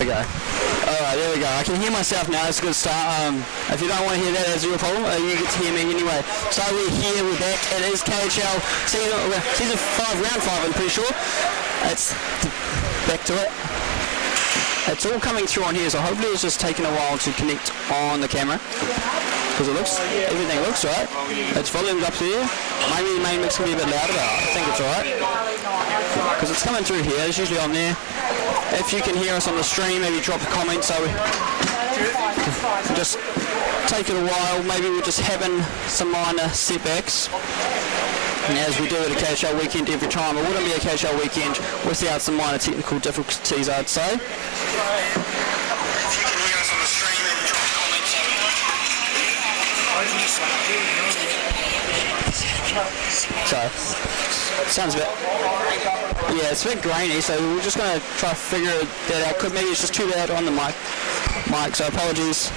There we go. Alright, there we go. I can hear myself now. That's a good start. If you don't want to hear that, that's your problem. You get to hear me anyway. So we're here, we're back. It is KHL season 5, round 5, I'm pretty sure. It's back to it. It's all coming through on here, so hopefully it's just taking a while to connect on the camera. Because everything looks right. It's volumed up there. Maybe the main mix can be a bit louder, but I think it's alright. Because it's coming through here, it's usually on there. If you can hear us on the stream, maybe drop a comment so we just take it a while. Maybe we're just having some minor setbacks. And as we do at a KHL weekend every time, it wouldn't be a KHL weekend without some minor technical difficulties, I'd say. So, sounds a bit, yeah, it's a bit grainy, so we're just going to try to figure that out. Maybe it's just too loud on the mic, so apologies.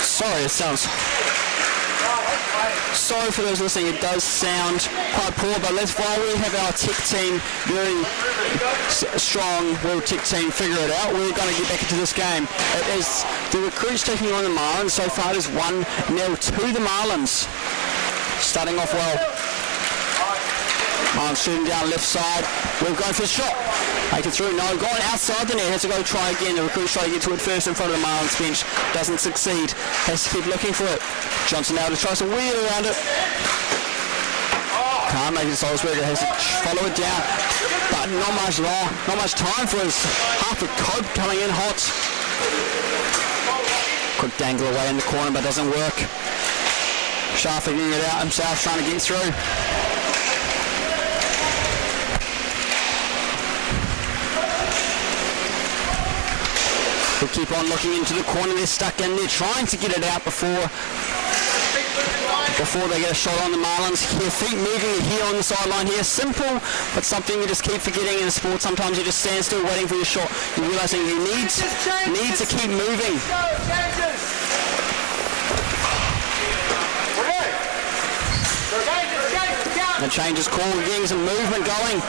Sorry, it sounds... Sorry for those listening, it does sound quite poor, but while we have our tech team, very strong world tech team, figure it out, we're going to get back into this game. It is the Recruits taking on the Marlins. So far it is 1-0 to the Marlins. Starting off well. Marlins shooting down left side. We're going for a shot. Make it through. No, going outside the net. Has to go try again. The Recruits try to get to it first in front of the Marlins bench. Doesn't succeed. Has to keep looking for it. Johnson now to try to wheel around it. Can't make it. Salzberger has to follow it down. But not much time for his half a cope coming in hot. Quick dangle away in the corner, but doesn't work. Sharp figuring it out himself, trying to get through. We keep on looking into the corner. They're stuck in there, trying to get it out before they get a shot on the Marlins. Here, feet moving here on the sideline here. Simple, but something you just keep forgetting in sport. Sometimes you just stand still waiting for your shot. You're realizing you need to keep moving. The change is called, getting some movement going.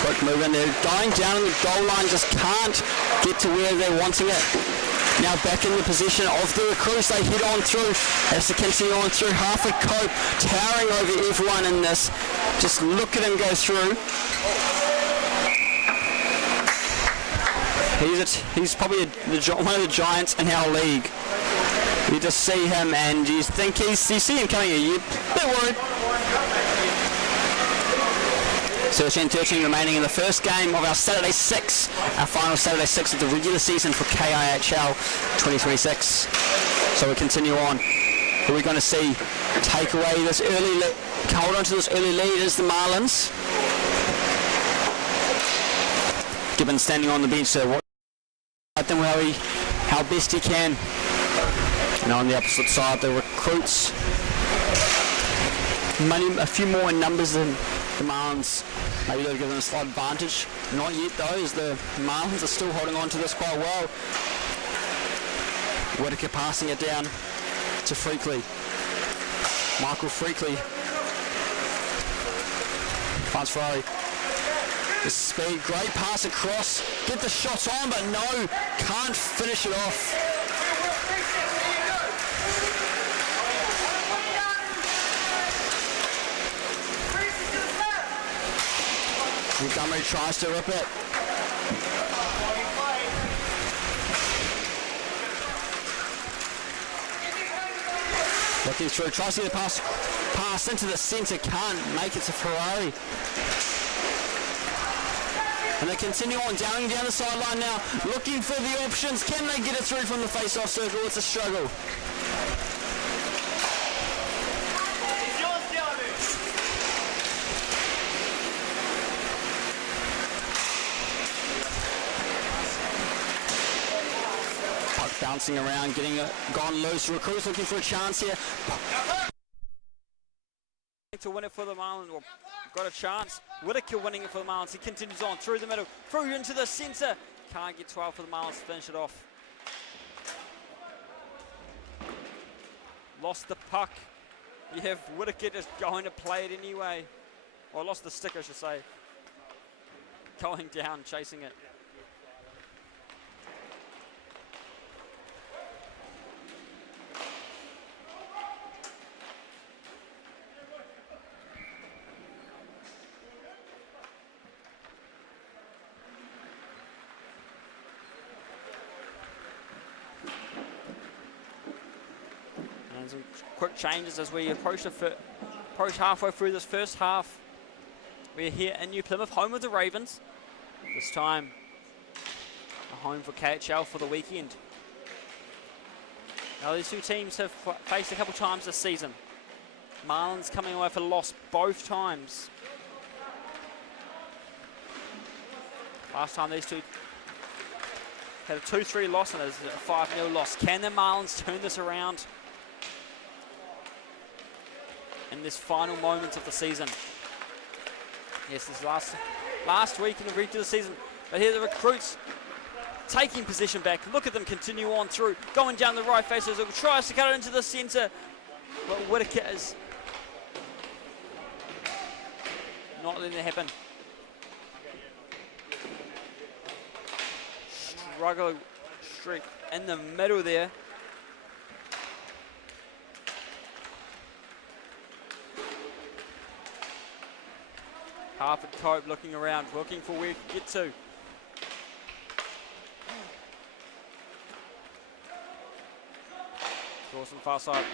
Quick movement, they're going down in the goal line, just can't get to where they're wanting it. Now back in the position of the Recruits, they hit on through, has to continue on through, half a cope, towering over everyone in this. Just look at him go through. He's probably one of the giants in our league. You just see him and you think you see him coming in, you're a bit worried. 13 remaining in the first game of our Saturday 6, our final Saturday 6 of the regular season for KIHL 2026. So we continue on. Who are we going to see take away this early lead, hold on to this early lead is the Marlins. Gibbons standing on the bench to watch them how best he can. And on the opposite side, the Recruits. A few more in numbers than the Marlins. Maybe they'll give them a slight advantage. Not yet though, as the Marlins are still holding on to this quite well. Whitaker passing it down to Freakley. Michael Freakley. Finds Ferrari. The speed, great pass across. Get the shot on, but no, can't finish it off. Montgomery tries to rip it. Looking through, tries to get a pass into the centre, can't make it to Ferrari. And they continue on, down the sideline now, looking for the options. Can they get it through from the face-off circle? It's a struggle. Bouncing around, getting it gone loose. Recruits looking for a chance here. To win it for the Marlins, well, got a chance. Whitaker winning it for the Marlins. He continues on through the middle, through into the centre. Can't get 12 for the Marlins to finish it off. Lost the puck. You have Whittaker just going to play it anyway. Or lost the stick, I should say. Going down, chasing it. And some quick changes as we approach halfway through this first half. We're here in New Plymouth, home of the Ravens. This time, a home for KHL for the weekend. Now, these two teams have faced a couple times this season. Marlins coming away for a loss both times. Last time these two had a 2-3 loss and a 5-0 loss. Can the Marlins turn this around in this final moment of the season? Yes, this is last week in the regular season. But here the recruits taking possession back. Look at them continue on through, going down the right face as it tries to cut it into the centre. But Whittaker is not letting it happen. Struggle streak in the middle there. Harford Cope looking around, looking for where to get to. Dawson far side.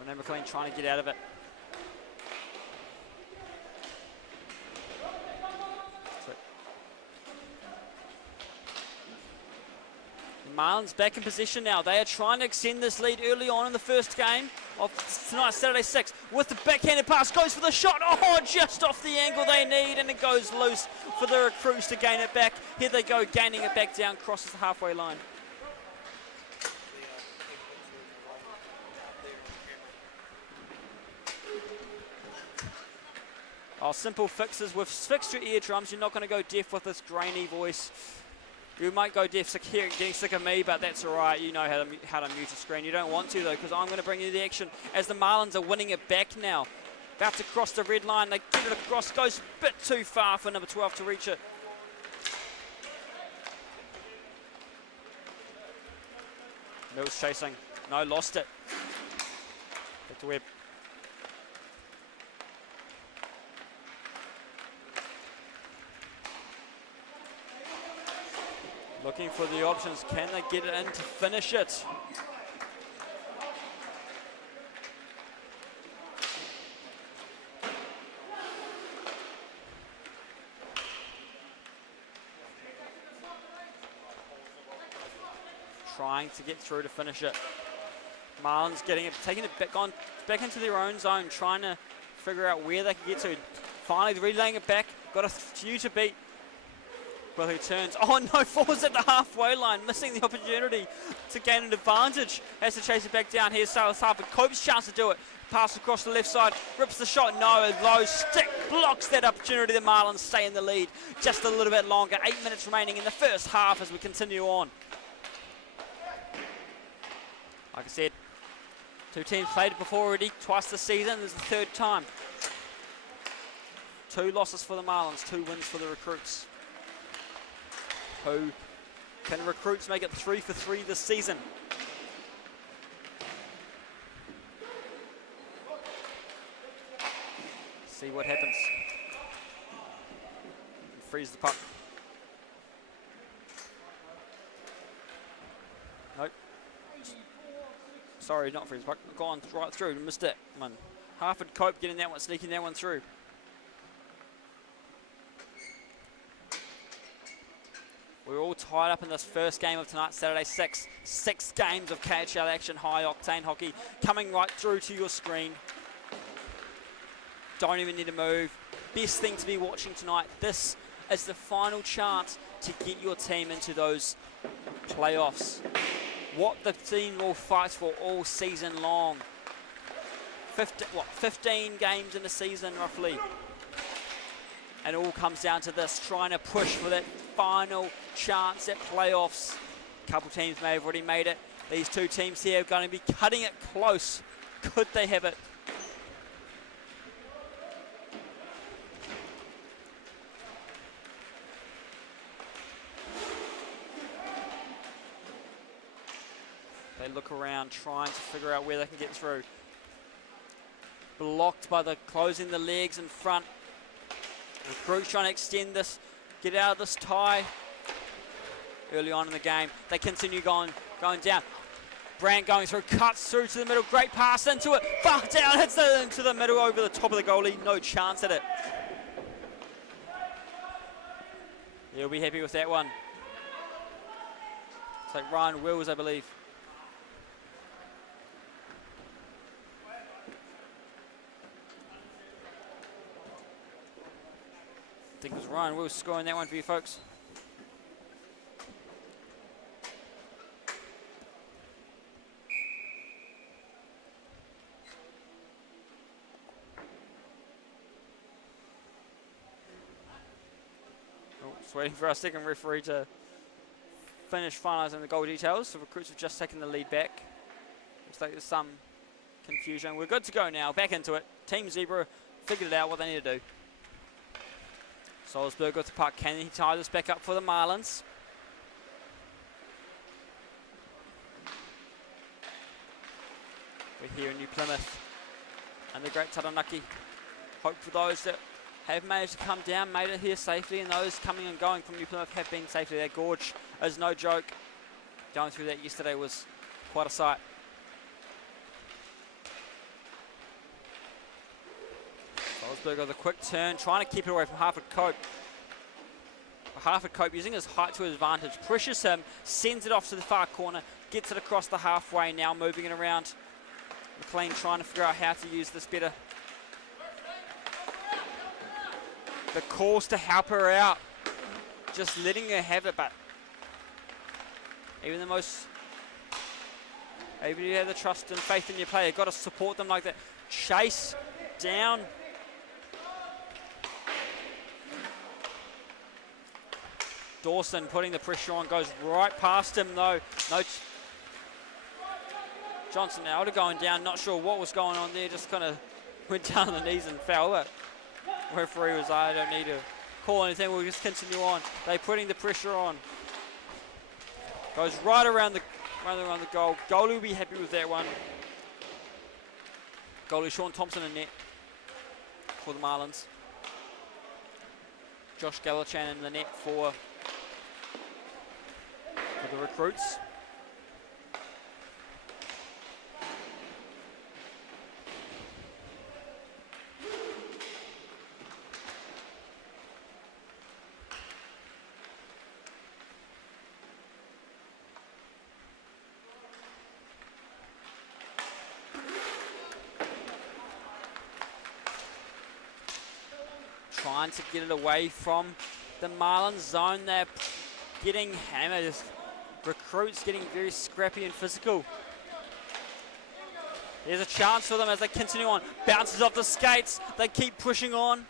Renee McLean trying to get out of it. Marlins back in position now. They are trying to extend this lead early on in the first game of tonight's Saturday 6 with the backhanded pass. Goes for the shot. Oh, just off the angle they need, and it goes loose for the recruits to gain it back. Here they go, gaining it back down, crosses the halfway line. Oh, simple fixes. With fixed your eardrums, you're not going to go deaf with this grainy voice. You might go deaf, getting sick of me, but that's all right. You know how to mute a screen. You don't want to, though, because I'm going to bring you the action as the Marlins are winning it back now. About to cross the red line. They get it across. Goes a bit too far for number 12 to reach it. Mills chasing. No, lost it. Back to Webb. Looking for the options. Can they get it in to finish it? Trying to get through to finish it. Marlins getting it, taking it back into their own zone, trying to figure out where they can get to. Finally relaying it back. Got a few to beat. Well, who turns? Oh no, falls at the halfway line, missing the opportunity to gain an advantage. Has to chase it back down. Here's Silas Harford. Cope's chance to do it. Pass across the left side, rips the shot. No, a low stick blocks that opportunity. The Marlins stay in the lead just a little bit longer. 8 minutes remaining in the first half as we continue on. Like I said, two teams played it before already, twice this season. This is the third time. 2 losses for the Marlins, 2 wins for the recruits. Who can recruits make it 3 for 3 this season? See what happens. Freeze the puck. Nope. Sorry, not freeze the puck. Gone right through. Missed it. Come on. Harford Cope getting that one, sneaking that one through. We're all tied up in this first game of tonight, Saturday 6. 6 games of KHL action, high-octane hockey, coming right through to your screen. Don't even need to move. Best thing to be watching tonight. This is the final chance to get your team into those playoffs. What the team will fight for all season long. 15 games in the season, roughly. And it all comes down to this, trying to push for that final chance at playoffs. A couple teams may have already made it. These two teams here are going to be cutting it close. Could they have it? They look around, trying to figure out where they can get through. Blocked by the closing the legs in front. Recruits trying to extend this, get out of this tie. Early on in the game, they continue going down. Brandt going through, cuts through to the middle, great pass into it, far down, hits it into the middle over the top of the goalie, no chance at it. He'll be happy with that one. It's like Ryan Wills, I believe. I think it was Ryan Wills scoring that one for you folks. Waiting for our second referee to finish finalising the goal details. The Recruits have just taken the lead back. Looks like there's some confusion. We're good to go now. Back into it. Team Zebra figured it out what they need to do. Salzburg with the puck. Can he tie this back up for the Marlins? We're here in New Plymouth and the Great Taranaki. Hope for those that have managed to come down, made it here safely, and those coming and going from New Plymouth have been safely. That gorge is no joke. Going through that yesterday was quite a sight. Salzburg with a quick turn, trying to keep it away from Hartford Cope. Hartford Cope using his height to his advantage, pressures him, sends it off to the far corner, gets it across the halfway, now moving it around. McLean trying to figure out how to use this better. The calls to help her out, just letting her have it, but even you have the trust and faith in your player, you've got to support them like that. Chase down. Dawson putting the pressure on, goes right past him though. Johnson Elder going down, not sure what was going on there, just kind of went down on the knees and fell. But referee was, I don't need to call anything, we'll just continue on. They're putting the pressure on. Goes right around the goal. Goalie will be happy with that one. Goalie Sean Thompson in net for the Marlins. Josh Gallichan in the net for the Recruits. Trying to get it away from the Marlins zone. They're getting hammered. Recruits getting very scrappy and physical. There's a chance for them as they continue on. Bounces off the skates. They keep pushing on.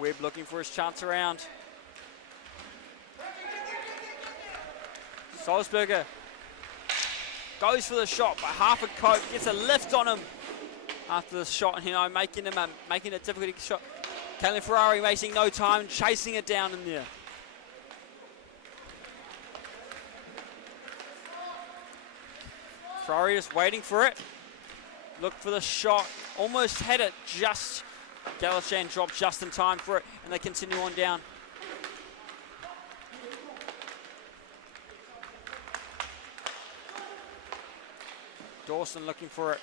Webb looking for his chance around. Salzburger goes for the shot, but Hartford Cope gets a lift on him after the shot, making it difficult to get shot. Kalen Ferrari wasting no time, chasing it down in there. Ferrari just waiting for it. Looked for the shot, almost had it, just Galichan dropped just in time for it, and they continue on down. Dawson looking for it.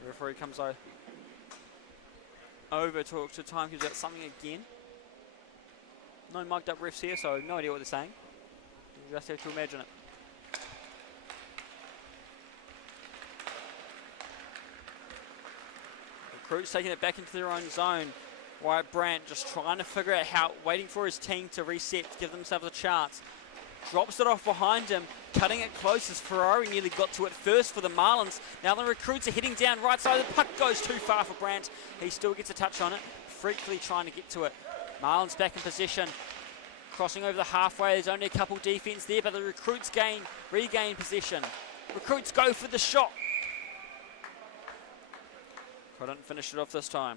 The referee comes over, talks to timekeepers about something again. No mugged up refs here, so no idea what they're saying. You just have to imagine it. Recruits taking it back into their own zone. Wyatt Brandt just trying to figure out how, waiting for his team to reset, to give themselves a chance. Drops it off behind him, cutting it close as Ferrari nearly got to it first for the Marlins. Now the recruits are heading down right side. The puck goes too far for Brandt. He still gets a touch on it. Freakly trying to get to it. Marlins back in possession. Crossing over the halfway. There's only a couple defense there, but the recruits regain possession. Recruits go for the shot. Couldn't finish it off this time.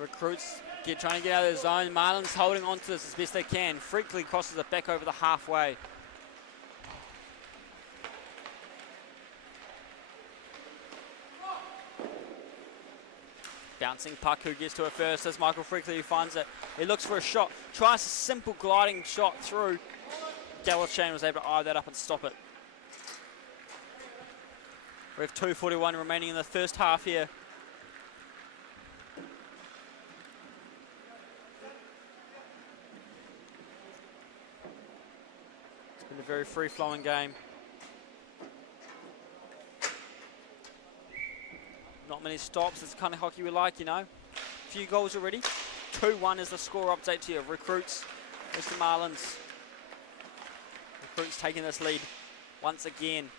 Recruits trying to get out of the zone. Marlins holding on to this as best they can. Freakly crosses it back over the halfway. Bouncing puck, who gets to it first? As Michael Freakly who finds it. He looks for a shot. Tries a simple gliding shot through. Galachane was able to eye that up and stop it. We have 2:41 remaining in the first half here. A very free-flowing game. Not many stops. It's the kind of hockey we like, you know. A few goals already. 2-1 is the score update to you. Recruits versus the Marlins. Recruits taking this lead once again.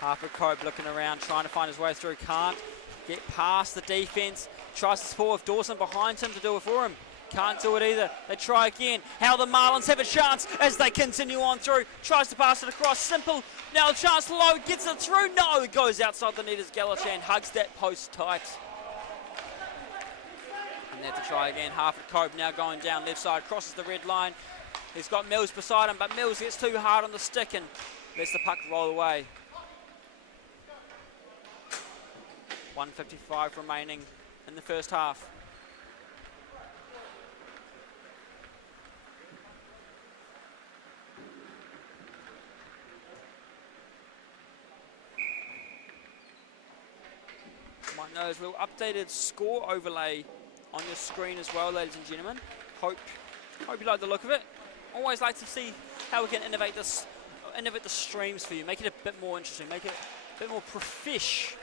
Harper Cope looking around, trying to find his way through. Can't get past the defense. Tries to support with Dawson behind him to do it for him. Can't do it either. They try again. How the Marlins have a chance as they continue on through. Tries to pass it across. Simple. Now a chance low. Gets it through. No, it goes outside the net as Galachane hugs that post tight. And they have to try again. Harper Cope now going down left side. Crosses the red line. He's got Mills beside him, but Mills gets too hard on the stick and lets the puck roll away. 1:55 remaining in the first half. You might notice we'll updated score overlay on your screen as well, ladies and gentlemen. Hope you like the look of it. Always like to see how we can innovate the streams for you, make it a bit more interesting, make it a bit more profesh.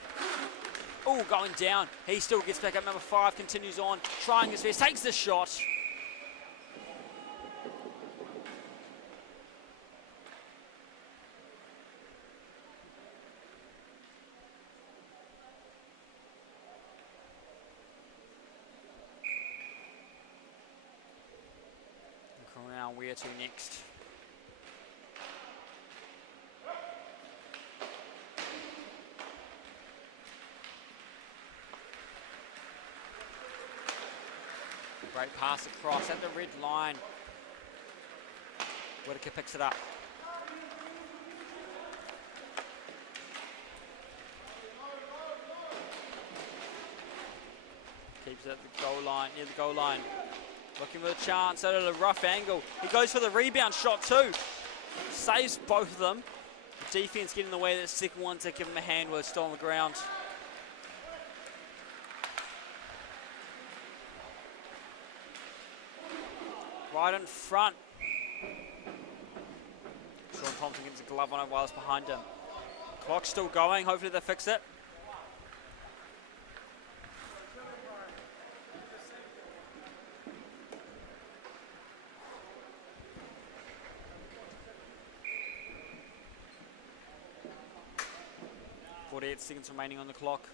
Oh, going down. He still gets back up. Number 5 continues on, trying his best, takes the shot. Looking around where to next. Great pass across at the red line. Whitaker picks it up. Keeps it at the goal line, near the goal line. Looking for a chance out at a rough angle. He goes for the rebound shot too. Saves both of them. The defense getting in the way of the second one to give him a hand while it's still on the ground. Right in front. Sean Thompson gets a glove on it while it's behind him. Clock's still going. Hopefully they fix it. .48 seconds remaining on the clock.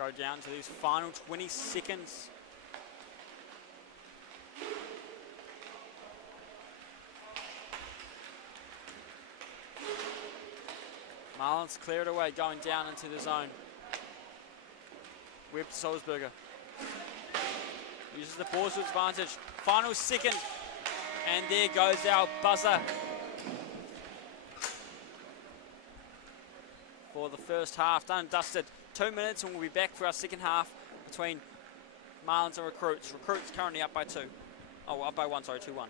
go down to these final 20 seconds. Marlins clear it away, going down into the zone. Webb to Salzburger. Uses the ball to advantage. Final second. And there goes our buzzer for the first half. Done and dusted. 2 minutes and we'll be back for our second half between Marlins and Recruits. Recruits currently up by 2. Oh, up by 1, sorry, 2-1.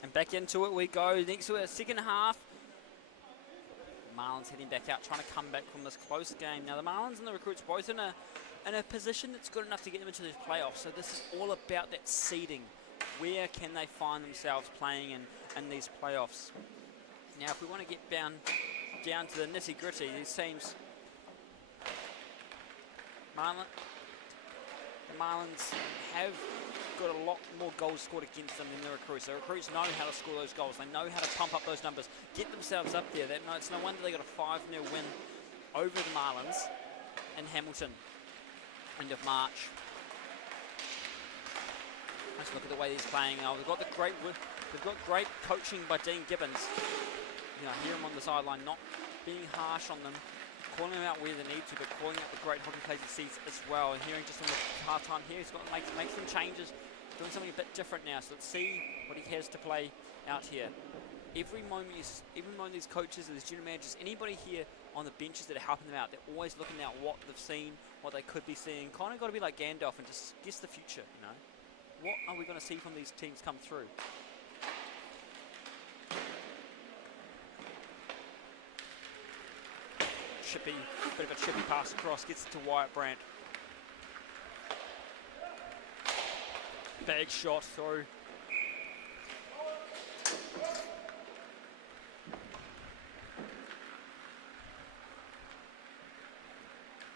And back into it we go. Next to the second half. Marlins heading back out, trying to come back from this close game. Now the Marlins and the Recruits both in a position that's good enough to get them into these playoffs. So this is all about that seeding. Where can they find themselves playing in these playoffs? Now if we want to get down to the nitty gritty, these teams, the Marlins have got a lot more goals scored against them than the Recruits. The Recruits know how to score those goals. They know how to pump up those numbers, get themselves up there. It's no wonder they got a 5-0 win over the Marlins in Hamilton, end of March. Let's look at the way he's playing. They've got great coaching by Dean Gibbons. You know, hear him on the sideline, not being harsh on them, calling them out where they need to, but calling out the great hockey players he sees as well. And hearing just on the half-time here, he's got to make some changes, doing something a bit different now. So let's see what he has to play out here. Every moment these coaches and these junior managers, anybody here on the benches that are helping them out, they're always looking at what they've seen, what they could be seeing. Kind of got to be like Gandalf and just guess the future, you know. What are we going to see from these teams come through? Bit of a chippy pass across, gets it to Wyatt Brandt. Big shot through.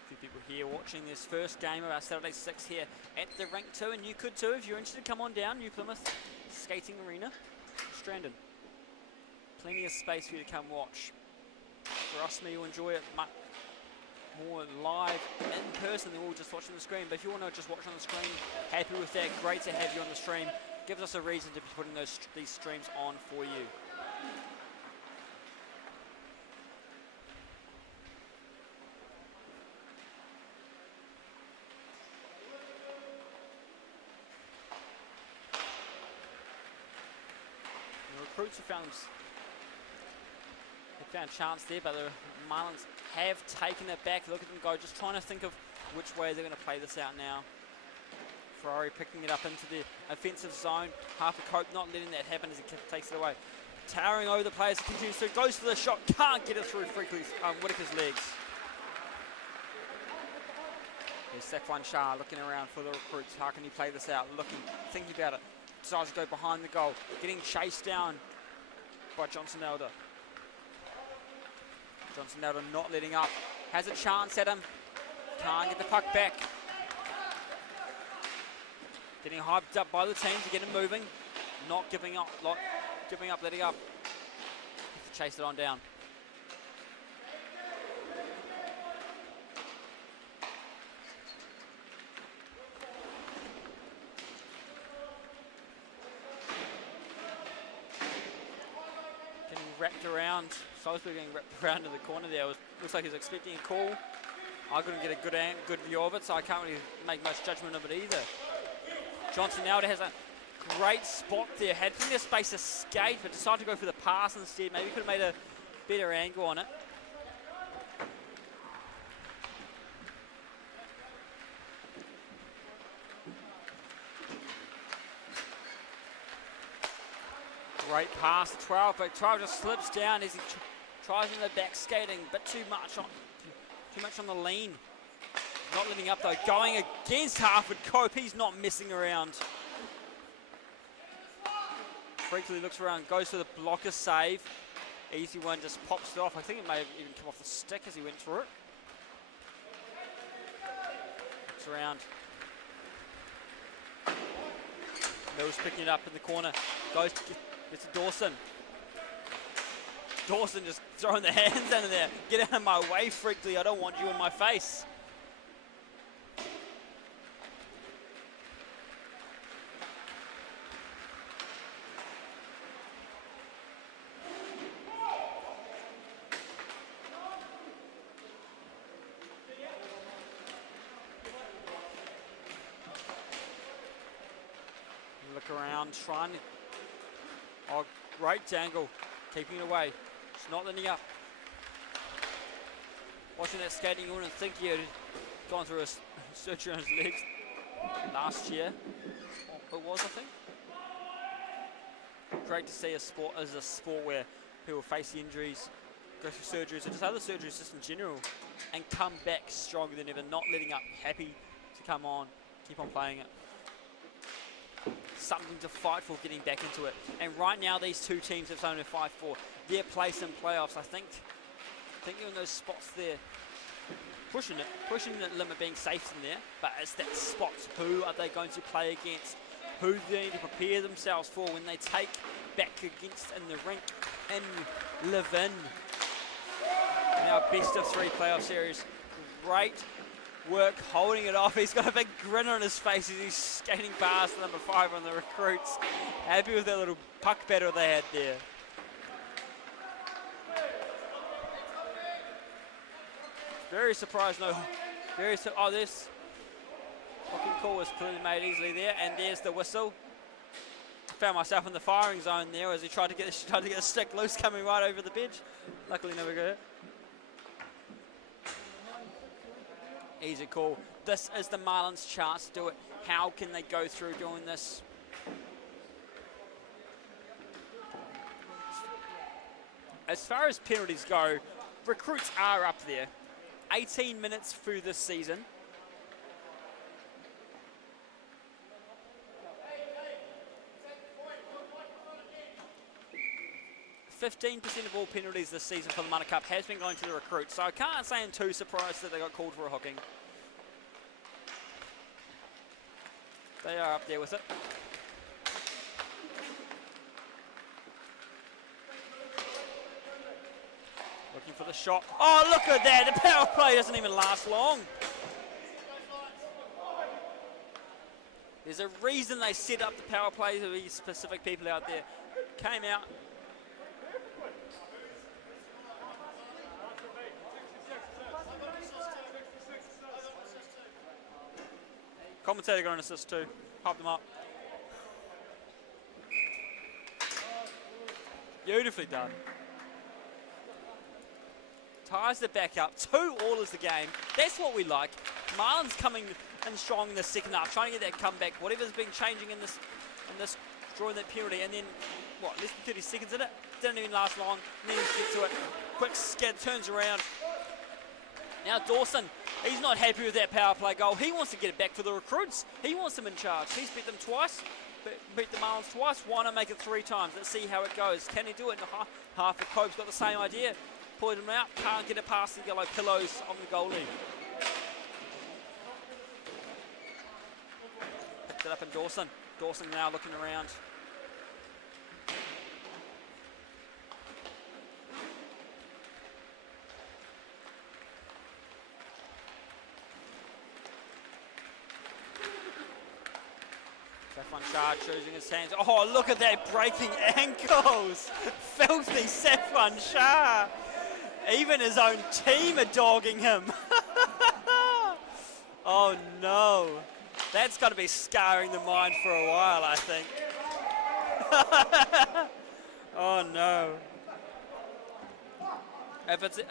Few people here watching this first game of our Saturday 6 here at the Rank 2, and you could too if you're interested. Come on down, New Plymouth Skating Arena, Strandon. Plenty of space for you to come watch. Trust me, you'll enjoy it more live in person than we're just watching the screen. But if you want to just watch on the screen, happy with that, great to have you on the stream. Gives us a reason to be putting these streams on for you. The recruits have found a chance there, but the Marlins have taken it back. Look at them go, just trying to think of which way they're going to play this out now. Ferrari picking it up into the offensive zone. Half a cope, not letting that happen as he takes it away. Towering over the players, continues through, goes for the shot, can't get it through Whitaker's legs. There's Saquon Shah looking around for the recruits. How can he play this out? Looking, thinking about it. Decides to go behind the goal. Getting chased down by Johnson Elder. Johnson Elder not letting up. Has a chance at him. Can't get the puck back. Getting hyped up by the team to get him moving. Not giving up, letting up. Have to chase it on down. Getting wrapped around. Salisbury getting wrapped around in the corner there. Looks like he's expecting a call. I couldn't get a good view of it, so I can't really make much judgment of it either. Johnson Elder has a great spot there. Had plenty of space to skate, but decided to go for the pass instead. Maybe could have made a better angle on it. Great pass to 12, but 12 just slips down as he tries in the back skating, but too much on the lean. Not letting up though, going against Harford Cope. He's not messing around. Freakley looks around, goes for the blocker save. Easy one, just pops it off. I think it may have even come off the stick as he went through it. Looks around. Mills picking it up in the corner. Goes to Dawson. Dawson just throwing the hands under there. Get out of my way, Freakley. I don't want you in my face. Look around, trying to... Oh, great dangle. Keeping it away. It's not letting up. Watching that skating, you wouldn't think he had gone through a surgery on his legs last year. It was, I think. Great to see a sport where people face injuries, go through surgeries, or just other surgeries just in general, and come back stronger than ever, not letting up, happy to come on, keep on playing it. Something to fight for, getting back into it. And right now, these two teams have something to fight for their place in playoffs. I think they're in those spots there, pushing the limit, being safe in there. But it's that spot. Who are they going to play against? Who do they need to prepare themselves for when they take back against in the rink in Levin? Now, best of 3 playoff series. Great work holding it off. He's got a big grin on his face as he's skating past number 5 on the recruits. Happy with that little puck battle they had there. Very surprised, no. Oh, this fucking call was clearly made easily there, and there's the whistle. Found myself in the firing zone there as he tried to get a stick loose coming right over the bench. Luckily, never got hit. Easy call. This is the Marlins' chance to do it. How can they go through doing this? As far as penalties go, recruits are up there. 18 minutes through this season. %15 of all penalties this season for the Mana Cup has been going to the recruits, so I can't say I'm too surprised that they got called for a hooking. They are up there with it. Looking for the shot. Oh, look at that. The power play doesn't even last long. There's a reason they set up the power play to these specific people out there. Came out. Commentator got an assist too. Hype them up. Beautifully done. Ties the back up. 2-all is the game. That's what we like. Marlins coming in strong in the second half, trying to get that comeback. Whatever's been changing in this drawing that penalty, and then what? Less than 30 seconds in it. Didn't even last long. Needs to get to it. Quick skid, turns around. Now Dawson, he's not happy with that power play goal. He wants to get it back for the recruits. He wants them in charge. He's beat them twice. Beat the Marlins twice. Why not make it 3 times? Let's see how it goes. Can he do it? Half the Cope's got the same idea. Pulled him out. Can't get it past the yellow pillows on the goalie. Picked it up in Dawson. Dawson now looking around. Saffron Shah choosing his hands. Oh, look at that, breaking ankles. Filthy Saffron Shah. Even his own team are dogging him. Oh no. That's got to be scarring the mind for a while, I think. Oh no. If it's...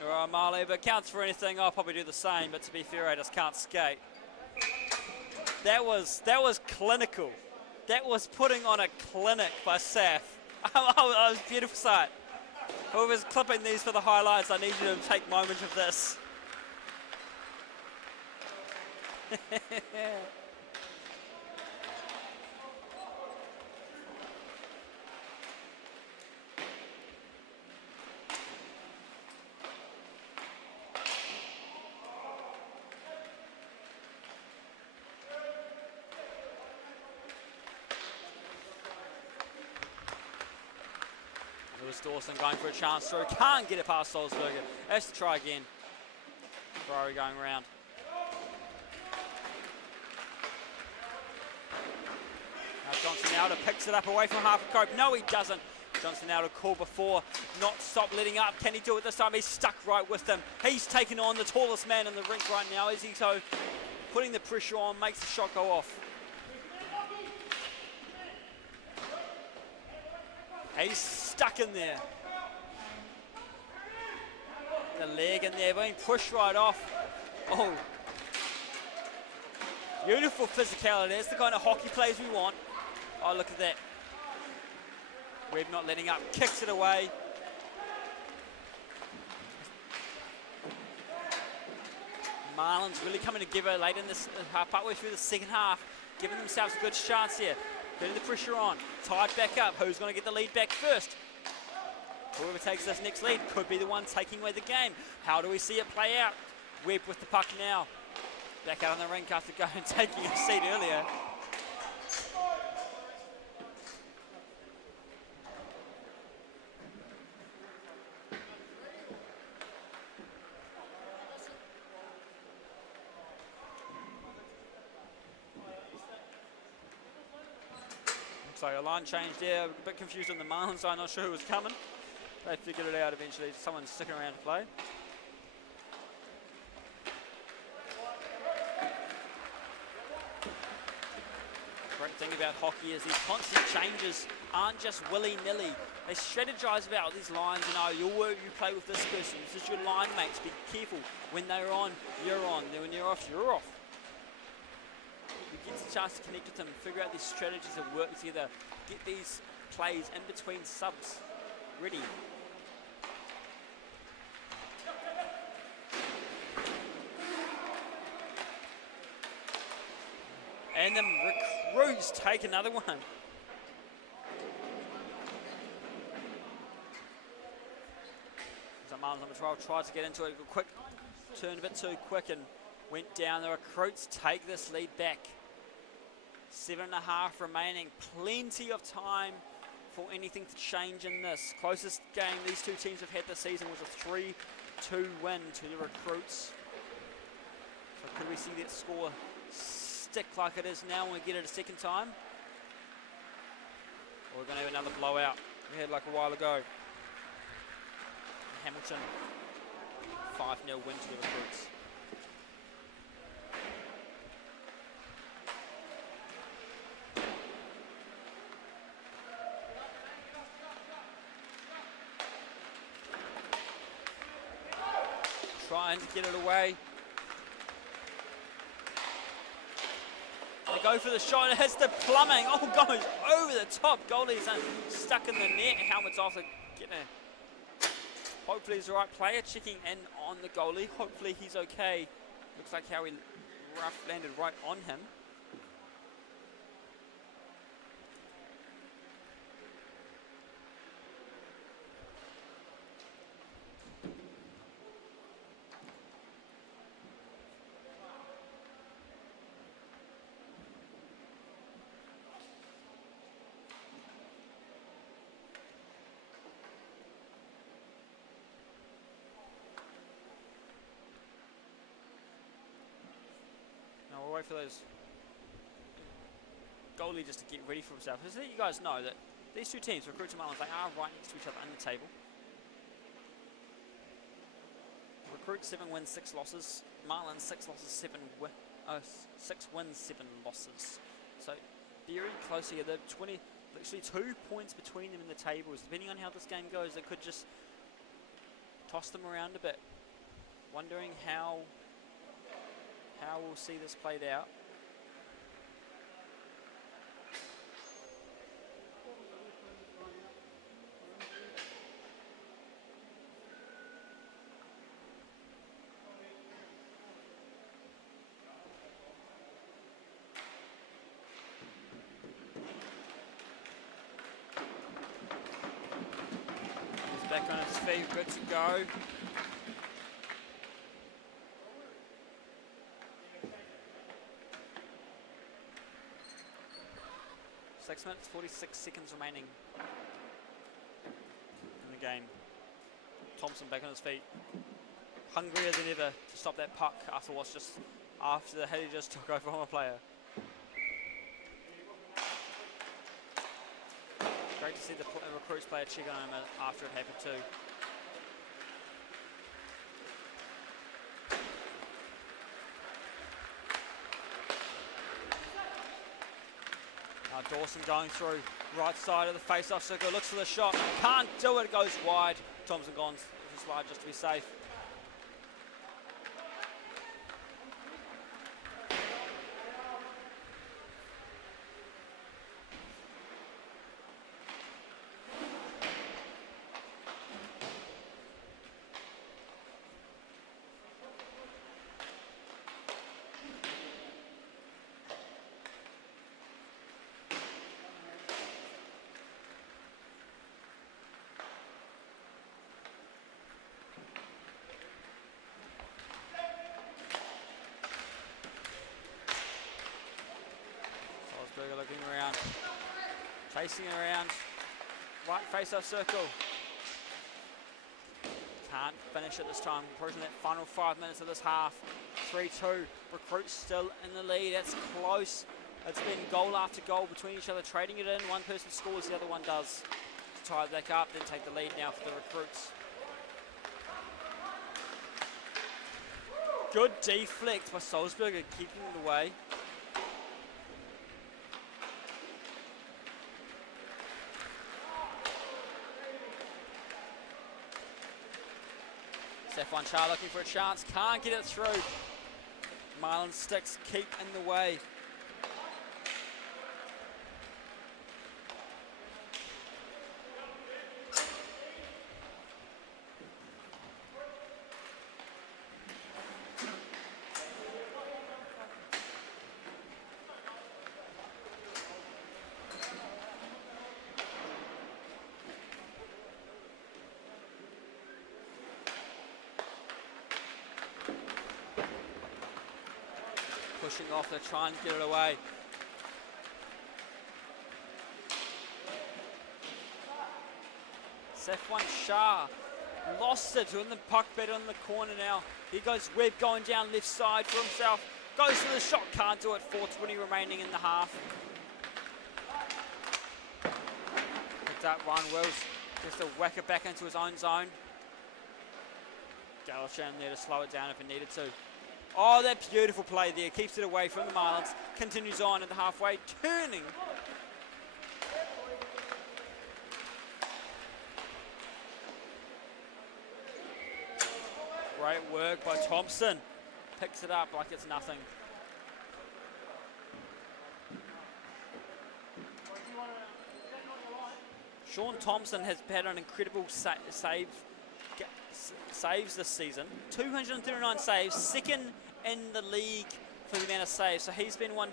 Alright, Marley, if it counts for anything, I'll probably do the same, but to be fair, I just can't skate. That was clinical. That was putting on a clinic by Saf. That was a beautiful sight. Whoever's clipping these for the highlights, I need you to take moment of this. Lewis Dawson going for a chance through. Can't get it past Salzburger. Has to try again. Ferrari going around. Now Johnson Alder picks it up away from half a cope. No, he doesn't. Johnson Alder called before. Not stop letting up. Can he do it this time? He's stuck right with them. He's taking on the tallest man in the rink right now. Is he so putting the pressure on, makes the shot go off. He's stuck in there. The leg in there being pushed right off. Oh. Beautiful physicality. That's the kind of hockey plays we want. Oh, look at that. Webb not letting up. Kicks it away. Marlins really coming together late in this partway through the second half. Giving themselves a good chance here. Putting the pressure on. Tied back up. Who's going to get the lead back first? Whoever takes this next lead could be the one taking away the game. How do we see it play out? Webb with the puck now. Back out on the rink after going and taking a seat earlier. So a line change there, a bit confused on the Marlins, so I'm not sure who was coming. They figured it out eventually, someone's sticking around to play. Great thing about hockey is these constant changes aren't just willy-nilly. They strategize about these lines, you play with this person, this is your line mates, be careful. When they're on, you're on. Then when you're off, you're off. You get a chance to connect with them, figure out these strategies and work together. Get these plays in between subs ready. And the recruits take another one. So Marlins number 12 tried to get into it quick, turned a bit too quick and went down. The recruits take this lead back. 7.5 remaining. Plenty of time for anything to change in this. Closest game these two teams have had this season was a 3-2 win to the Recruits. So could we see that score stick like it is now when we get it a second time? Or we're going to have another blowout we had like a while ago. Hamilton, 5-0 win to the Recruits. Trying to get it away. They go for the shot and it hits the plumbing. Oh, goes over the top. Goalie's stuck in the net. Helmet's off. Getting it. Hopefully he's the right player. Checking in on the goalie. Hopefully he's okay. Looks like how he rough landed right on him. We'll wait for those goalie just to get ready for himself. Just to let you guys know that these two teams, Recruits and Marlins, they are right next to each other on the table. Recruits 7 wins, 6 losses. Marlins 6 losses, 6 wins, 7 losses. So very close here. They're literally 2 points between them in the tables. Depending on how this game goes, it could just toss them around a bit. Wondering how we'll see this played out. He's back on his feet, good to go. 6 minutes, 46 seconds remaining in the game. Thompson back on his feet. Hungrier than ever to stop that puck after the head he just took over from a player. Great to see the Recruits player check on him after it happened too. Dawson going through right side of the face-off circle, looks for the shot, can't do it, goes wide. Thompson gone for slide just to be safe. Looking around, chasing around, right face-off circle. Can't finish it this time. Approaching that final 5 minutes of this half. 3-2. Recruits still in the lead. That's close. It's been goal after goal between each other, trading it in. One person scores, the other one does. To tie it back up, then take the lead now for the Recruits. Good deflect by Salzburger, keeping it away. Stefan Char looking for a chance, can't get it through. Marlins sticks keep in the way. Pushing off, they're trying to get it away. Safwan Shah lost it in the puck bed on the corner now. Here goes Webb going down left side for himself. Goes for the shot, can't do it. 4:20 remaining in the half. Picked up Ryan Wills, just to whack it back into his own zone. Galashan there to slow it down if he needed to. Oh, that beautiful play there. Keeps it away from the Marlins. Continues on at the halfway, turning. Great work by Thompson. Picks it up like it's nothing. Sean Thompson has had an incredible saves this season. 239 saves, second in the league for the amount of saves. So he's been one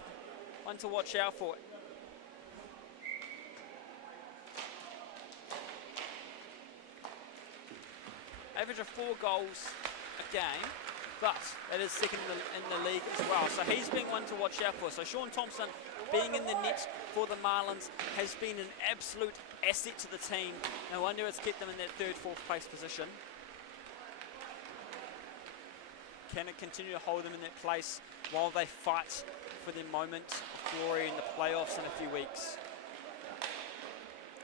to watch out for. Average of 4 goals a game, but that is second in the league as well. So he's been one to watch out for. So Sean Thompson being in the net for the Marlins has been an absolute asset to the team. No wonder it's kept them in that 3rd, 4th place position. Can it continue to hold them in that place while they fight for their moment of glory in the playoffs in a few weeks?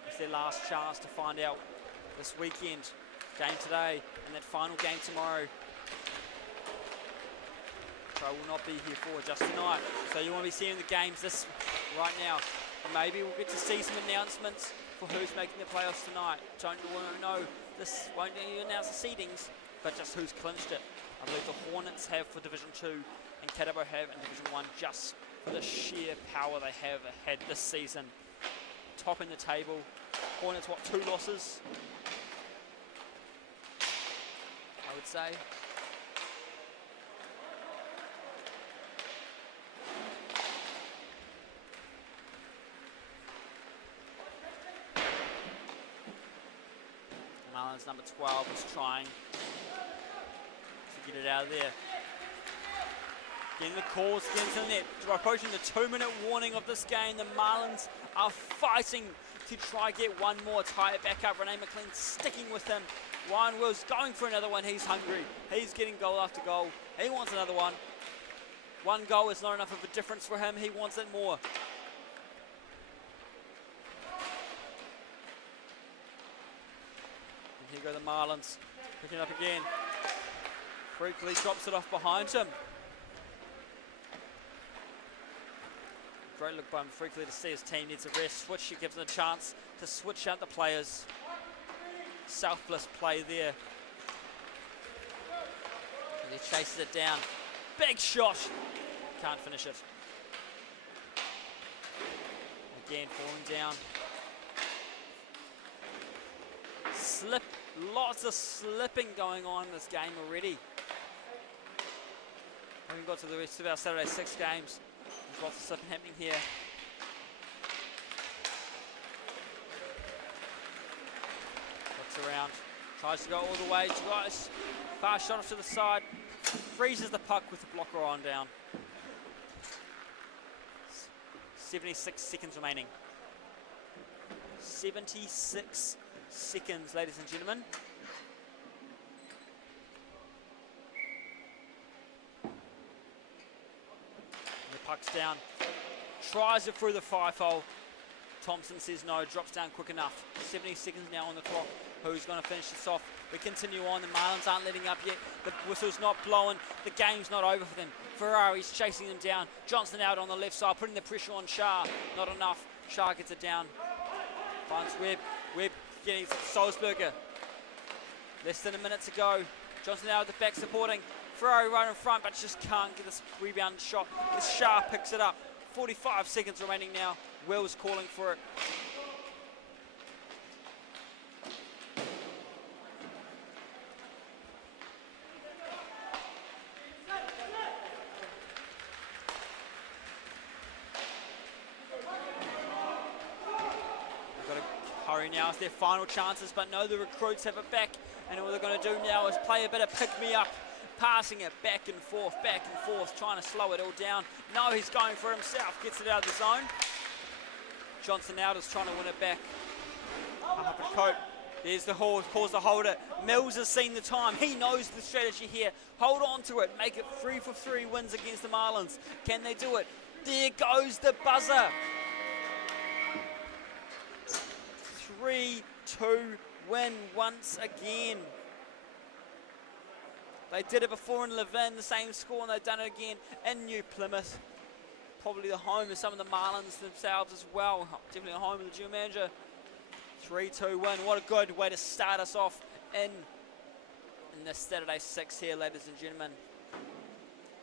It's their last chance to find out this weekend. Game today and that final game tomorrow. So I will not be here for just tonight. So you want to be seeing the games this right now. Maybe we'll get to see some announcements for who's making the playoffs tonight. Don't want to know this, won't announce the seedings, but just who's clinched it. I believe the Hornets have for Division 2 and Catabo have in Division 1 just for the sheer power they have had this season. Topping the table. Hornets, what, 2 losses? I would say. Marlins number 12 is trying to get it out of there. Getting the calls against the net. We're approaching the 2-minute warning of this game. The Marlins are fighting to try get one more, tie it back up. Renee McLean sticking with him. Ryan Wills going for another one. He's hungry. He's getting goal after goal. He wants another one. 1 goal is not enough of a difference for him. He wants it more. And here go the Marlins. Picking up again. Freakley drops it off behind him. Great look by him, Freakley, to see his team needs a rest. Switch, he gives him a chance to switch out the players. Selfless play there. And he chases it down. Big shot. Can't finish it. Again, falling down. Slip. Lots of slipping going on in this game already. We haven't got to the rest of our Saturday 6 games. There's lots of slipping happening here. Looks around. Tries to go all the way. Tries. Fast shot off to the side. Freezes the puck with the blocker on down. 76 seconds remaining. 76 seconds, ladies and gentlemen. The puck's down. Tries it through the 5-hole. Thompson says no, drops down quick enough. 70 seconds now on the clock. Who's going to finish this off? We continue on. The Marlins aren't letting up yet. The whistle's not blowing. The game's not over for them. Ferrari's chasing them down. Johnson out on the left side, putting the pressure on Shah. Not enough. Shah gets it down. Finds Webb. Webb getting Salzberger. Less than a minute to go. Johnson out at the back supporting. Ferrari right in front, but just can't get this rebound shot. As Shah picks it up. 45 seconds remaining now. Will's calling for it. Hurry now, it's their final chances, but no, the recruits have it back, and all they're going to do now is play a bit of pick-me-up, passing it back and forth, trying to slow it all down. No, he's going for himself, gets it out of the zone. Johnson out is trying to win it back. Up and Coat There's the horse, pause to hold it. Mills has seen the time. He knows the strategy here. Hold on to it. Make it 3 for 3 wins against the Marlins. Can they do it? There goes the buzzer. 3-2 win once again. They did it before in Levin, the same score, and they've done it again in New Plymouth. Probably the home of some of the Marlins themselves as well. Definitely the home of the general manager. 3-2 win. What a good way to start us off in this Saturday 6 here, ladies and gentlemen.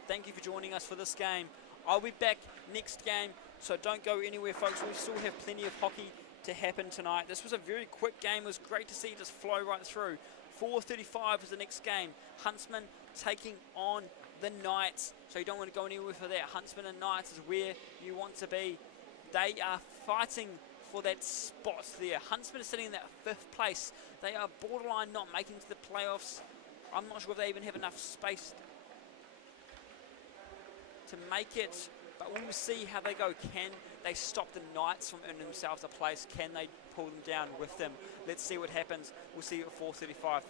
Thank you for joining us for this game. I'll be back next game, so don't go anywhere, folks. We still have plenty of hockey to happen tonight. This was a very quick game. It was great to see it just flow right through. 4:35 is the next game. Huntsman taking on the Knights. So you don't want to go anywhere for that. Huntsman and Knights is where you want to be. They are fighting for that spot there. Huntsman is sitting in that 5th place. They are borderline not making it to the playoffs. I'm not sure if they even have enough space to make it, but we'll see how they go. Can they stop the Knights from earning themselves a place? Can they pull them down with them? Let's see what happens. We'll see you at 4:35.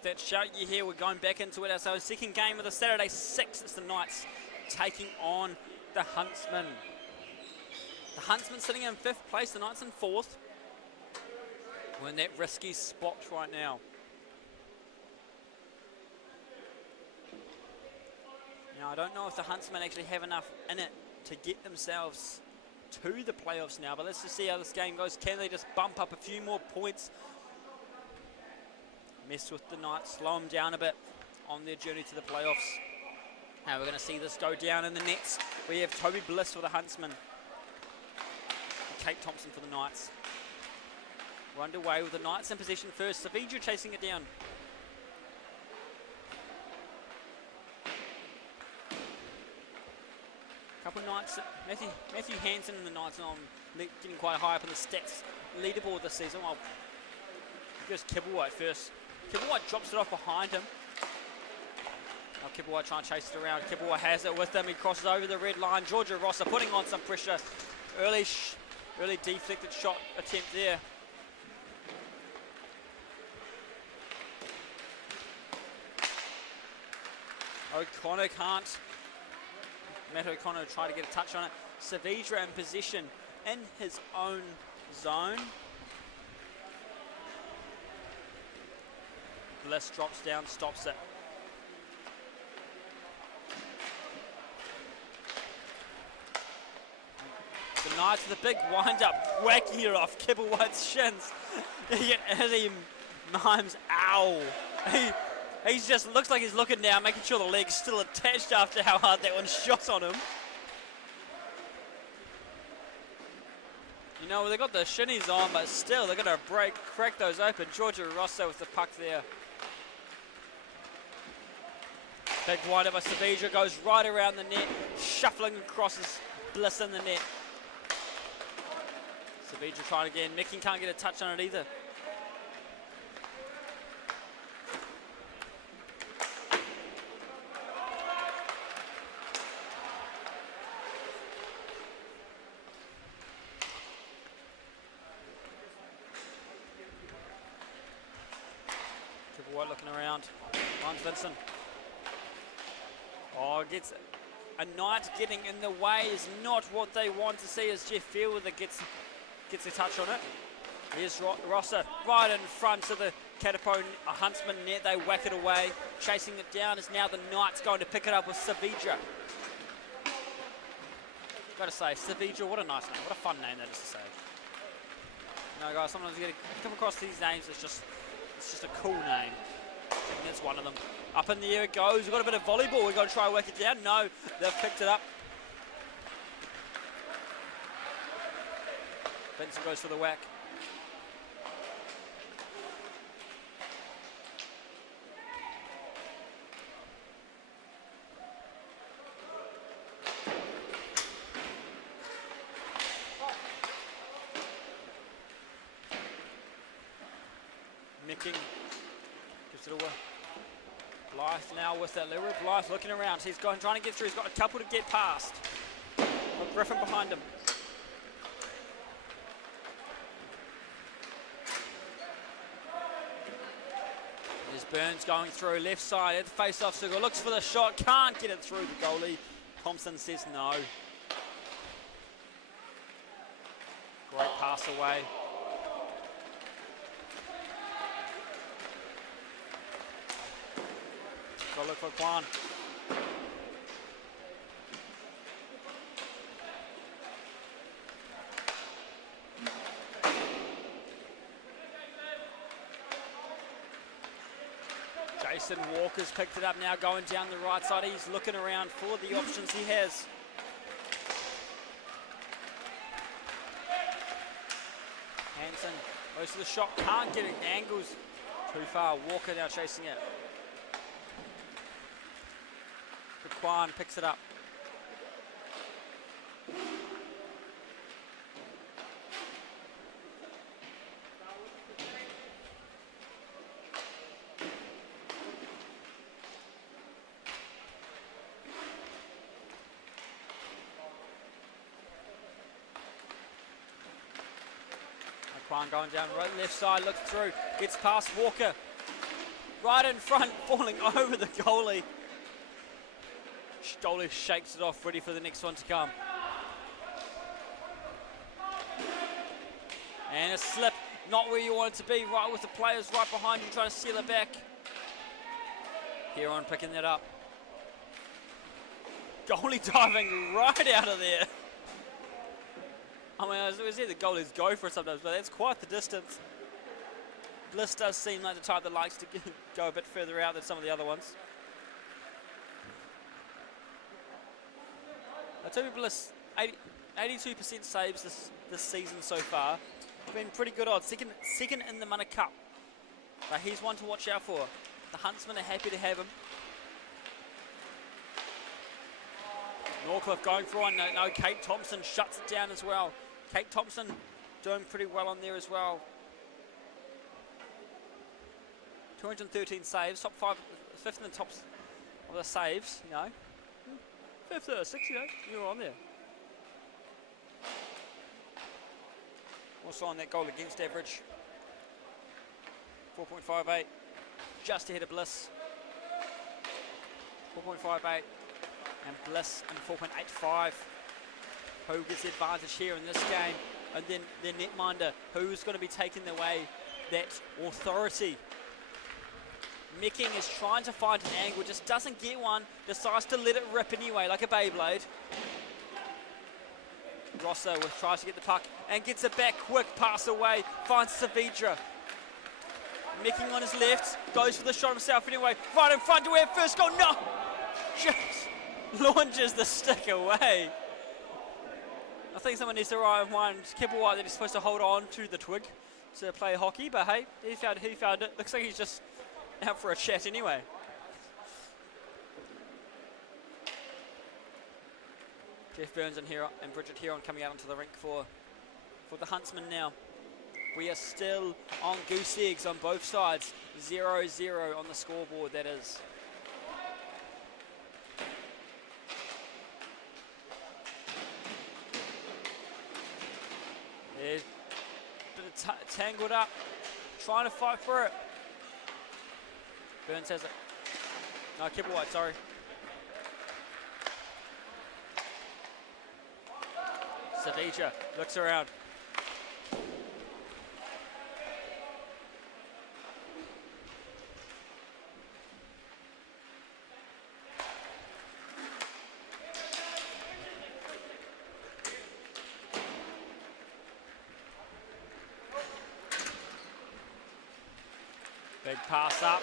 with that shout you hear, we're going back into it. So second game of the Saturday 6, it's the Knights taking on the Huntsmen. The Huntsmen sitting in 5th place, the Knights in 4th. We're in that risky spot right now. Now, I don't know if the Huntsmen actually have enough in it to get themselves to the playoffs now, but let's just see how this game goes. Can they just bump up a few more points? Mess with the Knights, slow them down a bit on their journey to the playoffs. Now we're going to see this go down in the nets. We have Toby Bliss for the Huntsmen. Kate Thompson for the Knights. We're underway with the Knights in possession first. Savija chasing it down. Couple of Knights. Matthew Hansen and the Knights on getting quite high up in the stats leaderboard this season. Well, goes Kibblewhite first. Kibblewhite drops it off behind him. Now Kibblewhite trying to chase it around. Kibblewhite has it with him. He crosses over the red line. Georgia Rosser putting on some pressure. Early deflected shot attempt there. O'Connor can't. Matt O'Connor tried to get a touch on it. Savija in position in his own zone. Bliss drops down, stops it. The Knights with a big wind-up, whacking it off Kibblewhite's shins. As he mimes, ow. He just looks like he's looking down, making sure the leg's still attached after how hard that one shot on him. You know, they got the shinnies on, but still, they're going to crack those open. Georgia Rosso with the puck there. Big wind-up by Savija, goes right around the net, shuffling across his Bliss in the net. Savija trying again. Micking can't get a touch on it either. White looking around. Finds Vincent. Oh, gets a Knight getting in the way is not what they want to see, as Jeff Fielder gets a touch on it. Here's Rosser right in front of the Catapone Huntsman net. They whack it away. Chasing it down is now the Knights going to pick it up with Savija. Got to say, Savija, what a nice name. What a fun name that is to say. You know, guys, sometimes you come across these names, it's just a cool name. And that's one of them. Up in the air it goes. We've got a bit of volleyball. We've got to try and work it down. No, they've picked it up. Vincent goes for the whack. Micking gives it away. Blythe now with that. Leroy Blythe looking around. He's trying to get through. He's got a couple to get past. Got Griffin behind him. There's Burns going through left side at the face-off circle. Looks for the shot. Can't get it through the goalie. Thompson says no. Great pass away. Got to look for Kwan. Jason Walker's picked it up now, going down the right side. He's looking around for the options he has. Hansen goes to the shot, can't get it, angles too far. Walker now chasing it. Kwan picks it up. Kwan going down right left side, looks through, gets past Walker. right in front, falling over the goalie. Goalie shakes it off, ready for the next one to come. And a slip, not where you want it to be, right with the players right behind you trying to seal it back. Huron picking that up. Goalie diving right out of there. I mean, we see the goalies go for it sometimes, but that's quite the distance. Bliss does seem like the type that likes to go a bit further out than some of the other ones. Toby Bliss, 82% saves this season so far. Been pretty good odds. Second in the Mana Cup. But he's one to watch out for. The Huntsmen are happy to have him. Norcliffe going for one. No, Kate Thompson shuts it down as well. Kate Thompson doing pretty well on there as well. 213 saves, top 5, 5th in the tops of the saves, you know. 5th or 6th, you know, you were on there. Also on that goal against average. 4.58, just ahead of Bliss. 4.58, and Bliss in 4.85. Who gets the advantage here in this game? And then their netminder, who's going to be taking away that authority. Micking is trying to find an angle, just doesn't get one, decides to let it rip anyway, like a Beyblade. Rosso tries to get the puck and gets it back quick, pass away, finds Savidra. Micking on his left, goes for the shot himself anyway, right in front to where first goal, no! Just launches the stick away. I think someone needs to remind Kipplewhite that he's supposed to hold on to the twig to play hockey, but hey, he found it. Looks like he's just out for a chat anyway. Jeff Burns and Bridget Huron coming out onto the rink for the Huntsmen now. We are still on goose eggs on both sides. 0-0 on the scoreboard, that is. There's a bit of tangled up, trying to fight for it. Burns has it. No, Kipplewhite, sorry. Savija looks around. Big pass up.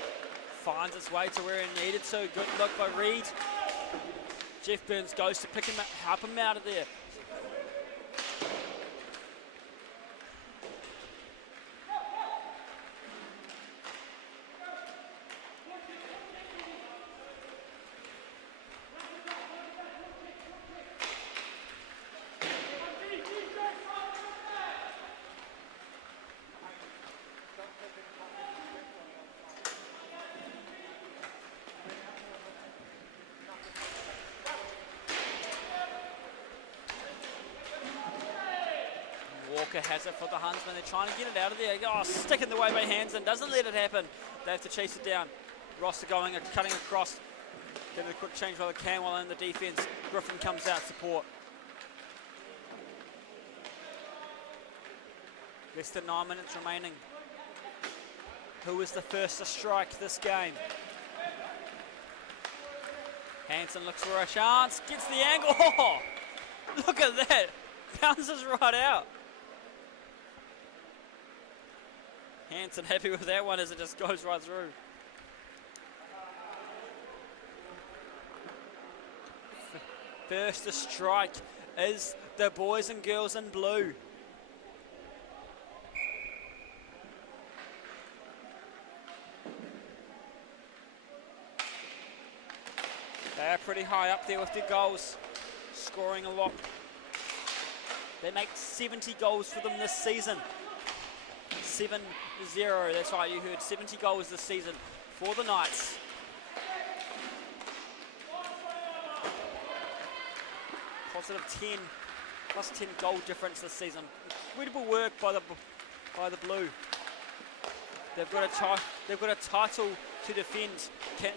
Finds its way to where he needed to. Good look by Reed. Jeff Burns goes to pick him up, help him out of there. Has it for the Huntsmen. They're trying to get it out of there. Oh, stick in the way by Hansen. Doesn't let it happen. They have to chase it down. Roster going, cutting across. Getting a quick change while they can while in the defense. Griffin comes out, support. Less than 9 minutes remaining. Who is the first to strike this game? Hansen looks for a chance. Gets the angle. Oh, look at that. Bounces right out. Hansen happy with that one as it just goes right through. First to strike is the boys and girls in blue. They are pretty high up there with their goals, scoring a lot. They make 70 goals for them this season. 7-0, that's right, you heard 70 goals this season for the Knights. Positive 10, plus 10 goal difference this season. Incredible work by the Blue. They've got a title to defend.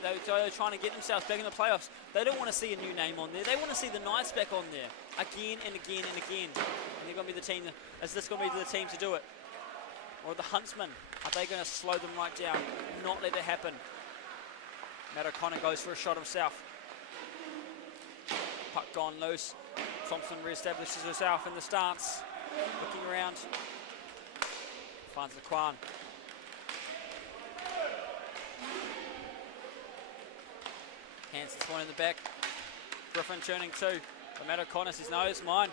They're trying to get themselves back in the playoffs. They don't want to see a new name on there. They want to see the Knights back on there again and again and again. And they're going to be the team. Is this going to be the team to do it? Or the Huntsmen? Are they going to slow them right down? Not let it happen. Matt O'Connor goes for a shot himself. Puck gone loose. Thompson reestablishes herself in the stance. Looking around. Finds the Kwan. Hansen's one in the back. Griffin turning two. But Matt O'Connor says, no, it's mine.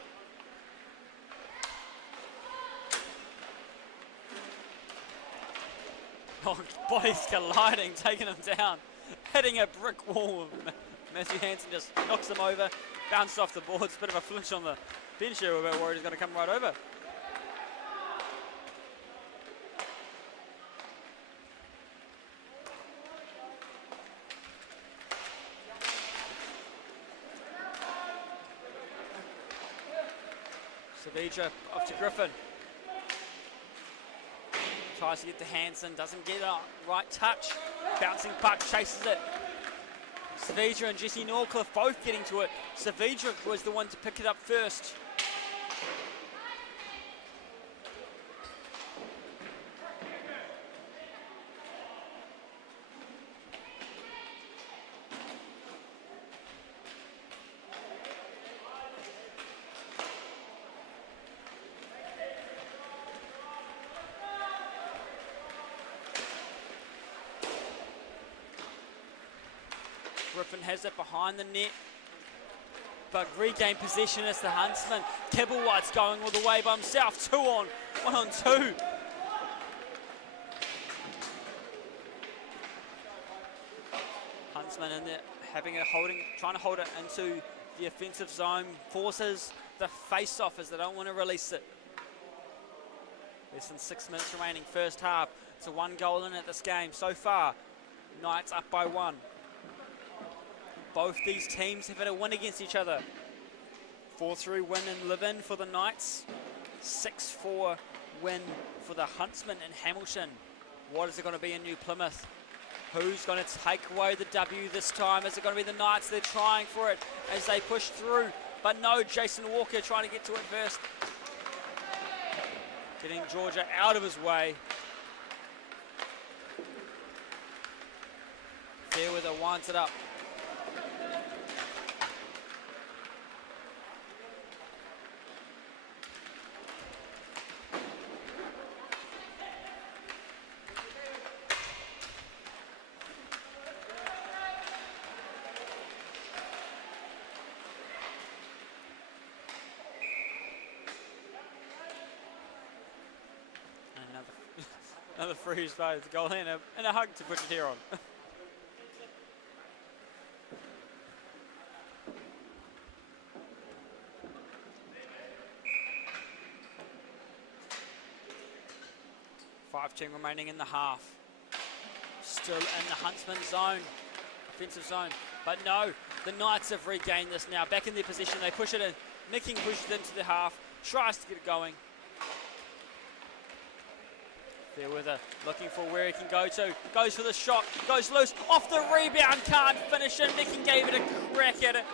Oh, bodies colliding, taking him down. Hitting a brick wall. Matthew Hansen just knocks him over. Bounced off the boards. Bit of a flinch on the bench here. We're about worried he's going to come right over. Savija off to Griffin. Tries to get to Hansen, doesn't get a right touch. Bouncing puck, chases it. Savija and Jesse Norcliffe both getting to it. Savija was the one to pick it up first. Griffin has it behind the net, but regain possession as the Huntsman. Kibblewhite's going all the way by himself. 1 on 2. Huntsman in there, trying to hold it into the offensive zone, forces the face-off as they don't want to release it. Less than 6 minutes remaining, first half. It's a 1 goal in at this game so far. Knights up by 1. Both these teams have had a win against each other. 4-3 win in Live-In for the Knights. 6-4 win for the Huntsmen in Hamilton. What is it going to be in New Plymouth? Who's going to take away the W this time? Is it going to be the Knights? They're trying for it as they push through. But no, Jason Walker trying to get to it first. Getting Georgia out of his way. Fairweather winds it up. Another freeze by the goal in and a hug to put it here on. $5:10 remaining in the half. Still in the Huntsman zone, offensive zone. But no, the Knights have regained this now. Back in their position, they push it in. Micking pushes it into the half, tries to get it going. Fairweather looking for where he can go to. Goes for the shot, goes loose, off the rebound, can't finish it. Micking gave it a crack at it.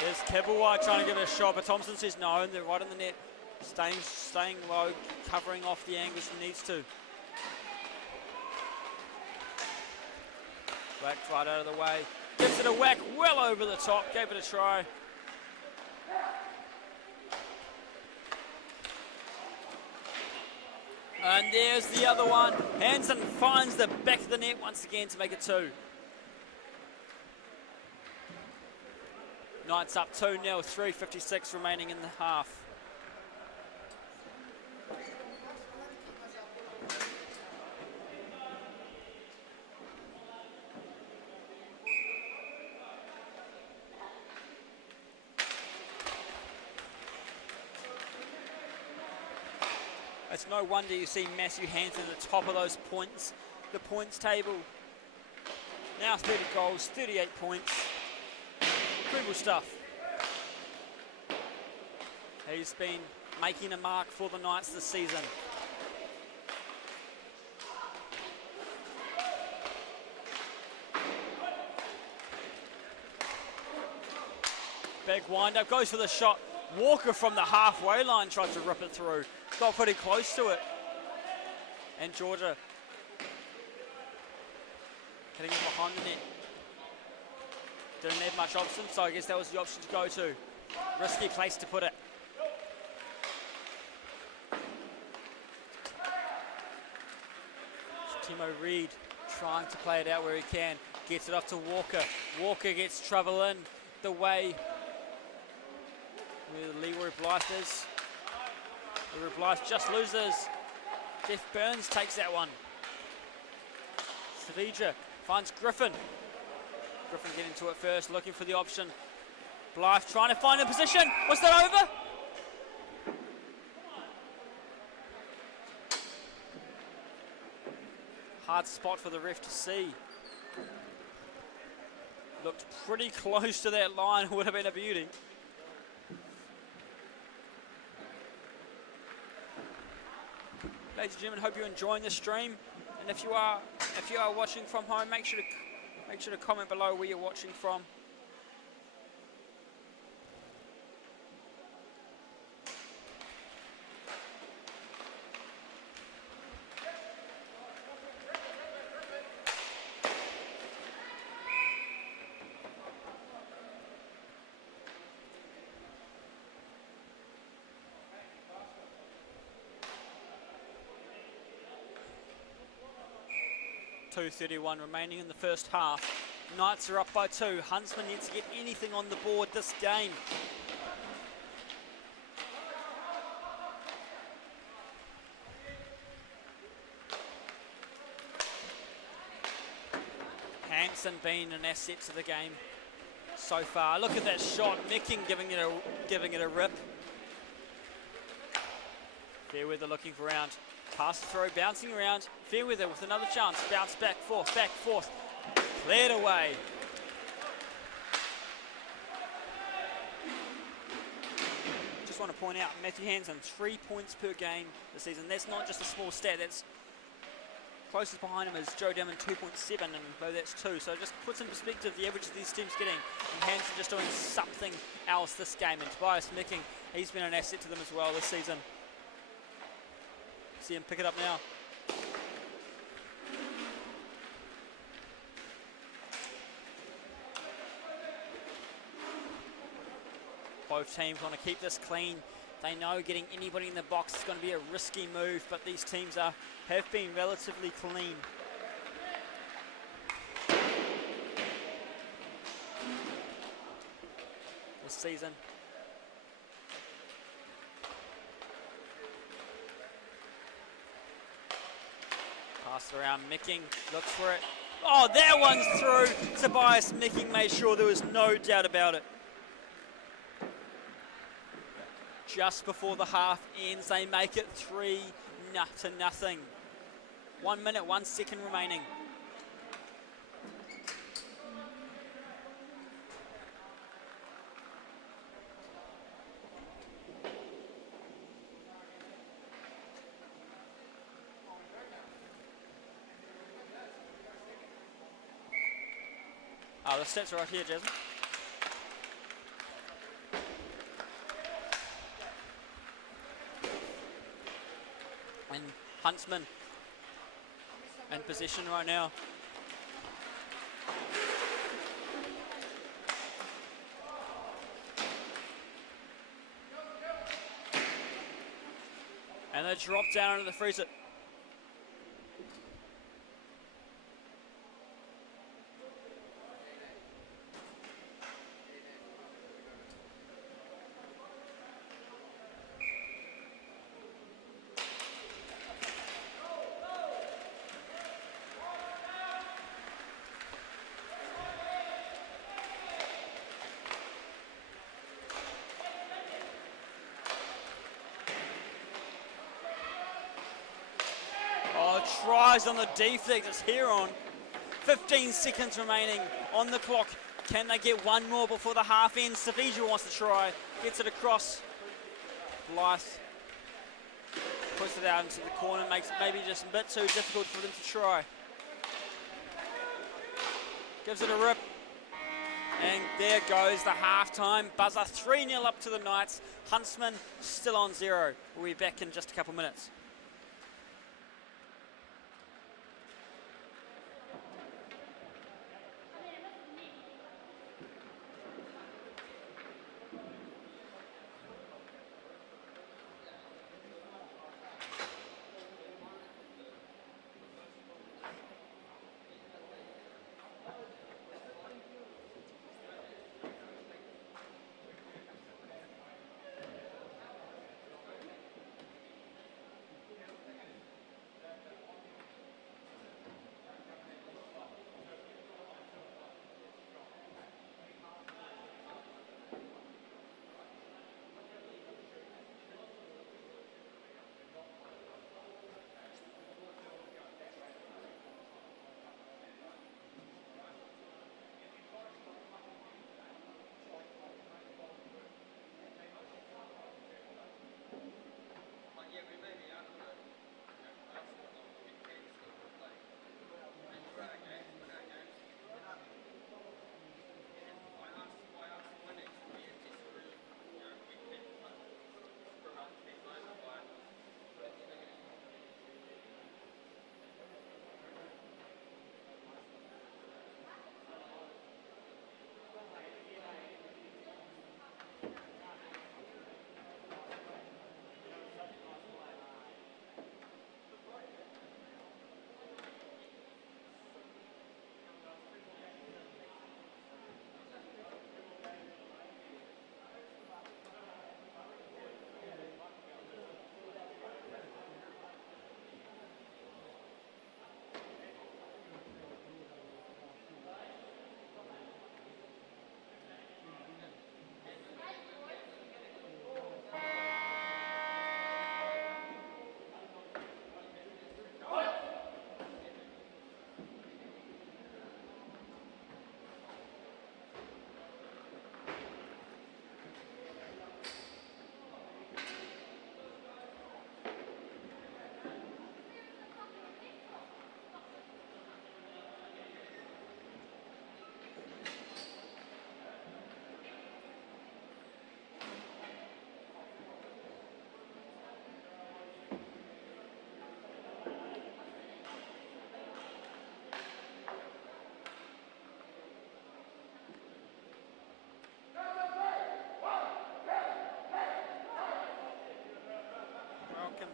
There's Kibblewhite trying to give it a shot, but Thompson says no, and they're right on the net. Staying low, covering off the angles he needs to. Whacked right out of the way. Gives it a whack well over the top, gave it a try. And there's the other one. Hansen finds the back of the net once again to make it 2. Knights up 2-0, 3:56 remaining in the half. It's no wonder you see Matthew Hansen at the top of those points, the points table. Now 30 goals, 38 points. Incredible stuff. He's been making a mark for the Knights this season. Big wind-up, goes for the shot. Walker from the halfway line tries to rip it through. Got pretty close to it. And Georgia hitting it behind the net. Didn't have much option, so I guess that was the option to go to. Risky place to put it. Timo Reid trying to play it out where he can. Gets it off to Walker. Walker gets trouble in the way where Leroy Blythe is. Leroy Blythe just loses. Jeff Burns takes that one. Savija finds Griffin. Griffin getting to it first, looking for the option. Blythe trying to find a position. Was that over? Hard spot for the ref to see. Looked pretty close to that line. Would have been a beauty. Ladies and gentlemen, hope you're enjoying the stream. And if you are watching from home, make sure to comment below where you're watching from. .2:31 remaining in the first half. Knights are up by 2. Huntsman needs to get anything on the board this game. Hansen being an asset to the game so far. Look at that shot. Micking giving it a rip. Fairweather looking for round. Pass throw, bouncing around. Fairweather with another chance. Bounce back, forth. Cleared away. Just want to point out, Matthew Hansen, 3 points per game this season. That's not just a small stat. That's closest behind him is Joe Damon, 2.7, and though that's 2. So it just puts in perspective the average these teams getting. And Hansen just doing something else this game. And Tobias Micking, he's been an asset to them as well this season. See him pick it up now. Both teams want to keep this clean. They know getting anybody in the box is going to be a risky move, but these teams have been relatively clean. This season. Pass around, Micking, looks for it. Oh, that one's through. Tobias Micking made sure there was no doubt about it. Just before the half ends, they make it 3-0. 1 minute, 1 second remaining. The stats are right here, Jasmine. And Huntsman in position right now. And they drop down into the freezer. tries on the deflect. It's Heron. 15 seconds remaining on the clock. Can they get one more before the half ends? Savija wants to try. Gets it across. Blythe puts it out into the corner. Makes it maybe just a bit too difficult for them to try. Gives it a rip. And there goes the halftime buzzer. 3-0 up to the Knights. Huntsman still on 0. We'll be back in just a couple minutes.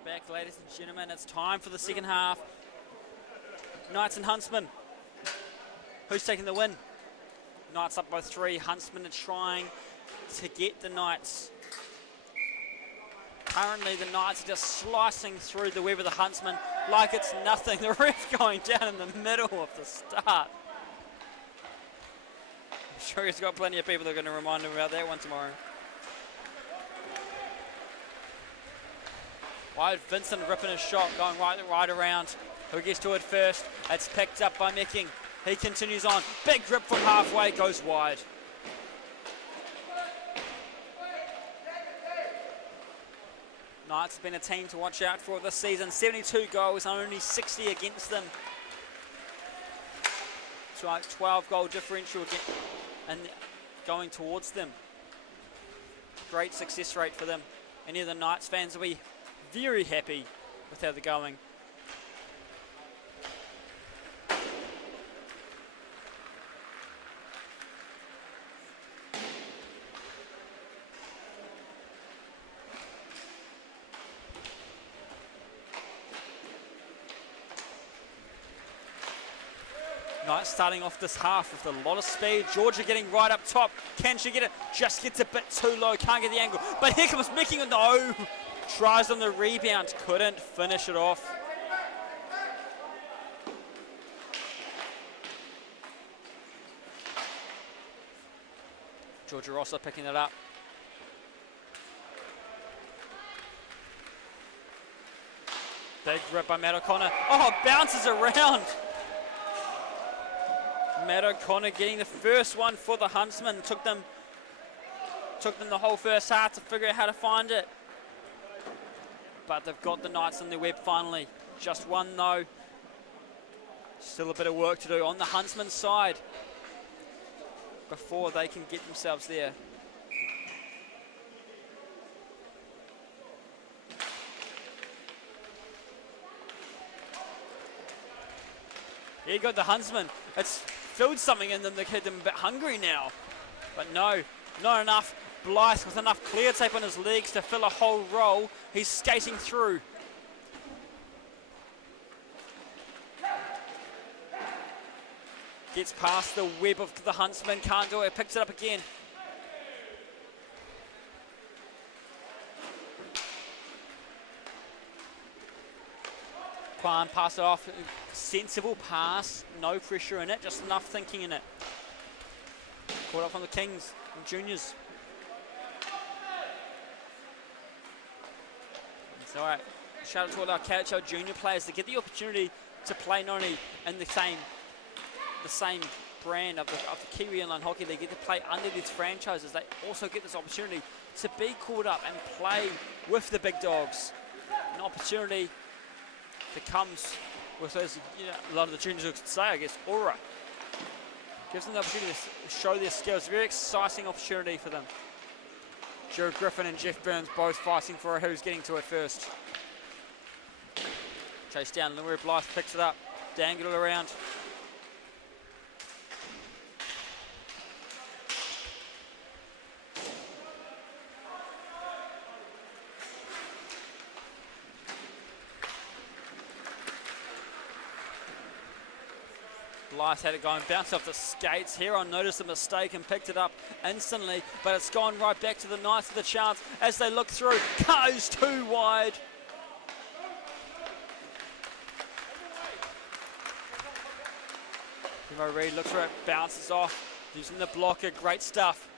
Back, ladies and gentlemen, it's time for the second half. Knights and Huntsman. Who's taking the win? Knights up by 3. Huntsman are trying to get the Knights. Currently, the Knights are just slicing through the web of the Huntsman like it's nothing. The ref going down in the middle of the start. I'm sure he's got plenty of people that are going to remind him about that one tomorrow. Wide Vincent ripping his shot, going right around. Who gets to it first? It's picked up by Mecking. He continues on. Big rip from halfway, goes wide. Knights have been a team to watch out for this season. 72 goals, only 60 against them. It's like 12 goal differential and going towards them. Great success rate for them. Any of the Knights fans will be very happy with how they're going. Knights starting off this half with a lot of speed. Georgia getting right up top. Can she get it? Just gets a bit too low. Can't get the angle. But here comes Mickey. No! Tries on the rebound, couldn't finish it off. Georgia Rossa picking it up. Big rip by Matt O'Connor. Oh, bounces around. Matt O'Connor getting the first one for the Huntsmen. Took them the whole first half to figure out how to find it. But they've got the Knights on their web finally. Just one though. Still a bit of work to do on the Huntsman side before they can get themselves there. Here you go, the Huntsman. It's filled something in them that get them a bit hungry now. But no, not enough. Blythe with enough clear tape on his legs to fill a whole roll. He's skating through. Gets past the web of the Huntsman, can't do it, picks it up again. Kwan pass it off, sensible pass, no pressure in it, just enough thinking in it. Caught up from the Kings and Juniors. It's all right. Shout out to all our KIHL junior players to get the opportunity to play not only in the same brand of the Kiwi Inline Hockey League, get to play under these franchises. They also get this opportunity to be called up and play with the big dogs. An opportunity that comes with, as a lot of the juniors would say, I guess, aura. Gives them the opportunity to show their skills. Very exciting opportunity for them. Jared Griffin and Jeff Burns both fighting for who's getting to it first. Chase down, Louis Blythe picks it up, dangle it around. Blythe had it going, bounced off the skates. Heron noticed the mistake and picked it up instantly, but it's gone right back to the Knights of the chance as they look through. Goes too wide. Timo Reid looks for it, bounces off, using the blocker, great stuff.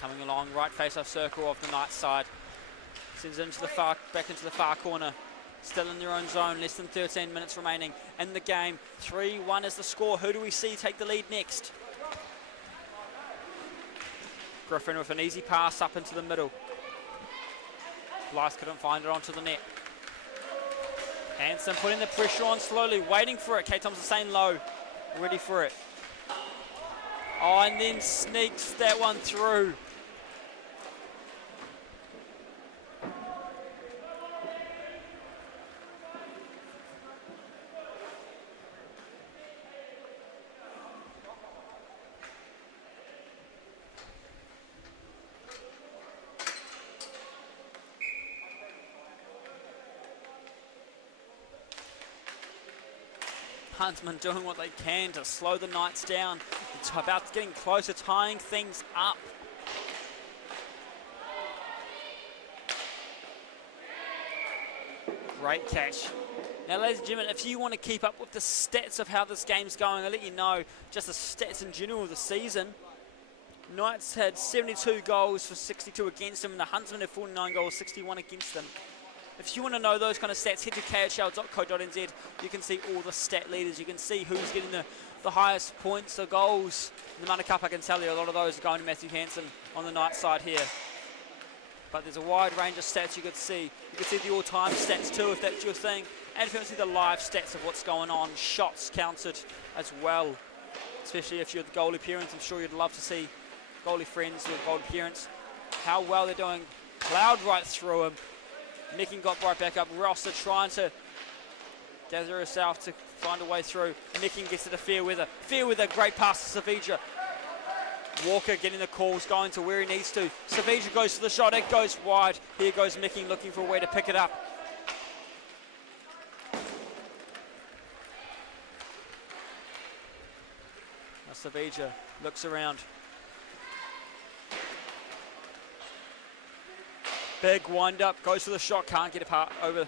Coming along, right face-off circle of the Knights side. Sends it into the back into the far corner. Still in their own zone, less than 13 minutes remaining in the game. 3-1 is the score. Who do we see take the lead next? Griffin with an easy pass up into the middle. Blythe couldn't find it onto the net. Hanson putting the pressure on slowly, waiting for it. Kate Thompson staying low, ready for it. Oh, and then sneaks that one through. Huntsman doing what they can to slow the Knights down. It's about getting closer, tying things up. Great catch. Now, ladies and gentlemen, if you want to keep up with the stats of how this game's going, I'll let you know just the stats in general of the season. Knights had 72 goals for 62 against them, and the Huntsmen had 49 goals, 61 against them. If you want to know those kind of stats, head to kihl.co.nz. You can see all the stat leaders. You can see who's getting the highest points or goals. In the Mana Cup, I can tell you a lot of those are going to Matthew Hanson on the Knights side here. But there's a wide range of stats you could see. You could see the all-time stats too, if that's your thing. And if you want to see the live stats of what's going on, shots counted as well. Especially if you're the goalie appearance, I'm sure you'd love to see goalie friends with goalie appearance. How well they're doing. Plowed right through him. Micking got right back up. Rosser trying to gather herself to find a way through. Micking gets it to Fairweather. Fairweather, great pass to Savija. Walker getting the calls, going to where he needs to. Savija goes for the shot. It goes wide. Here goes Micking looking for a way to pick it up. Now Savija looks around. Big wind up, goes for the shot, can't get it over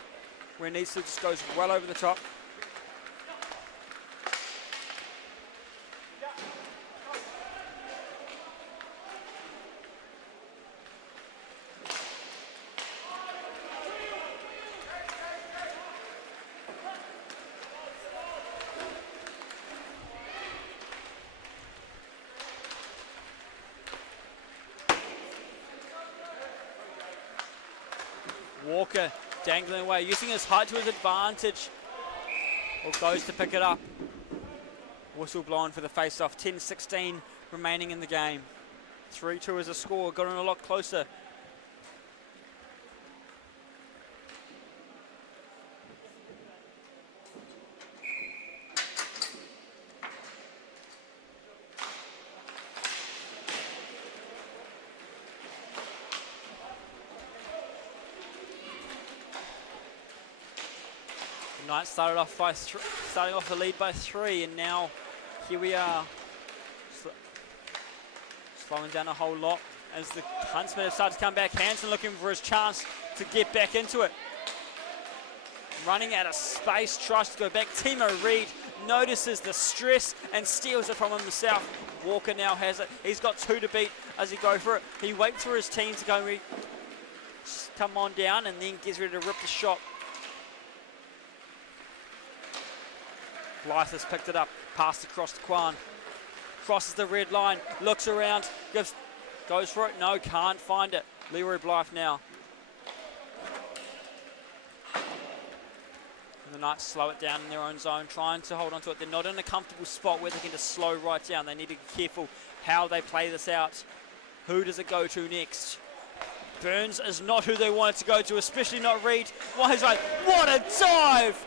where it needs to, just goes well over the top. Walker dangling away, using his height to his advantage. Or goes to pick it up. Whistle blown for the face-off. 10-16 remaining in the game. 3-2 is a score. Got in a lot closer. Knight starting off the lead by 3, and now here we are, slowing down a whole lot as the Huntsmen have started to come back. Hansen looking for his chance to get back into it. Running out of space, tries to go back. Timo Reed notices the stress and steals it from himself. Walker now has it. He's got 2 to beat as he goes for it. He waits for his team to go come on down and then gets ready to rip the shot. Blythe has picked it up, passed across to Kwan. Crosses the red line, looks around, goes for it. No, can't find it. Leroy Blythe now. And the Knights slow it down in their own zone, trying to hold on to it. They're not in a comfortable spot where they can just slow right down. They need to be careful how they play this out. Who does it go to next? Burns is not who they want it to go to, especially not Reed. What a dive!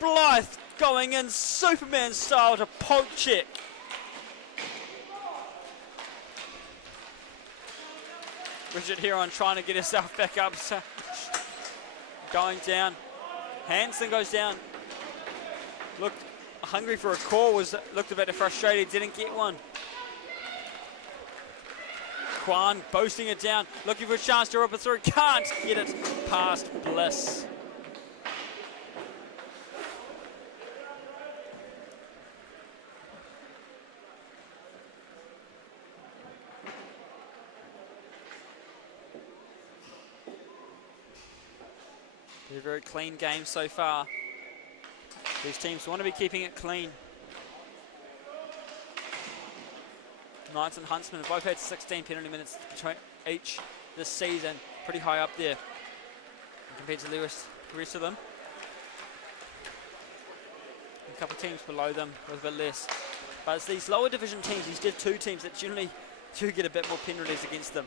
Blythe going in Superman style to poke check. Richard Heron trying to get herself back up, so going down. Hansen goes down. Looked hungry for a call, looked a bit frustrated, didn't get one. Kwan boasting it down, looking for a chance to rip it through, can't get it past Bliss. A very clean game so far. These teams want to be keeping it clean. Knights and Huntsmen have both had 16 penalty minutes between each this season. Pretty high up there compared to the rest of them. A couple of teams below them with a bit less. But it's these lower division teams, these Div 2 teams, that generally do get a bit more penalties against them.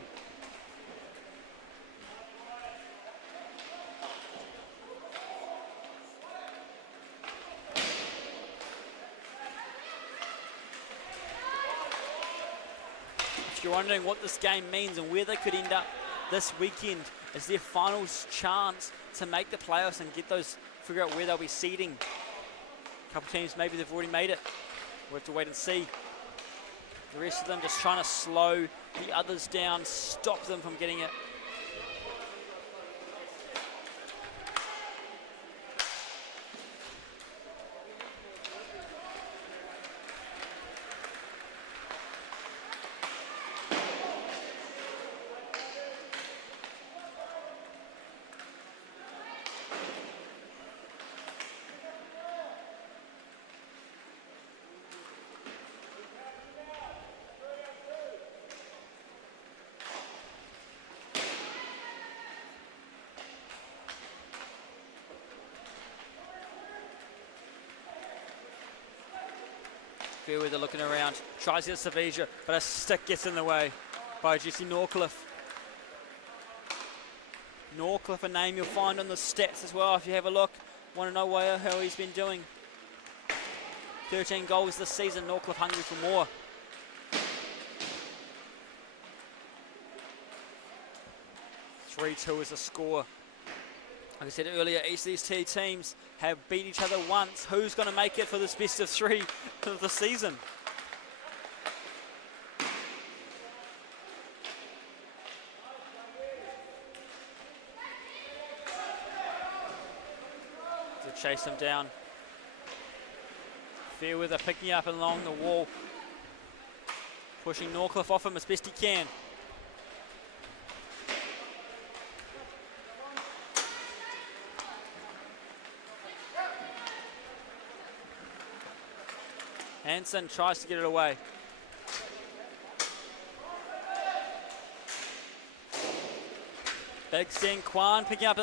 If you're wondering what this game means and where they could end up this weekend, is their final chance to make the playoffs and figure out where they'll be seeding. A couple teams, maybe they've already made it. We'll have to wait and see. The rest of them just trying to slow the others down, stop them from getting it. Fairweather looking around, tries to get Savija, but a stick gets in the way by Jesse Norcliffe. Norcliffe, a name you'll find on the stats as well if you have a look. Want to know how he's been doing. 13 goals this season, Norcliffe hungry for more. (3-2) is a score. Like I said earlier, each of these two teams have beat each other once. Who's going to make it for this best of 3 of the season? To chase them down. Fairweather picking up along the wall. Pushing Norcliffe off him as best he can. Hansen tries to get it away. Pigs in, Kwan picking up,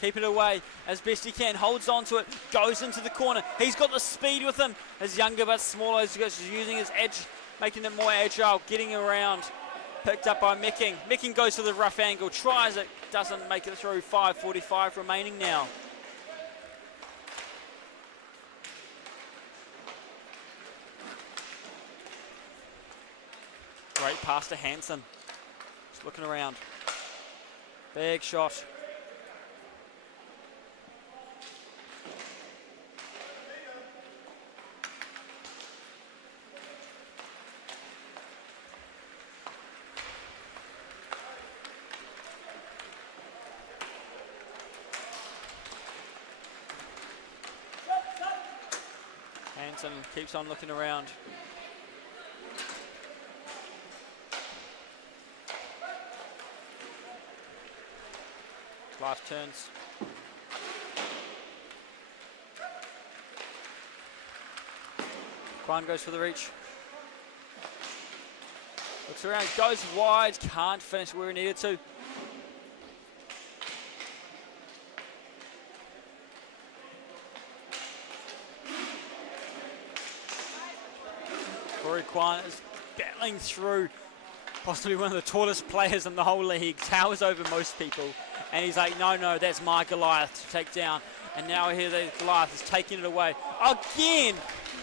keep it away as best he can, holds on to it, goes into the corner. He's got the speed with him. He's younger but smaller, he's using his edge, making it more agile, getting around. Picked up by Mecking. Mecking goes for the rough angle, tries it, doesn't make it through. 5:45 remaining now. Great pass to Hansen. Just looking around. Big shot. Hansen keeps on looking around. Life turns. Kwan goes for the reach. Looks around, goes wide, can't finish where he needed to. Kwan is battling through, possibly one of the tallest players in the whole league, towers over most people, and he's like, no, that's my Goliath to take down. And now here the Goliath is taking it away. Again,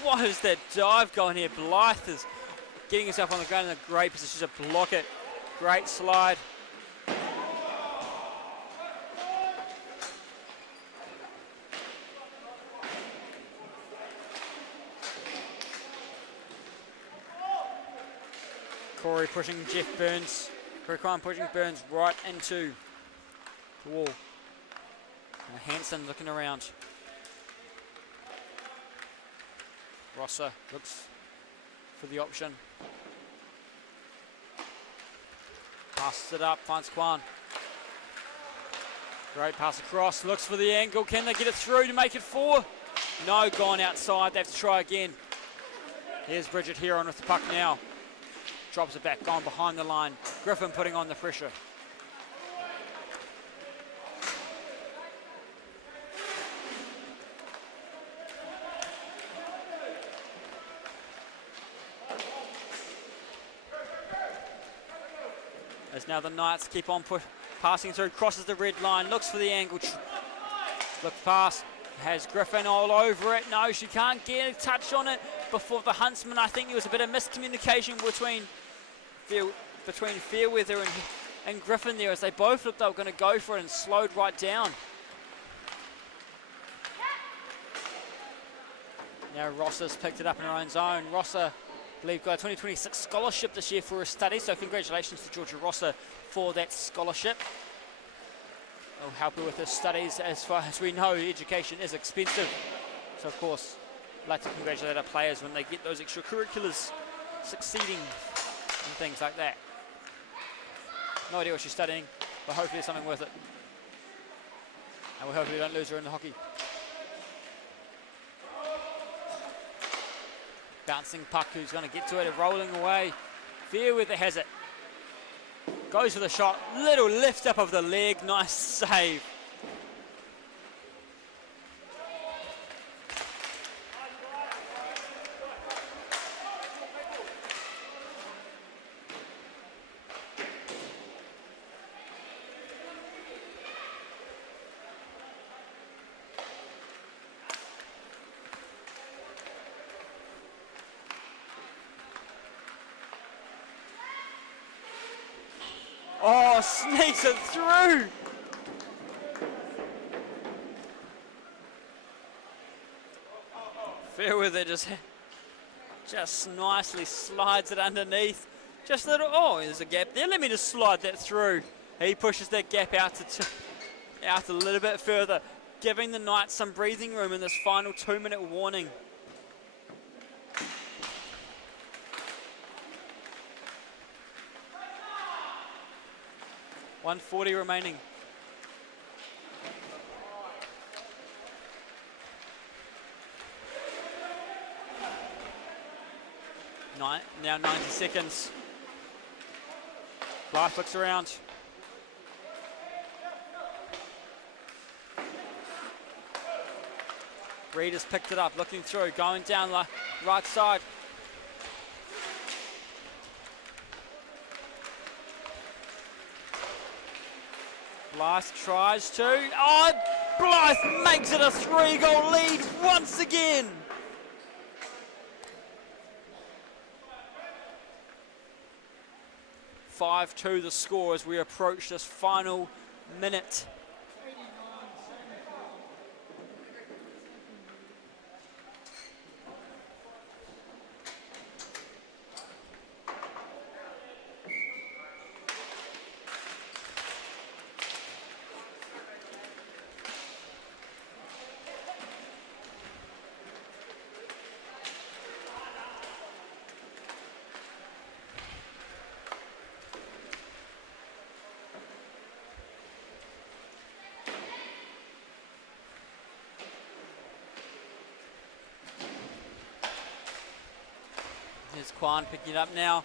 what is that dive going here? Blythe is getting himself on the ground in a great position to block it. Great slide. Corey pushing Jeff Burns. Corey Kwan pushing Burns right into the wall. And Hansen looking around. Rosser looks for the option. Passes it up, finds Kwan. Great pass across, looks for the angle. Can they get it through to make it 4? No, gone outside. They have to try again. Here's Bridget Heron with the puck now. Drops it back, gone behind the line. Griffin putting on the pressure. As now the Knights keep on passing through, crosses the red line, looks for the angle. Look past, has Griffin all over it. No, she can't get a touch on it before the Huntsman. I think there was a bit of miscommunication between Fairweather and Griffin there, as they both looked they were going to go for it and slowed right down. Now Rosser's picked it up in her own zone. Rosser, I believe, got a 2026 scholarship this year for her studies, so congratulations to Georgia Rosser for that scholarship. It'll help her with her studies. As far as we know, education is expensive. So of course, I'd like to congratulate our players when they get those extracurriculars succeeding and things like that. No idea what she's studying, but hopefully there's something worth it. And we hopefully don't lose her in the hockey. Bouncing puck, who's going to get to it, rolling away. Fairweather has it. Goes for the shot, little lift up of the leg, nice save. Oh, sneaks it through. Fairweather just nicely slides it underneath. Just a little, oh, there's a gap there. Let me just slide that through. He pushes that gap out a little bit further, giving the Knights some breathing room in this final 2-minute warning. .140 remaining. Now 90 seconds. Blythe looks around. Reed has picked it up, looking through, going down the right side. Blythe tries to. Oh, Blythe makes it a 3-goal lead once again. (5-2) the score as we approach this final minute. Here's Kwan picking it up now.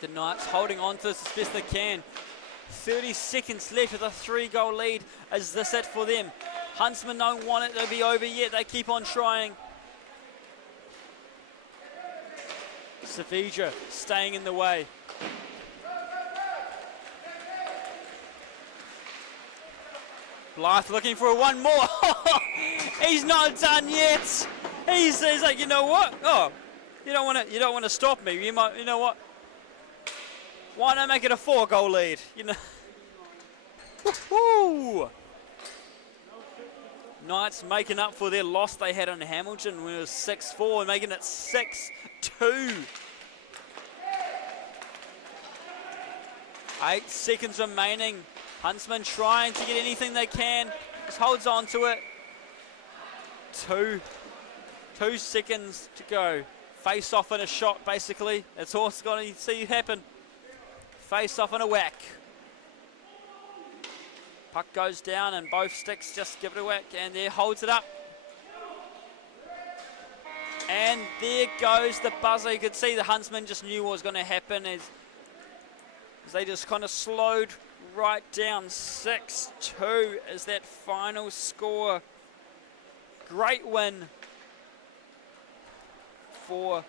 The Knights holding on to this as best they can. 30 seconds left with a 3-goal lead. Is this it for them? Huntsmen don't want it to be over yet. They keep on trying. Savija staying in the way. Blythe looking for one more. He's not done yet. He's like, you know what? Oh, you don't want to stop me. You know what? Why not make it a 4-goal lead? You know. Woo-hoo! Knights making up for their loss they had on Hamilton when it was 6-4 and making it 6-2. 8 seconds remaining. Huntsman trying to get anything they can. Just holds on to it. 2 seconds to go. Face off in a shot, basically. That's all it's going to see happen. Face off in a whack. Puck goes down and both sticks just give it a whack, and there holds it up. And there goes the buzzer. You could see the Huntsman just knew what was going to happen as they just kind of slowed right down. 6-2 is that final score. Great win for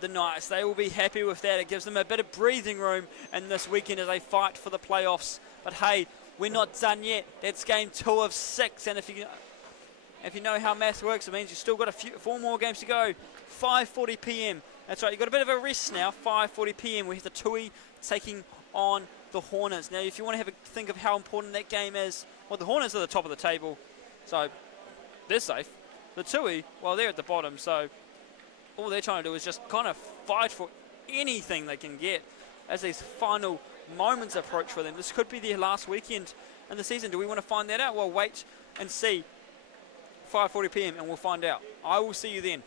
the Knights. They will be happy with that. It gives them a bit of breathing room in this weekend as they fight for the playoffs. But hey, we're not done yet. That's game 2 of 6, and if you know how math works, it means you've still got 4 more games to go. 5:40 p.m. That's right, you've got a bit of a rest now. 5:40 p.m. we have the Tui taking on the Hornets. Now, if you want to think of how important that game is, well, the Hornets are the top of the table, so they're safe. The Tui, well, they're at the bottom, so all they're trying to do is just kind of fight for anything they can get as these final moments approach for them. This could be their last weekend in the season. Do we want to find that out? Well, wait and see. 5:40 p.m. and we'll find out. I will see you then.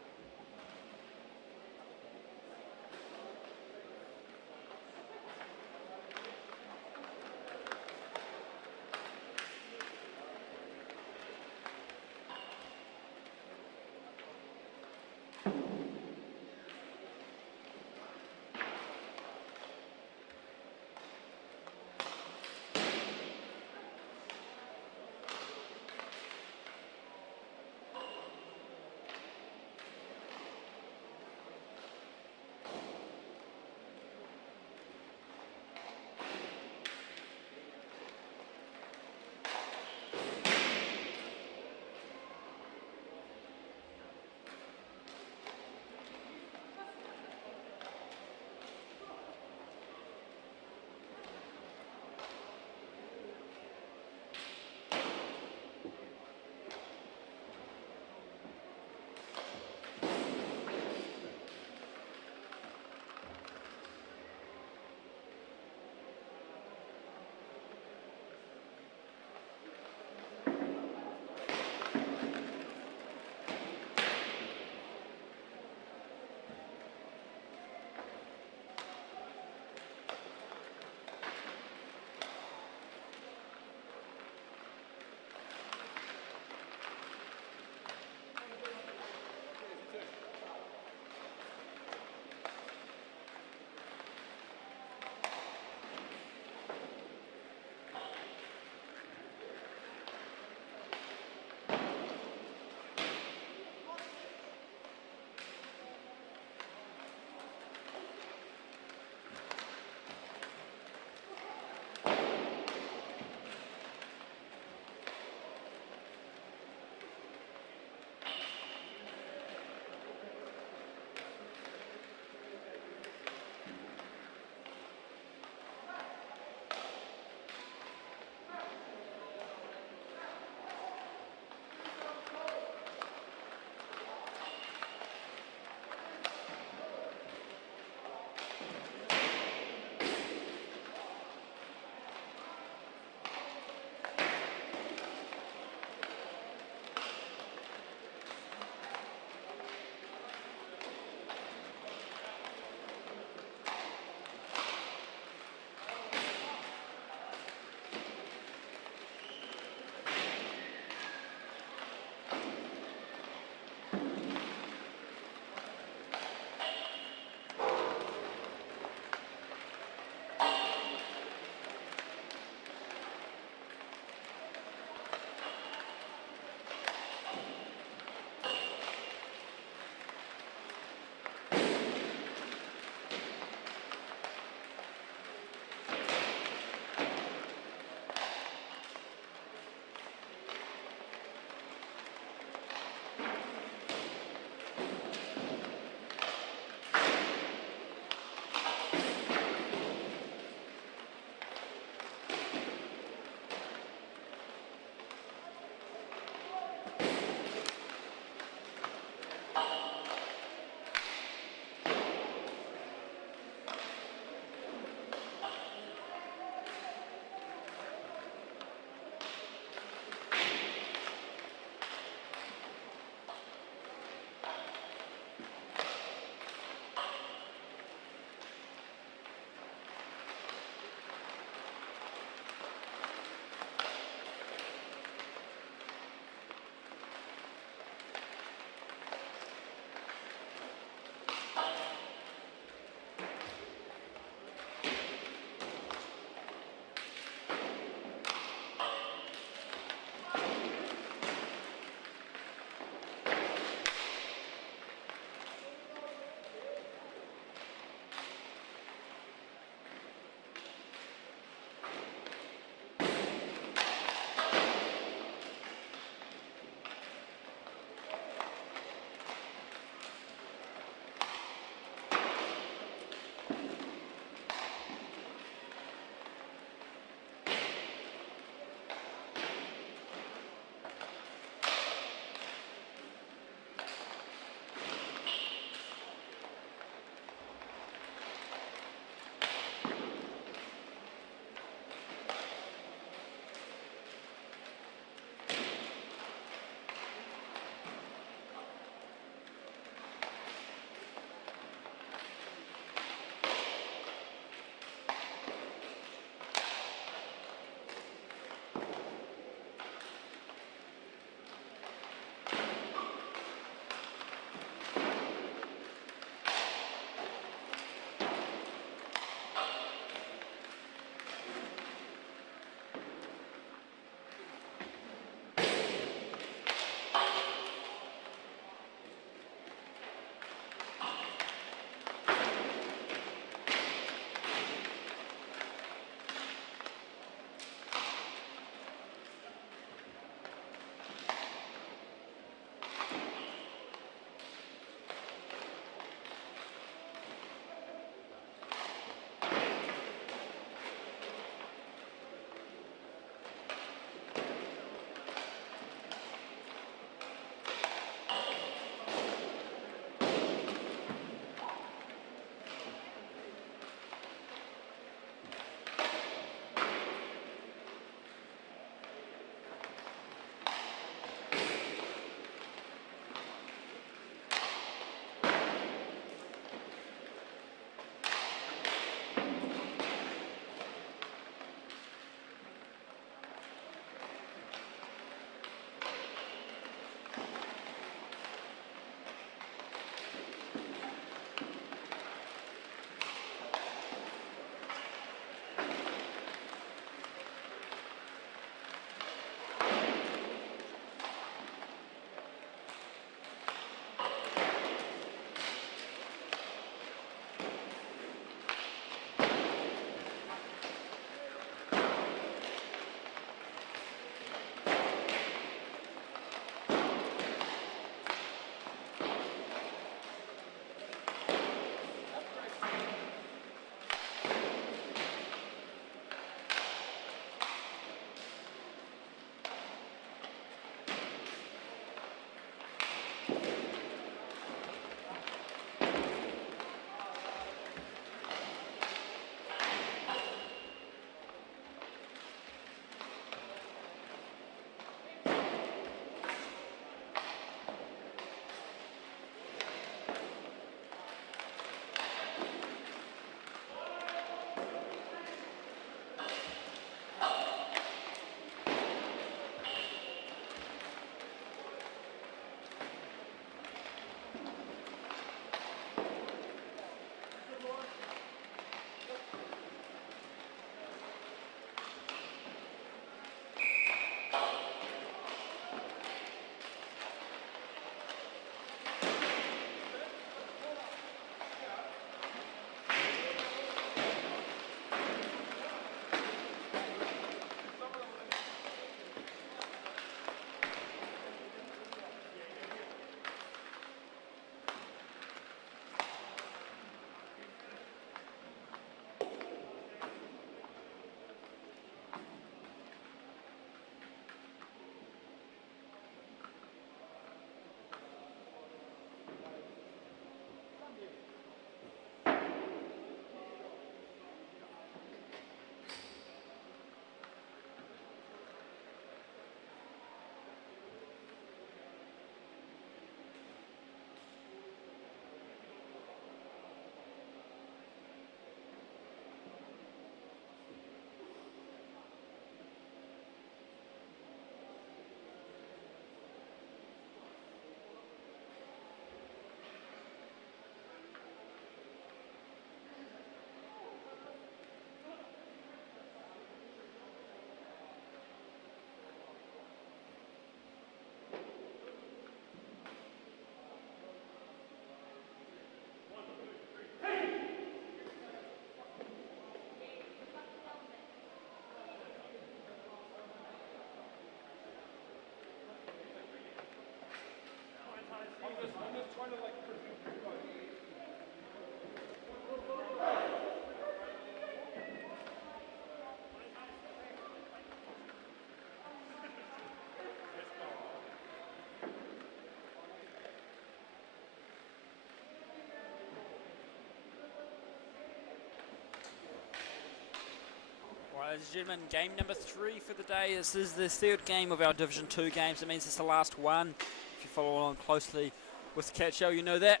Right, ladies and gentlemen, game number 3 for the day. This is the 3rd game of our Division 2 games. It means it's the last one. If you follow along closely with the KIHL, you know that.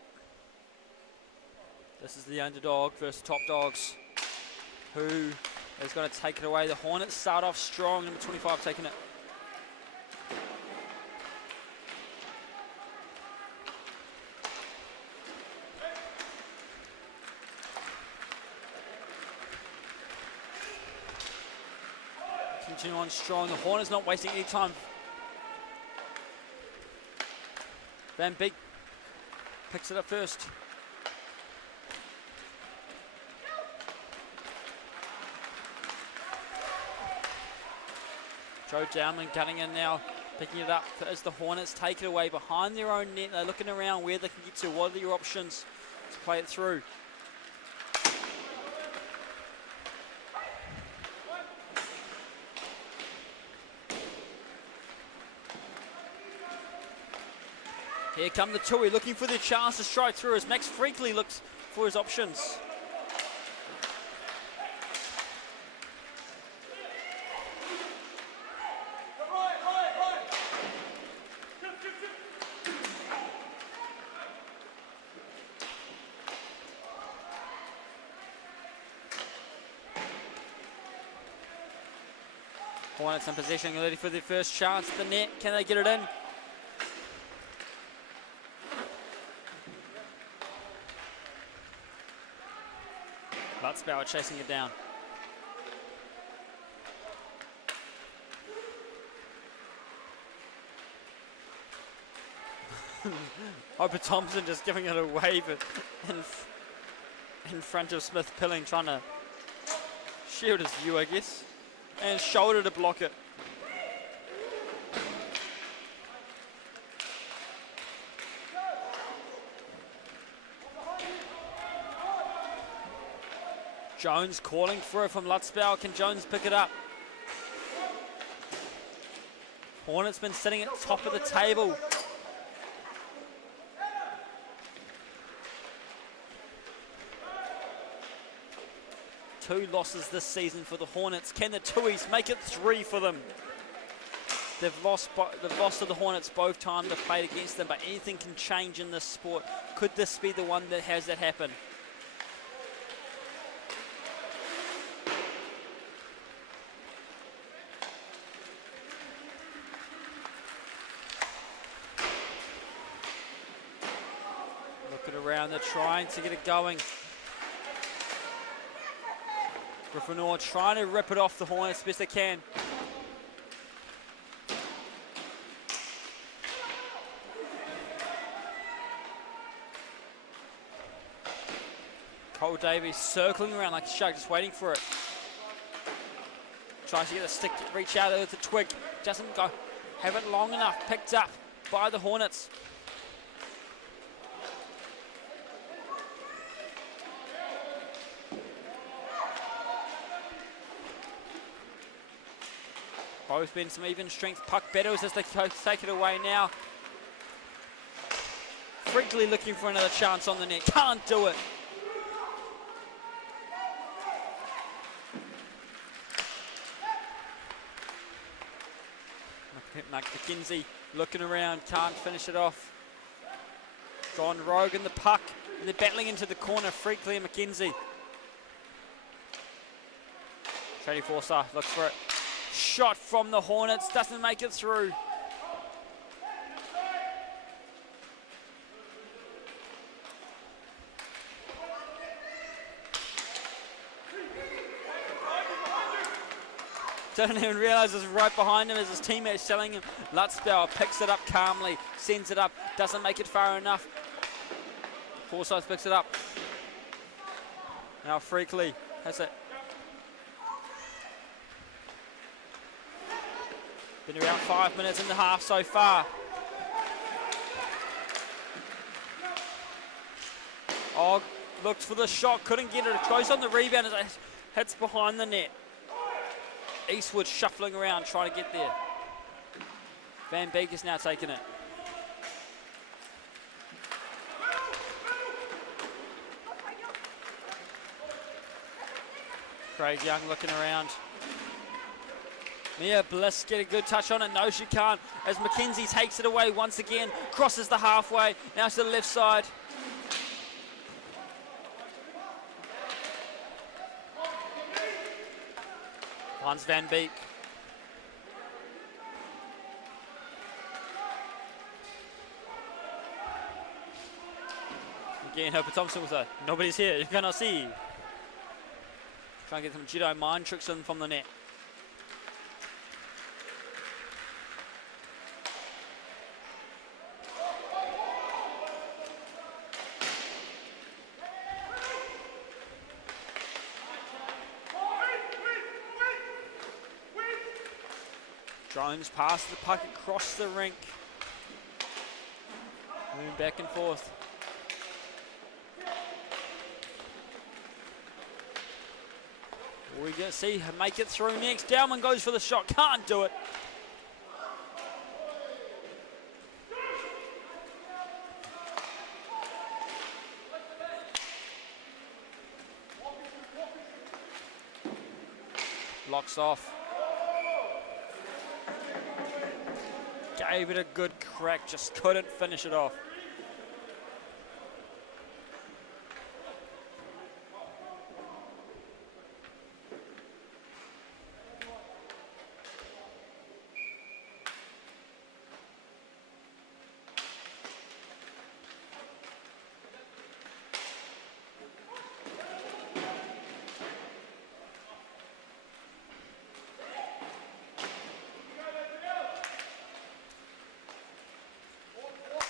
This is the underdog versus top dogs. Who is going to take it away? The Hornets start off strong, number 25 taking it. Continue on strong. The Hornets not wasting any time. Van Beek picks it up first. Joe Downman cutting in now, picking it up as the Hornets take it away behind their own net. They're looking around where they can get to. What are your options to play it through? Here come the Tui, looking for the chance to strike through as Max Freakley looks for his options. Hornets in possession, ready for their first chance at the net. Can they get it in? Lutzbauer chasing it down. Opa Thompson just giving it a wave in front of Smith Pilling, trying to shield his view, I guess, and shoulder to block it. Jones calling for it from Lutzbauer. Can Jones pick it up? Hornets been sitting at the top of the table. Two losses this season for the Hornets. Can the Tuis make it 3 for them? They've lost to the Hornets both times they've played against them, but anything can change in this sport. Could this be the one that has that happen? Around, they're trying to get it going. Griffinor trying to rip it off the Hornets best they can. Cole Davies circling around like a shark, just waiting for it. Tries to get the stick, reach out with the twig. Doesn't go, have it long enough. Picked up by the Hornets. Both been some even strength puck battles as they take it away now. Freakley looking for another chance on the net. Can't do it. McKenzie looking around, can't finish it off. Gone rogue in the puck. And they're battling into the corner, Freakley and McKenzie. Shady Forsyth looks for it. Shot from the Hornets, doesn't make it through. Don't even realise it's right behind him as his teammate's selling him. Lutzbauer picks it up calmly, sends it up, doesn't make it far enough. Forsyth picks it up. Now Freakley has it. Been around 5 minutes in the half so far. Oh, looked for the shot, couldn't get it. It goes on the rebound as it hits behind the net. Eastwood shuffling around, trying to get there. Van Beek is now taking it. Craig Young looking around. Mia Bliss get a good touch on it. No, she can't. As Mackenzie takes it away once again, crosses the halfway. Now to the left side. Finds Van Beek. Again, Hope Thompson with a nobody's here, you cannot see. Try and get some judo mind tricks in from the net. Jones passes the puck across the rink. Moving back and forth. We get to see her make it through next. Dowman goes for the shot, can't do it. Blocks off. Gave it a good crack, just couldn't finish it off.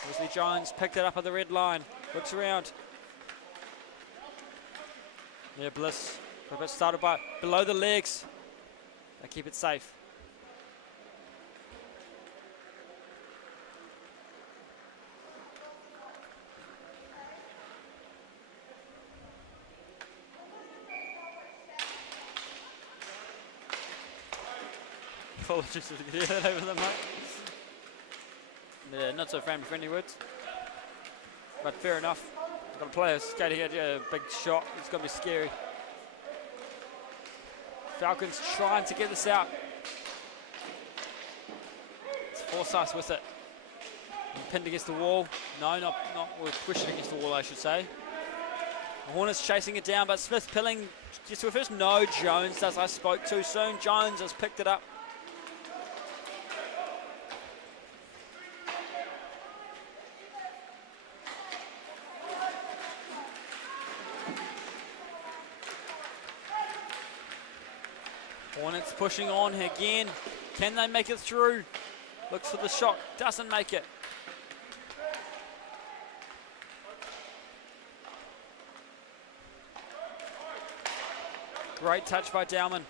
Wesley Jones picked it up at the red line, looks around. Yeah, Bliss, a bit started by below the legs. They keep it safe. Apologies for getting that over the mic. Yeah, not so friendly words, but fair enough. Got a player skating at a big shot. It's going to be scary. Falcons trying to get this out. It's Forsyth with it. Pinned against the wall. No, not pushed against the wall, I should say. The Hornets chasing it down, but Smith Pilling gets to it first. No, Jones does. I spoke too soon. Jones has picked it up. Hornets pushing on again. Can they make it through? Looks for the shot, doesn't make it. Great touch by Dowman.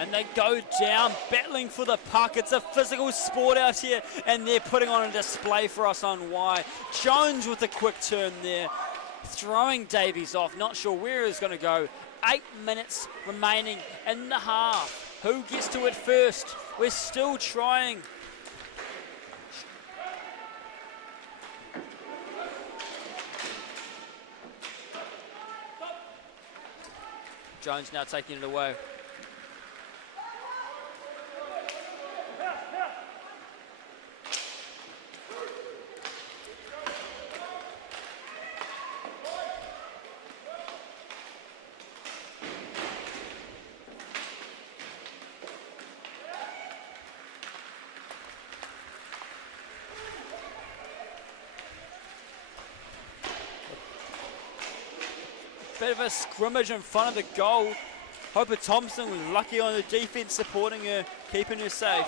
And they go down, battling for the puck. It's a physical sport out here, and they're putting on a display for us on why. Jones with a quick turn there, throwing Davies off. Not sure where he's going to go. 8 minutes remaining in the half. Who gets to it first? We're still trying. Jones now taking it away. Bit of a scrimmage in front of the goal. Hope Thompson was lucky on the defense, supporting her, keeping her safe.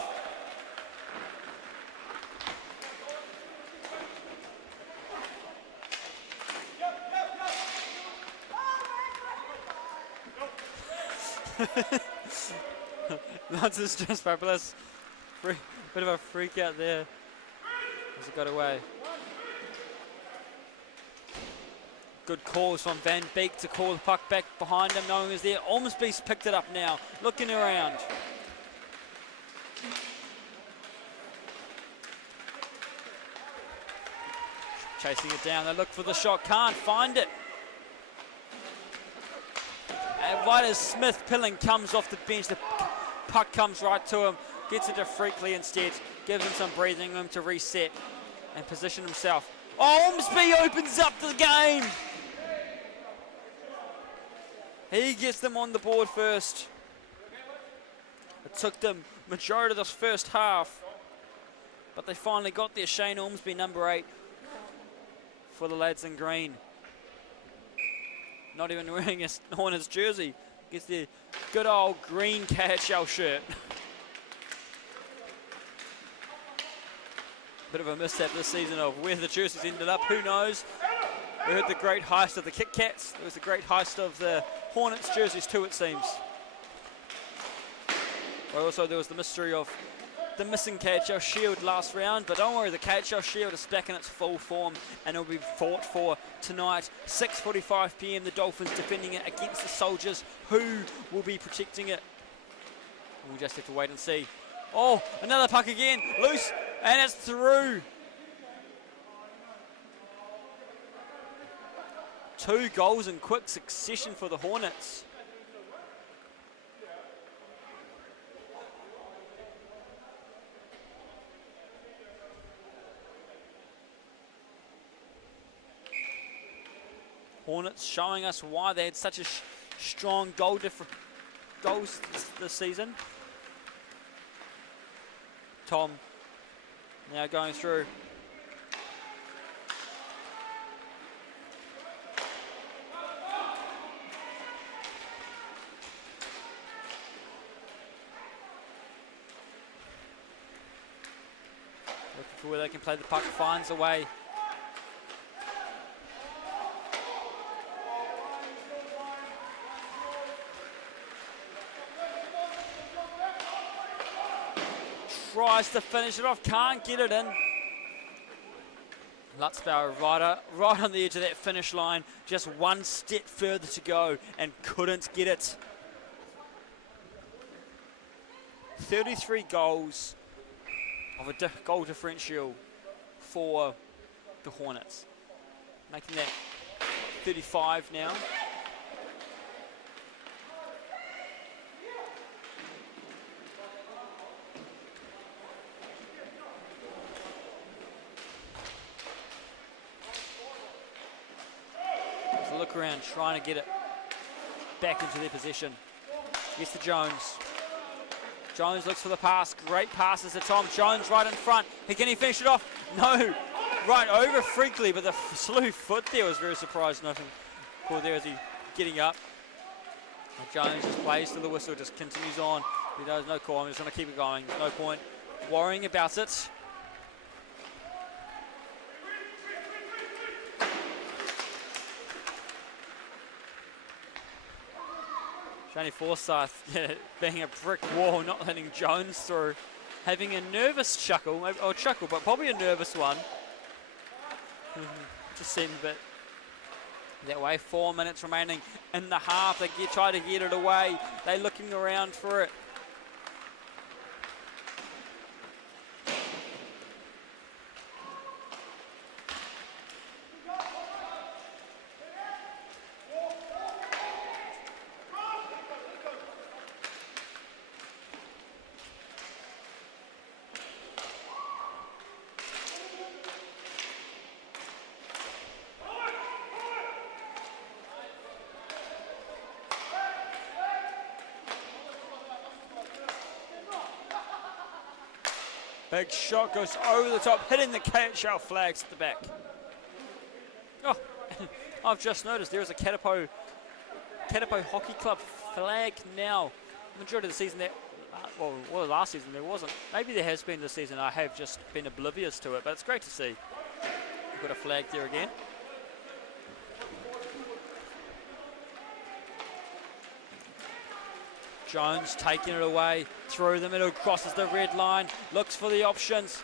That's just fabulous. Bit of a freak out there as it got away. Good calls from Van Beek to call the puck back behind him, knowing he's there. Ormsby's picked it up now, looking around. Chasing it down, they look for the shot, can't find it. And right as Smith Pilling comes off the bench, the puck comes right to him, gets it to Freakley instead, gives him some breathing room to reset and position himself. Ormsby opens up the game. He gets them on the board first. It took them majority of this first half, but they finally got there. Shane Ormsby, number 8, for the lads in green. Not even wearing his Hornets jersey. Gets the good old green KHL shirt. Bit of a mishap this season of where the jerseys ended up, who knows. We heard the great heist of the Kit Kats. There was the great heist of the Hornets jerseys too, it seems. But also there was the mystery of the missing KHL Shield last round, but don't worry, the KHL Shield is back in its full form and it will be fought for tonight. 6:45 p.m. the Dolphins defending it against the Soldiers. Who will be protecting it? We'll just have to wait and see. Oh, another puck again, loose, and it's through. 2 goals in quick succession for the Hornets. Hornets showing us why they had such a strong goals this season. Tom now going through. Looking for where they can play the puck, finds a way. Tries to finish it off, can't get it in. Lutzbauer right on the edge of that finish line, just one step further to go and couldn't get it. 33 goals of a goal differential for the Hornets, making that 35 now. Look around, trying to get it back into their possession. Gets to Jones. Jones looks for the pass. Great passes to Tom. Jones right in front. Can he finish it off? No. Right over Freakley, but the slew foot there was very surprised. Nothing cool there as he getting up. And Jones just plays to the whistle, just continues on. He knows no call. I'm just going to keep it going. No point worrying about it. Shani Forsyth being a brick wall, not letting Jones through. Having a nervous chuckle, or chuckle, but probably a nervous one. Just seemed a bit that way. 4 minutes remaining in the half. They try to get it away. They're looking around for it. Big shot goes over the top, hitting the KHL flags at the back. Oh, I've just noticed there is a Katapo Hockey Club flag now. The majority of the season, well, last season there wasn't. Maybe there has been this season. I have just been oblivious to it, but it's great to see. We've got a flag there again. Jones taking it away, through the middle, crosses the red line, looks for the options.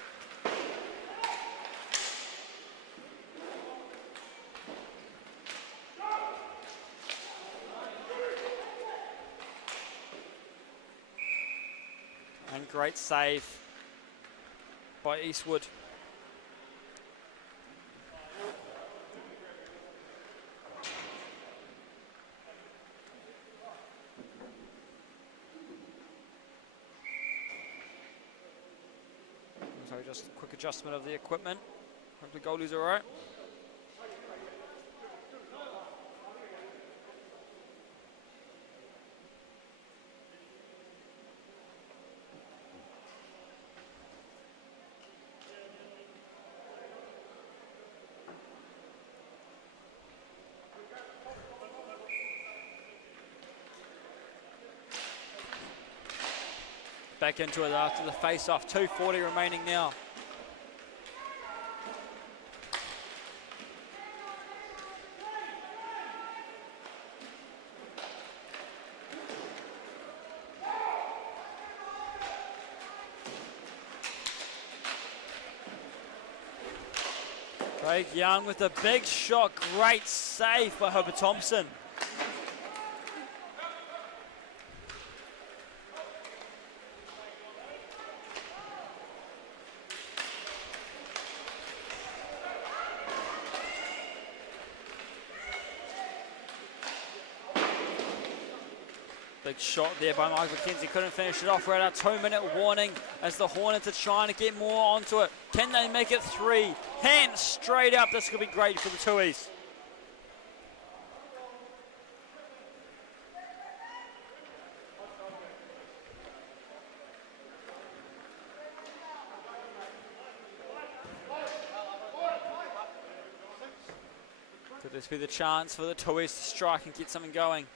And great save by Eastwood. So just a quick adjustment of the equipment. Hope the goalie's all right. Back into it after the face-off. 2:40 remaining now. Craig Young with a big shot. Great save by Hobart Thompson. Big shot there by Michael McKenzie, couldn't finish it off. We're at a 2-minute warning as the Hornets are trying to get more onto it. Can they make it 3? Hands straight up, this could be great for the Tuies. Could this be the chance for the Tuies to strike and get something going?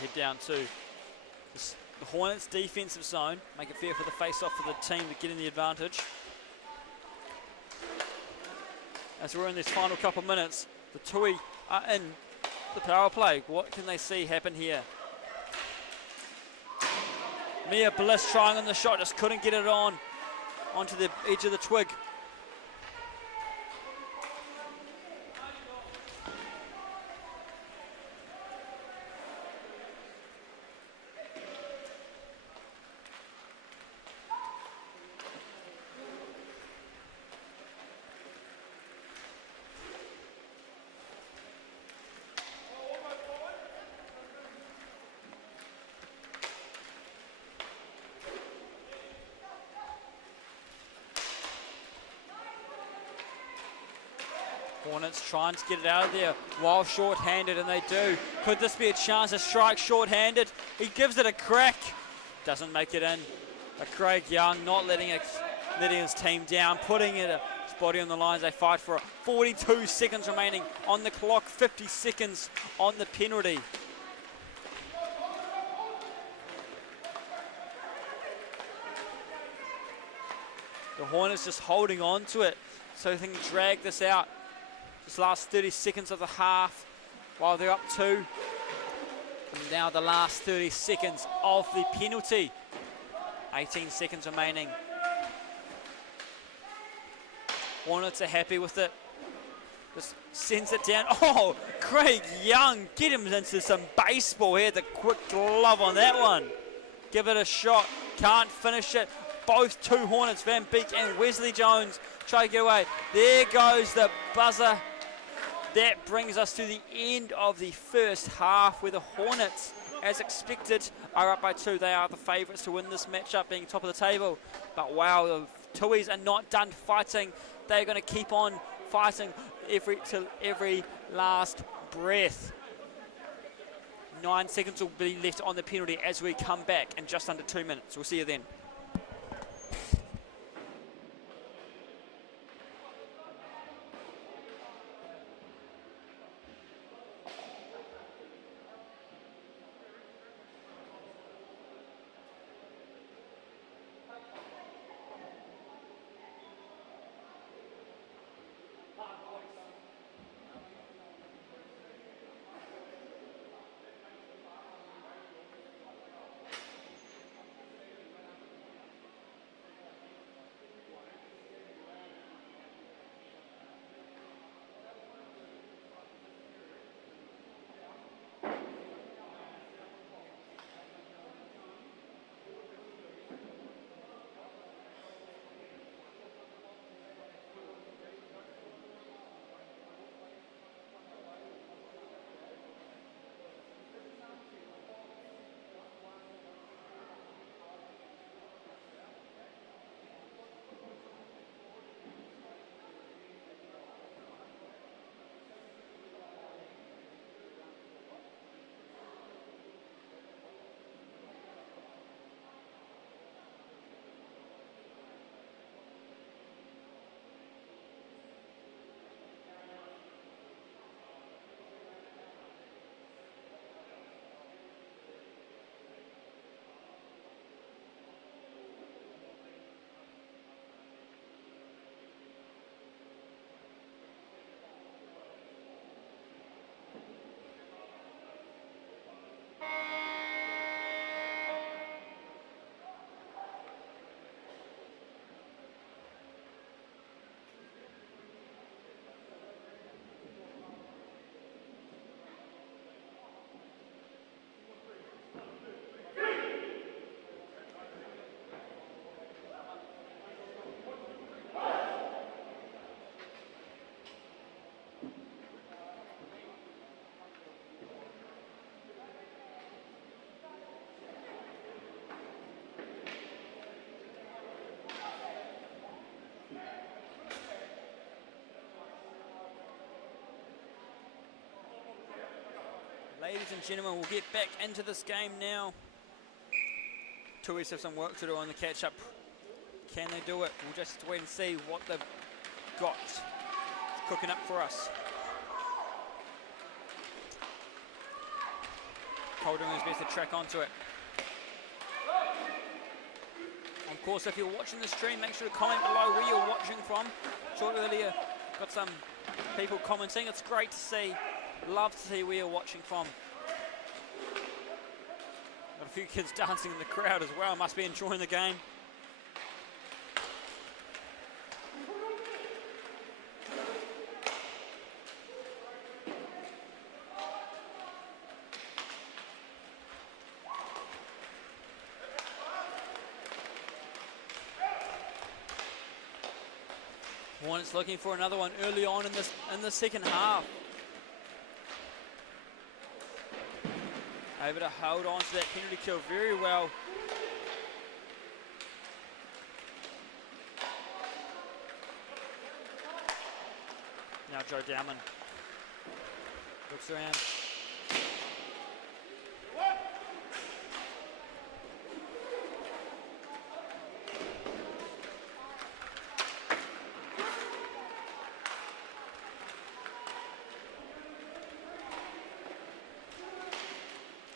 Head down to the Hornets' defensive zone, make it fair for the face-off for the team to get in the advantage. As we're in this final couple of minutes, the Tui are in the power play. What can they see happen here? Mia Bliss trying on the shot, just couldn't get it onto the edge of the twig. Hornets trying to get it out of there while short-handed, and they do. Could this be a chance to strike short-handed? He gives it a crack. Doesn't make it in. But Craig Young not letting his team down, putting his body on the line as they fight for it. 42 seconds remaining on the clock, 50 seconds on the penalty. The Hornets just holding on to it so they can drag this out. This last 30 seconds of the half while they're up 2. And now the last 30 seconds of the penalty. 18 seconds remaining. Hornets are happy with it. Just sends it down. Oh, Craig Young, get him into some baseball here. The quick glove on that one. Give it a shot. Can't finish it. Both two Hornets, Van Beek and Wesley Jones, try to get away. There goes the buzzer. That brings us to the end of the first half, where the Hornets, as expected, are up by 2. They are the favourites to win this matchup, being top of the table. But wow, the Tuies are not done fighting. They're going to keep on fighting till every last breath. 9 seconds will be left on the penalty as we come back in just under 2 minutes. We'll see you then. Ladies and gentlemen, we'll get back into this game now. Tui's have some work to do on the catch-up. Can they do it? We'll just wait and see what they've got cooking up for us. Cole doing his best to track onto it. Of course, if you're watching the stream, make sure to comment below where you're watching from. Saw earlier, got some people commenting. It's great to see. Love to see where you're watching from. Got a few kids dancing in the crowd as well. Must be enjoying the game. Hornets looking for another one early on in the second half. Able to hold on to that penalty kill very well. Now Joe Dowman looks around.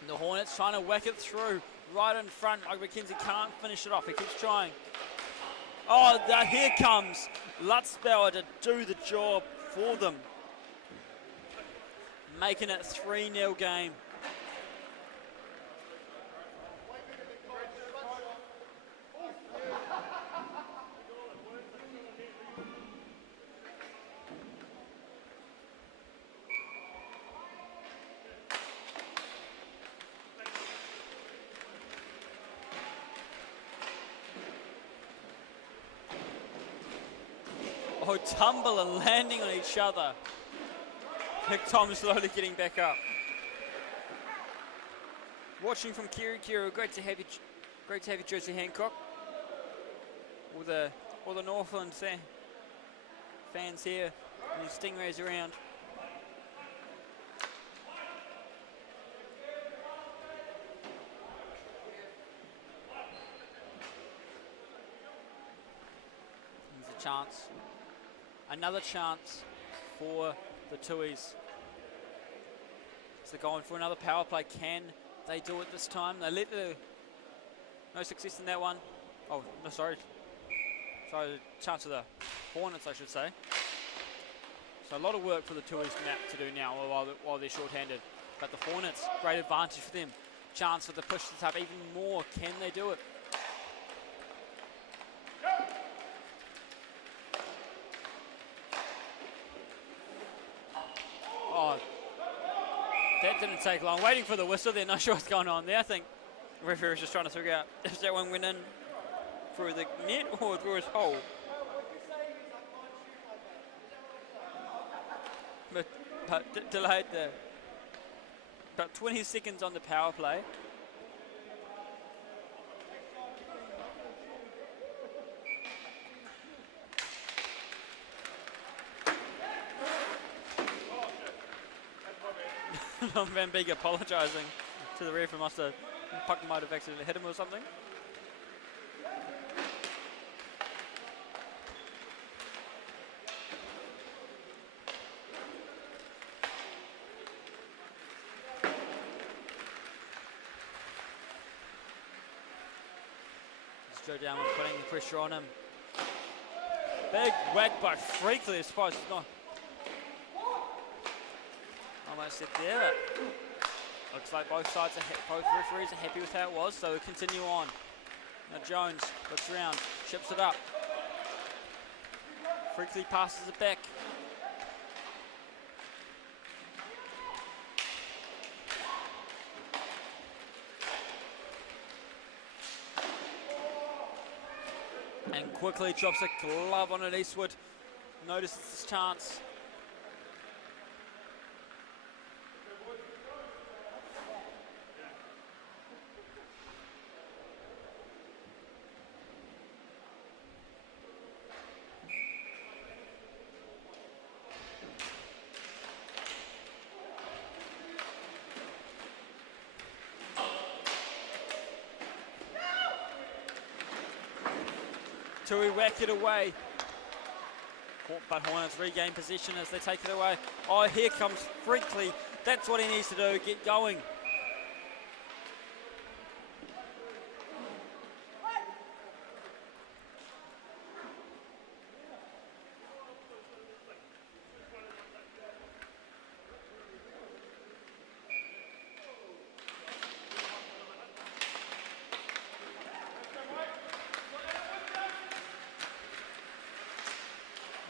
The Hornets trying to whack it through right in front. McKenzie can't finish it off. He keeps trying. Oh, here comes Lutzbauer to do the job for them. Making it 3-0 game. Oh, tumble and landing on each other. Nick Tom slowly getting back up. Watching from Kirikiri, great to have you, Josie Hancock. All the Northland fans here, and the Stingrays around. There's a chance. Another chance for the Tuis. So they're going for another power play. Can they do it this time? They let no success in that one. Oh, no, sorry. Sorry, chance of the Hornets, I should say. So a lot of work for the Tuis to do now while they're short-handed. But the Hornets, great advantage for them. Chance for the push this up even more. Can they do it? Oh, that didn't take long. Waiting for the whistle there, not sure what's going on there. I think the referee was just trying to figure out if that one went in through the net or through his hole. But delayed there. About 20 seconds on the power play. Van Beek apologising to the referee. Puck might have accidentally hit him or something. It's Joe Downward putting the pressure on him. Big whack by Freakley, I suppose it's not. Almost hit there. Looks like both referees are happy with how it was, so we'll continue on. Now Jones looks around, chips it up. Freakley passes it back. And quickly drops a glove on it. Eastwood notices his chance. Tui whack it away. But Hornets regain position as they take it away. Oh, here comes Freakley. That's what he needs to do, get going.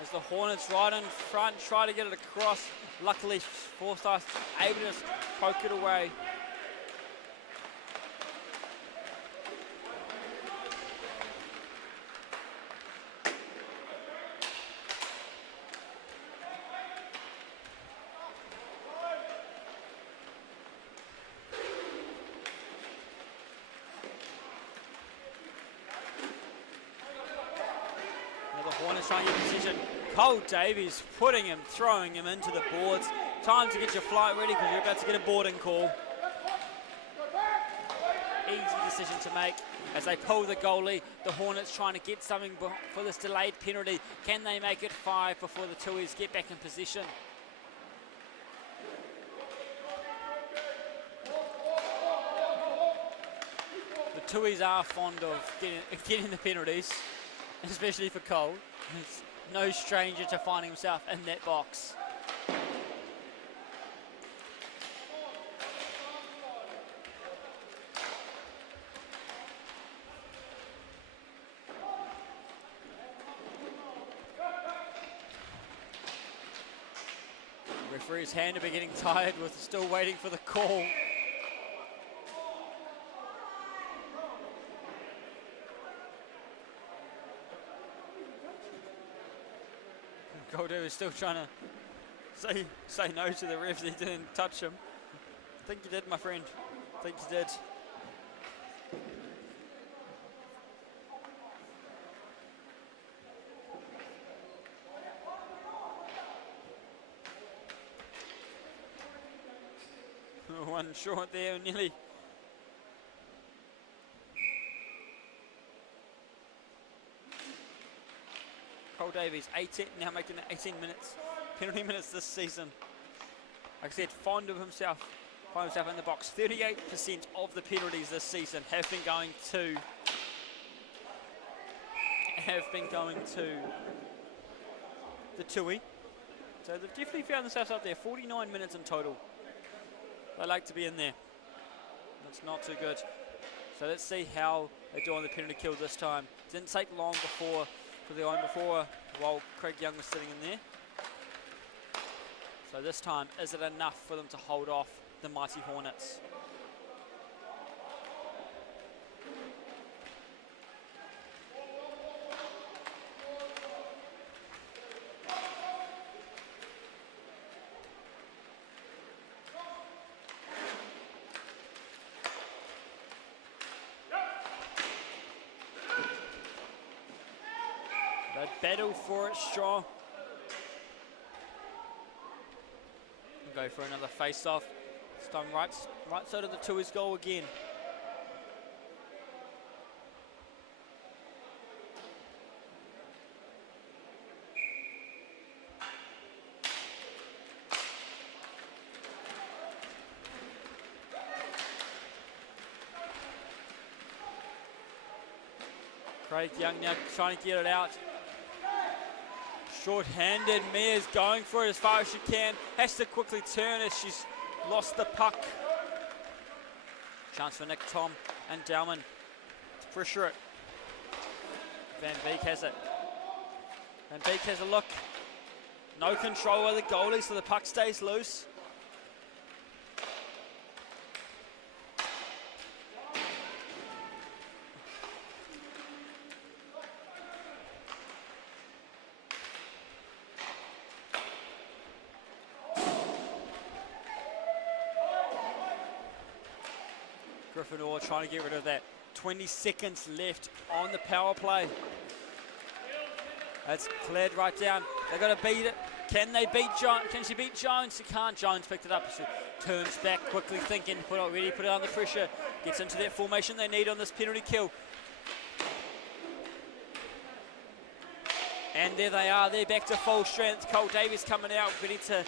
As the Hornets right in front, try to get it across. Luckily, Forsyth able to just poke it away. Hornets trying to get position. Cole Davies putting him, throwing him into the boards. Time to get your flight ready because you're about to get a boarding call. Easy decision to make as they pull the goalie. The Hornets trying to get something for this delayed penalty. Can they make it 5 before the Tuis get back in position? The Tuis are fond of getting the penalties, especially for Cole. He's no stranger to finding himself in that box. The referee's hand to be getting tired with still waiting for the call. Goldo is still trying to say no to the ref. He didn't touch him. I think you did, my friend. I think you did. One short there, nearly. Cole Davies, now making it 18 minutes, penalty minutes this season. Like I said, fond of himself in the box. 38% of the penalties this season have been going to the Tui. So they've definitely found themselves up there. 49 minutes in total. They like to be in there. That's not too good. So let's see how they do on the penalty kill this time. Didn't take long before while Craig Young was sitting in there. So this time, is it enough for them to hold off the mighty Hornets? Battle for it strong. Go for another face-off. This time right side of the Tui's goal again. Craig Young now trying to get it out. Short-handed, Mia's going for it as far as she can. Has to quickly turn as she's lost the puck. Chance for Nick Tom and Dowman to pressure it. Van Beek has it. Van Beek has a look. No control over the goalie, so the puck stays loose. Gryffindor trying to get rid of that. 20 seconds left on the power play. That's cleared right down. They've got to beat it. Can they beat Jones? Can she beat Jones? She can't. Jones picked it up. She turns back quickly thinking, put it under pressure. Gets into that formation they need on this penalty kill. And there they are, they're back to full strength. Cole Davies coming out, ready to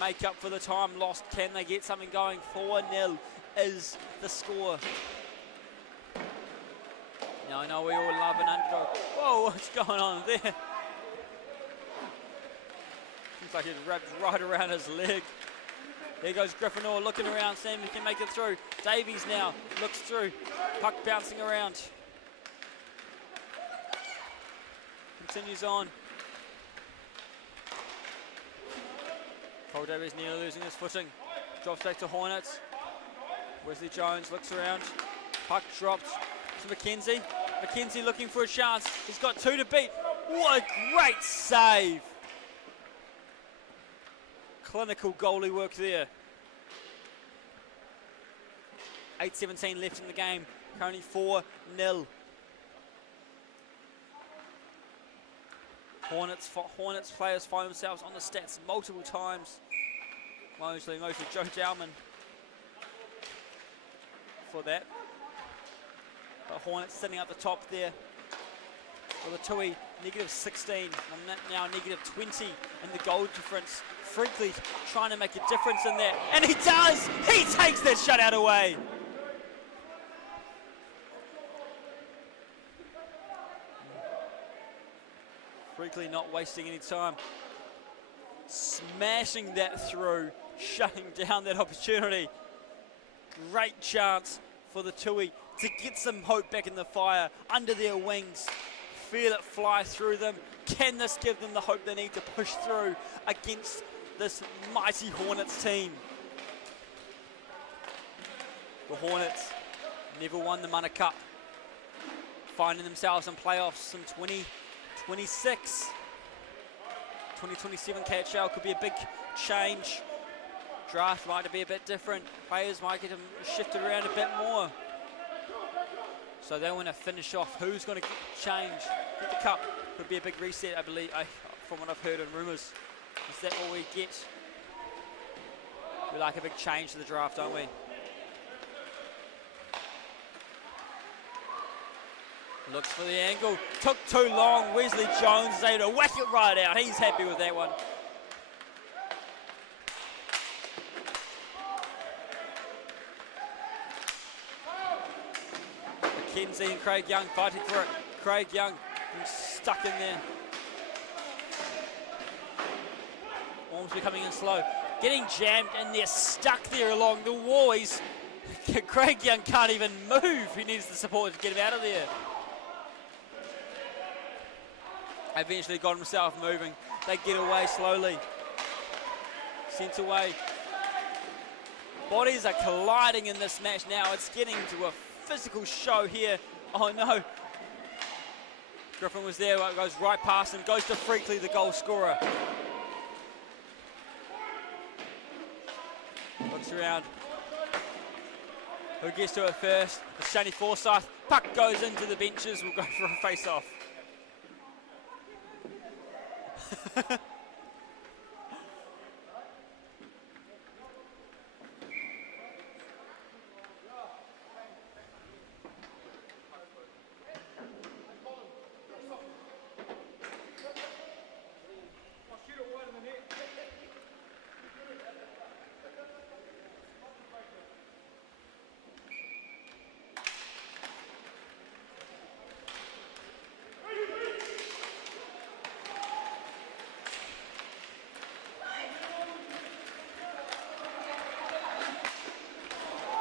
make up for the time lost. Can they get something going? 4-0 is the score. Now I know we all love an underdog. Whoa, what's going on there? Seems like it wrapped right around his leg. There goes Gryffindor looking around, seeing if he can make it through. Davies now looks through. Puck bouncing around. Continues on. Cole Davies nearly losing his footing. Drops back to Hornets. Wesley Jones looks around. Puck dropped to McKenzie. McKenzie looking for a chance. He's got 2 to beat. What a great save. Clinical goalie work there. 8:17 left in the game. Currently 4-0. Hornets players find themselves on the stats multiple times. Mostly Joe Dowman for that. But Hornets sitting up the top there. With a Tui, -16, and now -20 in the goal difference. Freakley trying to make a difference in there, and he does! He takes that shutout away! Freakley not wasting any time. Smashing that through, shutting down that opportunity. Great chance for the Tui to get some hope back in the fire, under their wings. Feel it fly through them. Can this give them the hope they need to push through against this mighty Hornets team? The Hornets never won the Mana Cup, finding themselves in playoffs in 2026. 2027 KHL could be a big change. Draft might be a bit different. Players might get them shifted around a bit more. So they want to finish off. Who's going to change? Get the cup. Could be a big reset, I believe, from what I've heard in rumours. Is that what we get? We like a big change to the draft, don't we? Looks for the angle. Took too long. Wesley Jones is able to whack it right out. He's happy with that one. McKenzie and Craig Young fighting for it. Craig Young stuck in there. Ormsby coming in slow. Getting jammed in there, stuck there along the wall. Craig Young can't even move. He needs the support to get him out of there. Eventually got himself moving. They get away slowly. Sent away. Bodies are colliding in this match now. It's getting to a physical show here. Oh no. Griffin was there, goes right past him, goes to Freakley, the goal scorer. Looks around. Who gets to it first? It's Shani Forsyth. Puck goes into the benches. We'll go for a face-off.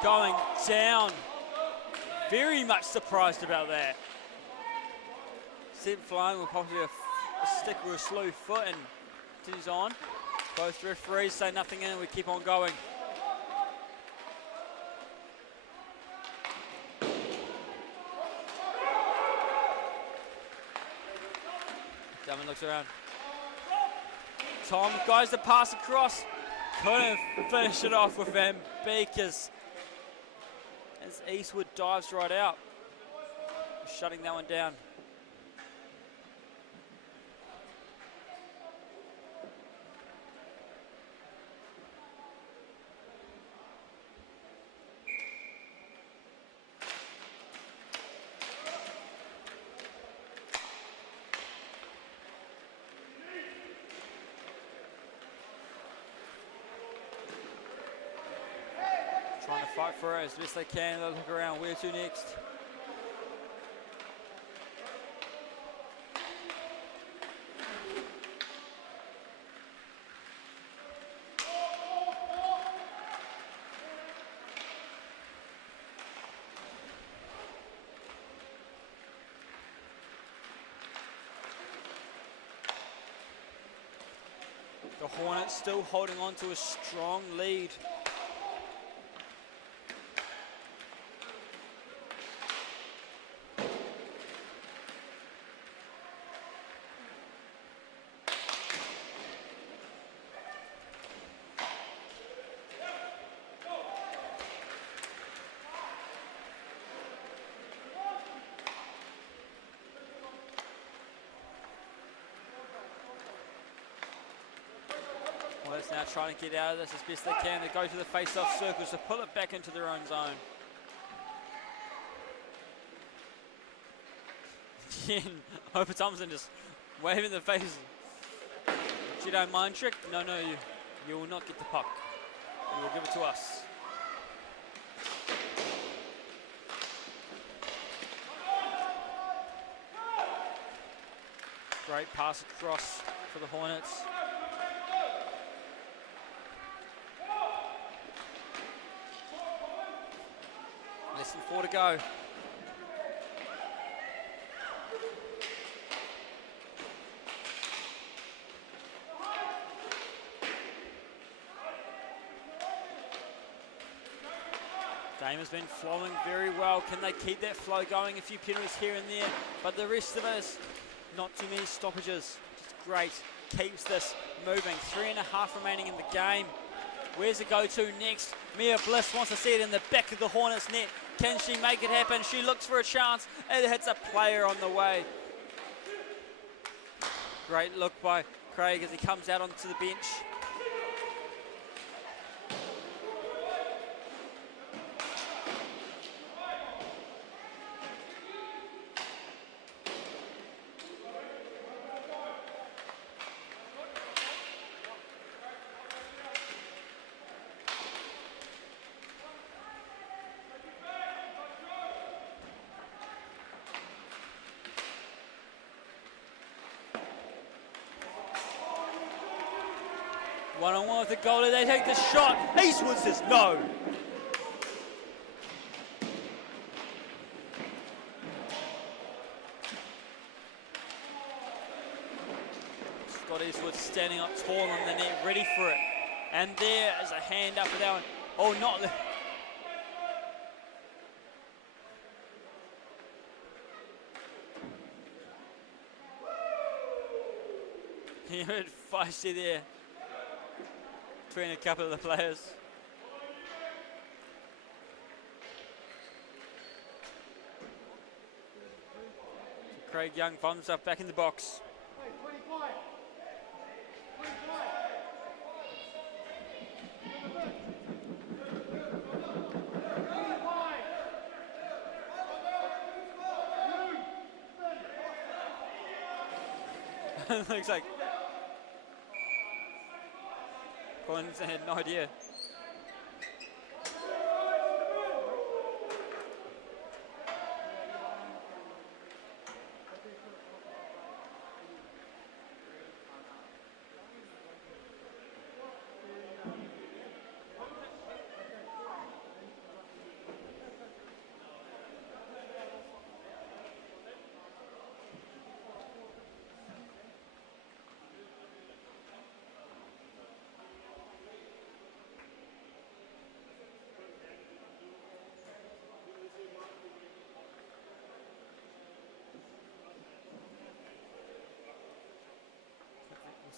Going down. Very much surprised about that. Sent flying with possibly a stick or a slow foot, and continues on. Both referees say nothing in, and we keep on going. Dummon looks around. Tom goes to pass across. Couldn't finish it off with Van Beekers. As Eastwood dives right out, shutting that one down. Trying to fight for it as best they can. They'll look around. Where to next? The Hornets still holding on to a strong lead. Now trying to get out of this as best they can. They go to the face-off circles to pull it back into their own zone. Again, Hoper Thompson just waving the face. You don't mind trick? No, you will not get the puck. You will give it to us. Great pass across for the Hornets. Less than 4 to go. Game has been flowing very well. Can they keep that flow going? A few penalties here and there, but the rest of us, not too many stoppages. Just great. Keeps this moving. 3.5 remaining in the game. Where's the go-to next? Mia Bliss wants to see it in the back of the Hornets net. Can she make it happen? She looks for a chance. It hits a player on the way. Great look by Craig as he comes out onto the bench. One-on-one with the goalie, they take the shot. Eastwood says no. Scott Eastwood standing up tall on the net, ready for it. And there is a hand up for that one. Oh, not the... You heard feisty there between a couple of the players. Craig Young thumbs up back in the box. Looks like Collins had no idea.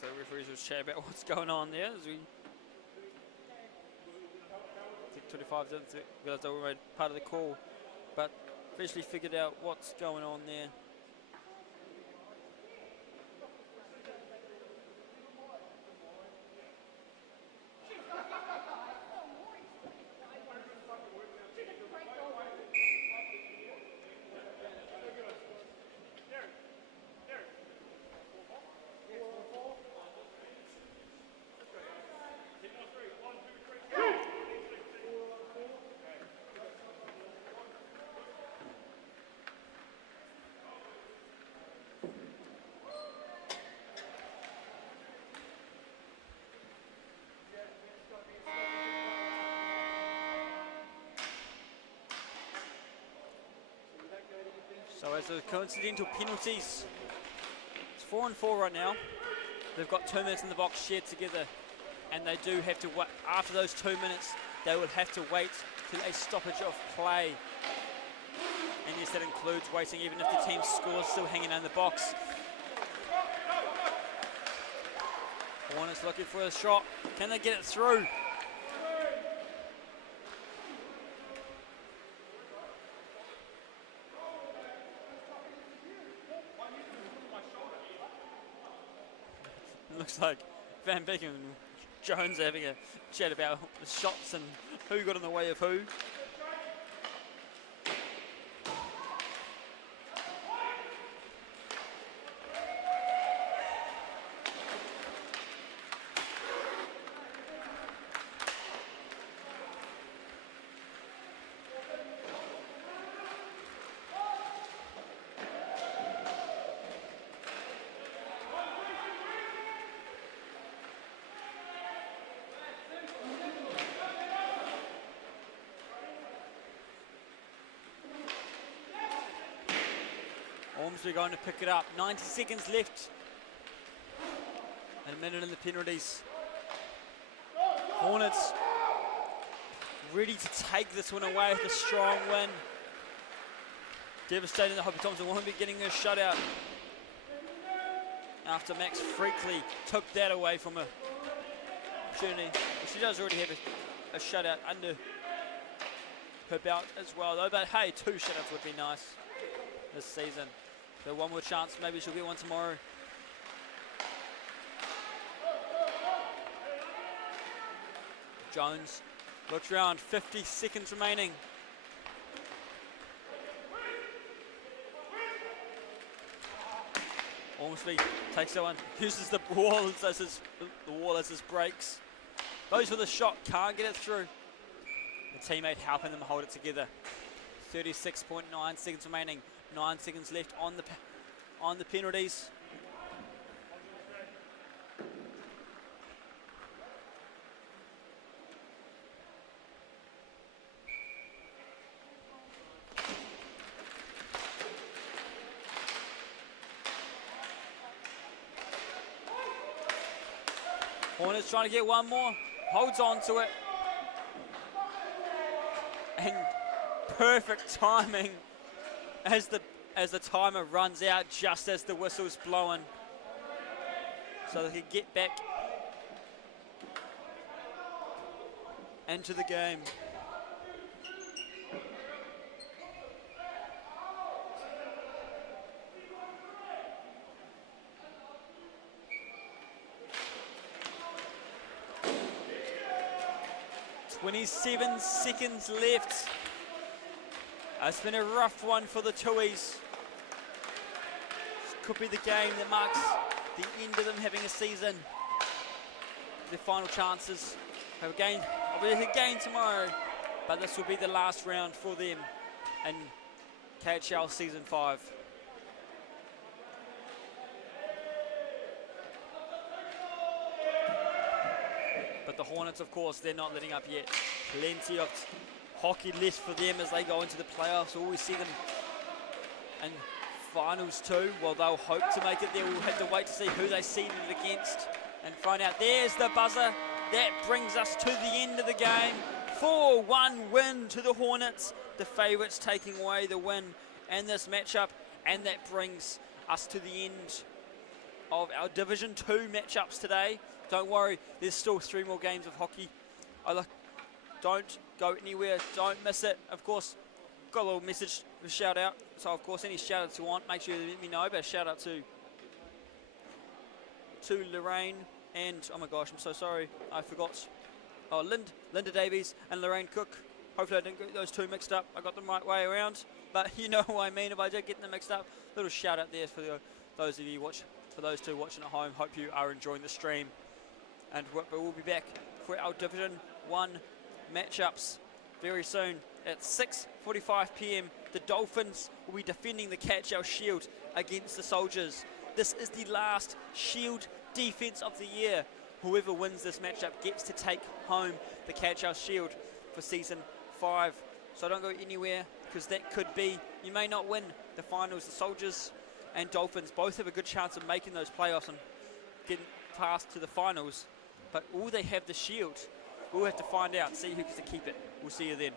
So referees will chat about what's going on there as we think 25 didn't realize they were part of the call, but eventually figured out what's going on there. So as the coincidental penalties, it's 4-4 right now. They've got 2 minutes in the box shared together, and they do have to wait. After those 2 minutes, they will have to wait till a stoppage of play. And yes, that includes waiting even if the team's score is still hanging in the box. Hornets looking for a shot. Can they get it through? It looks like Van Beek and Jones are having a chat about the shots and who got in the way of who. Ormsby going to pick it up. 90 seconds left. And a minute in the penalties. Hornets ready to take this one away with a strong win. Devastating that Hoppy Thompson won't be getting a shutout after Max Freakley took that away from her. She does already have a shutout under her belt as well though, but hey, 2 shutouts would be nice this season. So one more chance, maybe she'll get one tomorrow. Jones looks around, 50 seconds remaining. Ormsby takes that one, uses the wall as his brakes. Goes for the shot, can't get it through. The teammate helping them hold it together. 36.9 seconds remaining. 9 seconds left on the penalties. Hornets trying to get one more, holds on to it. And perfect timing as the timer runs out just as the whistle's blowing. So they can get back into the game. .27 seconds left. It's been a rough one for the Tuies. This could be the game that marks the end of them having a season. Their final chances have a game tomorrow, but this will be the last round for them in KHL Season 5. But the Hornets, of course, they're not letting up yet. Plenty of hockey left for them as they go into the playoffs. We'll always see them in finals too. Well, they'll hope to make it there. We'll have to wait to see who they seeded against and find out. There's the buzzer. That brings us to the end of the game. 4-1 win to the Hornets. The favourites taking away the win in this matchup. And that brings us to the end of our Division 2 matchups today. Don't worry, there's still 3 more games of hockey. Don't go anywhere, don't miss it. Of course, got a little message, a shout out. So of course, any shout outs you want, make sure you let me know. But a shout out to Lorraine and, oh my gosh, I'm so sorry, I forgot. Oh, Linda Davies and Lorraine Cook. Hopefully I didn't get those 2 mixed up. I got them right way around. But you know what I mean if I did get them mixed up. Little shout out there for those of you for those 2 watching at home. Hope you are enjoying the stream. And we'll be back for our Division 1 matchups very soon at 6:45 p.m. The Dolphins will be defending the KHL Shield against the Soldiers. This is the last Shield defense of the year. Whoever wins this matchup gets to take home the KHL Shield for Season 5. So don't go anywhere, because that could be, you may not win the finals. The Soldiers and Dolphins both have a good chance of making those playoffs and getting past to the finals. But all they have the Shield. We'll have to find out, see who gets to keep it. We'll see you then.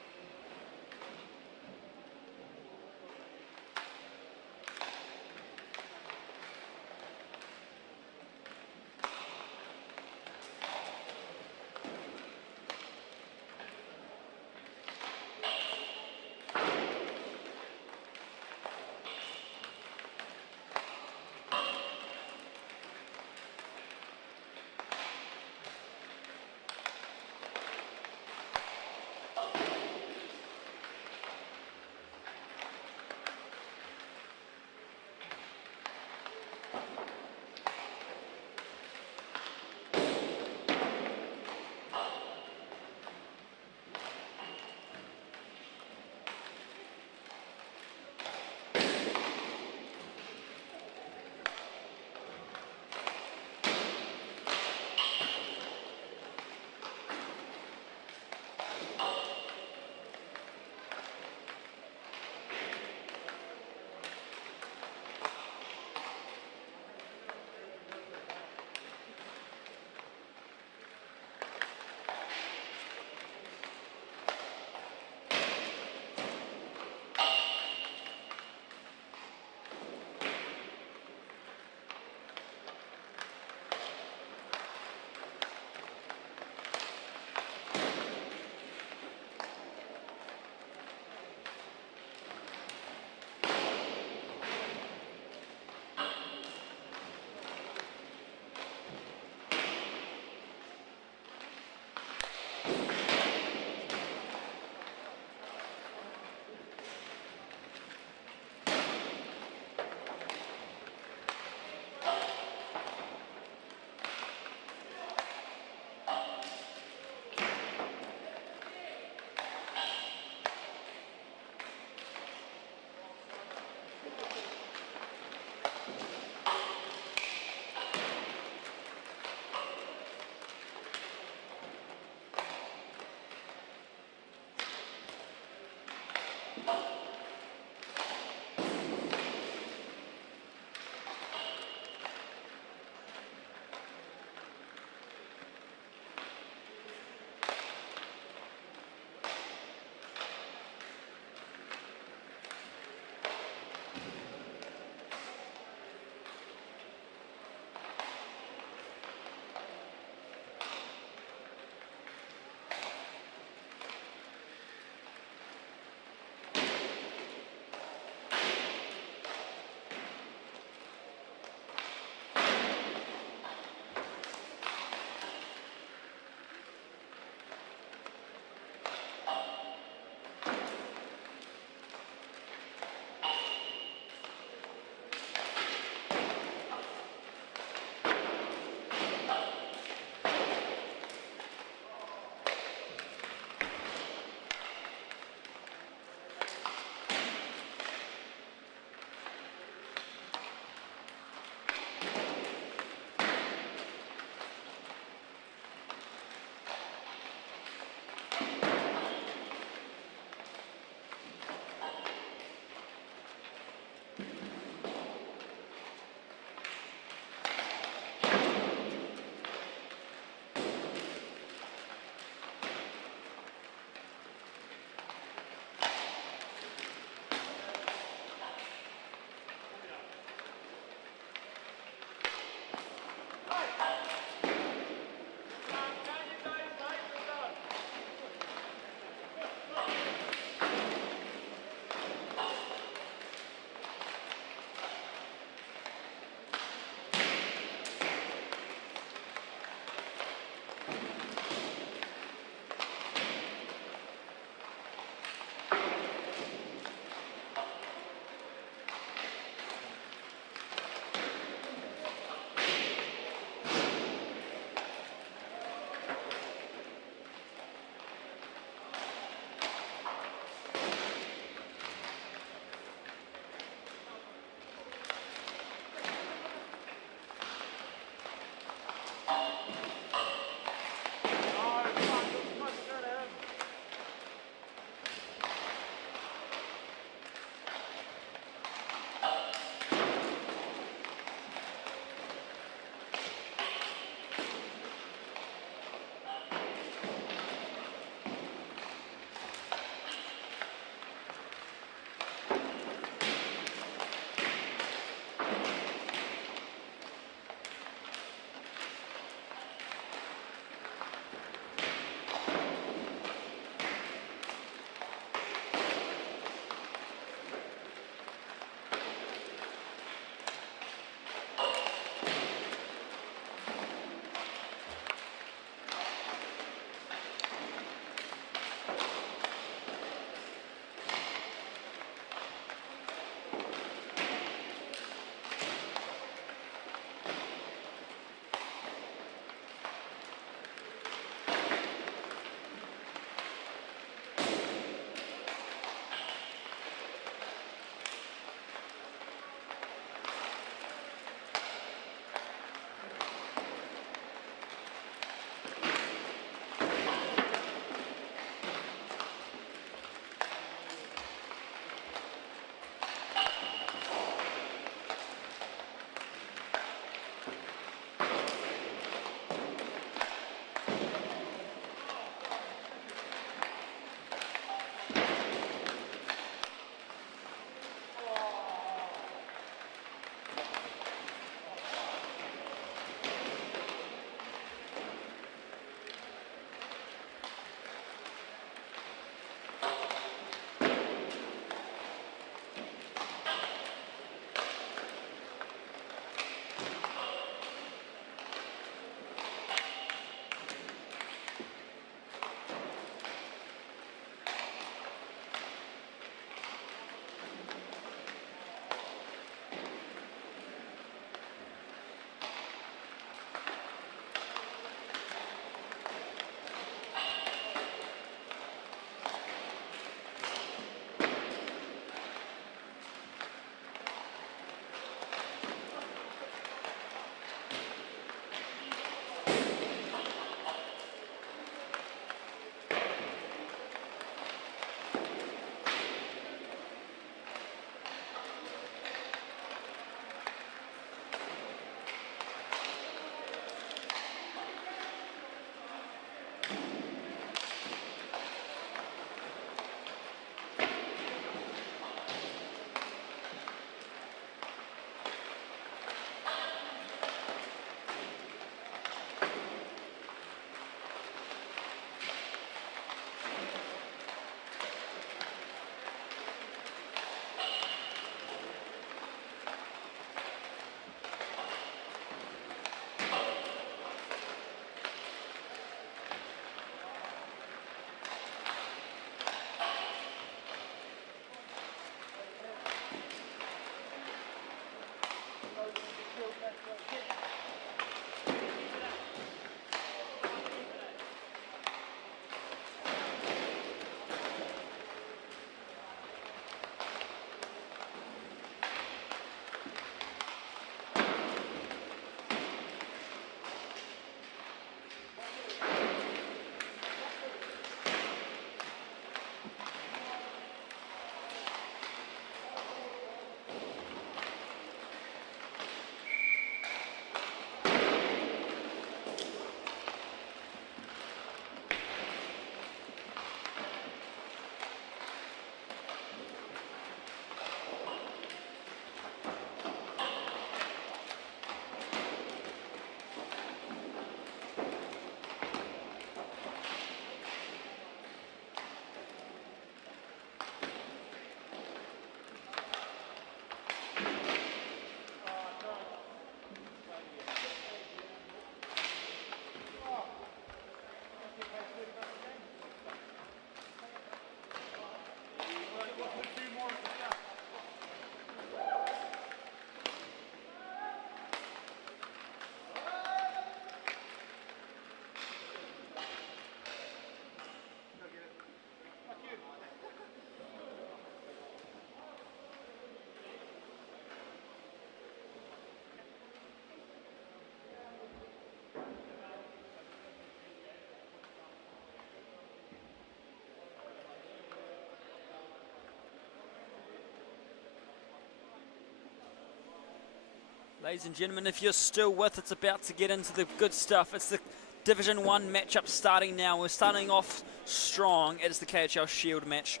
Ladies and gentlemen, if you're still with, it's about to get into the good stuff. It's the Division 1 matchup starting now. We're starting off strong. It is the KHL Shield match.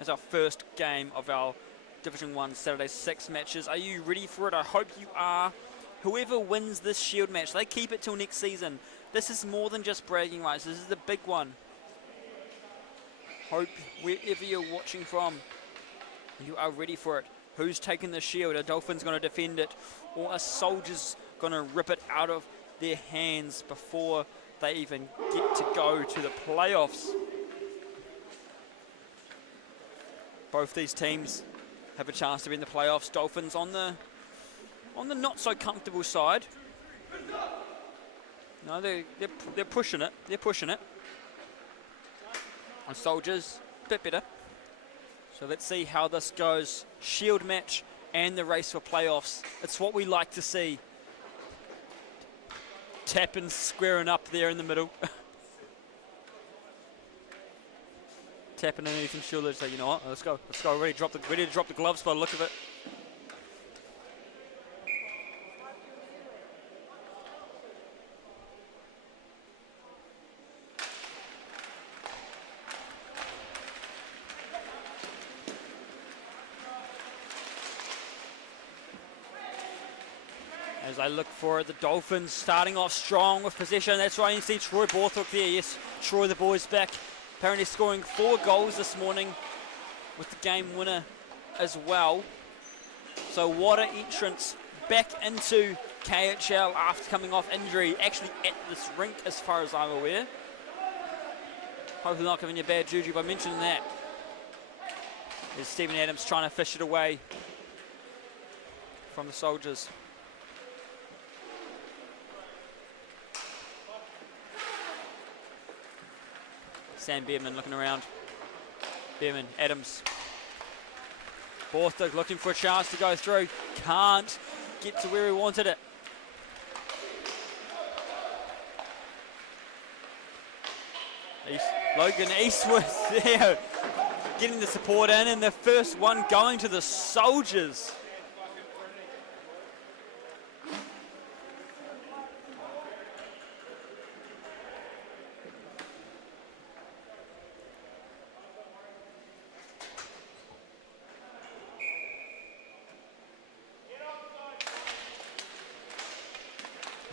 It's our first game of our Division 1 Saturday 6 matches. Are you ready for it? I hope you are. Whoever wins this Shield match, they keep it till next season. This is more than just bragging rights. This is the big one. Hope wherever you're watching from, you are ready for it. Who's taking the Shield? Are Dolphins going to defend it? Or are Soldiers going to rip it out of their hands before they even get to go to the playoffs? Both these teams have a chance to be in the playoffs. Dolphins on the not so comfortable side. No, they're pushing it. They're pushing it. And Soldiers, a bit better. So let's see how this goes. Shield match and the race for playoffs. It's what we like to see. Tapping, squaring up there in the middle. Tapping underneath and Schuler, so you know what, let's go. Let's go, ready to drop the gloves by the look of it. As I look for it, the Dolphins starting off strong with possession. That's right, you see Troy Borthwick there. Yes, Troy the boys back. Apparently scoring 4 goals this morning with the game winner as well. So what an entrance back into KHL after coming off injury. Actually at this rink as far as I'm aware. Hopefully not giving you bad juju by mentioning that. There's Stephen Adams trying to fish it away from the Soldiers. Sam Beerman looking around. Beerman, Adams. Borthwick looking for a chance to go through. Can't get to where he wanted it. Logan Eastwood there, getting the support in, and the first one going to the Soldiers.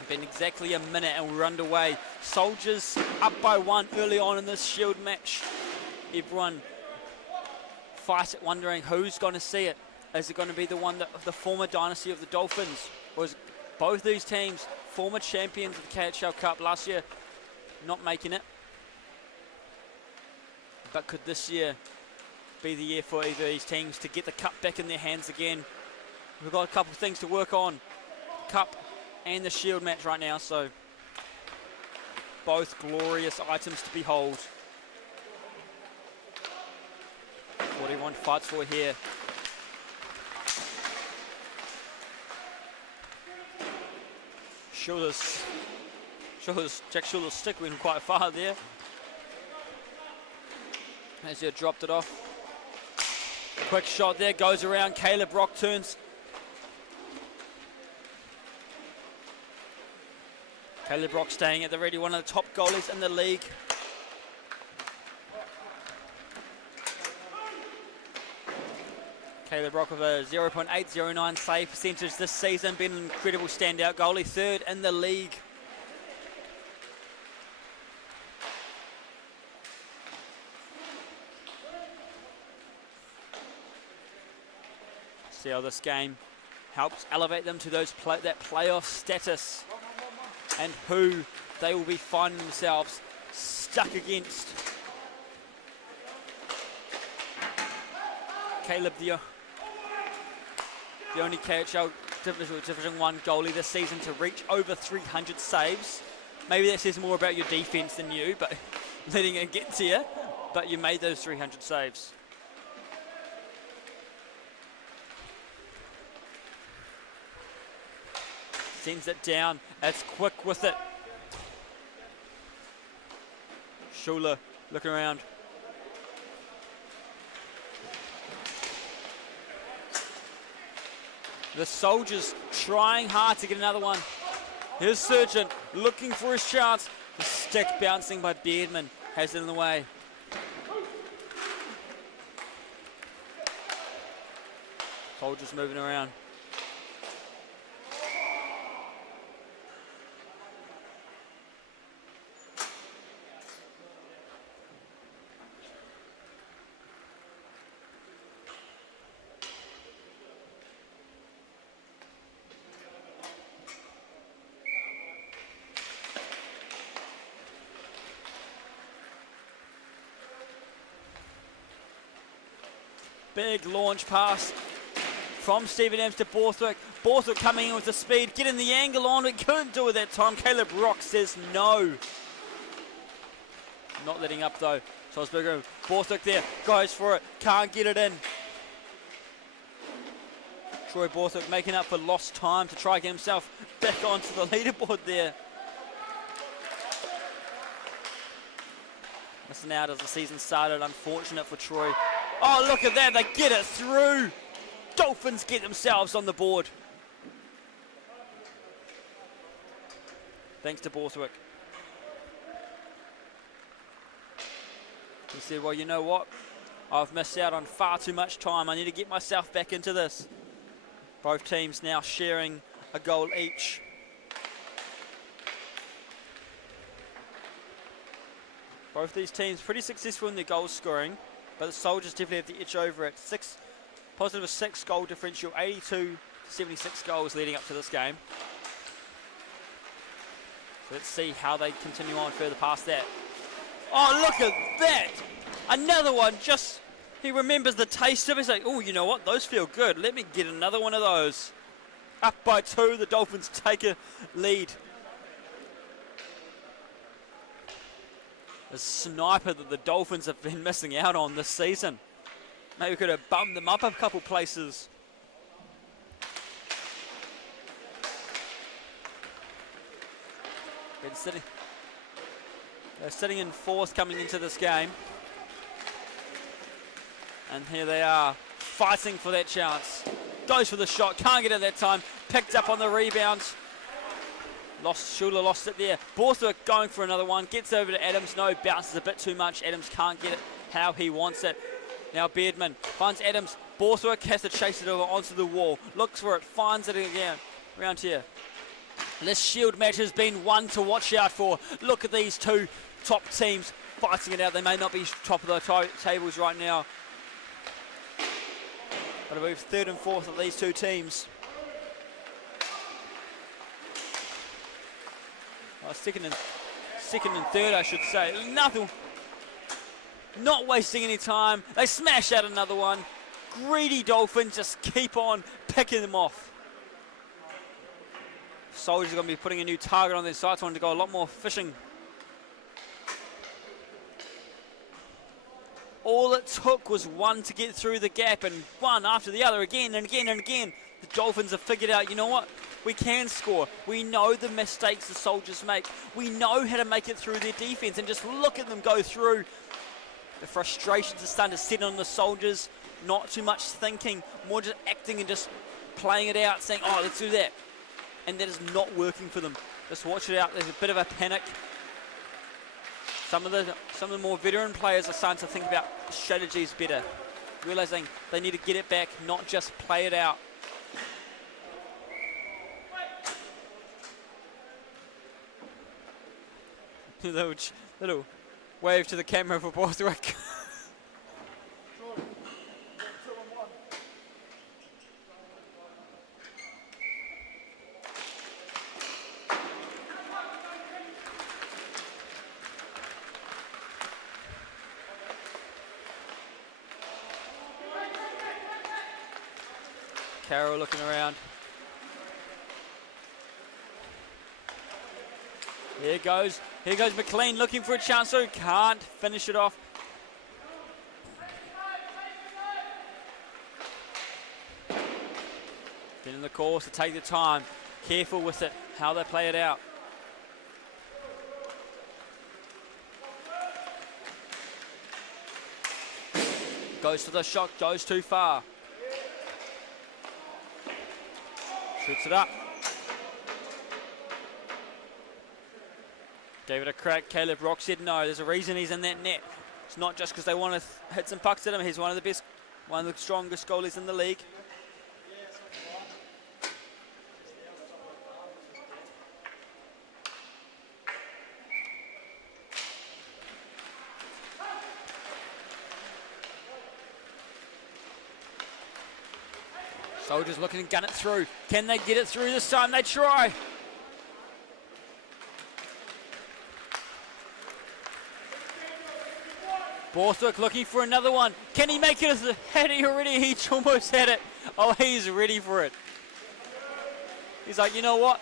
Been exactly a minute and we're underway. Soldiers up by 1 early on in this Shield match. Everyone fight it, wondering who's going to see it. Is it going to be the one that the former dynasty of the Dolphins, or is both these teams former champions of the KHL Cup last year, not making it? But could this year be the year for either of these teams to get the cup back in their hands again? We've got a couple of things to work on. Cup and the Shield match right now, so both glorious items to behold. What everyone fights for here. Jack Schuler's stick went quite far there. As he dropped it off. Quick shot there, goes around. Caleb Rock turns. Caleb Rock staying at the ready, one of the top goalies in the league. Caleb Rock with a 0.809 save percentage this season, been an incredible standout goalie, 3rd in the league. See how this game helps elevate them to that playoff status, and who they will be finding themselves stuck against. Caleb, the only KHL Division 1 goalie this season to reach over 300 saves. Maybe that says more about your defense than you, but letting it get to you. But you made those 300 saves. Sends it down. It's quick with it. Schuler looking around. The Soldiers trying hard to get another one. Here's Surgeon looking for his chance. The stick bouncing by Beardman has it in the way. Soldiers moving around. Big launch pass from Stephen Ems to Borthwick. Borthwick coming in with the speed, getting the angle on it. Couldn't do it that time. Caleb Rock says no. Not letting up though. Salzburger, Borthwick there, goes for it. Can't get it in. Troy Borthwick making up for lost time to try and get himself back onto the leaderboard there. Missing out as the season started. Unfortunate for Troy. Oh, look at that. They get it through. Dolphins get themselves on the board. Thanks to Borthwick. He said, well, you know what? I've missed out on far too much time. I need to get myself back into this. Both teams now sharing a goal each. Both these teams pretty successful in their goal scoring, but the Soldiers definitely have the edge over it. Positive a 6 goal differential, 82 to 76 goals leading up to this game. So let's see how they continue on further past that. Oh, look at that! Another one, just, he remembers the taste of it. He's like, oh, you know what, those feel good. Let me get another one of those. Up by 2, the Dolphins take a lead. A sniper that the Dolphins have been missing out on this season. Maybe we could have bumped them up a couple places. They're sitting in 4th coming into this game. And here they are, fighting for that chance. Goes for the shot, can't get it that time. Picked up on the rebound. Schuler lost it there. Borthwick going for another one. Gets over to Adams. No, bounces a bit too much. Adams can't get it how he wants it. Now Beardman finds Adams. Borthwick has to chase it over onto the wall. Looks for it. Finds it again. Around here. This shield match has been one to watch out for. Look at these two top teams fighting it out. They may not be top of the tables right now, but I believe 3rd and 4th of these two teams. Second and 3rd, I should say. Nothing. Not wasting any time. They smash out another one. Greedy Dolphins just keep on picking them off. Soldiers are going to be putting a new target on their sights. Wanting to go a lot more fishing. All it took was one to get through the gap, and one after the other, again and again and again. The Dolphins have figured out, you know what? We can score. We know the mistakes the Soldiers make. We know how to make it through their defense, and just look at them go through. The frustrations are starting to sit on the Soldiers. Not too much thinking, more just acting and just playing it out, saying, oh, let's do that. And that is not working for them. Just watch it out. There's a bit of a panic. Some of the more veteran players are starting to think about strategies better, realizing they need to get it back, not just play it out. little wave to the camera for Borthwick. Carroll looking around. Here goes McLean looking for a chance, so can't finish it off. Getting the course to take the time. Careful with it, how they play it out. Goes for the shot, goes too far. Puts it up. Gave it a crack. Caleb Rock said no. There's a reason he's in that net. It's not just because they want to hit some pucks at him. He's one of the best, one of the strongest goalies in the league. Soldiers looking to gun it through. Can they get it through this time? They try. Borthwick looking for another one. Can he make it? Had he already? He almost had it. Oh, he's ready for it. He's like, you know what?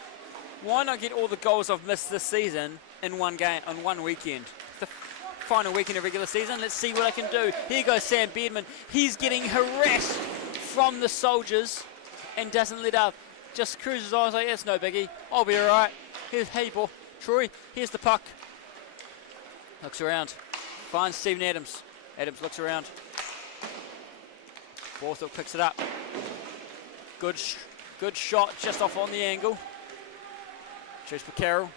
Why not get all the goals I've missed this season in one game, on one weekend? The final weekend of regular season. Let's see what I can do. Here goes Sam Beardman. He's getting harassed from the Soldiers and doesn't let up. Just cruises on. Like, it's no biggie. I'll be all right. Here's Troy. Here's the puck. Looks around. Finds Stephen Adams. Adams looks around. Borthwick picks it up. Good shot just off on the angle. Chase for Carroll.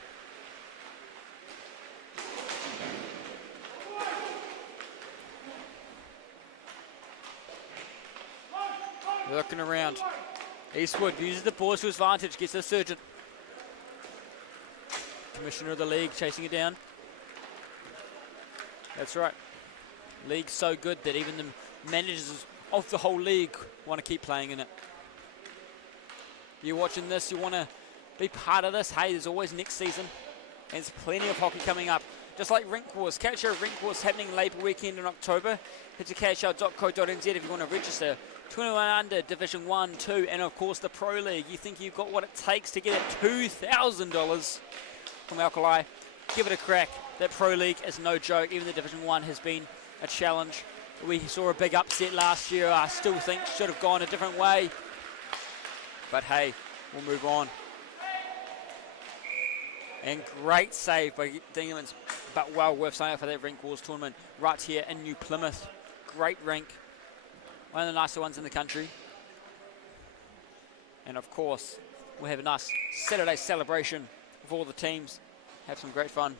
Looking around. Eastwood uses the boards to his advantage. Gets the surgeon. Commissioner of the league chasing it down. That's right. League's so good that even the managers of the whole league want to keep playing in it. You're watching this, you want to be part of this. Hey, there's always next season. And there's plenty of hockey coming up. Just like Rink Wars. KHL Rink Wars happening Labour Weekend in October. Head to khl.co.nz if you want to register. 21 under, Division 1, 2, and of course the Pro League. You think you've got what it takes to get it $2,000 from Alkali? Give it a crack. That Pro League is no joke. Even the Division 1 has been a challenge. We saw a big upset last year. I still think should have gone a different way. But hey, we'll move on. And great save by Dingemans, but well worth signing up for that Rink Wars tournament right here in New Plymouth. Great rink. One of the nicer ones in the country. And of course, we'll have a nice Saturday celebration with all the teams. Have some great fun.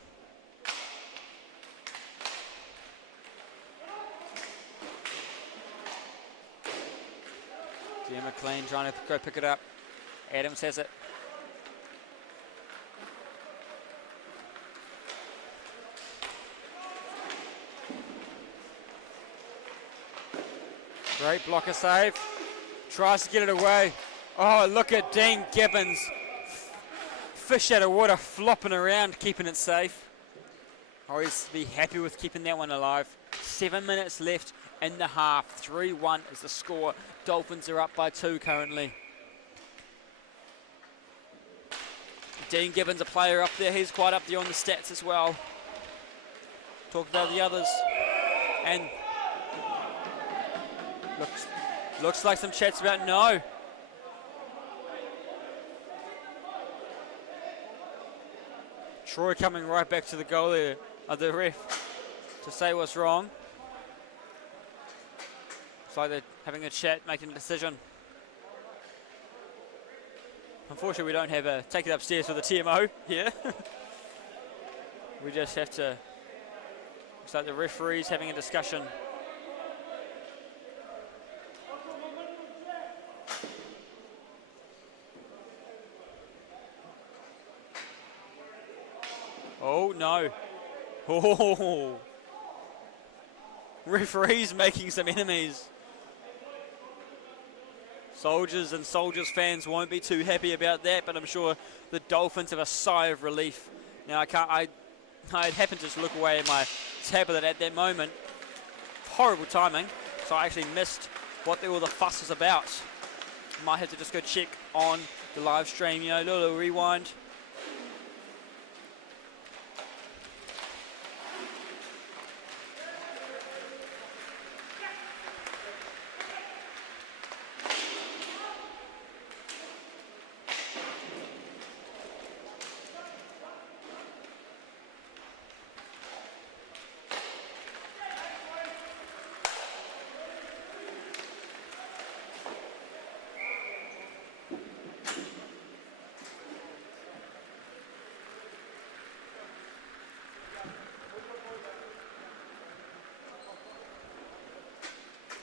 Jim McLean trying to go pick it up. Adams has it. Great blocker save. Tries to get it away. Oh, look at Dean Gibbons. Fish out of water, flopping around, keeping it safe. Always be happy with keeping that one alive. 7 minutes left in the half. 3-1 is the score. Dolphins are up by 2 currently. Dean Gibbons, a player up there. He's quite up there on the stats as well. Talk about the others. And looks like some chats about no. Troy coming right back to the goal there of the ref to say what's wrong. It's like they're having a chat, making a decision. Unfortunately, we don't have a take it upstairs for the TMO here. We just have to, looks like the referee's having a discussion. Oh no. Oh. Referees making some enemies. Soldiers and Soldiers fans won't be too happy about that, but I'm sure the Dolphins have a sigh of relief. Now I happened to just look away at my tablet at that moment. Horrible timing, so I actually missed what all the fuss was about. Might have to just go check on the live stream, you know, a little rewind.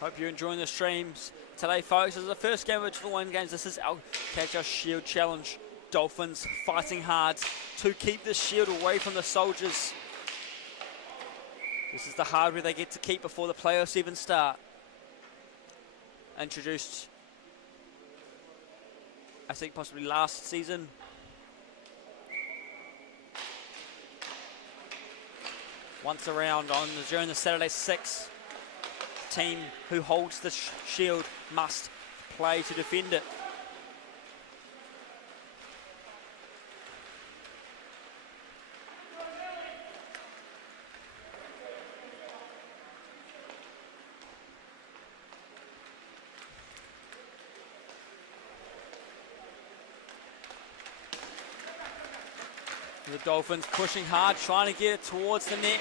Hope you're enjoying the streams today, folks. This is the first game of the Triple One games. This is our KIHL Shield Challenge. Dolphins fighting hard to keep the shield away from the Soldiers. This is the hardware they get to keep before the playoffs even start. Introduced, I think, possibly last season. Once around during the Saturday 6, the team who holds the shield must play to defend it. The Dolphins pushing hard, trying to get it towards the net.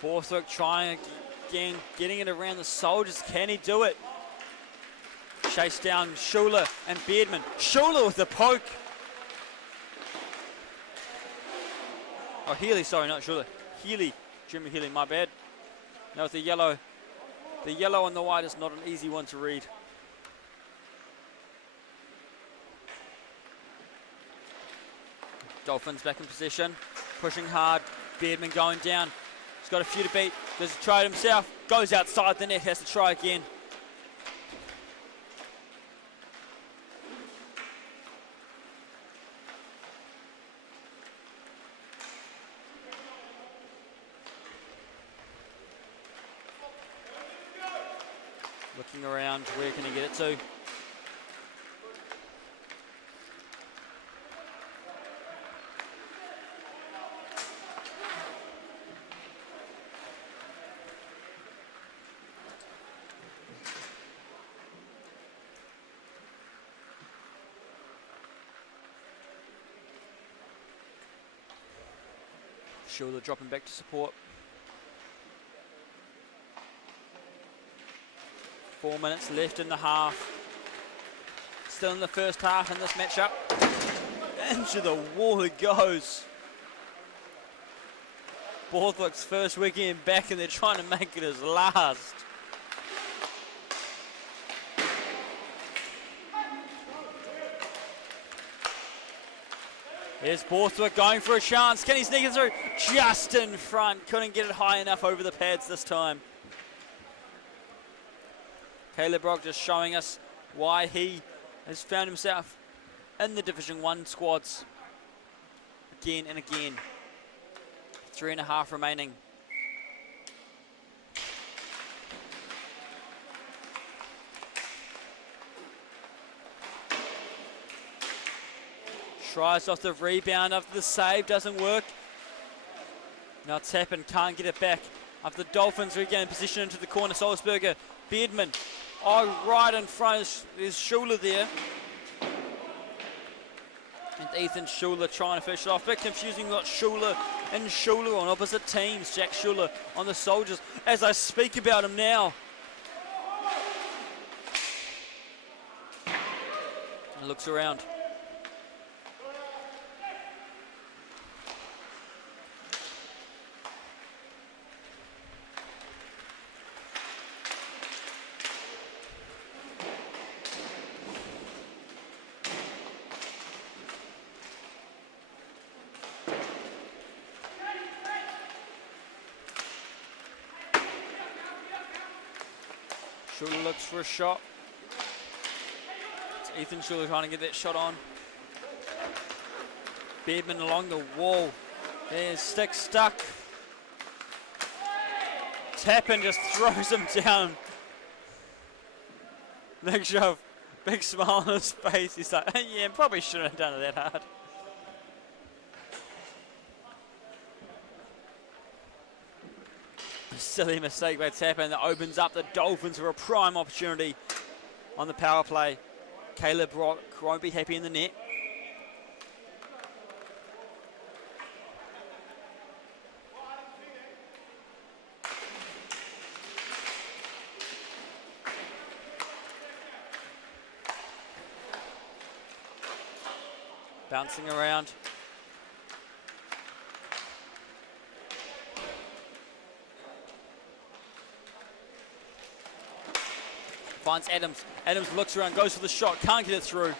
Borthwick trying again, getting it around the Soldiers. Can he do it? Chase down Schuler and Beardman. Schuler with the poke. Oh, Healy, sorry, not Schuler. Healy, Jimmy Healy, my bad. No, with the yellow. The yellow and the white is not an easy one to read. Dolphins back in position, pushing hard. Beardman going down. He's got a few to beat. Does he try it himself? Goes outside the net, has to try again. Looking around, where can he get it to? Schuler dropping back to support. 4 minutes left in the half. Still in the first half in this matchup. Into the wall it goes. Borthwick's first weekend back and they're trying to make it his last. Here's Borthwick going for a chance. Can he sneak it through? Just in front. Couldn't get it high enough over the pads this time. Caleb Brock just showing us why he has found himself in the Division 1 squads again and again. 3.5 remaining. Tries off the rebound after the save, doesn't work. Now Tappan can't get it back. After the Dolphins regain position into the corner, Salzburger, Beardman. Oh, right in front is Schuler there. And Ethan Schuler trying to finish it off. A bit confusing, got Schuler and Schuler on opposite teams. Jack Schuler on the Soldiers as I speak about him now. And looks around. Schuler looks for a shot. It's Ethan Schuler trying to get that shot on. Beardman along the wall. There's Stick stuck. Tappan just throws him down. Big shove. Big smile on his face. He's like, yeah, probably shouldn't have done it that hard. silly mistake by Tappan that opens up the Dolphins for a prime opportunity on the power play. Caleb Rock won't be happy in the net. Bouncing around. Finds Adams. Adams looks around, goes for the shot, can't get it through.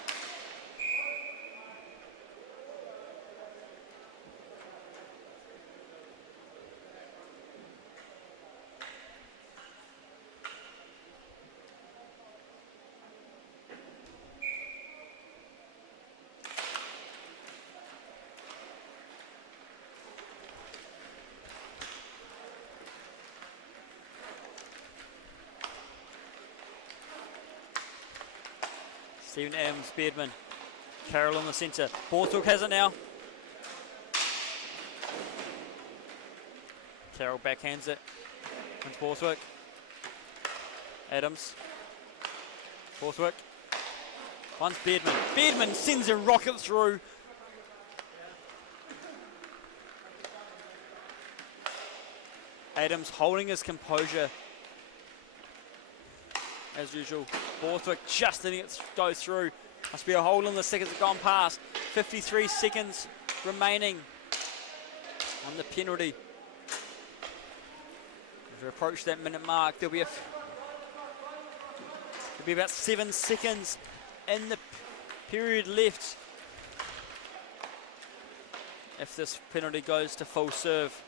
Stephen Adams, Beardman, Carroll in the centre. Borthwick has it now. Carroll backhands it. It's Borthwick. Adams. Borthwick. Finds Beardman. Beardman sends a rocket through. Adams holding his composure as usual. Borthwick just letting it go through. Must be a hold on the seconds have gone past. 53 seconds remaining on the penalty. As we approach that minute mark, there'll be about 7 seconds in the period left if this penalty goes to full serve.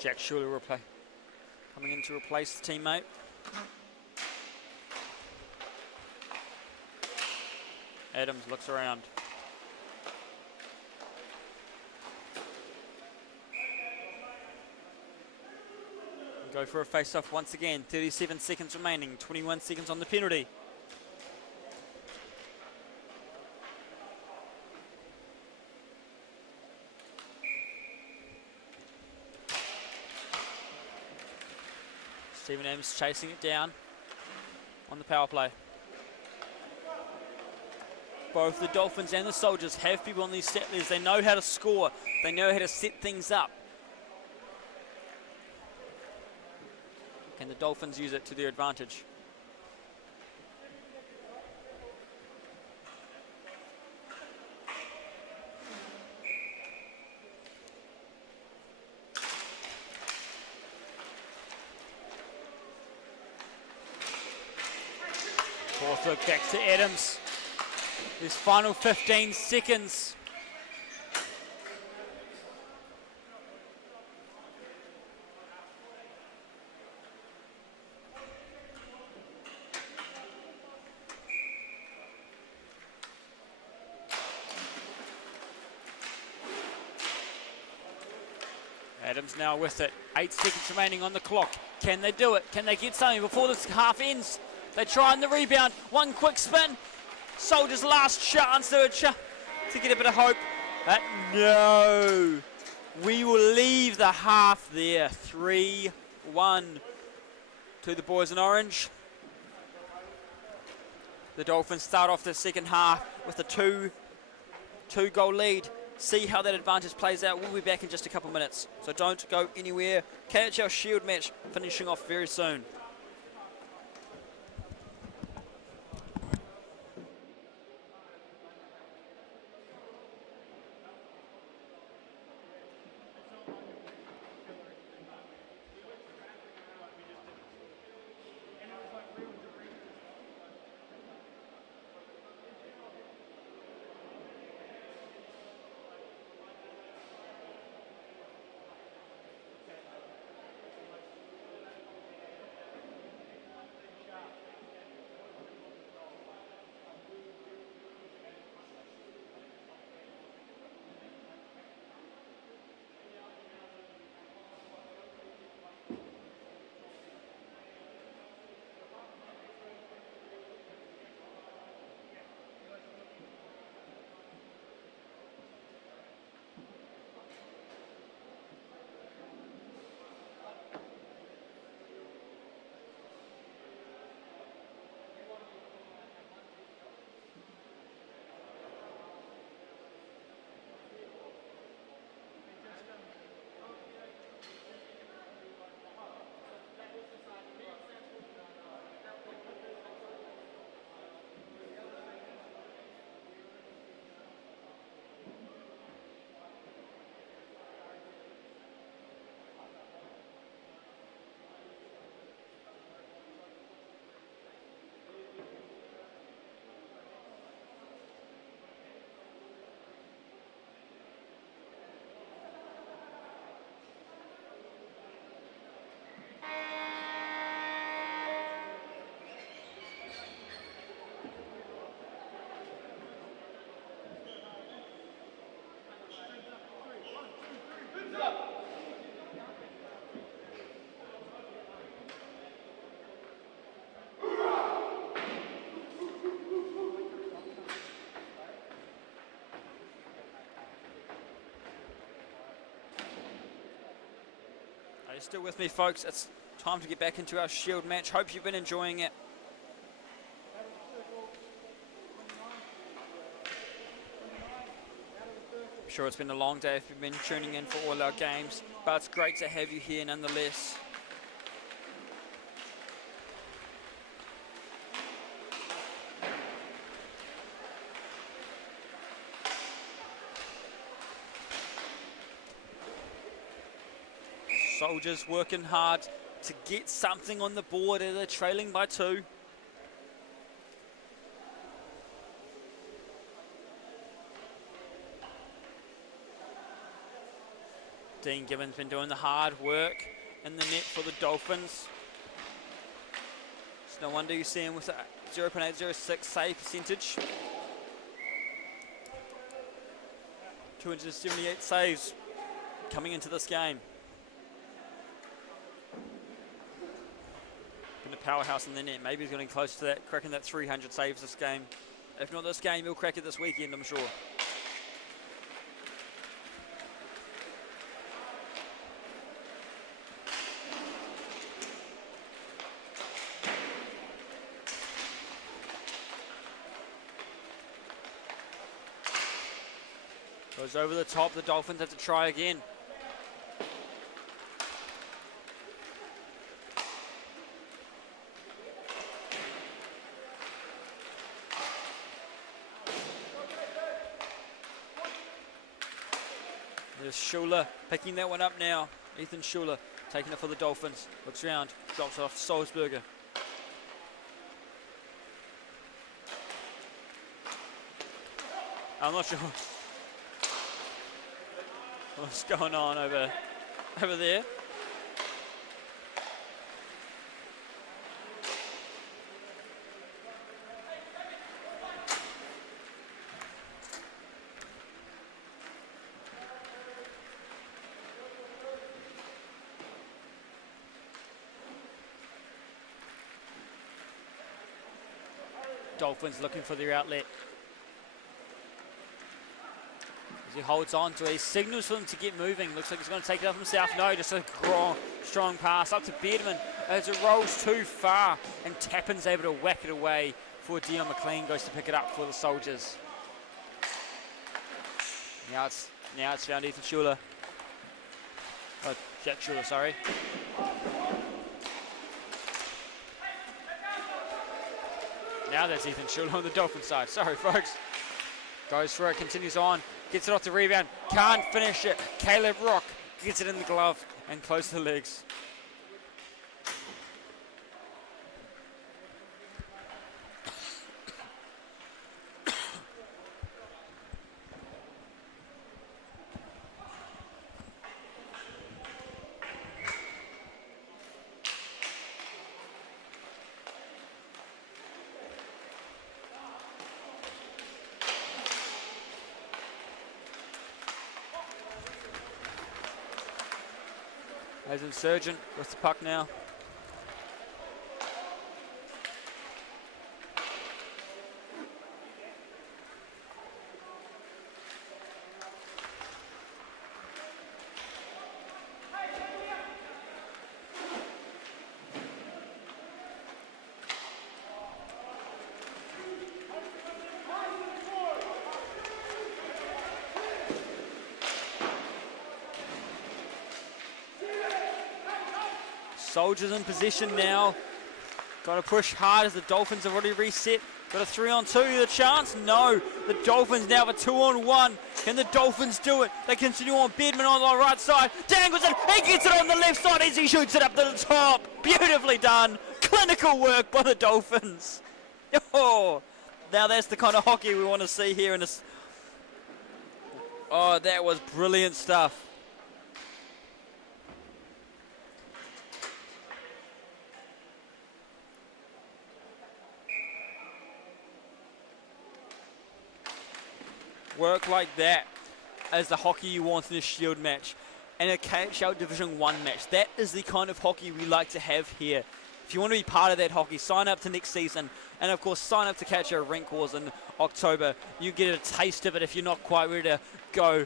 Jack Schuler coming in to replace the teammate. Adams looks around. Go for a face-off once again. 37 seconds remaining, 21 seconds on the penalty. Stephen Adams chasing it down on the power play. Both the Dolphins and the Soldiers have people on these set lists. They know how to score. They know how to set things up. Can the Dolphins use it to their advantage? Borthwick back to Adams. His final 15 seconds. Adams now with it. 8 seconds remaining on the clock. Can they do it? Can they get something before this half ends? They try on the rebound. One quick spin. Soldiers' last chance to get a bit of hope. But no. We will leave the half there. 3-1 to the boys in orange. The Dolphins start off the second half with a two-goal lead. See how that advantage plays out. We'll be back in just a couple minutes. So don't go anywhere. KHL Shield match finishing off very soon. Still with me, folks. It's time to get back into our Shield match. Hope you've been enjoying it. I'm sure it's been a long day if you've been tuning in for all our games, but it's great to have you here nonetheless. Soldiers working hard to get something on the board. They're trailing by 2. Dean Gibbons been doing the hard work in the net for the Dolphins. It's no wonder you see him with a 0.806 save percentage. 278 saves coming into this game. Been a powerhouse in the net. Maybe he's getting close to that, cracking that 300 saves this game. If not this game, he'll crack it this weekend, I'm sure. Goes over the top. The Dolphins have to try again. There's Schuler picking that one up now. Ethan Schuler taking it for the Dolphins. Looks around, drops it off to Salzberger. I'm not sure what's going on over there. Dolphins looking for their outlet. As he holds on to it, he signals for them to get moving. Looks like he's going to take it up himself. No, just a strong pass up to Beardman as it rolls too far, and Tappan's able to whack it away before Dion McLean goes to pick it up for the Soldiers. Now it's found Ethan Schuler. Oh, Jack Schuler, sorry. Now that's Ethan Schuler on the Dolphin side. Sorry, folks. Goes for it, continues on. Gets it off the rebound. Can't finish it. Caleb Rock gets it in the glove and close to the legs. As Insurgent with the puck now. Soldiers in position now. Got to push hard as the Dolphins have already reset. Got a 3-on-2, the chance? No. The Dolphins now have a 2-on-1. Can the Dolphins do it? They continue on. Bedman on the right side. Dangles it. He gets it on the left side as he shoots it up to the top. Beautifully done. Clinical work by the Dolphins. Oh, now that's the kind of hockey we want to see here in this. Oh, that was brilliant stuff. Work like that as the hockey you want in a Shield match and a KHL Division 1 match. That is the kind of hockey we like to have here. If you want to be part of that hockey, sign up to next season, and of course sign up to KHL Rink Wars in October. You get a taste of it if you're not quite ready to go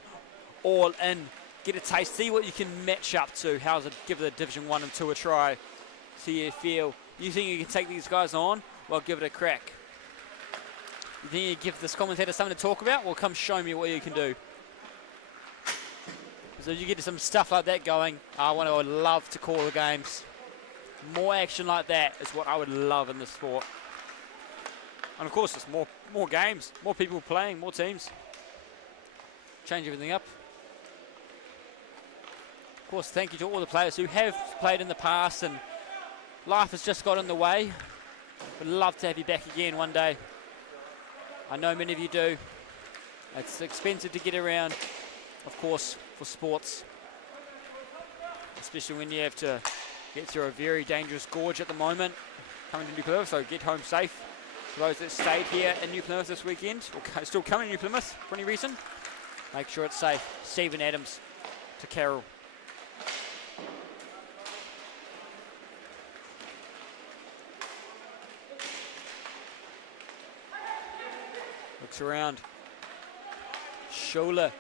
all in. get a taste, see what you can match up to. How's it? Give the Division 1 and 2 a try. See how you feel. You think you can take these guys on? Well, give it a crack. You think you give this commentator something to talk about? Well, come show me what you can do. So you get some stuff like that going. I would love to call the games. More action like that is what I would love in the sport. And of course, it's more games, more people playing, more teams. Change everything up. Of course, thank you to all the players who have played in the past and life has just got in the way. Would love to have you back again one day. I know many of you do. It's expensive to get around, of course, for sports. Especially when you have to get through a very dangerous gorge at the moment. Coming to New Plymouth, so get home safe. For those that stayed here in New Plymouth this weekend, or still coming to New Plymouth for any reason, make sure it's safe. Stephen Adams to Carroll. Looks around. Scholler.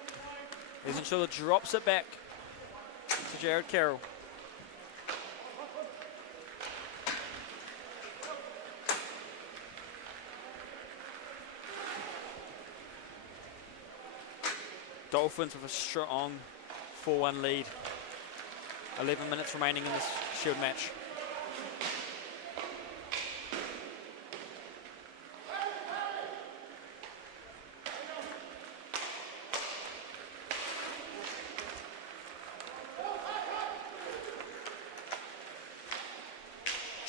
Ethan Scholler drops it back to Jared Carroll. Dolphins with a strong 4-1 lead. 11 minutes remaining in this Shield match.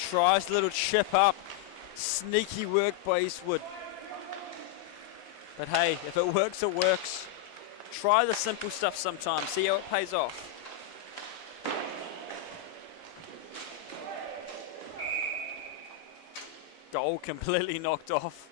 Tries a little chip up. Sneaky work by Eastwood. But hey, if it works, it works. Try the simple stuff sometimes. See how it pays off. Goal completely knocked off.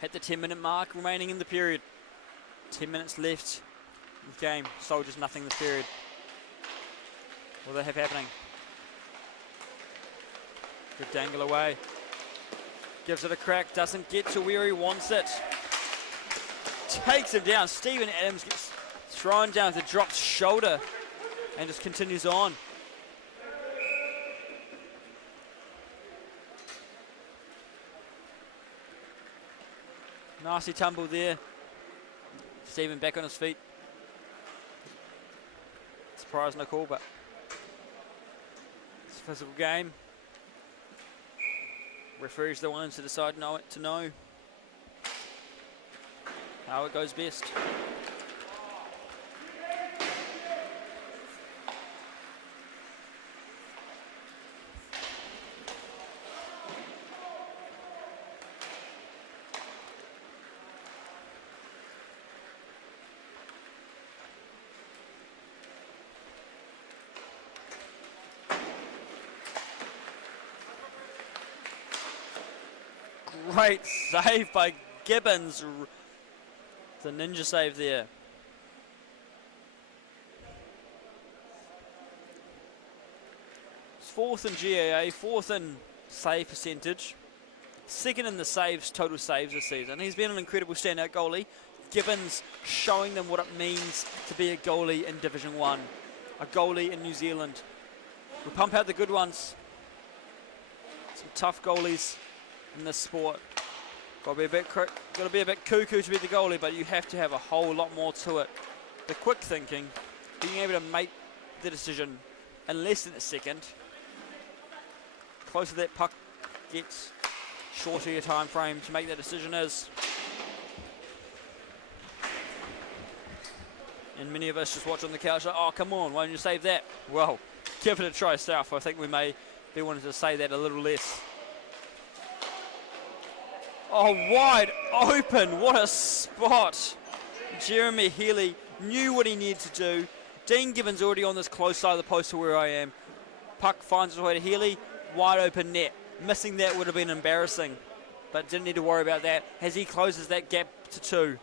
Hit the 10-minute mark remaining in the period. 10 minutes left in the game. Soldiers nothing this period. What do they have happening? Good dangle away. Gives it a crack. Doesn't get to where he wants it. Takes him down. Stephen Adams gets thrown down with a dropped shoulder and just continues on. Nasty tumble there. Stephen back on his feet. Surprise, no call, but it's a physical game. Referees the ones to decide to know how it goes best. Great save by Gibbons. The ninja save there. It's fourth in GAA, fourth in save percentage, second in the saves, total saves this season. He's been an incredible standout goalie. Gibbons showing them what it means to be a goalie in Division 1, a goalie in New Zealand. We pump out the good ones. Some tough goalies in this sport. Got to be a bit cuckoo to be the goalie, but you have to have a whole lot more to it. The quick thinking, being able to make the decision in less than a second. Closer that puck gets, shorter your time frame to make that decision is. And many of us just watch on the couch like, oh, come on, why don't you save that? Well, give it a try, South. I think we may be wanting to say that a little less. Oh, wide open. What a spot. Jeremy Healy knew what he needed to do. Dean Gibbons already on this close side of the post to where I am. Puck finds its way to Healy. Wide open net. Missing that would have been embarrassing, but didn't need to worry about that as he closes that gap to 2.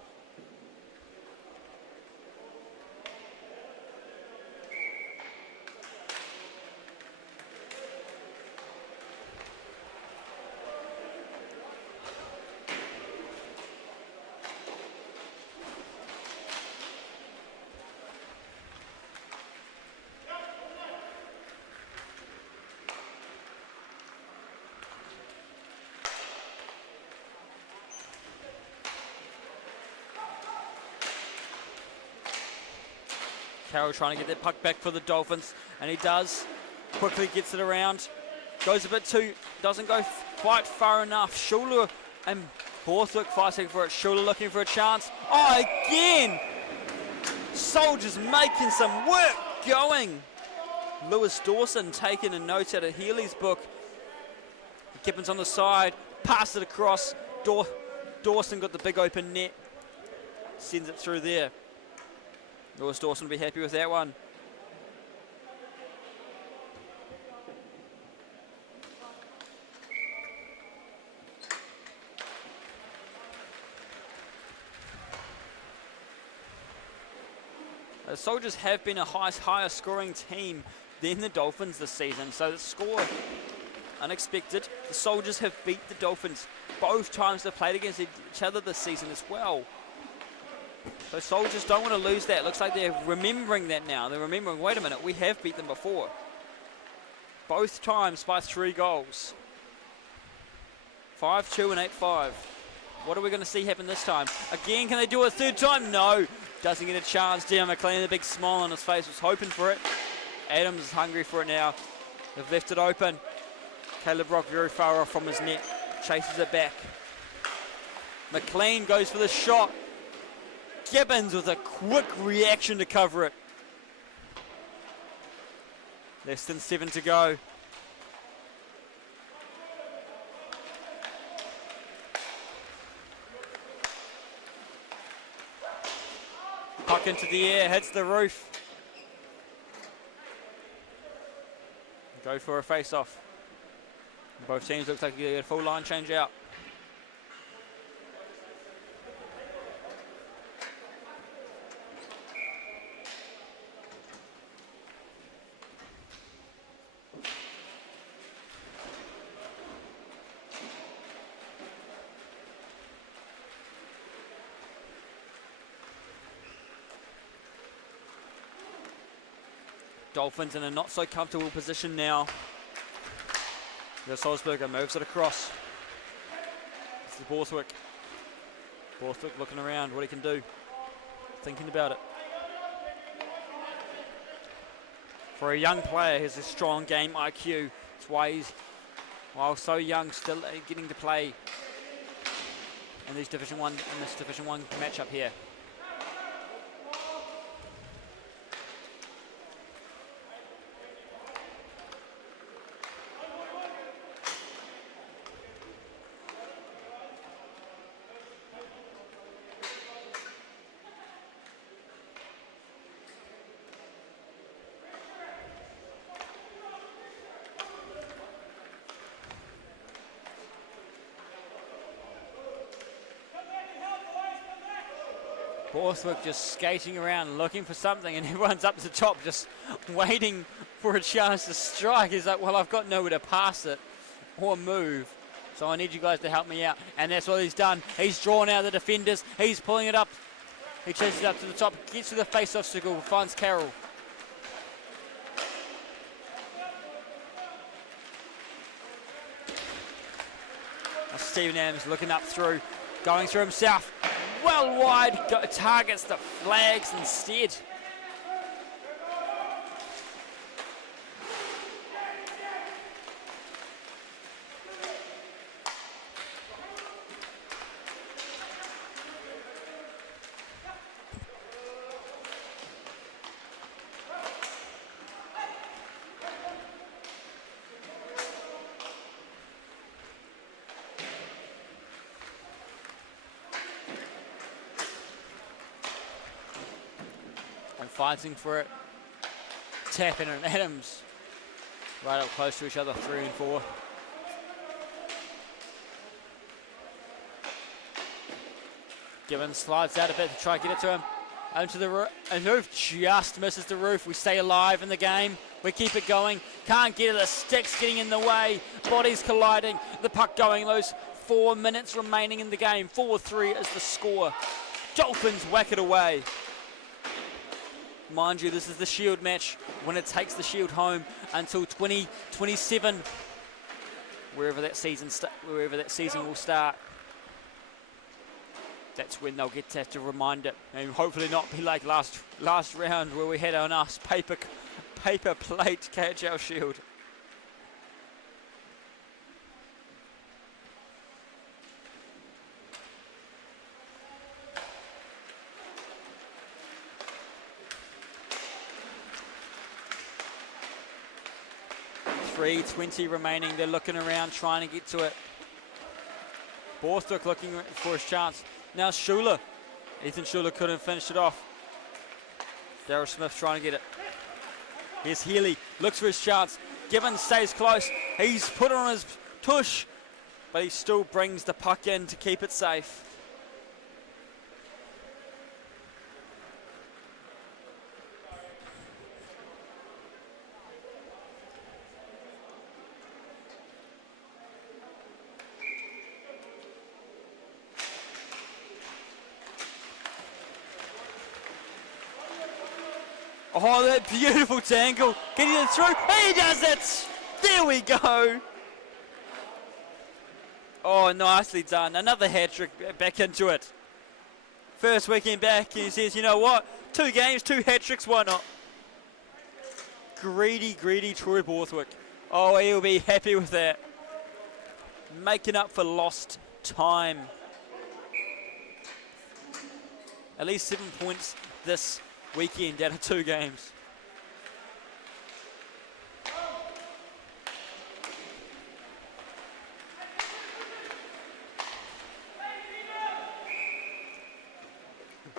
Carroll trying to get that puck back for the Dolphins, and he does. Quickly gets it around. Goes a bit too, doesn't go quite far enough. Schuler and Borthwick fighting for it. Schuler looking for a chance. Oh, again! Soldiers making some work going. Lewis Dawson taking a note out of Healy's book. Gibbons on the side, pass it across. Dawson got the big open net. Sends it through there. Lewis Dawson will be happy with that one. The Soldiers have been a higher scoring team than the Dolphins this season, so the score unexpected. The Soldiers have beat the Dolphins both times they've played against each other this season as well. So Soldiers don't want to lose that. Looks like they're remembering that now. They're remembering, wait a minute, we have beat them before. Both times by 3 goals. 5-2 and 8-5. What are we going to see happen this time? Again, can they do it a third time? No. Doesn't get a chance. Dion McLean, the big smile on his face, was hoping for it. Adams is hungry for it now. They've left it open. Caleb Rock very far off from his net. Chases it back. McLean goes for the shot. Gibbons with a quick reaction to cover it. Less than 7 to go. Puck into the air, hits the roof. Go for a face-off. Both teams looks like you get a full line change out. Dolphins in a not so comfortable position now. The Salzburger moves it across. It's the Borthwick. Borthwick looking around what he can do. Thinking about it. For a young player, he has a strong game IQ. That's why he's, while so young, still getting to play in this Division 1 matchup here. Borthwick just skating around looking for something, and everyone's up to the top just waiting for a chance to strike. He's like, well, I've got nowhere to pass it or move, so I need you guys to help me out. And that's what he's done. He's drawn out the defenders. He's pulling it up. He chases it up to the top, gets to the face-off circle, finds Carroll. Stephen Adams looking up through, going through himself. Well wide, targets the flags instead. fighting for it. Tappan and Adams right up close to each other, 3 and 4. Gibbons slides out a bit to try and get it to him. Into the roof, and Roof just misses the roof. We stay alive in the game. We keep it going. Can't get it. The stick's getting in the way. Bodies colliding. The puck going. Those 4 minutes remaining in the game. 4-3 is the score. Dolphins whack it away. Mind you, this is the Shield match. When it takes the Shield home until 2027, wherever that season will start. That's when they'll get to have to remind it, and hopefully not be like last round where we had on us paper plate KHL Shield. .320 remaining. They're looking around, trying to get to it. Borthwick looking for his chance. Now Schuler. Ethan Schuler couldn't finish it off. Darryl Smith trying to get it. Here's Healy. Looks for his chance. Gibbons stays close. He's put it on his tush, but he still brings the puck in to keep it safe. Oh, that beautiful tangle. Getting it through. He does it. There we go. Oh, nicely done. Another hat-trick back into it. First weekend back, he says, you know what? 2 games, 2 hat-tricks, why not? Greedy Troy Borthwick. Oh, he'll be happy with that. Making up for lost time. At least 7 points this weekend out of 2 games.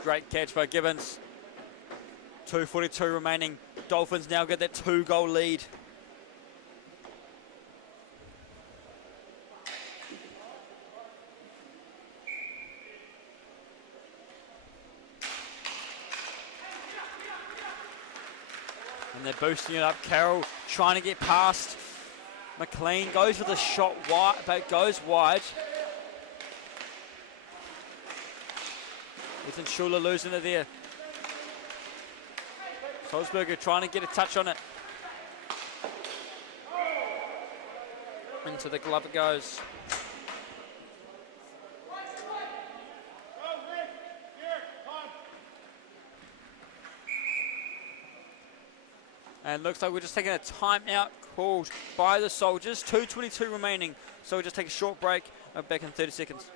Great catch by Gibbons. 2:42 remaining. Dolphins now get that 2-goal lead. And they're boosting it up. Carroll trying to get past. McLean goes for the shot wide, but goes wide. Ethan Schuler losing it there. Solzberger trying to get a touch on it. Into the glove it goes. And looks like we're just taking a timeout called by the Soldiers. 2:22 remaining. So we'll just take a short break. We're back in 30 seconds.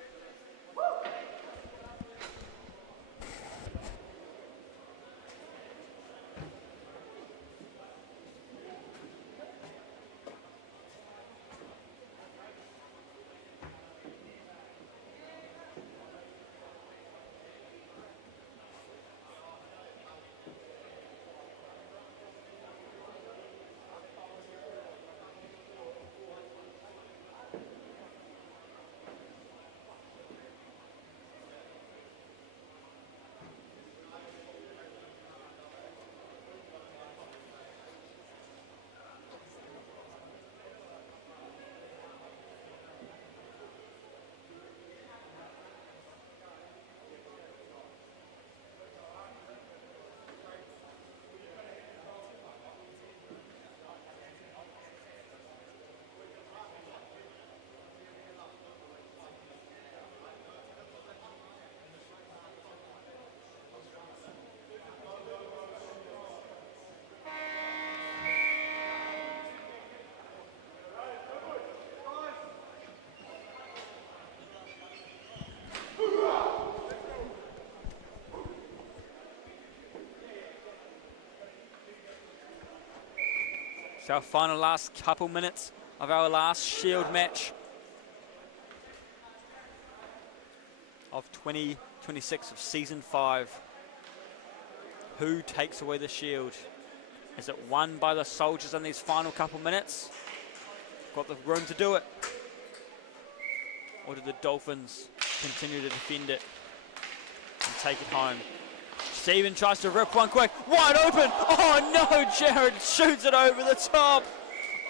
So our final last couple minutes of our last Shield match of 2026 of Season 5. Who takes away the shield? Is it won by the Soldiers in these final couple minutes? Got the room to do it. Or do the Dolphins continue to defend it and take it home? Steven tries to rip one quick, wide open. Oh no, Jared shoots it over the top.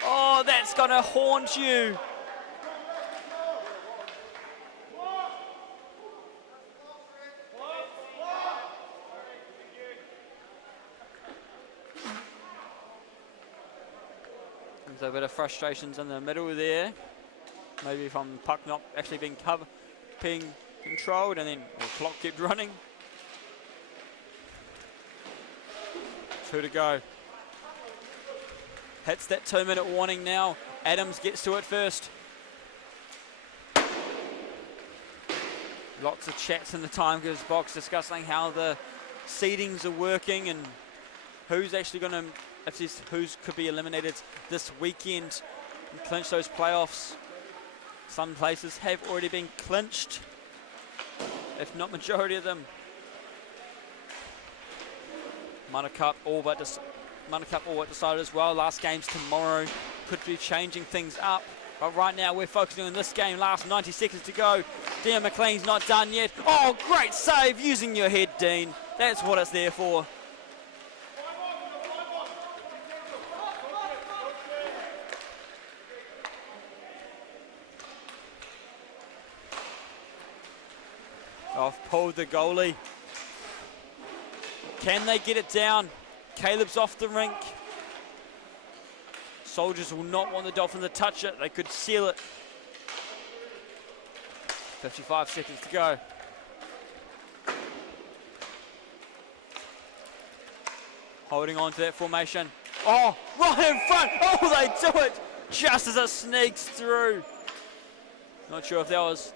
Oh, that's gonna haunt you. There's a bit of frustrations in the middle there. Maybe from puck not actually being controlled, and then the clock kept running. 2 to go. Hits that 2-minute warning now. Adams gets to it first. Lots of chats in the timekeeper's box discussing how the seedings are working and who's actually going to, who's could be eliminated this weekend and clinch those playoffs. Some places have already been clinched, if not majority of them. Manukaup all but decided as well. Last game's tomorrow, could be changing things up. But right now we're focusing on this game. Last 90 seconds to go. Dean McLean's not done yet. Oh, great save using your head, Dean. That's what it's there for. Off pulled the goalie. Can they get it down? Caleb's off the rink. Soldiers will not want the Dolphins to touch it. They could seal it. 55 seconds to go. Holding on to that formation. Oh, right in front. Oh, they do it just as it sneaks through. Not sure if that was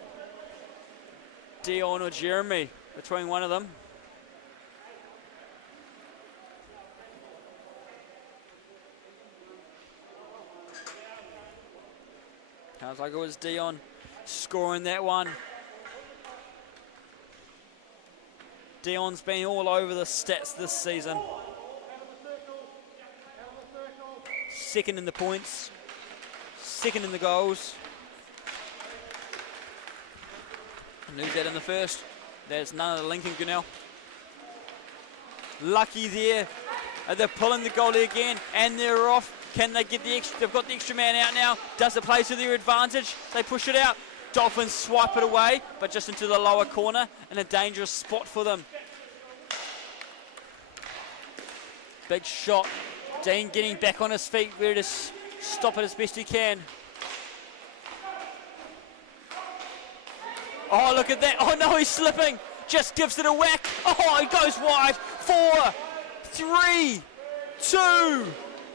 Dion or Jeremy, between one of them. Sounds like it was Dion scoring that one. Dion's been all over the stats this season. Second in the points, second in the goals. Knew that in the first. There's none of the Lincoln Gunnell. Lucky there. They're pulling the goalie again, and they're off. Can they get the extra? They've got the extra man out now. Does it play to their advantage? They push it out. Dolphins swipe it away, but just into the lower corner, in a dangerous spot for them. Big shot. Dean getting back on his feet, ready to stop it as best he can. Oh, look at that. Oh, no, he's slipping. Just gives it a whack. Oh, he goes wide. 4, 3, 2,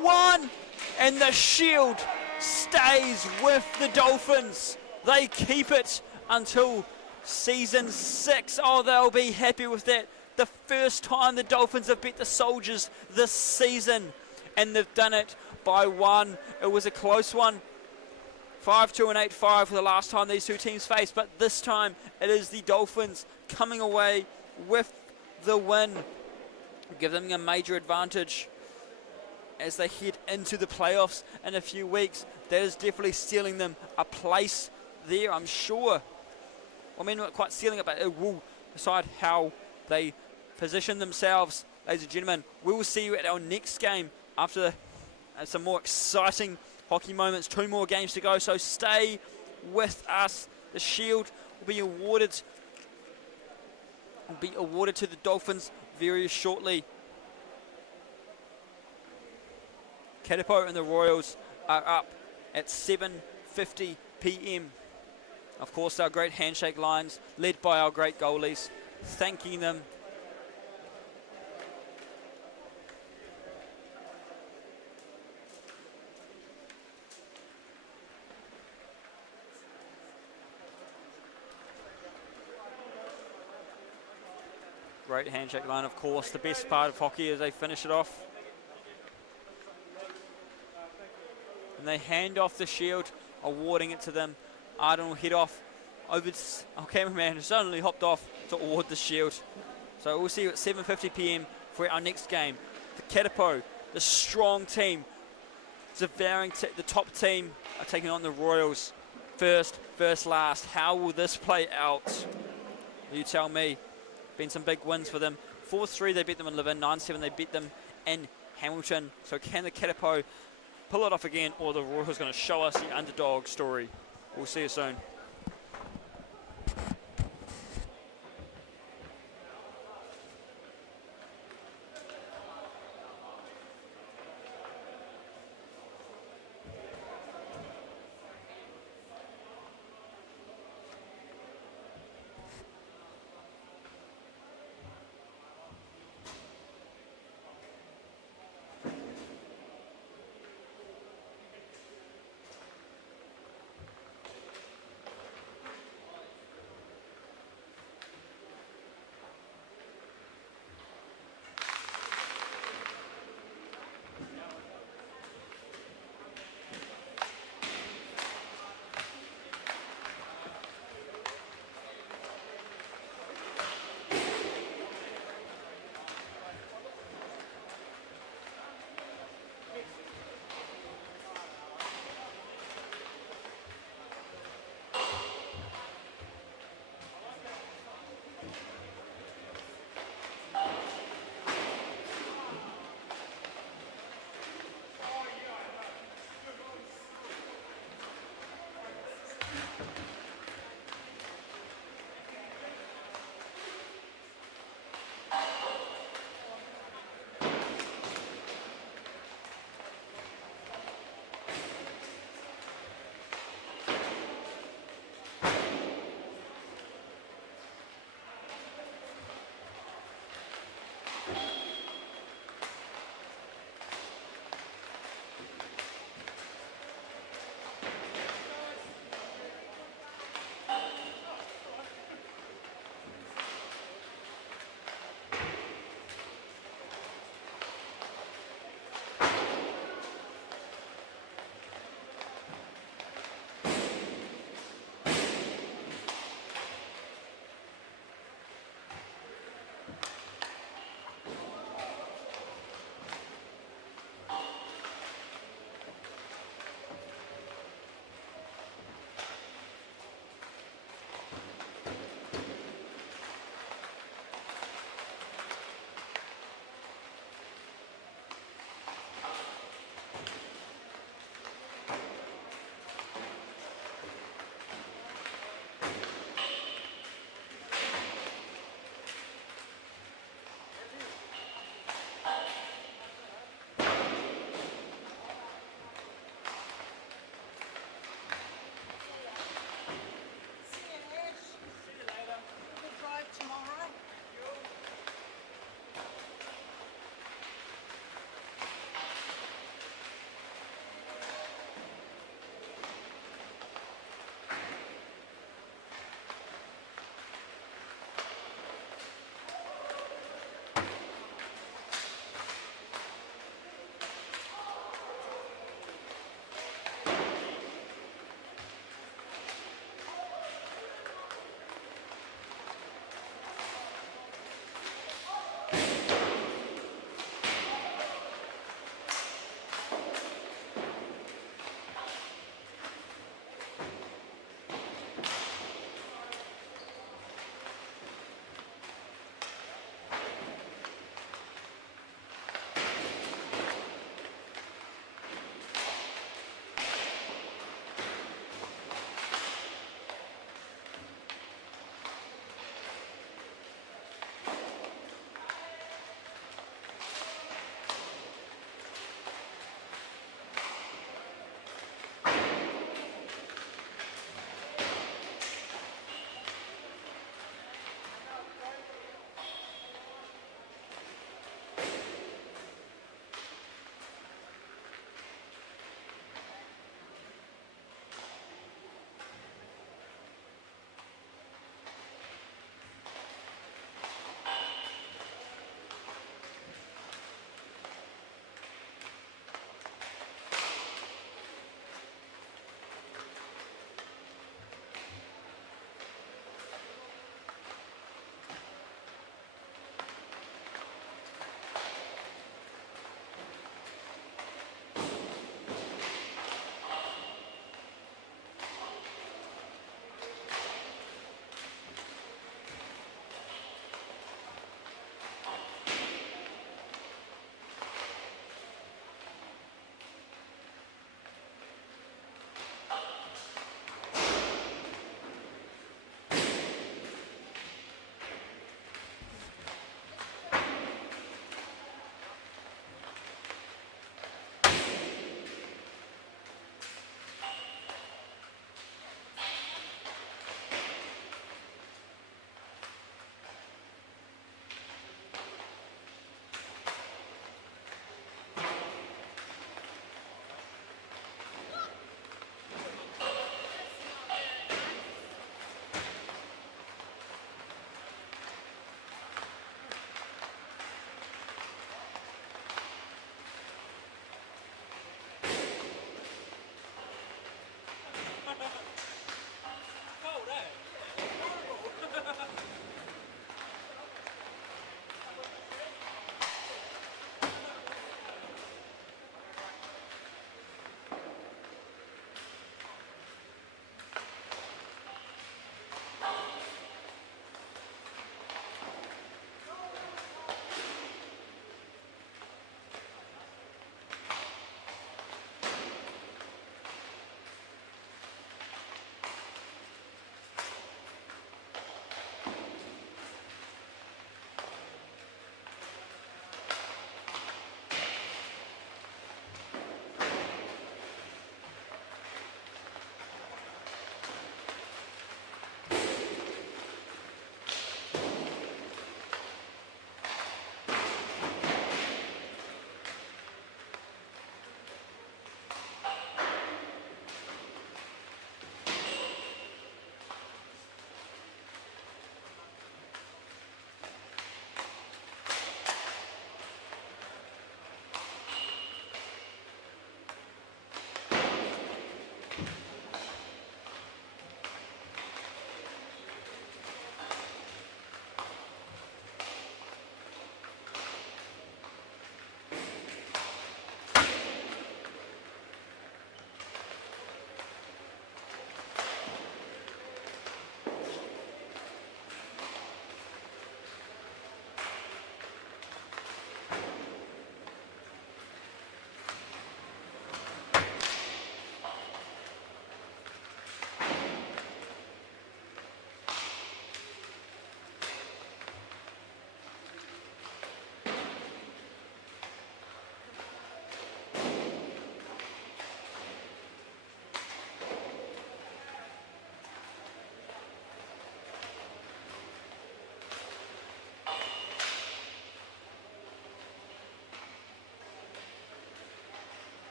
1. And the shield stays with the Dolphins. They keep it until season 6. Oh, they'll be happy with that. The first time the Dolphins have beat the Soldiers this season. And they've done it by 1. It was a close one. 5-2 and 8-5 for the last time these two teams faced, but this time it is the Dolphins coming away with the win. Give them a major advantage as they head into the playoffs in a few weeks. That is definitely stealing them a place there, I'm sure. I mean, not quite stealing it, but it will decide how they position themselves. Ladies and gentlemen, we will see you at our next game after some more exciting hockey moments. 2 more games to go, so stay with us. The shield will be awarded to the Dolphins very shortly. Katipo and the Royals are up at 7:50 p.m. Of course, our great handshake lines led by our great goalies, thanking them. Great handshake line, of course. The best part of hockey as they finish it off. And they hand off the shield, awarding it to them. Arden will head off over. Our cameraman has suddenly hopped off to award the shield. So we'll see you at 7:50 p.m. for our next game. The Katapo, the strong team, devouring the top team, are taking on the Royals. First, last. How will this play out? You tell me. Been some big wins for them. 4-3 they beat them in Levin. 9-7 they beat them in Hamilton. So can the Katapo pull it off again, or the Royals going to show us the underdog story? We'll see you soon.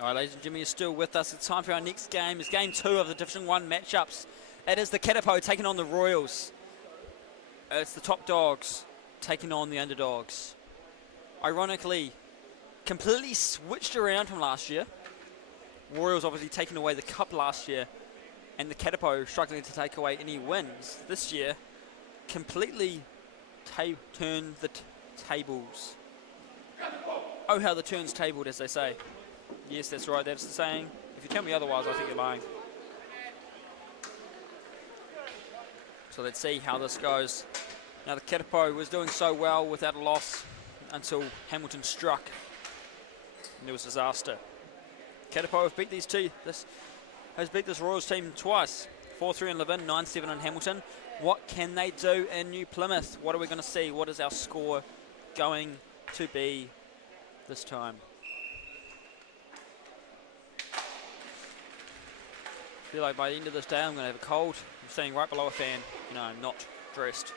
All right, ladies and gentlemen, you're still with us. It's time for our next game. It's game 2 of the Division 1 matchups. It is the Katapo taking on the Royals. It's the top dogs taking on the underdogs. Ironically, completely switched around from last year. Royals obviously taking away the cup last year, and the Katapo struggling to take away any wins this year. Completely turned the tables. Oh, how the turn's tabled, as they say. Yes, that's right, that's the saying. If you tell me otherwise, I think you're lying. So let's see how this goes. Now the Katapo was doing so well without a loss until Hamilton struck. And there was disaster. Katapo have beat has beat this Royals team twice. 4-3 in Levin, 9-7 in Hamilton. What can they do in New Plymouth? What are we going to see? What is our score going to be this time? I feel like by the end of this day I'm going to have a cold. I'm standing right below a fan. You know, I'm not dressed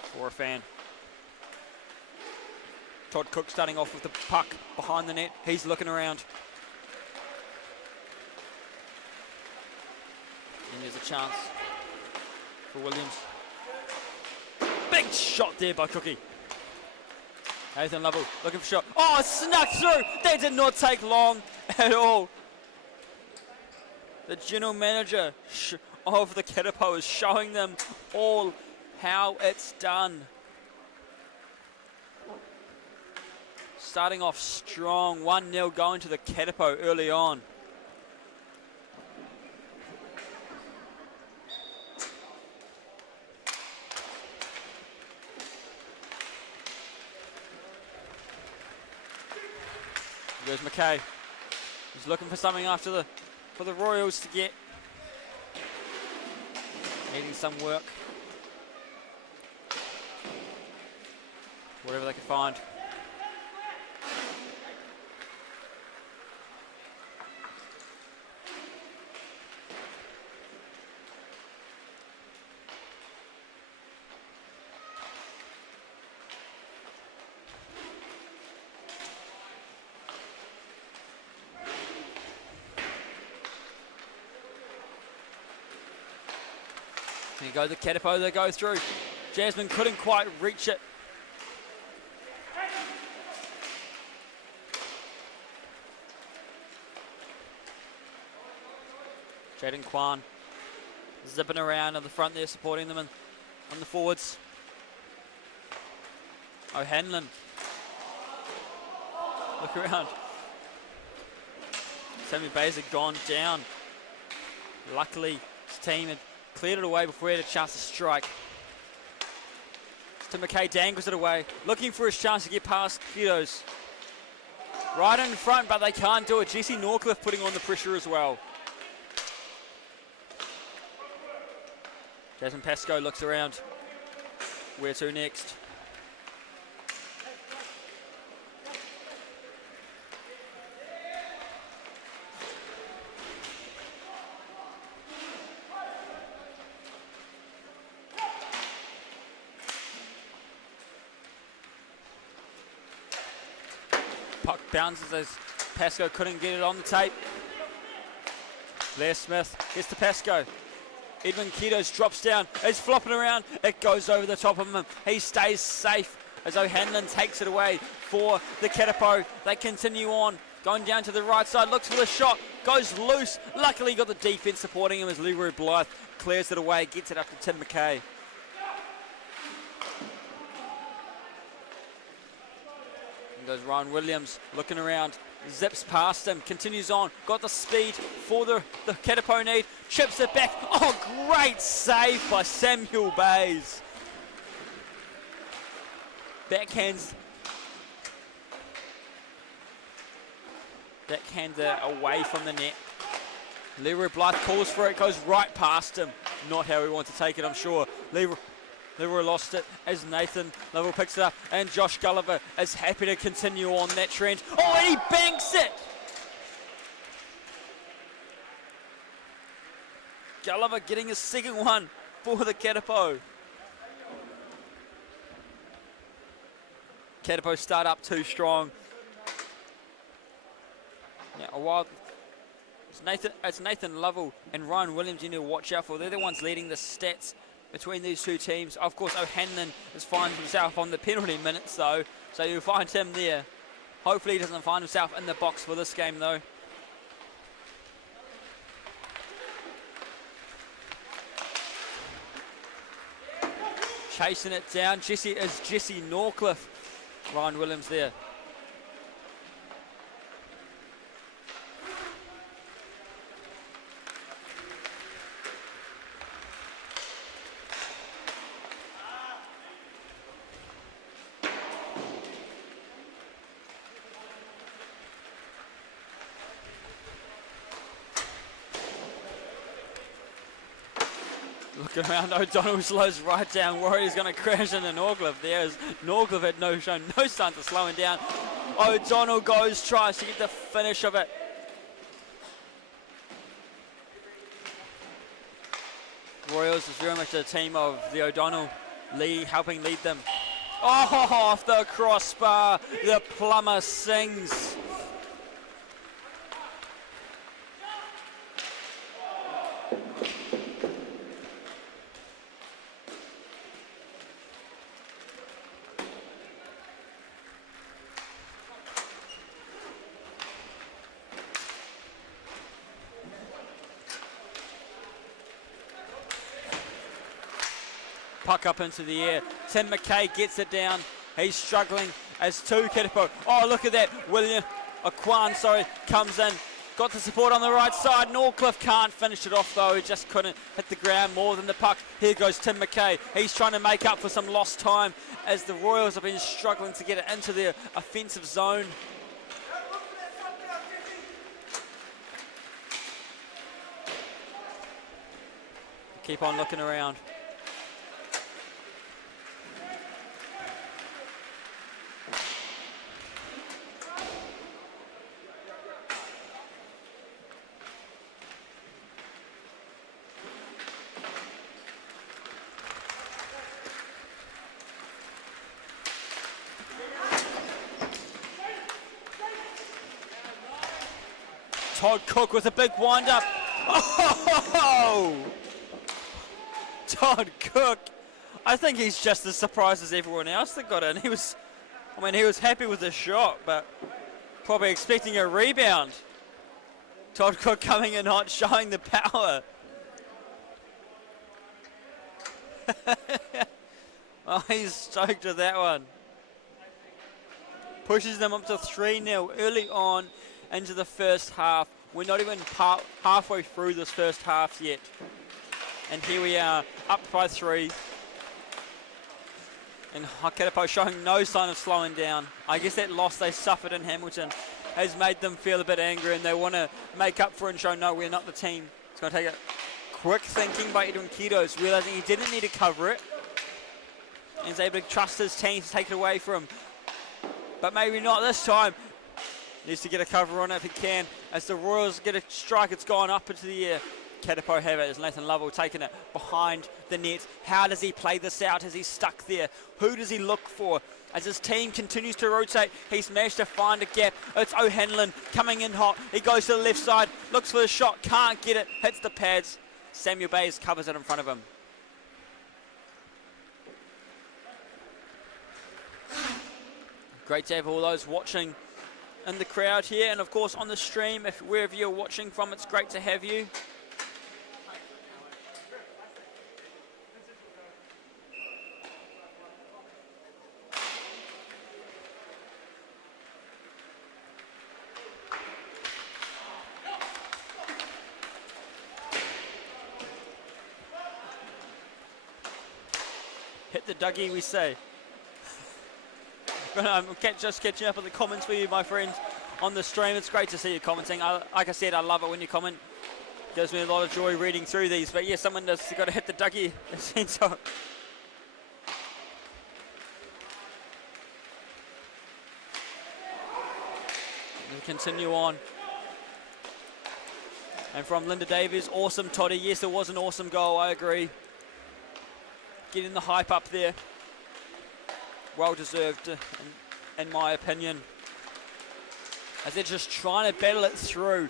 for a fan. Todd Cook starting off with the puck behind the net. He's looking around. And there's a chance for Williams. Big shot there by Cookie. Nathan Lovell looking for shot. Oh, snuck through. That did not take long at all. The general manager of the Katapo is showing them all how it's done. Starting off strong, 1-0 going to the Katapo early on. There's McKay. He's looking for something after for the Royals to get. Needing some work. Whatever they can find. There you go, the Katapo, they go through. Jasmine couldn't quite reach it. Jaden Kwan zipping around in the front there, supporting them on the forwards. O'Hanlon. Look around. Sammy Bays had gone down. Luckily, his team had cleared it away before he had a chance to strike. To McKay, dangles it away, looking for his chance to get past Kidos. Right in front, but they can't do it. Jesse Norcliffe putting on the pressure as well. Jasmine Pascoe looks around. Where to next? Puck bounces as Pascoe couldn't get it on the tape. Blair Smith gets to Pascoe. Edwin Kidos drops down, is flopping around, it goes over the top of him. He stays safe as O'Hanlon takes it away for the Katapo. They continue on, going down to the right side, looks for the shot, goes loose. Luckily got the defense supporting him as Leroy Blythe clears it away, gets it up to Tim McKay. And goes Ryan Williams looking around, zips past him, continues on, got the speed for the Katapo need, chips it back. Oh, great save by Samuel Bays. Backhands away from the net. Leroy Blythe calls for it, goes right past him. Not how we want to take it, I'm sure. Leroy lost it as Nathan Lovell picks it up, and Josh Gulliver is happy to continue on that trend. Oh, and he banks it! Gulliver getting his second one for the Katapo. Katapo start up too strong. Now a wild. It's Nathan Lovell and Ryan Williams you need to watch out for. They're the ones leading the stats between these two teams. Of course, O'Hanlon has found himself on the penalty minutes though, so you'll find him there. Hopefully he doesn't find himself in the box for this game though. Chasing it down, Jesse Norcliffe. Ryan Williams there. Looking around, O'Donnell slows right down. Warrior's going to crash into Norcliffe there as Norcliffe had shown no signs of slowing down. O'Donnell tries to get the finish of it. Royals is very much a team of the O'Donnell helping lead them. Oh, off the crossbar, the plumber sings. Puck up into the air. Tim McKay gets it down. He's struggling as two Kitipo. Oh, look at that. William Aquan, comes in. Got the support on the right side. Norcliffe can't finish it off though. He just couldn't hit the ground more than the puck. Here goes Tim McKay. He's trying to make up for some lost time as the Royals have been struggling to get it into their offensive zone. Keep on looking around. Todd Cook with a big wind-up. Oh! Todd Cook. I think he's just as surprised as everyone else that got in. He was happy with the shot, but probably expecting a rebound. Todd Cook coming in hot, showing the power. Oh, he's stoked with that one. Pushes them up to 3-0 early on into the first half. We're not even halfway through this first half yet. And here we are, up by 3. And Kitipo showing no sign of slowing down. I guess that loss they suffered in Hamilton has made them feel a bit angry and they want to make up for it and show, no, we're not the team. It's going to take a quick thinking by Edwin Kitos, realising he didn't need to cover it. And he's able to trust his team to take it away from him. But maybe not this time. Needs to get a cover on it if he can. As the Royals get a strike, it's gone up into the air. Kitipo have it as Nathan Lovell taking it behind the net. How does he play this out? Is he stuck there? Who does he look for? As his team continues to rotate, he's managed to find a gap. It's O'Hanlon coming in hot. He goes to the left side, looks for the shot, can't get it, hits the pads. Samuel Bays covers it in front of him. Great to have all those watching in the crowd here, and of course on the stream, if wherever you're watching from, it's great to have you. Hit the Dougie, we say. I'm just catching up with the comments for you, my friends, on the stream. It's great to see you commenting. Like I said, I love it when you comment. Gives me a lot of joy reading through these. But yeah, someone has got to hit the Dougie. We'll continue on. And from Linda Davies, awesome Toddy. Yes, it was an awesome goal, I agree. Getting the hype up there. Well deserved, in my opinion. as they're just trying to battle it through.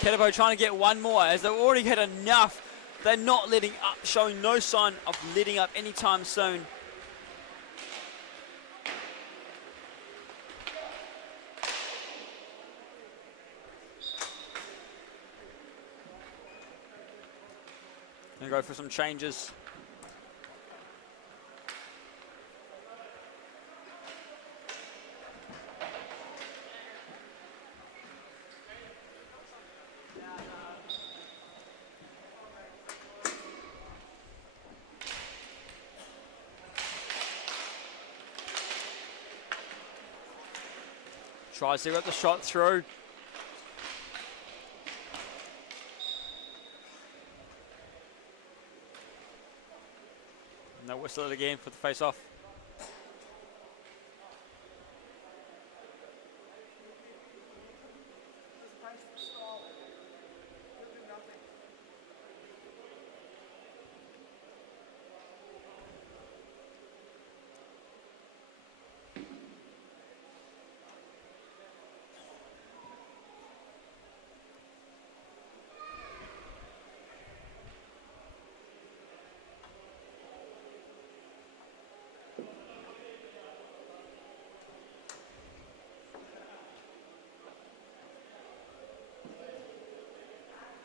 Katapo trying to get one more as they've already had enough. They're not letting up, showing no sign of letting up anytime soon. Gonna go for some changes. Tries to get the shot through. No whistle again for the face-off.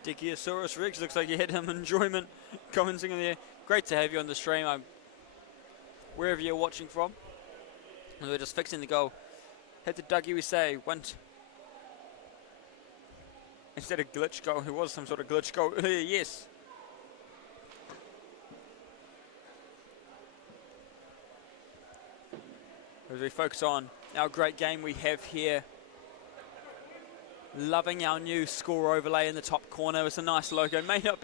Dickiasaurus Rex, looks like you had him enjoyment commenting in there. Great to have you on the stream. Wherever you're watching from. And we're just fixing the goal. Had the Dougie we say, instead of glitch goal, it was some sort of glitch goal. Yes. As we focus on our great game we have here. Loving our new score overlay in the top corner. It's a nice logo. May not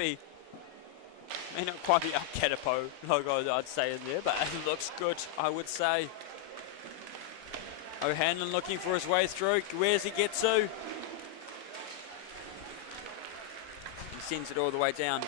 quite be our Katapo logo, I'd say, in there, but it looks good, I would say. O'Hanlon looking for his way through. Where does he get to? He sends it all the way down.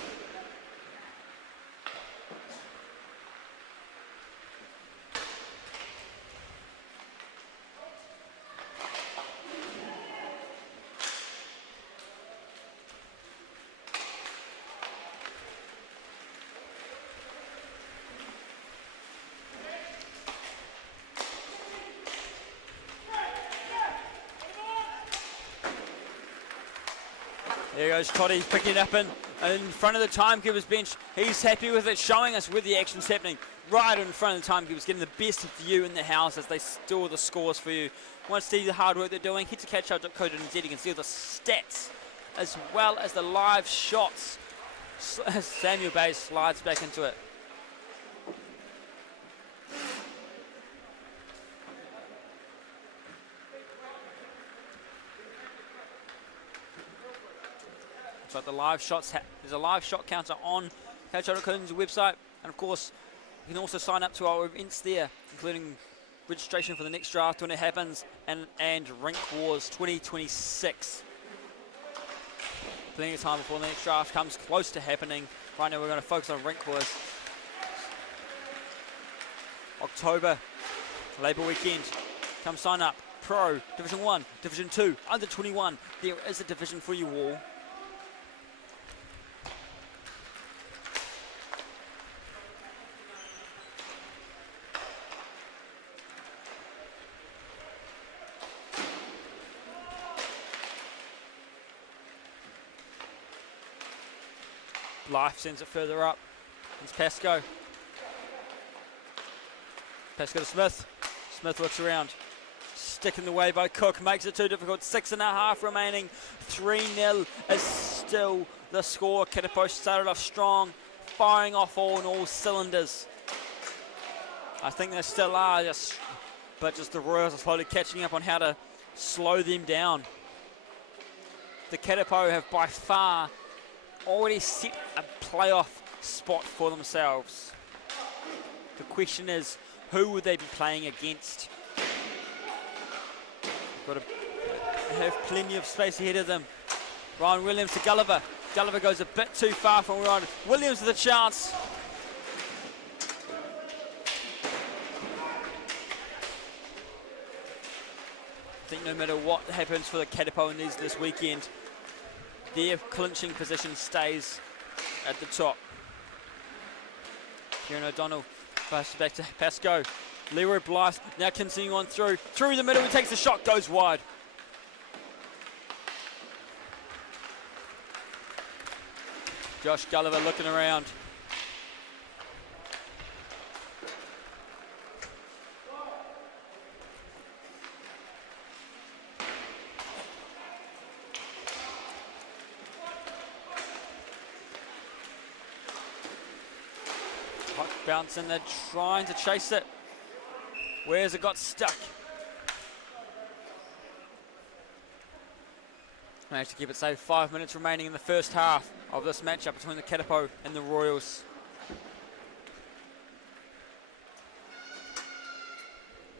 There goes Toddy picking it up in front of the timekeeper's bench. He's happy with it, showing us where the action's happening. Right in front of the timekeepers, getting the best of you in the house as they store the scores for you. Want to see the hard work they're doing? Head to KIHL.co.nz. You can see all the stats as well as the live shots. Samuel Bay slides back into it. But the live shots, there's a live shot counter on KIHL.co.nz website, and of course you can also sign up to our events there, including registration for the next draft when it happens, and Rink Wars 2026. Plenty of time before the next draft comes close to happening. Right now we're going to focus on Rink Wars. October, Labour weekend. Come sign up. Pro, Division 1, Division 2, Under 21. There is a division for you all. Life sends it further up. It's Pascoe. Pascoe to Smith. Smith looks around. Stick in the way by Cook. Makes it too difficult. 6.5 remaining. 3-0 is still the score. Katapo started off strong. Firing off all cylinders. I think they still are. But just the Royals are slowly catching up on how to slow them down. The Katapo have by far already set a playoff spot for themselves. The question is, who would they be playing against? Got to have plenty of space ahead of them. Ryan Williams to Gulliver. Gulliver goes a bit too far from Ryan. Williams with a chance. I think no matter what happens for the Katapo this weekend, their clinching position stays at the top. Kieran O'Donnell passes back to Pascoe. Leroy Blythe now continuing on through the middle. He takes the shot, goes wide. Josh Gulliver looking around. Puck bouncing, they're trying to chase it. Where's it got stuck? Managed to keep it safe. 5 minutes remaining in the first half of this matchup between the Katapo and the Royals.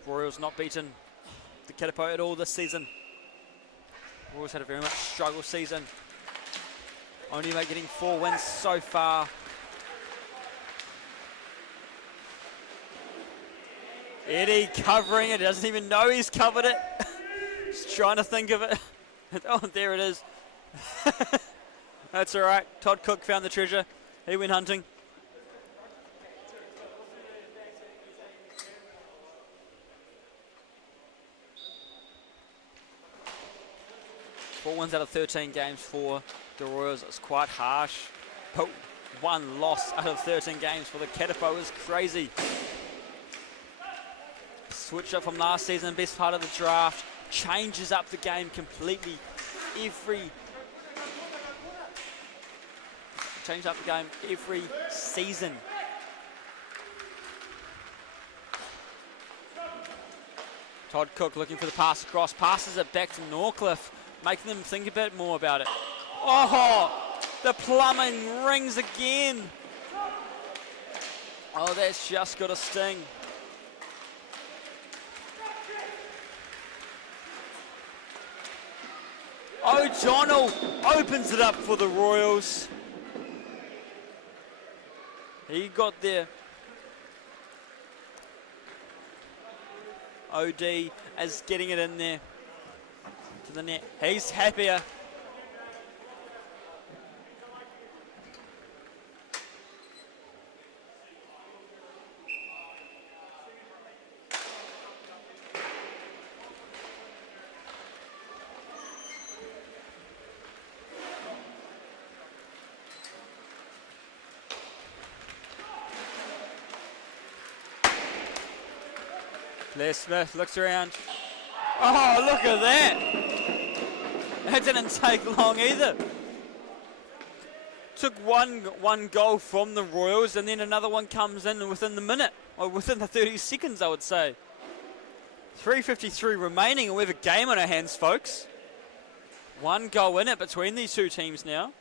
Royals not beaten the Katapo at all this season. Royals had a very much struggle season. Only getting 4 wins so far. Eddie covering it, doesn't even know he's covered it. Just trying to think of it. Oh, there it is. That's all right. Todd Cook found the treasure. He went hunting. Four wins out of 13 games for the Royals. It's quite harsh. But 1 loss out of 13 games for the Katapo is crazy. Switch up from last season, best part of the draft. Changes up the game completely. Changes up the game every season. Todd Cook looking for the pass across. Passes it back to Norcliffe, making them think a bit more about it. Oh, the plumbing rings again. Oh, that's just got a sting. O'Donnell opens it up for the Royals. He got there. OD as getting it in there to the net. He's happier. Blair Smith looks around. Oh, look at that. That didn't take long either. Took one goal from the Royals and then another one comes in within the minute, or within the 30 seconds, I would say. 3:53 remaining and we have a game on our hands, folks. 1 goal in it between these two teams now.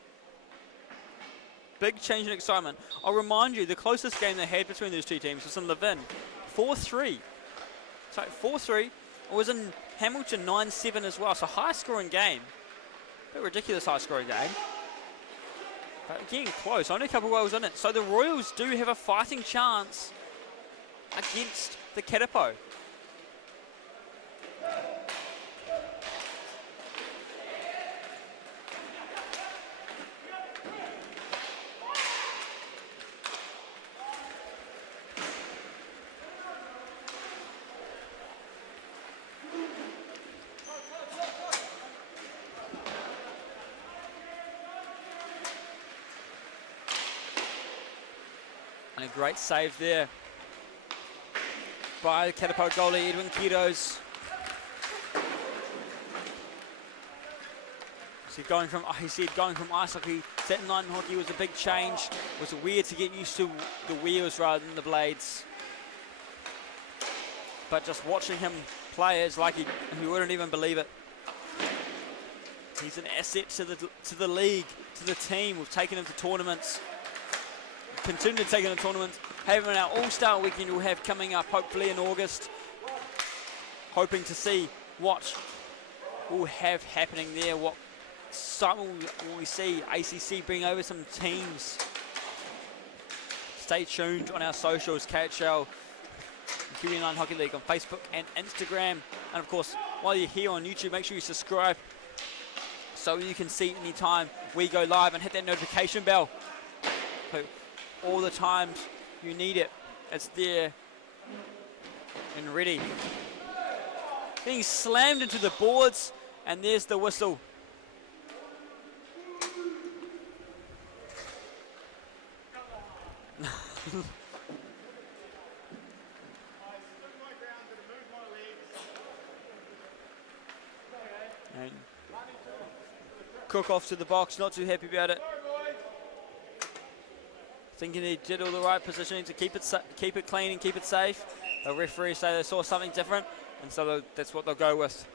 Big change in excitement. I'll remind you, the closest game they had between those two teams was in Levin. 4-3. So 4-3. It was in Hamilton 9-7 as well. So high scoring game. A bit ridiculous high scoring game. But getting close. Only a couple of goals in it. So the Royals do have a fighting chance against the Katapo. And a great save there by the Katapo goalie, Edwin Kidos. So he said going from ice hockey to inline hockey was a big change. It was weird to get used to the wheels rather than the blades. But just watching him play, it's like he wouldn't even believe it. He's an asset to the league, to the team. We've taken him to tournaments. Continue to take him to tournaments. Have him in our All-Star weekend we'll have coming up, hopefully in August. Hoping to see what we'll have happening there. What excitement will we see ACC bring over some teams. Stay tuned on our socials, KHL Kiwi Inline Hockey League on Facebook and Instagram. And of course, while you're here on YouTube, make sure you subscribe so you can see anytime we go live, and hit that notification bell. So all the times you need it, it's there and ready. Being slammed into the boards, and there's the whistle. And Cook off to the box, not too happy about it. Thinking he did all the right positioning to keep it clean and keep it safe. The referees say they saw something different, and so that's what they'll go with.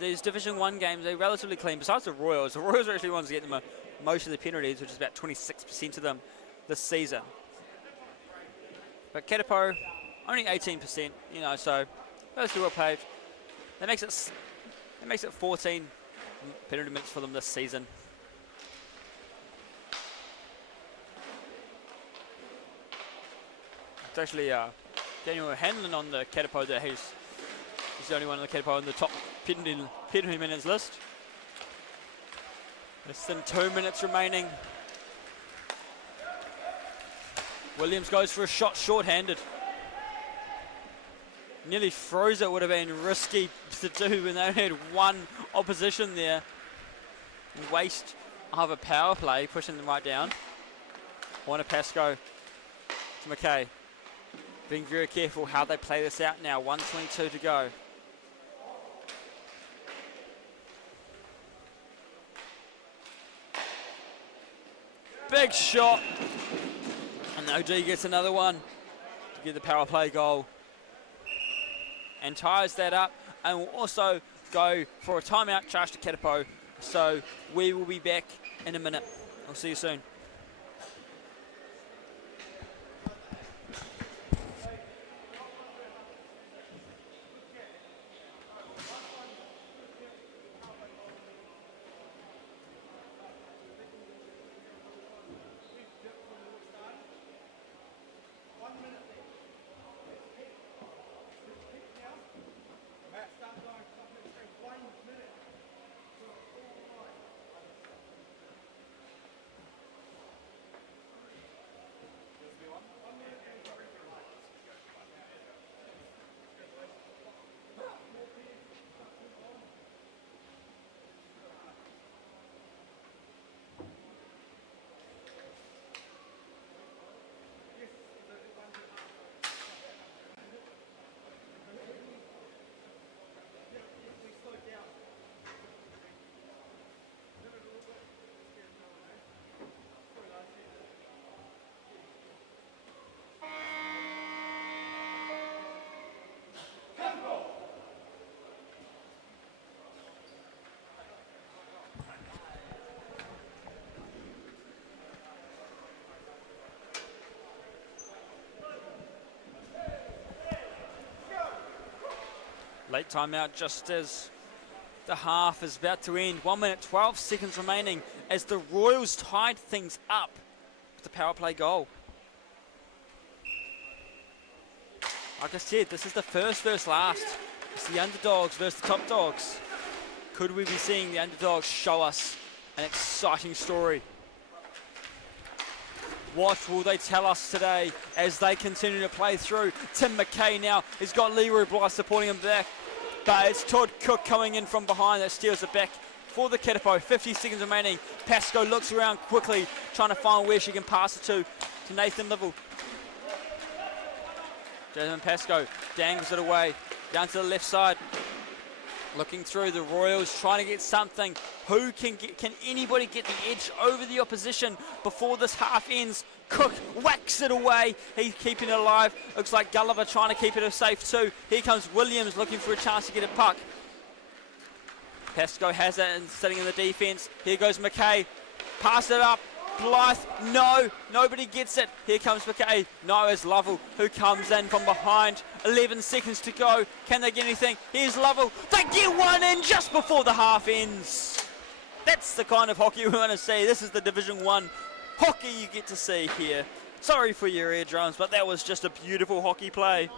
These Division 1 games, they're relatively clean. Besides the Royals are actually the ones that get most of the penalties, which is about 26% of them this season. But Katapo, only 18%, you know, so relatively well played. That makes it 14 penalty minutes for them this season. It's actually Daniel Hanlon on the Katapo there. He's the only one on the Katapo on the top penalty minutes list. Less than 2 minutes remaining. Williams goes for a shot short-handed. Nearly froze it, would have been risky to do when they had one opposition there. And waste of a power play, pushing them right down. Warner Pascoe to McKay. Being very careful how they play this out now. 1:22 to go. Big shot. And OG gets another one to get the power play goal. And ties that up, and will also go for a timeout charge to Katapo. So we will be back in a minute. I'll see you soon. Late timeout just as the half is about to end. 1 minute, 12 seconds remaining as the Royals tied things up with the power play goal. Like I said, this is the first versus last. It's the underdogs versus the top dogs. Could we be seeing the underdogs show us an exciting story? What will they tell us today as they continue to play through? Tim McKay now has got Leroy Blythe supporting him back. But it's Todd Cook coming in from behind that steals it back for the Katapo. 50 seconds remaining. Pascoe looks around quickly, trying to find where she can pass it to Nathan Livell. Jasmine Pascoe dangles it away, down to the left side. Looking through the Royals, trying to get something. Can anybody get the edge over the opposition before this half ends? Cook whacks it away. He's keeping it alive. Looks like Gulliver trying to keep it safe too. Here comes Williams looking for a chance to get a puck. Pascoe has it and sitting in the defense. Here goes McKay. Pass it up. Blythe, no, nobody gets it. Here comes McKay. No, it's Lovell who comes in from behind. 11 seconds to go. Can they get anything? Here's Lovell. They get one in just before the half ends. That's the kind of hockey we want to see. This is the Division 1 hockey you get to see here. Sorry for your eardrums, but that was just a beautiful hockey play.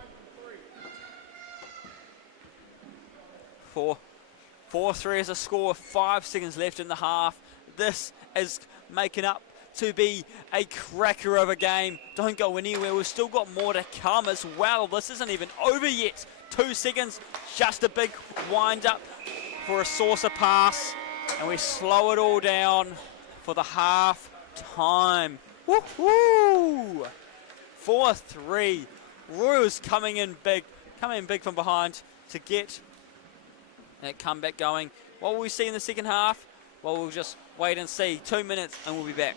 4-3 is a score, 5 seconds left in the half. This is making up to be a cracker of a game. Don't go anywhere, we've still got more to come as well. This isn't even over yet. 2 seconds, just a big wind up for a saucer pass, and we slow it all down for the half time. Woohoo! 4-3. Royals coming in big from behind to get that comeback going. What will we see in the second half? Well, we'll just wait and see. 2 minutes and we'll be back.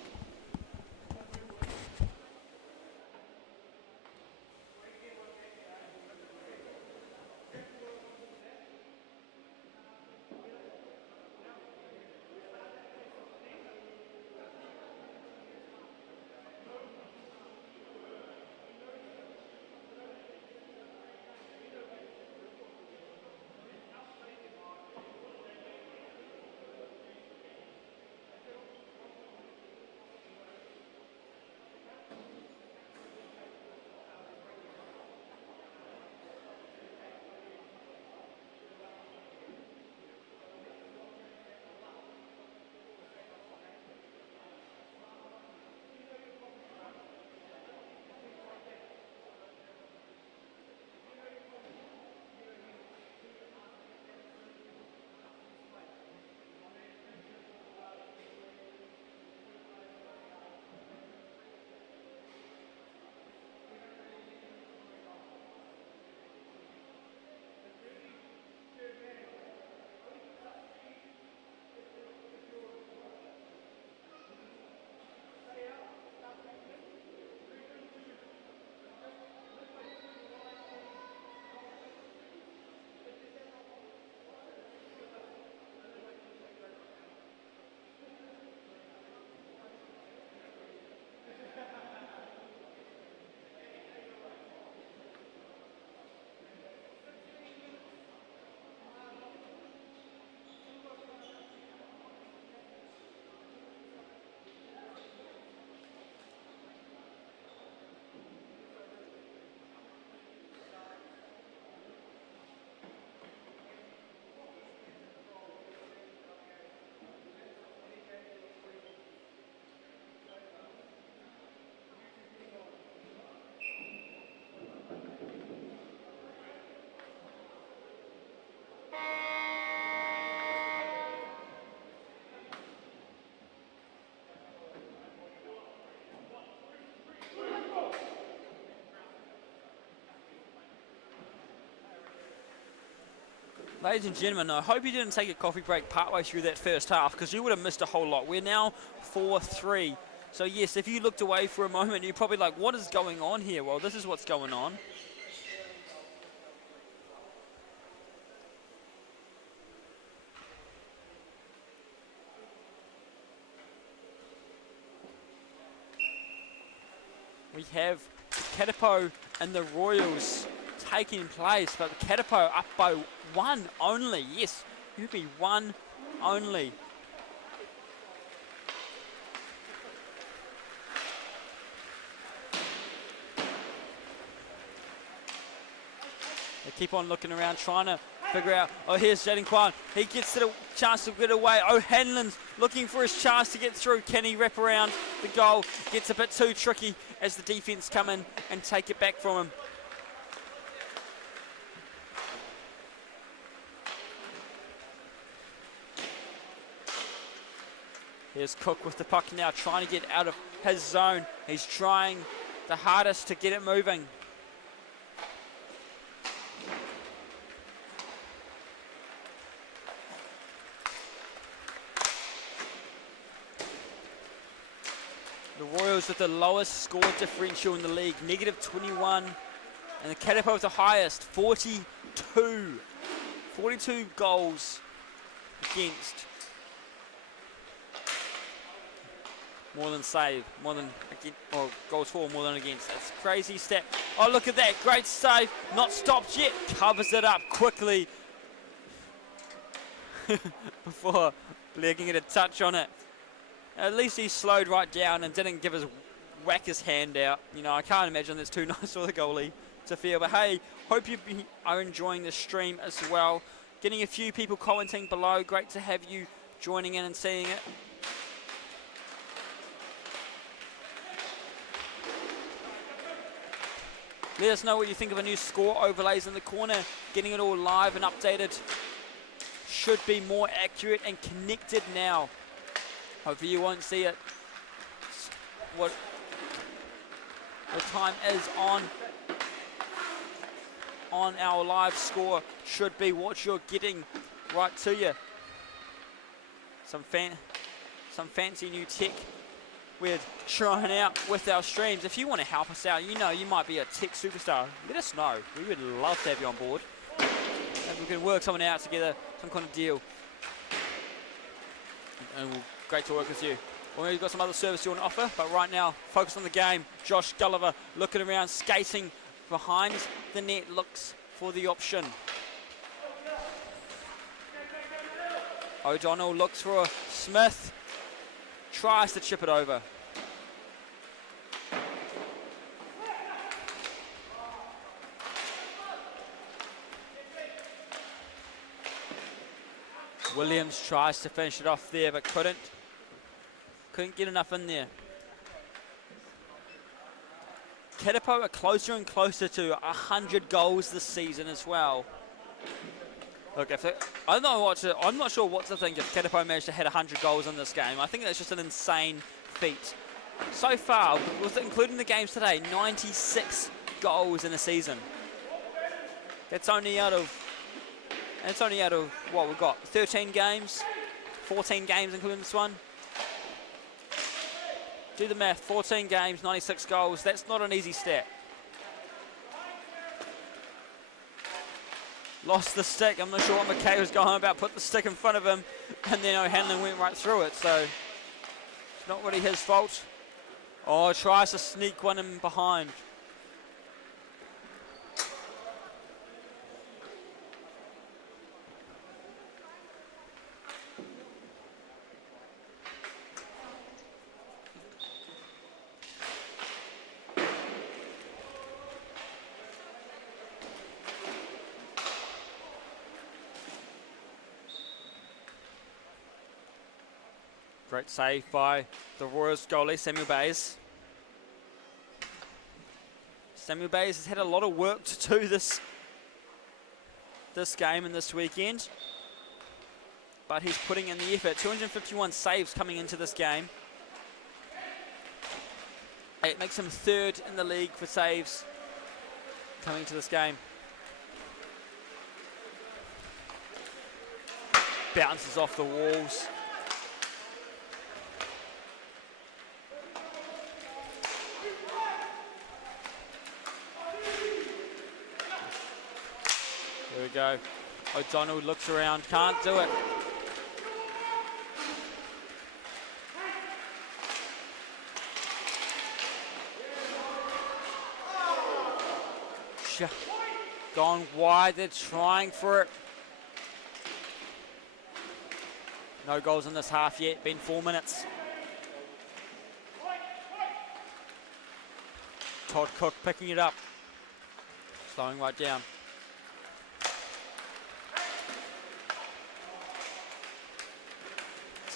Ladies and gentlemen, I hope you didn't take a coffee break partway through that first half, because you would have missed a whole lot. We're now 4-3. So yes, if you looked away for a moment, you're probably like, what is going on here? Well, this is what's going on. We have Katapo and the Royals taking place, but Katapo up by 1 only. Yes, you'd be 1 only. They keep on looking around, trying to figure out. Oh, here's Jaden Kwan. He gets the chance to get away. O'Hanlon's looking for his chance to get through. Can he wrap around the goal? Gets a bit too tricky as the defense come in and take it back from him. Here's Cook with the puck now, trying to get out of his zone. He's trying the hardest to get it moving. The Royals with the lowest score differential in the league, -21. And the Katapo with the highest, 42. 42 goals against. More than save, more than against, or goals for, more than against. That's a crazy stat. Oh, look at that, great save, not stopped yet. Covers it up quickly. before Blair can get a touch on it. At least he slowed right down and didn't whack his hand out. You know, I can't imagine that's too nice for the goalie to feel. But hey, hope you are enjoying the stream as well. Getting a few people commenting below. Great to have you joining in and seeing it. Let us know what you think of a new score overlays in the corner. Getting it all live and updated. Should be more accurate and connected now. Hopefully you won't see it. What time is on our live score should be what you're getting right to you. Some fancy new tech we're trying out with our streams. If you want to help us out, you know you might be a tech superstar, let us know. We would love to have you on board. Maybe we can work something out together, some kind of deal. And great to work with you. Well, we've got some other service you want to offer, but right now, focus on the game. Josh Gulliver looking around, skating behind the net, looks for the option. O'Donnell looks for Smith, tries to chip it over. Williams tries to finish it off there, but couldn't get enough in there. Katapo are closer and closer to 100 goals this season as well. Look, I'm not sure what to think if Katapo managed to hit 100 goals in this game. I think that's just an insane feat. So far, including the games today, 96 goals in a season. That's only out of what we've got, 13 games, 14 games including this one. Do the math, 14 games, 96 goals. That's not an easy stat. Lost the stick. I'm not sure what McKay was going on about. Put the stick in front of him, and then O'Hanlon went right through it. So it's not really his fault. Oh, tries to sneak one in behind. Great save by the Royals goalie, Samuel Bays. Samuel Bays has had a lot of work to do this game and this weekend. But he's putting in the effort. 251 saves coming into this game. It makes him third in the league for saves coming into this game. Bounces off the walls. There we go. O'Donnell looks around, can't do it. Gone wide, they're trying for it. No goals in this half yet, been 4 minutes. Todd Cook picking it up. Slowing right down.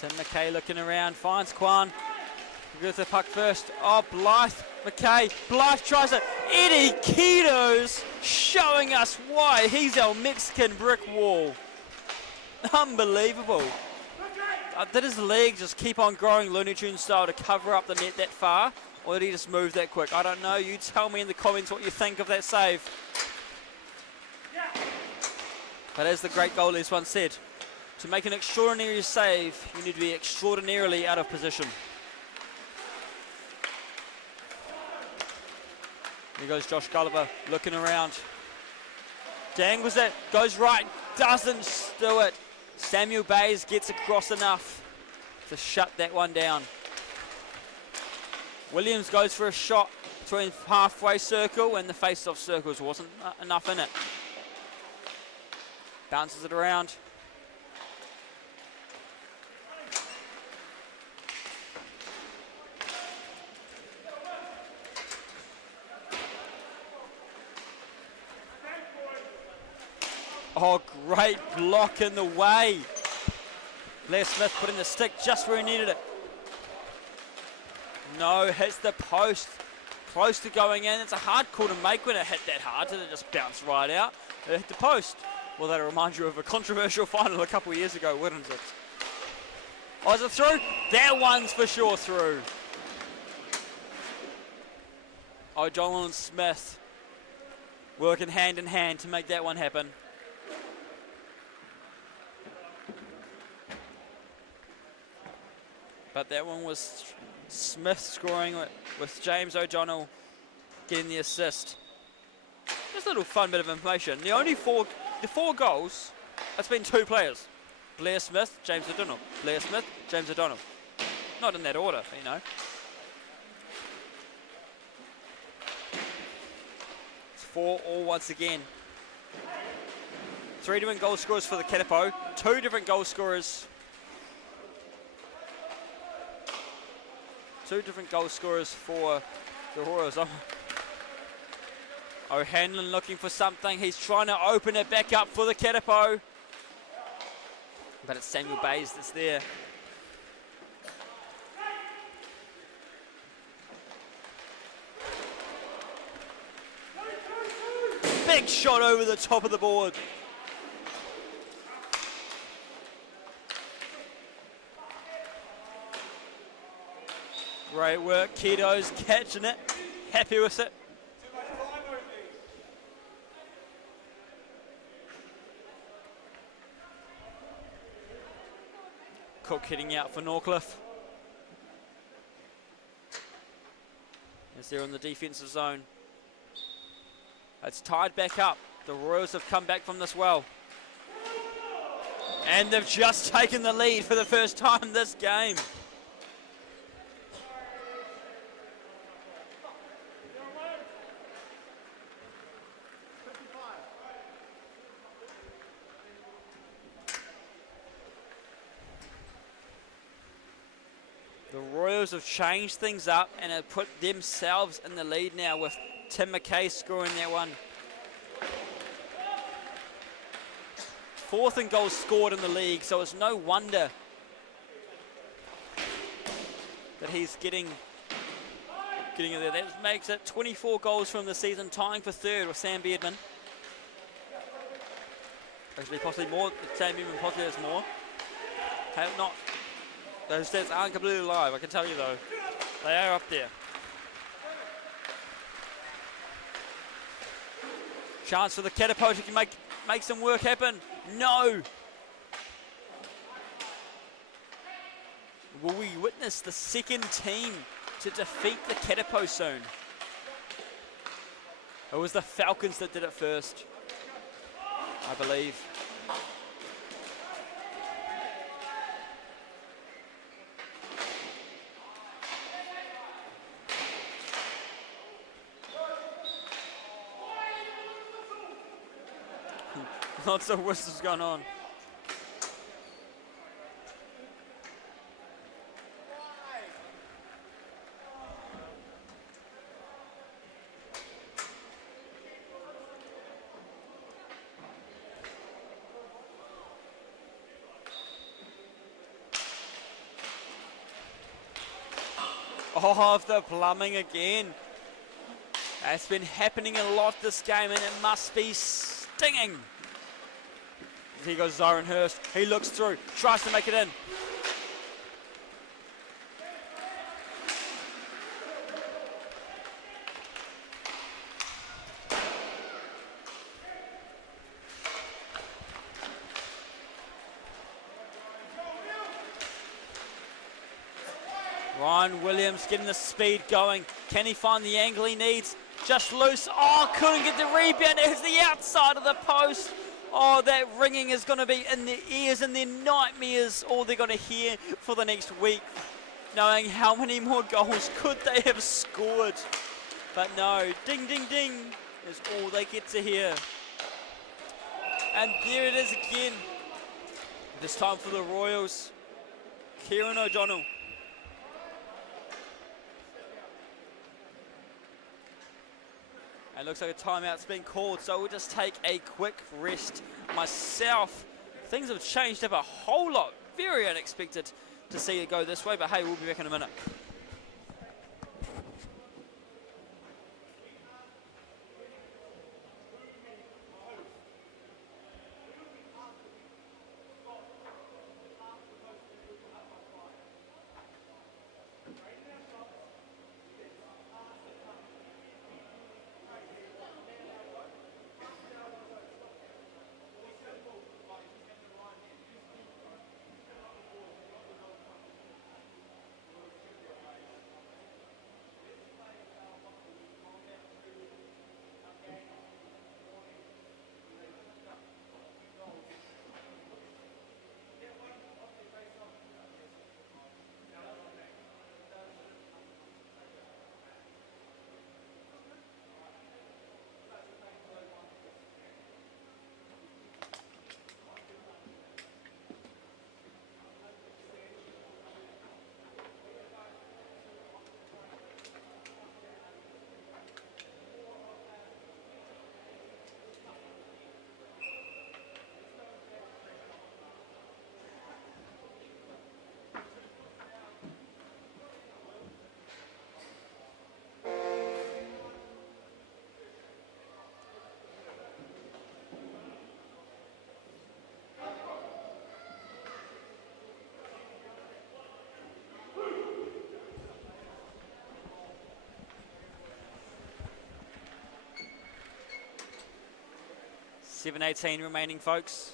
Tim McKay looking around, finds Kwan. Goes the puck first. Oh, Blythe, McKay. Blythe tries it. Eddie Keto's showing us why he's our Mexican brick wall. Unbelievable. Did his leg just keep on growing Looney Tunes style to cover up the net that far? Or did he just move that quick? I don't know. You tell me in the comments what you think of that save. But as the great goalies once said, to make an extraordinary save, you need to be extraordinarily out of position. Here goes Josh Gulliver looking around. Dangles it, goes right, doesn't do it. Samuel Bays gets across enough to shut that one down. Williams goes for a shot between halfway circle and the face-off circles. Wasn't enough in it. Bounces it around. Oh, great block in the way. Blair Smith putting the stick just where he needed it. No, hits the post. Close to going in. It's a hard call to make when it hit that hard, and it just bounced right out. It hit the post. Well, that'll remind you of a controversial final a couple of years ago, wouldn't it? Oh, is it through? That one's for sure through. O'Donnell and Smith working hand in hand to make that one happen. But that one was Smith scoring with James O'Donnell getting the assist. Just a little fun bit of information. The four goals, it's been two players. Blair Smith, James O'Donnell. Blair Smith, James O'Donnell. Not in that order, you know. It's 4-4 once again. 3 different goal scorers for the Katapo. 2 different goal scorers. 2 different goal scorers for the Royals. O'Hanlon looking for something. He's trying to open it back up for the Katapo. But it's Samuel Bays that's there. Big shot over the top of the board. Great work, Keto's catching it. Happy with it. Cook hitting out for Norcliffe. As they're in the defensive zone. It's tied back up. The Royals have come back from this well. And they've just taken the lead for the first time this game. The Royals have changed things up and have put themselves in the lead now with Tim McKay scoring that one. 4th in goals scored in the league, so it's no wonder that he's getting in there. That makes it 24 goals from the season, tying for 3rd with Sam Beardman. Actually, possibly more. Sam Beardman possibly has more. Have not. Those stats aren't completely live, I can tell you though. They are up there. Chance for the Katapo to make some work happen. No! Will we witness the second team to defeat the Katapo soon? It was the Falcons that did it first, I believe. Lots of whistles going on. Oh, the plumbing again. It's been happening a lot this game, and it must be stinging. Here goes Zyron Hurst. He looks through, tries to make it in. Ryan Williams getting the speed going. Can he find the angle he needs? Just loose. Oh, couldn't get the rebound. It hits the outside of the post. Oh, that ringing is going to be in their ears and their nightmares, all they're going to hear for the next week, knowing how many more goals could they have scored. But no, ding, ding, ding is all they get to hear. And there it is again. This time for the Royals, Kieran O'Donnell. And looks like a timeout's been called, so we'll just take a quick rest. Myself, things have changed up a whole lot. Very unexpected to see it go this way, but hey, we'll be back in a minute. $7:18 remaining, folks.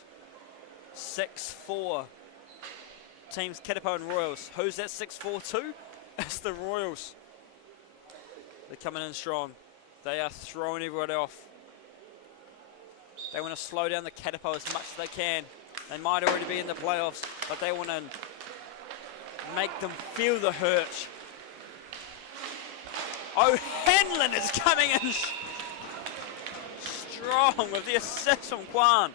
6-4. Teams Katipo and Royals. Who's that 6-4 to? It's the Royals. They're coming in strong. They are throwing everybody off. They want to slow down the Katipo as much as they can. They might already be in the playoffs, but they want to make them feel the hurt. O'Hanlon is coming in strong with the assist from Kwan.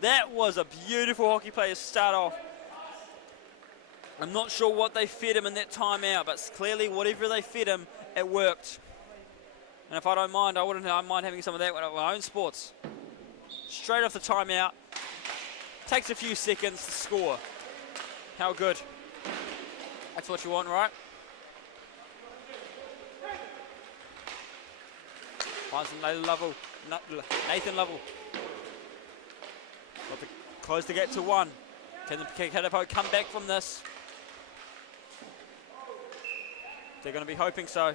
That was a beautiful hockey play to start off. I'm not sure what they fed him in that timeout, but clearly whatever they fed him, it worked. And if I don't mind, I wouldn't mind having some of that with my own sports. Straight off the timeout. Takes a few seconds to score. How good. That's what you want, right? Finds Nathan Lovell. Got to close the gap to 1. Can the Katipo come back from this? They're going to be hoping so.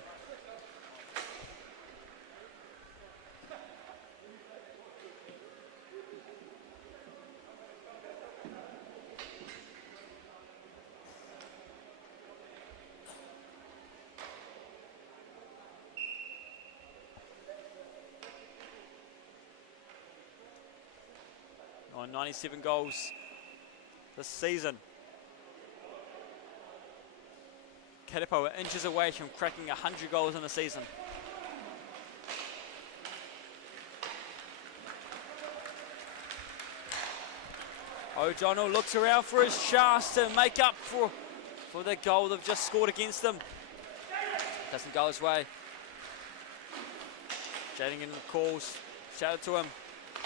On 97 goals this season. Katipo are inches away from cracking 100 goals in a season. O'Donnell looks around for his chance to make up for the goal they've just scored against them. Doesn't go his way. Jaden calls, shout it to him,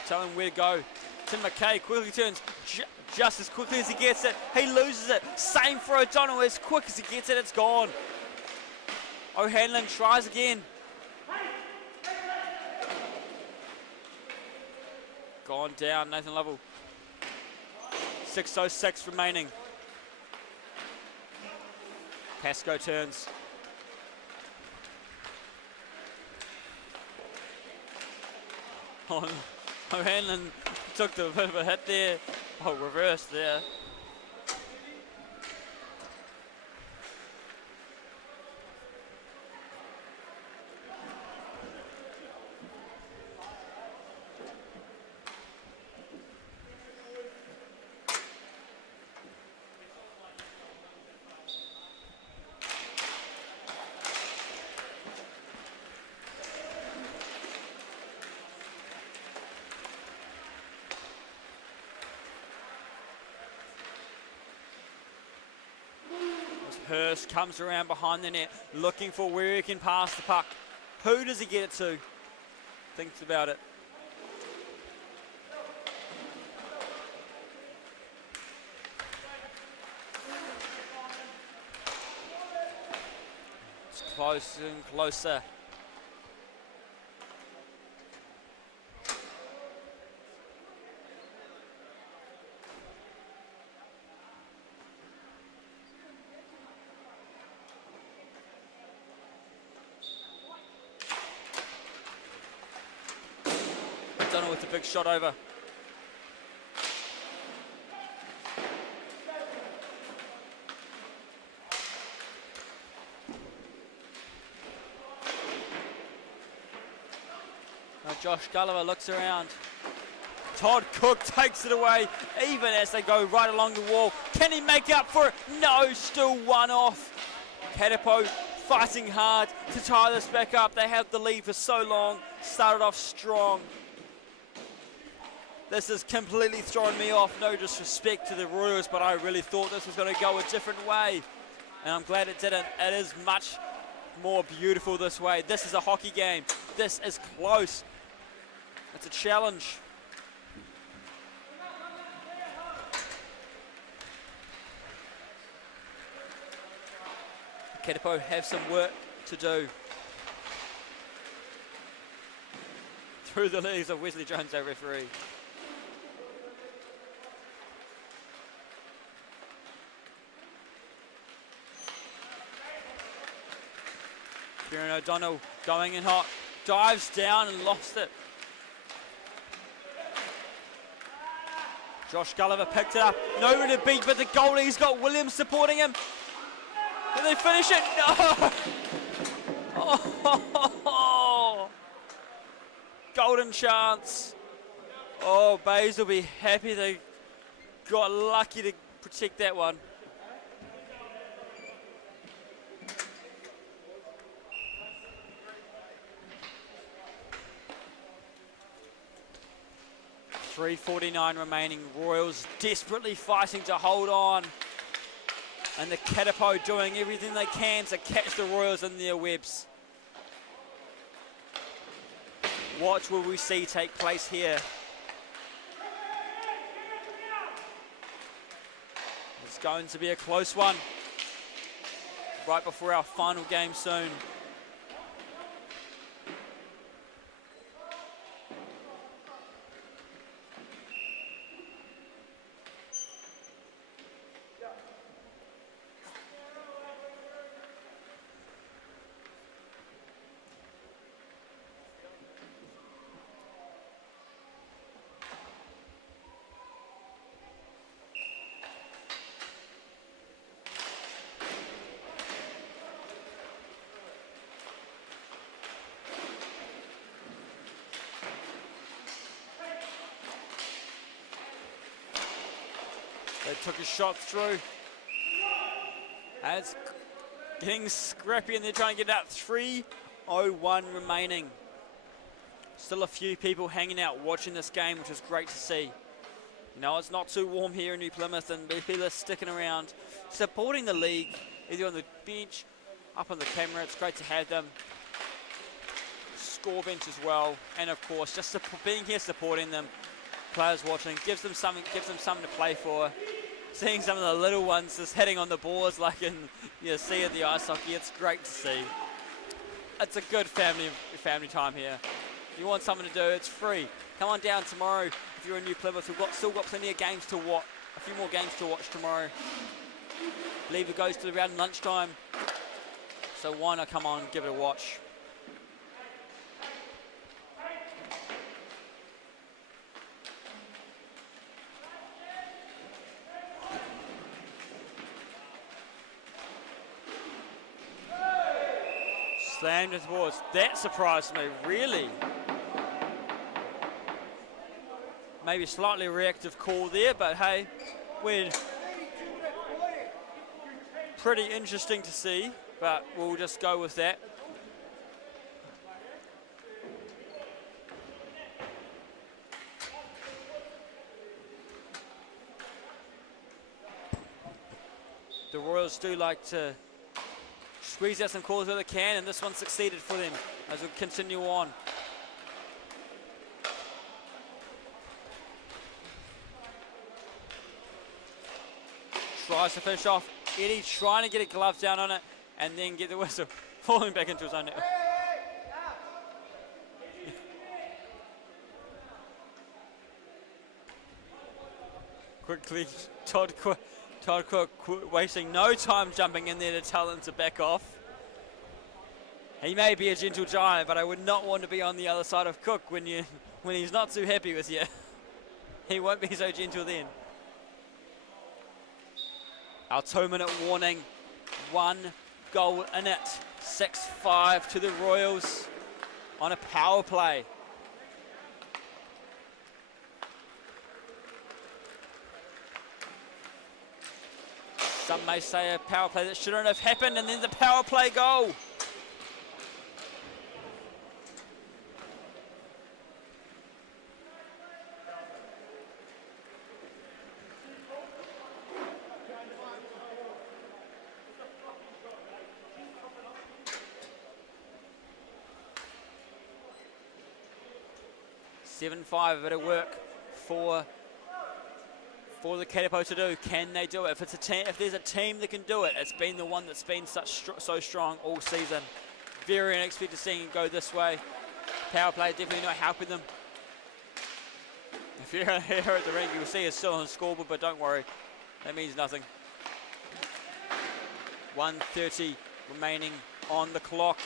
tell him where to go. Tim McKay quickly turns just as quickly as he gets it. He loses it. Same for O'Donnell. As quick as he gets it, it's gone. O'Hanlon tries again. Gone down, Nathan Lovell. 6:06 remaining. Pascoe turns. O'Hanlon took the bit of a hit there. Oh, reverse there. Hurst comes around behind the net, looking for where he can pass the puck. Who does he get it to? Thinks about it. It's closer and closer. With a big shot over. Now Josh Gulliver looks around. Todd Cook takes it away, even as they go right along the wall. Can he make up for it? No, still one off. Katapo fighting hard to tie this back up. They have the lead for so long, started off strong. This has completely thrown me off. No disrespect to the Royals, but I really thought this was going to go a different way. And I'm glad it didn't. It is much more beautiful this way. This is a hockey game. This is close. It's a challenge. Katapo have some work to do. Through the legs of Wesley Jones, our referee. Kieran O'Donnell going in hot, dives down and lost it. Josh Gulliver picked it up, nowhere to beat, but the goalie's got Williams supporting him. Did they finish it? No! Oh, golden chance. Oh, Bays will be happy they got lucky to protect that one. .349 remaining. Royals desperately fighting to hold on. And the Katapo doing everything they can to catch the Royals in their webs. What will we see take place here? It's going to be a close one. Right before our final game soon. They took a shot through. And it's getting scrappy and they're trying to get out. 3:01 remaining. Still a few people hanging out watching this game, which is great to see. You know, it's not too warm here in New Plymouth and people are sticking around, supporting the league, either on the bench, up on the camera. It's great to have them. Score bench as well. And of course, just being here supporting them. Players watching, gives them something to play for. Seeing some of the little ones just hitting on the boards like you see at the ice hockey, it's great to see. It's a good family time here. If you want something to do, it's free. Come on down tomorrow if you're in New Plymouth. We've still got plenty of games to watch, a few more games to watch tomorrow. I believe it goes to around lunchtime. So why not come on and give it a watch. Slammed into the boards. That surprised me, really. Maybe a slightly reactive call there, but hey, we're pretty interesting to see, but we'll just go with that. The Royals do like to squeeze out some calls where they can, and this one succeeded for them. as we continue on. Tries to finish off. Eddie trying to get a glove down on it and then get the whistle, falling back into his own net. Quickly, Todd Cook wasting no time jumping in there to tell him to back off. He may be a gentle giant, but I would not want to be on the other side of Cook when he's not too happy with you. He won't be so gentle then. Our 2-minute warning, 1 goal in it. 6-5 to the Royals on a power play. Some may say a power play that shouldn't have happened, and then the power play goal. $7-5, a bit of work for the Katipo to do. Can they do it? If it's a team, if there's a team that can do it, it's been the one that's been so strong all season. Very unexpected seeing it go this way. Power play definitely not helping them. If you're here at the rink, you'll see it's still on the scoreboard, but don't worry, that means nothing. 1:30 remaining on the clock.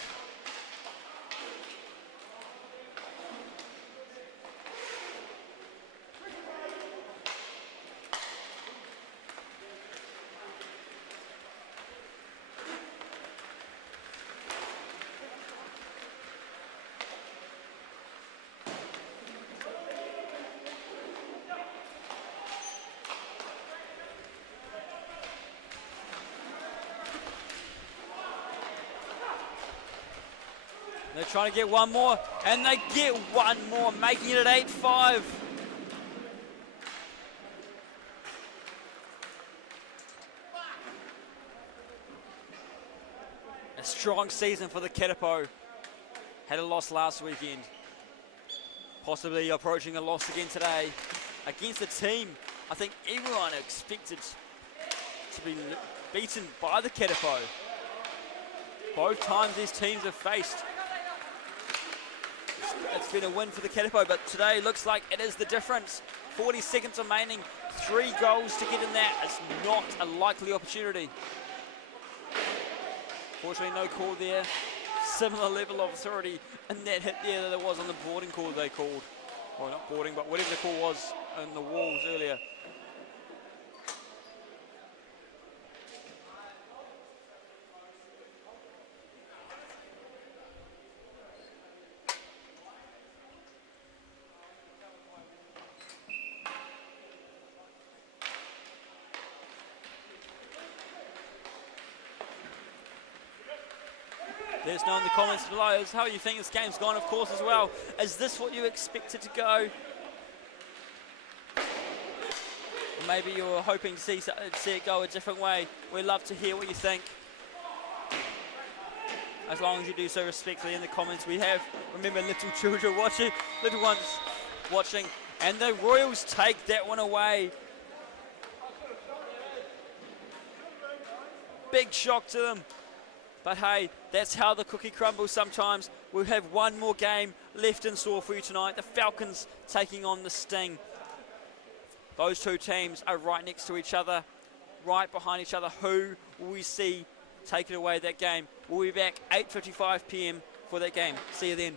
They're trying to get one more, and they get one more, making it 8-5. A strong season for the Katipo. Had a loss last weekend. Possibly approaching a loss again today against a team I think everyone expected to be beaten by the Katipo. Both times these teams have faced, it's been a win for the Katipo, but today looks like it is the difference. 40 seconds remaining, 3 goals to get in that. It's not a likely opportunity. Fortunately, no call there. Similar level of authority in that hit there that there was on the boarding call they called. Well, not boarding, but whatever the call was in the walls earlier. Let us know in the comments below how you think this game's gone, of course, as well. Is this what you expected to go? Or maybe you were hoping to see it go a different way. We'd love to hear what you think. As long as you do so respectfully in the comments. We have, remember, little children watching, little ones watching, and the Royals take that one away. Big shock to them. But hey, that's how the cookie crumbles sometimes. We'll have one more game left in store for you tonight. The Falcons taking on the Sting. Those two teams are right next to each other, right behind each other. Who will we see taking away that game? We'll be back 8:55 p.m. for that game. See you then.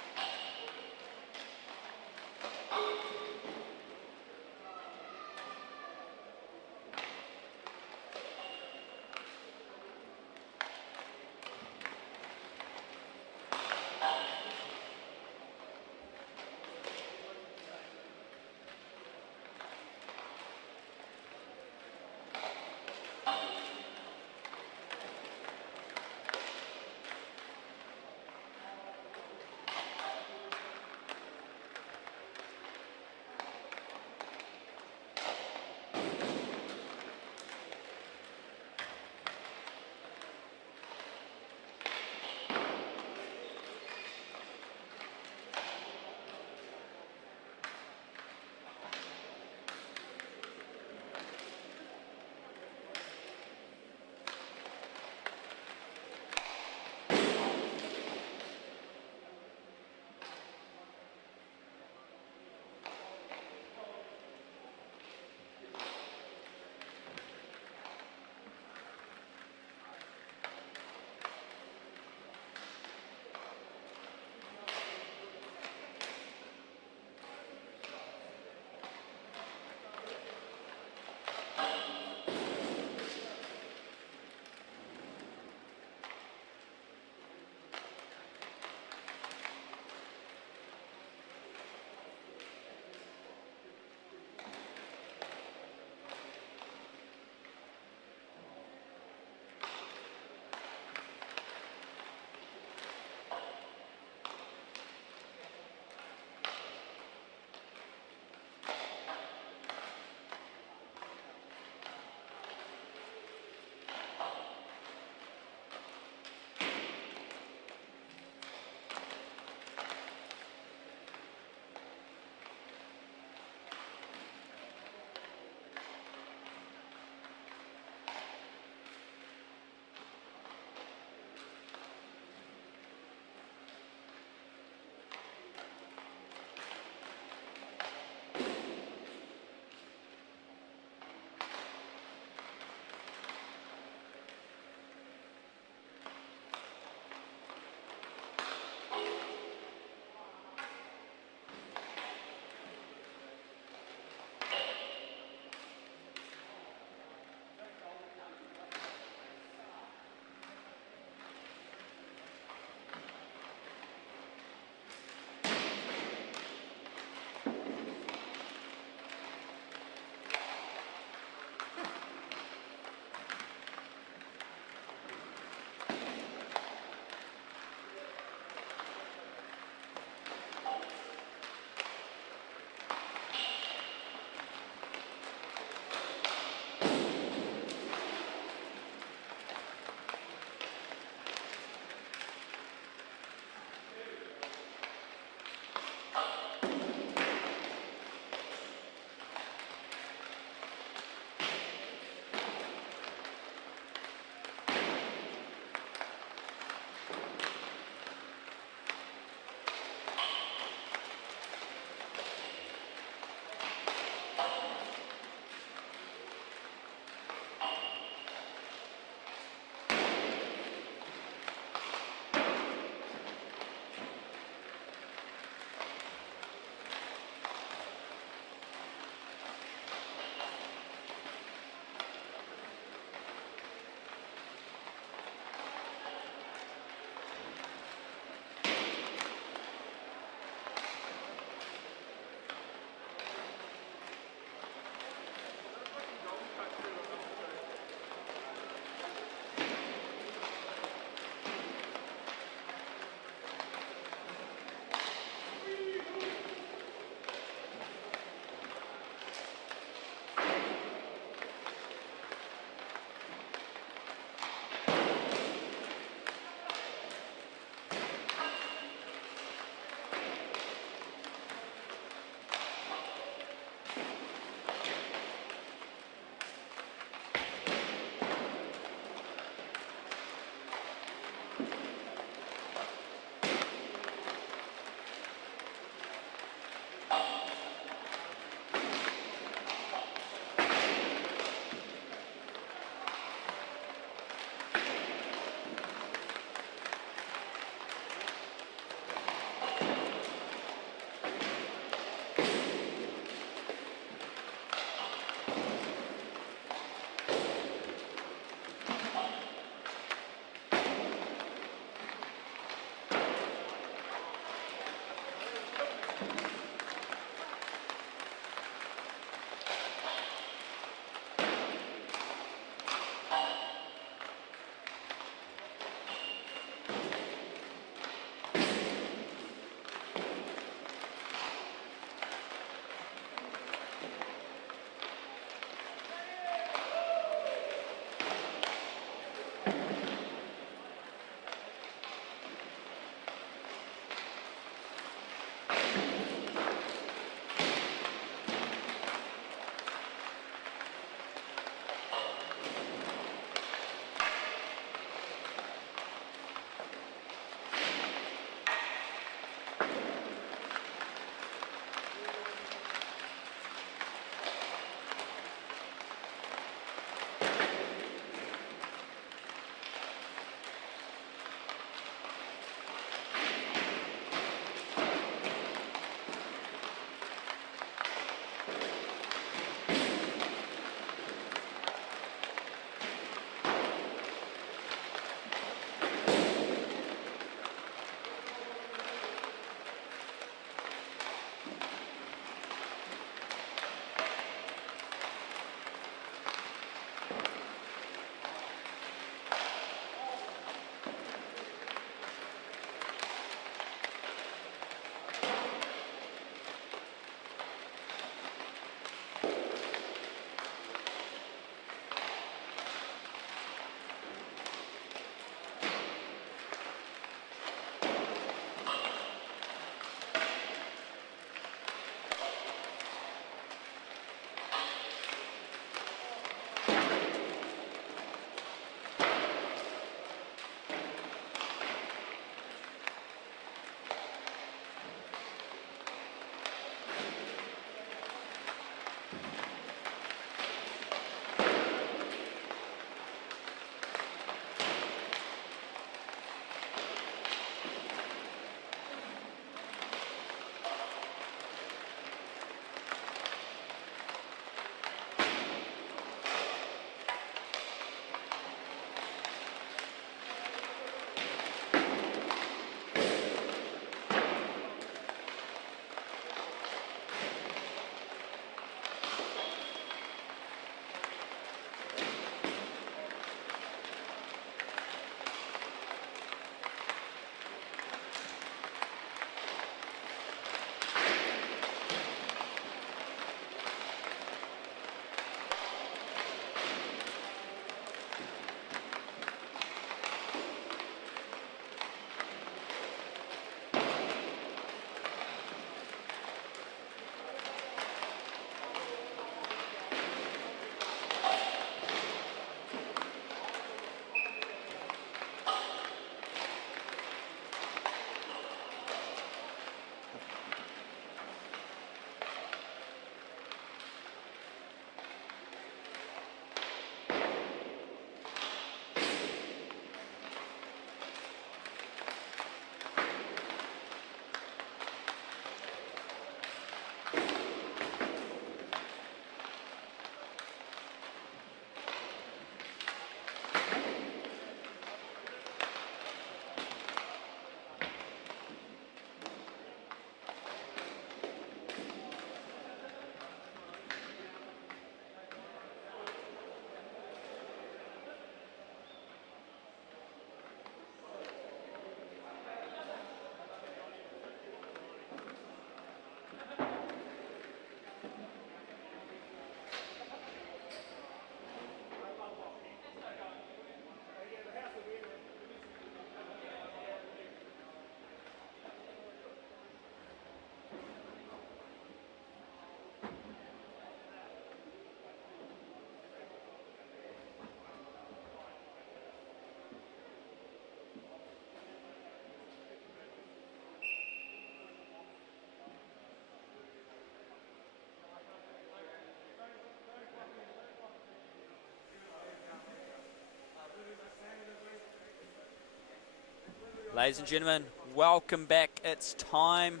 Ladies and gentlemen, welcome back. It's time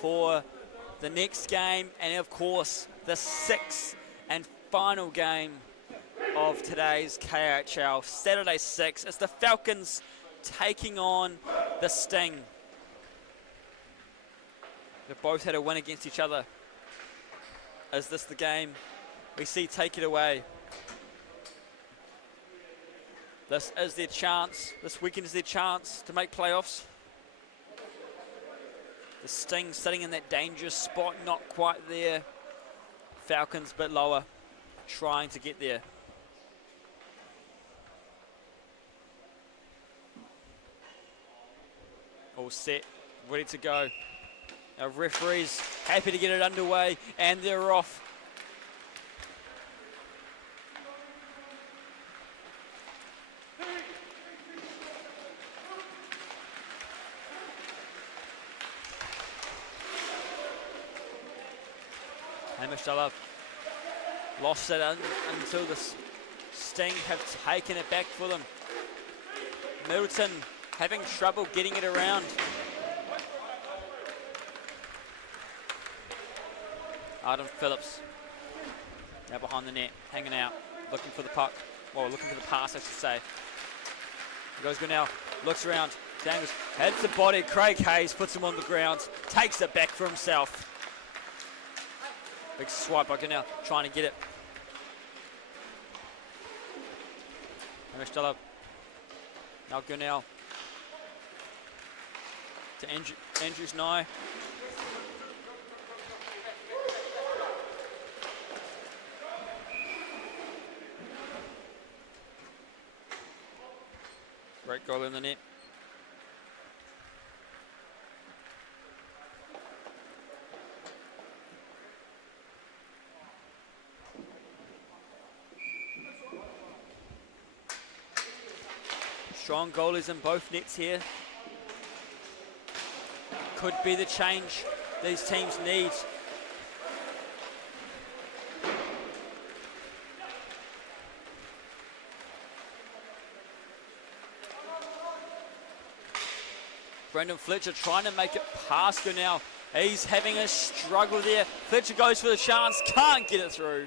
for the next game, and of course, the sixth and final game of today's KIHL Saturday 6. It's the Falcons taking on the Sting. They've both had a win against each other. Is this the game we see take it away? This is their chance. This weekend is their chance to make playoffs. The Sting sitting in that dangerous spot, not quite there. Falcons a bit lower, trying to get there. All set, ready to go. Our referees happy to get it underway, and they're off. Lost it until the Sting have taken it back for them. Middleton having trouble getting it around. Adam Phillips now behind the net, hanging out, looking for the puck. Well, looking for the pass, I should say. He goes good now, looks around, dangles, heads the body. Craig Hayes puts him on the ground, takes it back for himself. Big swipe by Gunnell, trying to get it. Stella. Now Gunnell. To Andrews Nye. Great goal in the net. Strong goalies in both nets here. Could be the change these teams need. Brendan Fletcher trying to make it past Gunnell. He's having a struggle there. Fletcher goes for the chance, can't get it through.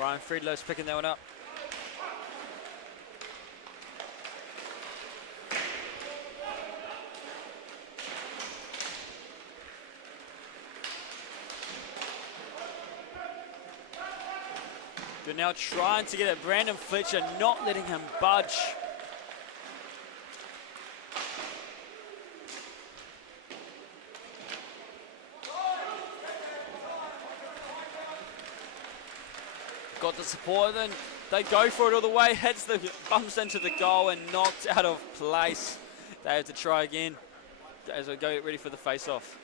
Ryan Friedlow's picking that one up. They're now trying to get it. Brandon Fletcher not letting him budge. Got the support, then they go for it all the way, bumps into the goal and knocked out of place. They have to try again as we go ready for the face-off.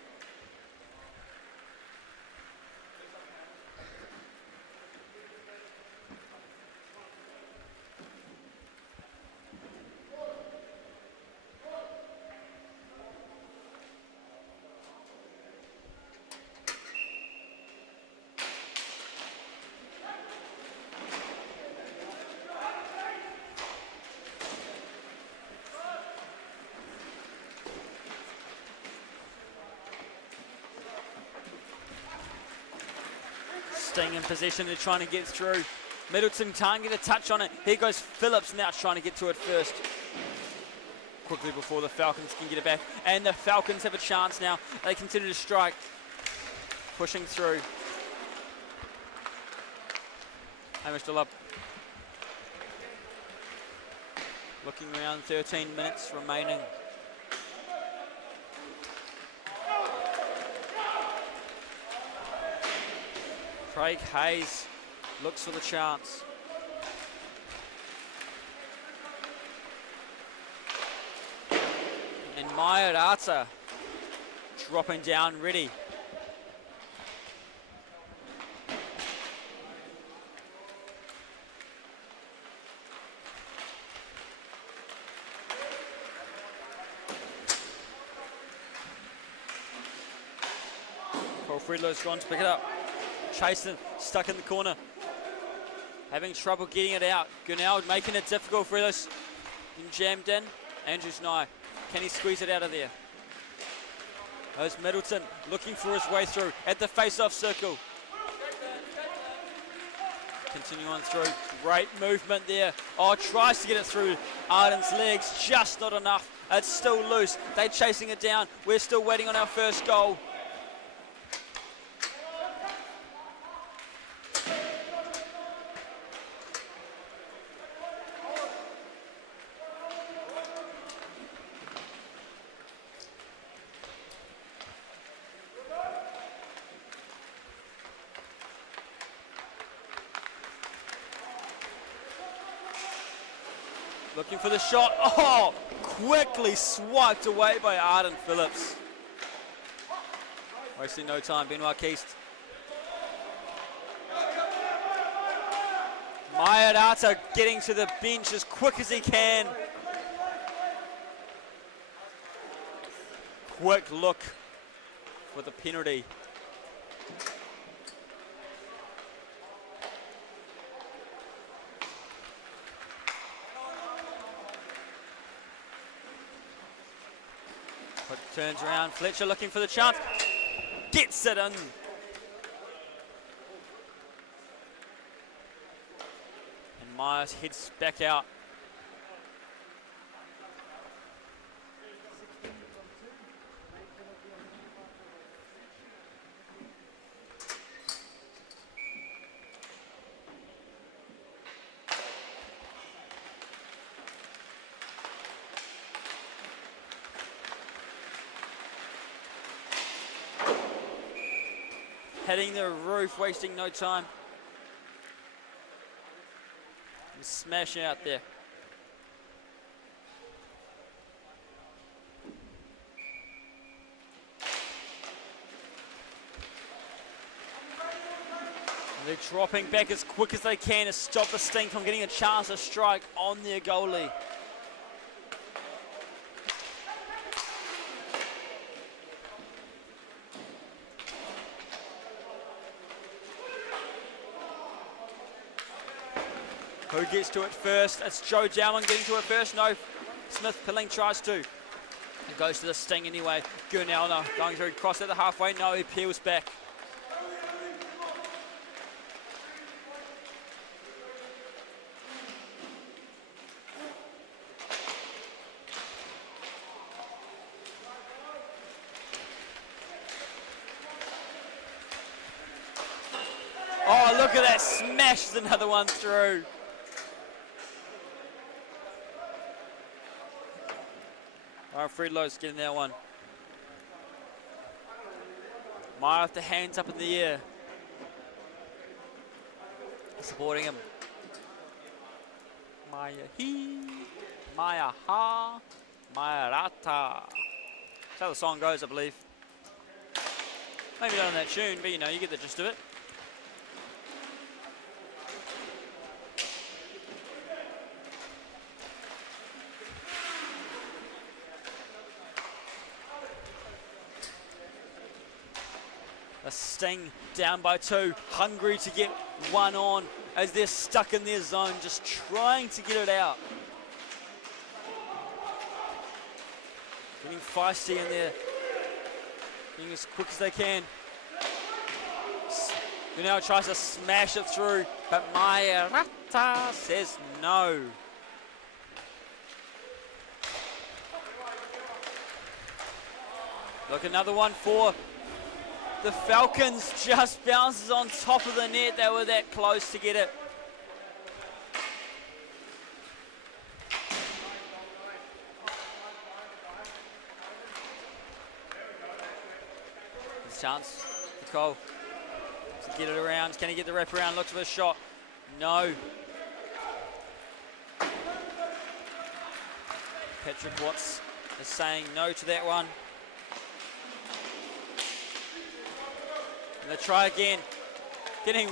Staying in possession, they're trying to get through. Middleton can't get a touch on it. Here goes Phillips now trying to get to it first. Quickly before the Falcons can get it back. And the Falcons have a chance now. They continue to strike. Pushing through. Hamish still up. Looking around, 13 minutes remaining. Craig Hayes looks for the chance. Mayarata dropping down, ready. Friedler's gone to pick it up. Chasing, stuck in the corner. Having trouble getting it out. Gunnell making it difficult for Friedler's. Jammed in. Andrews Nye. Can he squeeze it out of there? There's Middleton looking for his way through at the face-off circle. Continue on through. Great movement there. Oh, tries to get it through Arden's legs. Just not enough. It's still loose. They're chasing it down. We're still waiting on our first goal. Looking for the shot. Oh, quickly swiped away by Arden Phillips. Wasting no time, Benoit Keast. Mayarata getting to the bench as quick as he can. Quick look for the penalty. Turns around, Fletcher looking for the chance. Gets it in. And Myers heads back out. Hitting the roof, wasting no time. And smashing out there. They're dropping back as quick as they can to stop the Sting from getting a chance to strike on their goalie. Who gets to it first? It's Joe Dowling getting to it first. No, Smith Pilling tries to. He goes to the Sting anyway. Gunnell going through, cross at the halfway. No, he peels back. Oh, look at that. Smashed another one through. All right, Friedlo's getting that one. Maya with the hands up in the air. Supporting him. Maya he, Maya ha, Maya rata. That's how the song goes, I believe. Maybe not on that tune, but you know, you get the gist of it. A Sting down by 2, hungry to get one on as they're stuck in their zone, just trying to get it out. Getting feisty in there, getting as quick as they can. Now tries to smash it through, but Mayarata says no. Look, another one for the Falcons. Just bounces on top of the net. They were that close to get it. His chance for Cole to get it around. Can he get the wrap around? Looks for a shot. No. Patrick Watts is saying no to that one. And they try again.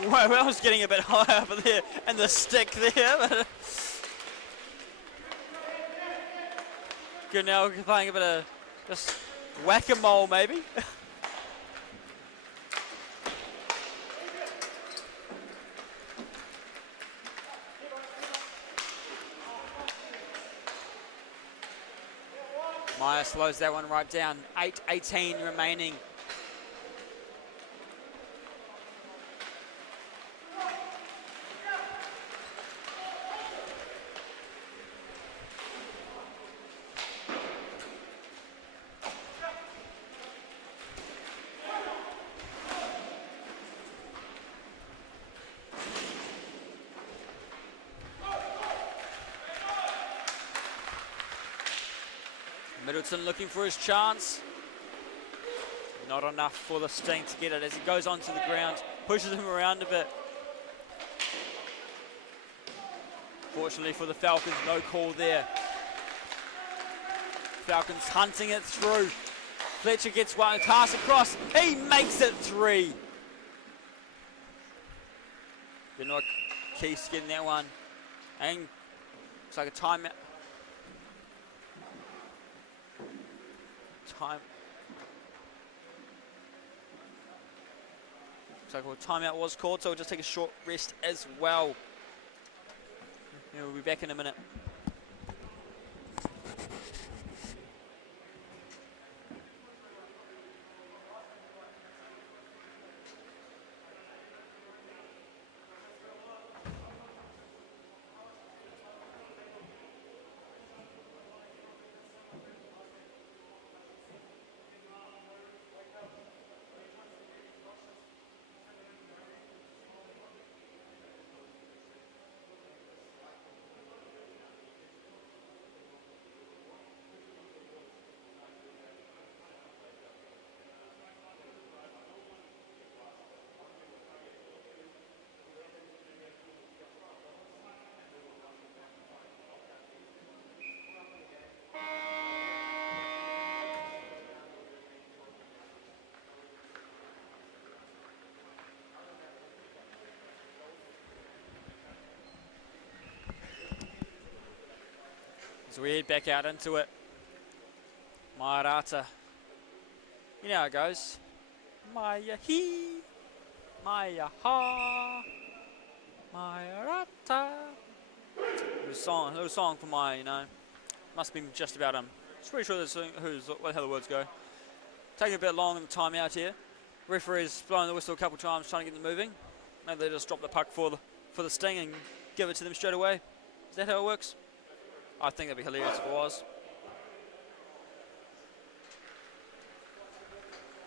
Wells getting a bit high over there, and the stick there. Good, now playing a bit of just whack-a-mole maybe. Maya slows that one right down. 8:18 remaining. Middleton looking for his chance. Not enough for the Sting to get it as he goes onto the ground, pushes him around a bit. Fortunately for the Falcons, no call there. Falcons hunting it through. Fletcher gets one, pass across. He makes it 3. Benoit Keith's getting that one. And looks like a timeout. Looks like a timeout was called, so we'll just take a short rest as well. And we'll be back in a minute. So we head back out into it. Mairata. You know how it goes. Maya he, Maya ha, Mairata. Little song for Maya, you know. Must be just about him. Just pretty sure that's how the words go. Taking a bit long in the timeout here. Referee's blowing the whistle a couple times, trying to get them moving. Maybe they just drop the puck for the Sting and give it to them straight away. Is that how it works? I think that'd be hilarious if it was.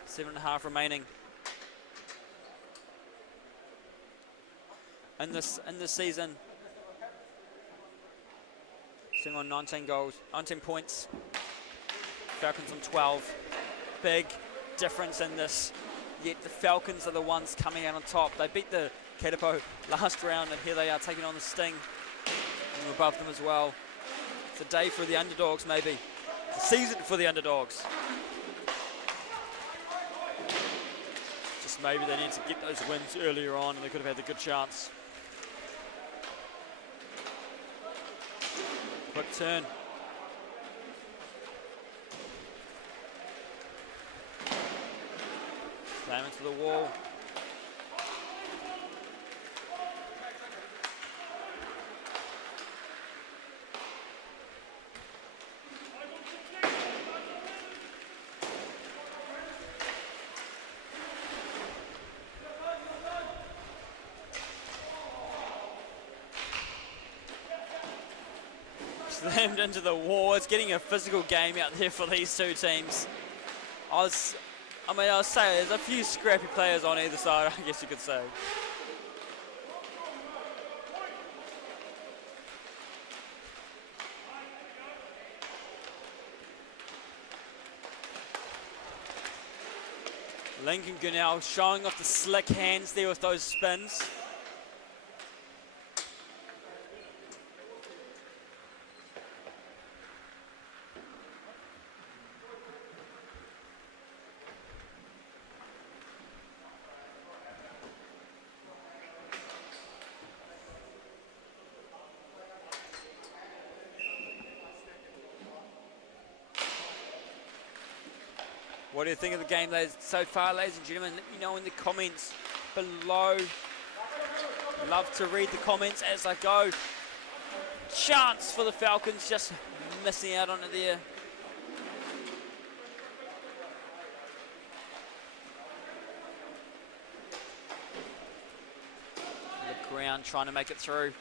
7.5 remaining. In this season. Sitting on 19 goals, 19 points. Falcons on 12. Big difference in this. Yet the Falcons are the ones coming out on top. They beat the Katapo last round, and here they are taking on the Sting. And we're above them as well. It's a day for the underdogs, maybe. It's a season for the underdogs. Just maybe they need to get those wins earlier on, and they could have had a good chance. Quick turn. Slam into the wall. Slammed into the wall. It's getting a physical game out there for these two teams. I'll say there's a few scrappy players on either side, I guess you could say. Lincoln Gunnell showing off the slick hands there with those spins. What do you think of the game so far, ladies and gentlemen? Let me know in the comments below. Love to read the comments as I go. Chance for the Falcons, just missing out on it there. The ground trying to make it through.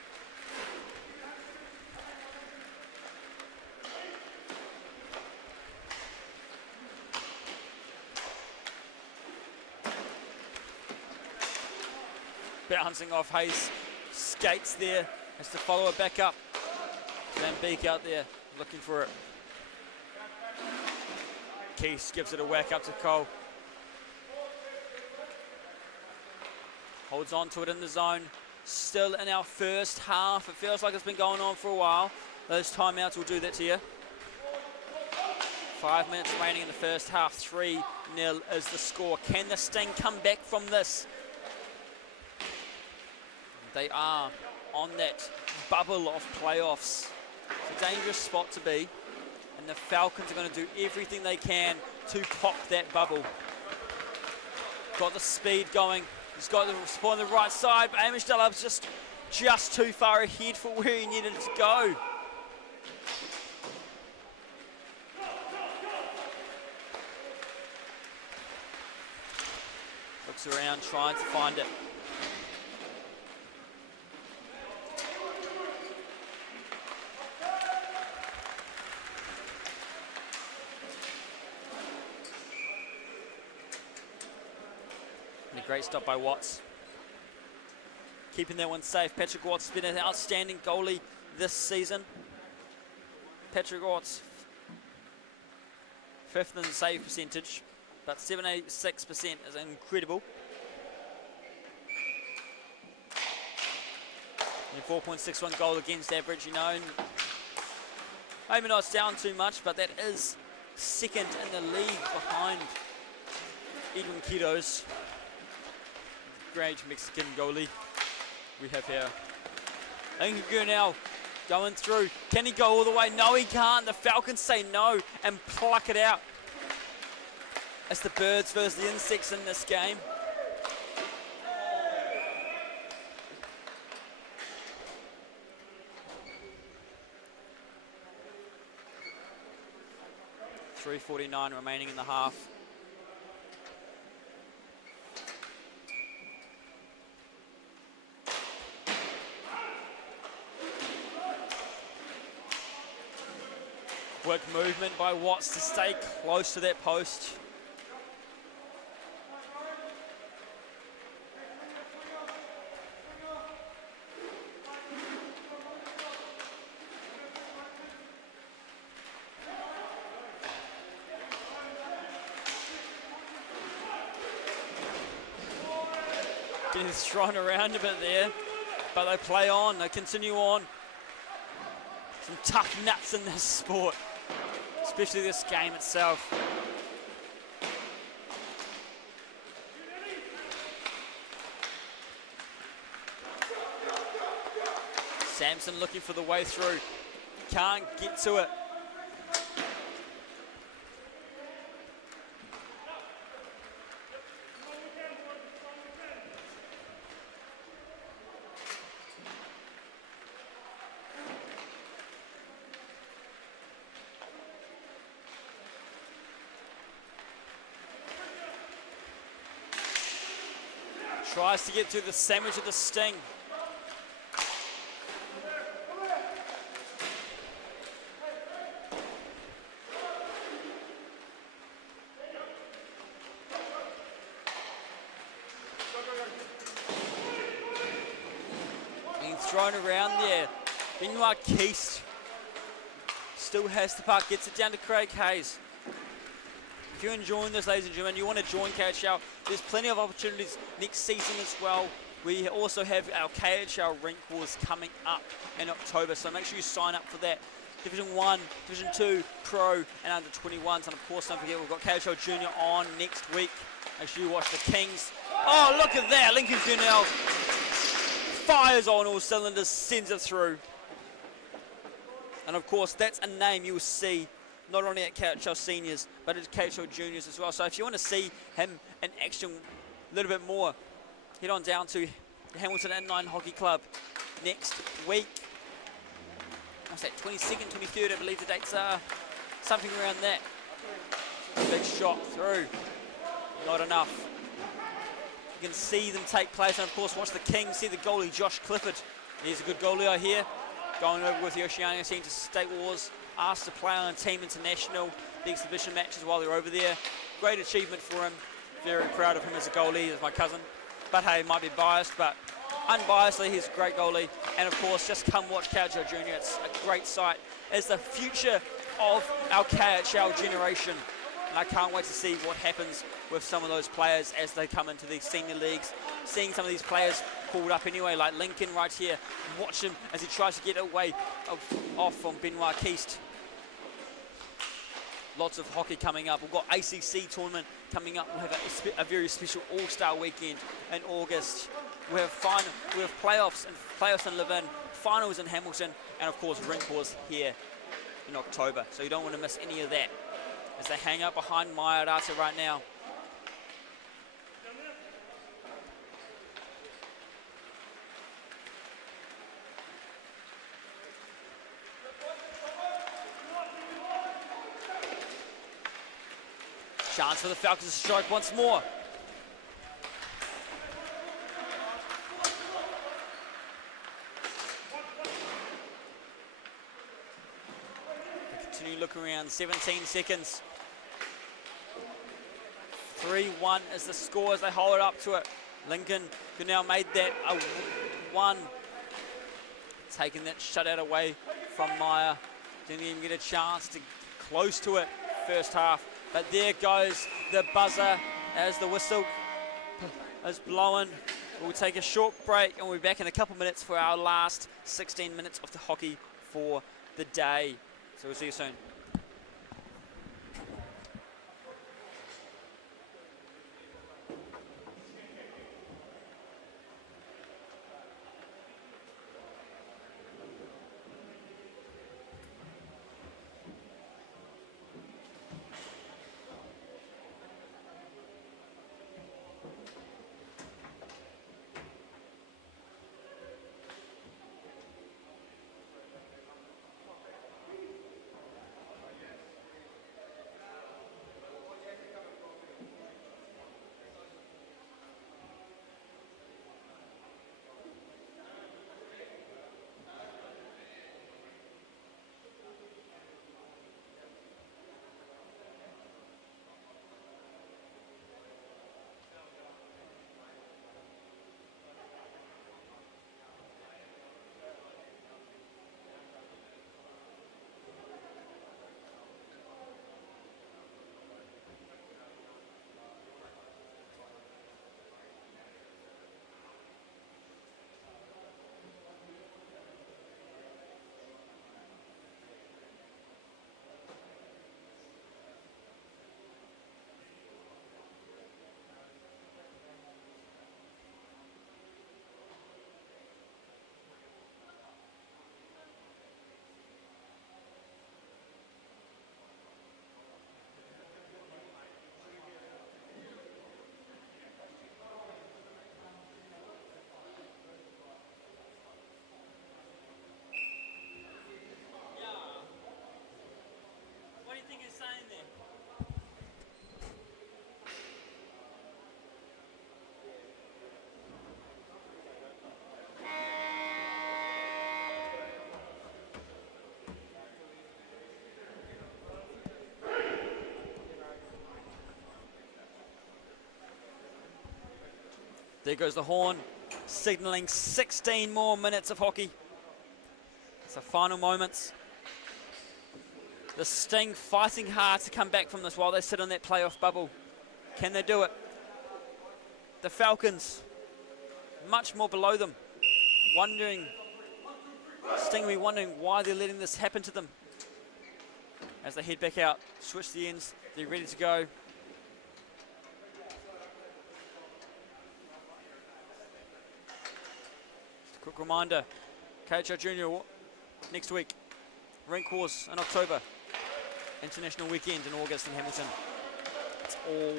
Bouncing off Hayes, skates there, has to follow it back up. Van Beek out there looking for it. Keith gives it a whack up to Cole. Holds on to it in the zone. Still in our first half. It feels like it's been going on for a while. Those timeouts will do that to you. 5 minutes remaining in the first half. 3-0 is the score. Can the Sting come back from this? They are on that bubble of playoffs. It's a dangerous spot to be, and the Falcons are going to do everything they can to pop that bubble. Got the speed going. He's got the support on the right side, but Amish Dallub's just too far ahead for where he needed to go. Looks around, trying to find it. Great stop by Watts. Keeping that one safe. Patrick Watts has been an outstanding goalie this season. Patrick Watts, 5th in save percentage, but 76% is incredible. And 4.61 goal against average, you know. And maybe not down too much, but that is second in the league behind Edwin Quito's. Great Mexican goalie we have here. Ingu now going through. Can he go all the way? No, he can't. The Falcons say no and pluck it out. It's the birds versus the insects in this game. .349 remaining in the half. Quick movement by Watts to stay close to that post. Getting thrown around a bit there, but they play on, they continue on. Some tough nuts in this sport, especially this game itself. Samson looking for the way through, can't get to it. Tries to get to the sandwich of the Sting. Being thrown around there. Benoit Keast still has the puck, gets it down to Craig Hayes. If you're enjoying this, ladies and gentlemen, you want to join KHL, there's plenty of opportunities next season as well. We also have our KHL Rink Wars coming up in October, so make sure you sign up for that. Division 1, Division 2, Pro, and under 21s. And of course, don't forget, we've got KHL Junior on next week. Make sure you watch the Kings. Oh, look at that. Lincoln Junior fires on all cylinders, sends it through. And of course, that's a name you'll see not only at KHL Seniors, but at KHL Juniors as well. So if you want to see him in action a little bit more, head on down to Hamilton Inline Hockey Club next week. What's that, 22nd, 23rd, I believe the dates are. Something around that. Big shot through. Not enough. You can see them take place, and of course watch the Kings, see the goalie Josh Clifford. He's a good goalie out here. Going over with the Oceania team to State Wars, asked to play on a team international, the exhibition matches while they're over there. Great achievement for him. Very proud of him as a goalie, as my cousin. But hey, might be biased, but unbiasedly, he's a great goalie. And of course, just come watch KHL Junior. It's a great sight. It's the future of our KHL generation. And I can't wait to see what happens with some of those players as they come into the senior leagues. Seeing some of these players called up anyway, like Lincoln right here. Watch him as he tries to get away off from Benoit Keast. Lots of hockey coming up. We've got ACC tournament coming up. We'll have a very special All-Star weekend in August. We have playoffs in Levin, finals in Hamilton, and of course rink wars here in October. So you don't want to miss any of that as they hang out behind Might Taranaki right now. Chance for the Falcons to strike once more. Continue looking around, 17 seconds. 3-1 is the score as they hold it up to it. Lincoln, who now made that a 1. Taking that shutout away from Meyer. Didn't even get a chance to close to it first half. But there goes the buzzer as the whistle is blowing. We'll take a short break and we'll be back in a couple minutes for our last 16 minutes of the hockey for the day. So we'll see you soon. There goes the horn, signaling 16 more minutes of hockey. It's the final moments. The Sting fighting hard to come back from this while they sit in that playoff bubble. Can they do it? The Falcons, much more below them, Sting will be wondering why they're letting this happen to them. As they head back out, switch the ends, they're ready to go. Quick reminder, KHL Junior next week, rink wars in October. international weekend in August in Hamilton. It's all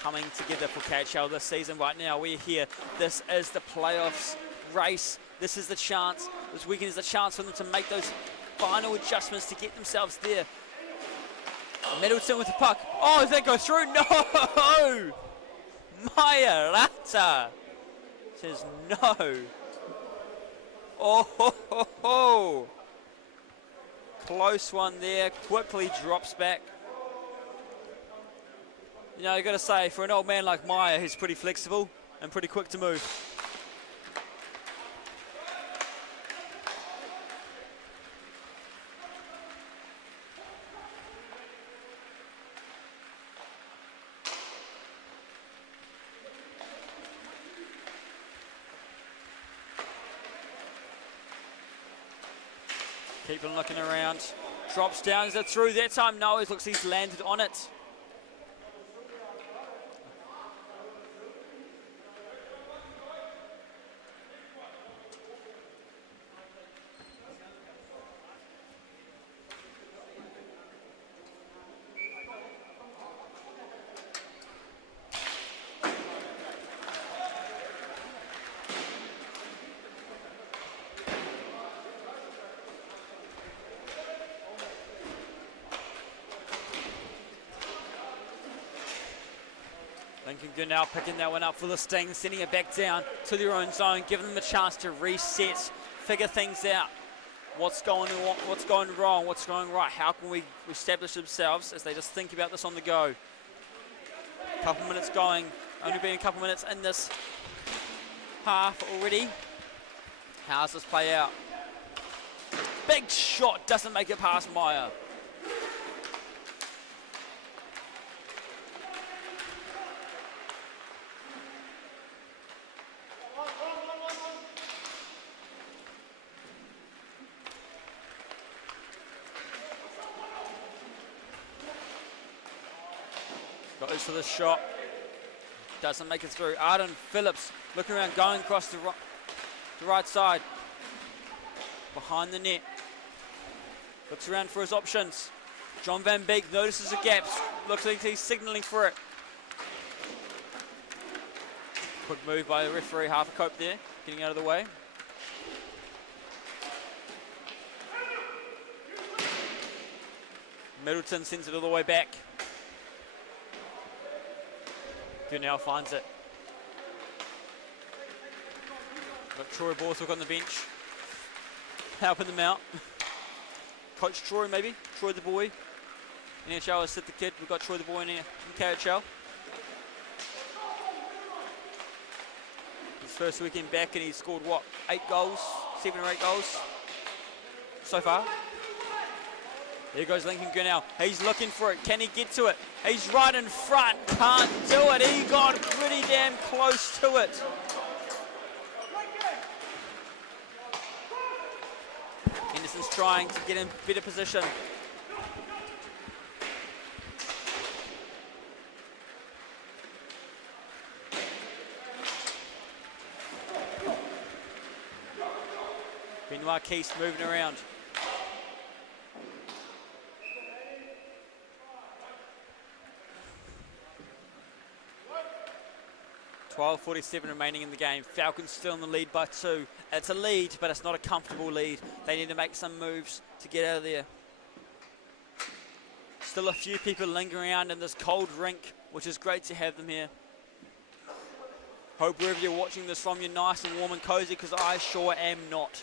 coming together for KHL this season right now. We're here. This is the playoffs race. This is the chance. This weekend is the chance for them to make those final adjustments to get themselves there. Middleton with the puck. Oh, does that go through? No! Maya Rata says no. Oh, ho, ho, ho. Close one there. Quickly drops back. You know, you got to say, for an old man like Maya, he's pretty flexible and pretty quick to move. Keep on looking around. Drops down. Is it through that time? No, it looks he's landed on it. Lincoln now picking that one up for the Sting, sending it back down to their own zone, giving them a chance to reset, figure things out. What's going wrong, what's going right? How can we establish themselves as they just think about this on the go? Couple minutes going, only been a couple minutes in this half already. How's this play out? Big shot, doesn't make it past Meyer. Goes for the shot. Doesn't make it through. Arden Phillips looking around, going across the right side. Behind the net. Looks around for his options. John Van Beek notices the gaps. Looks like he's signalling for it. Quick move by the referee, half a cope there. Getting out of the way. Middleton sends it all the way back. Now finds it. Got Troy Borthwick on the bench, helping them out. Coach Troy, maybe. Troy the boy. NHL has sit the kid. We've got Troy the boy in here in KHL. His first weekend back, and he's scored what? 8 goals, 7 or 8 goals so far. There goes Lincoln Grinnell. He's looking for it. Can he get to it? He's right in front. Can't do it. He got pretty damn close to it. Henderson's trying to get in better position. Benoit Keast moving around. 12:47 remaining in the game. Falcons still in the lead by 2. It's a lead, but it's not a comfortable lead. They need to make some moves to get out of there. Still a few people lingering around in this cold rink, which is great to have them here. Hope wherever you're watching this from, you're nice and warm and cozy, because I sure am not.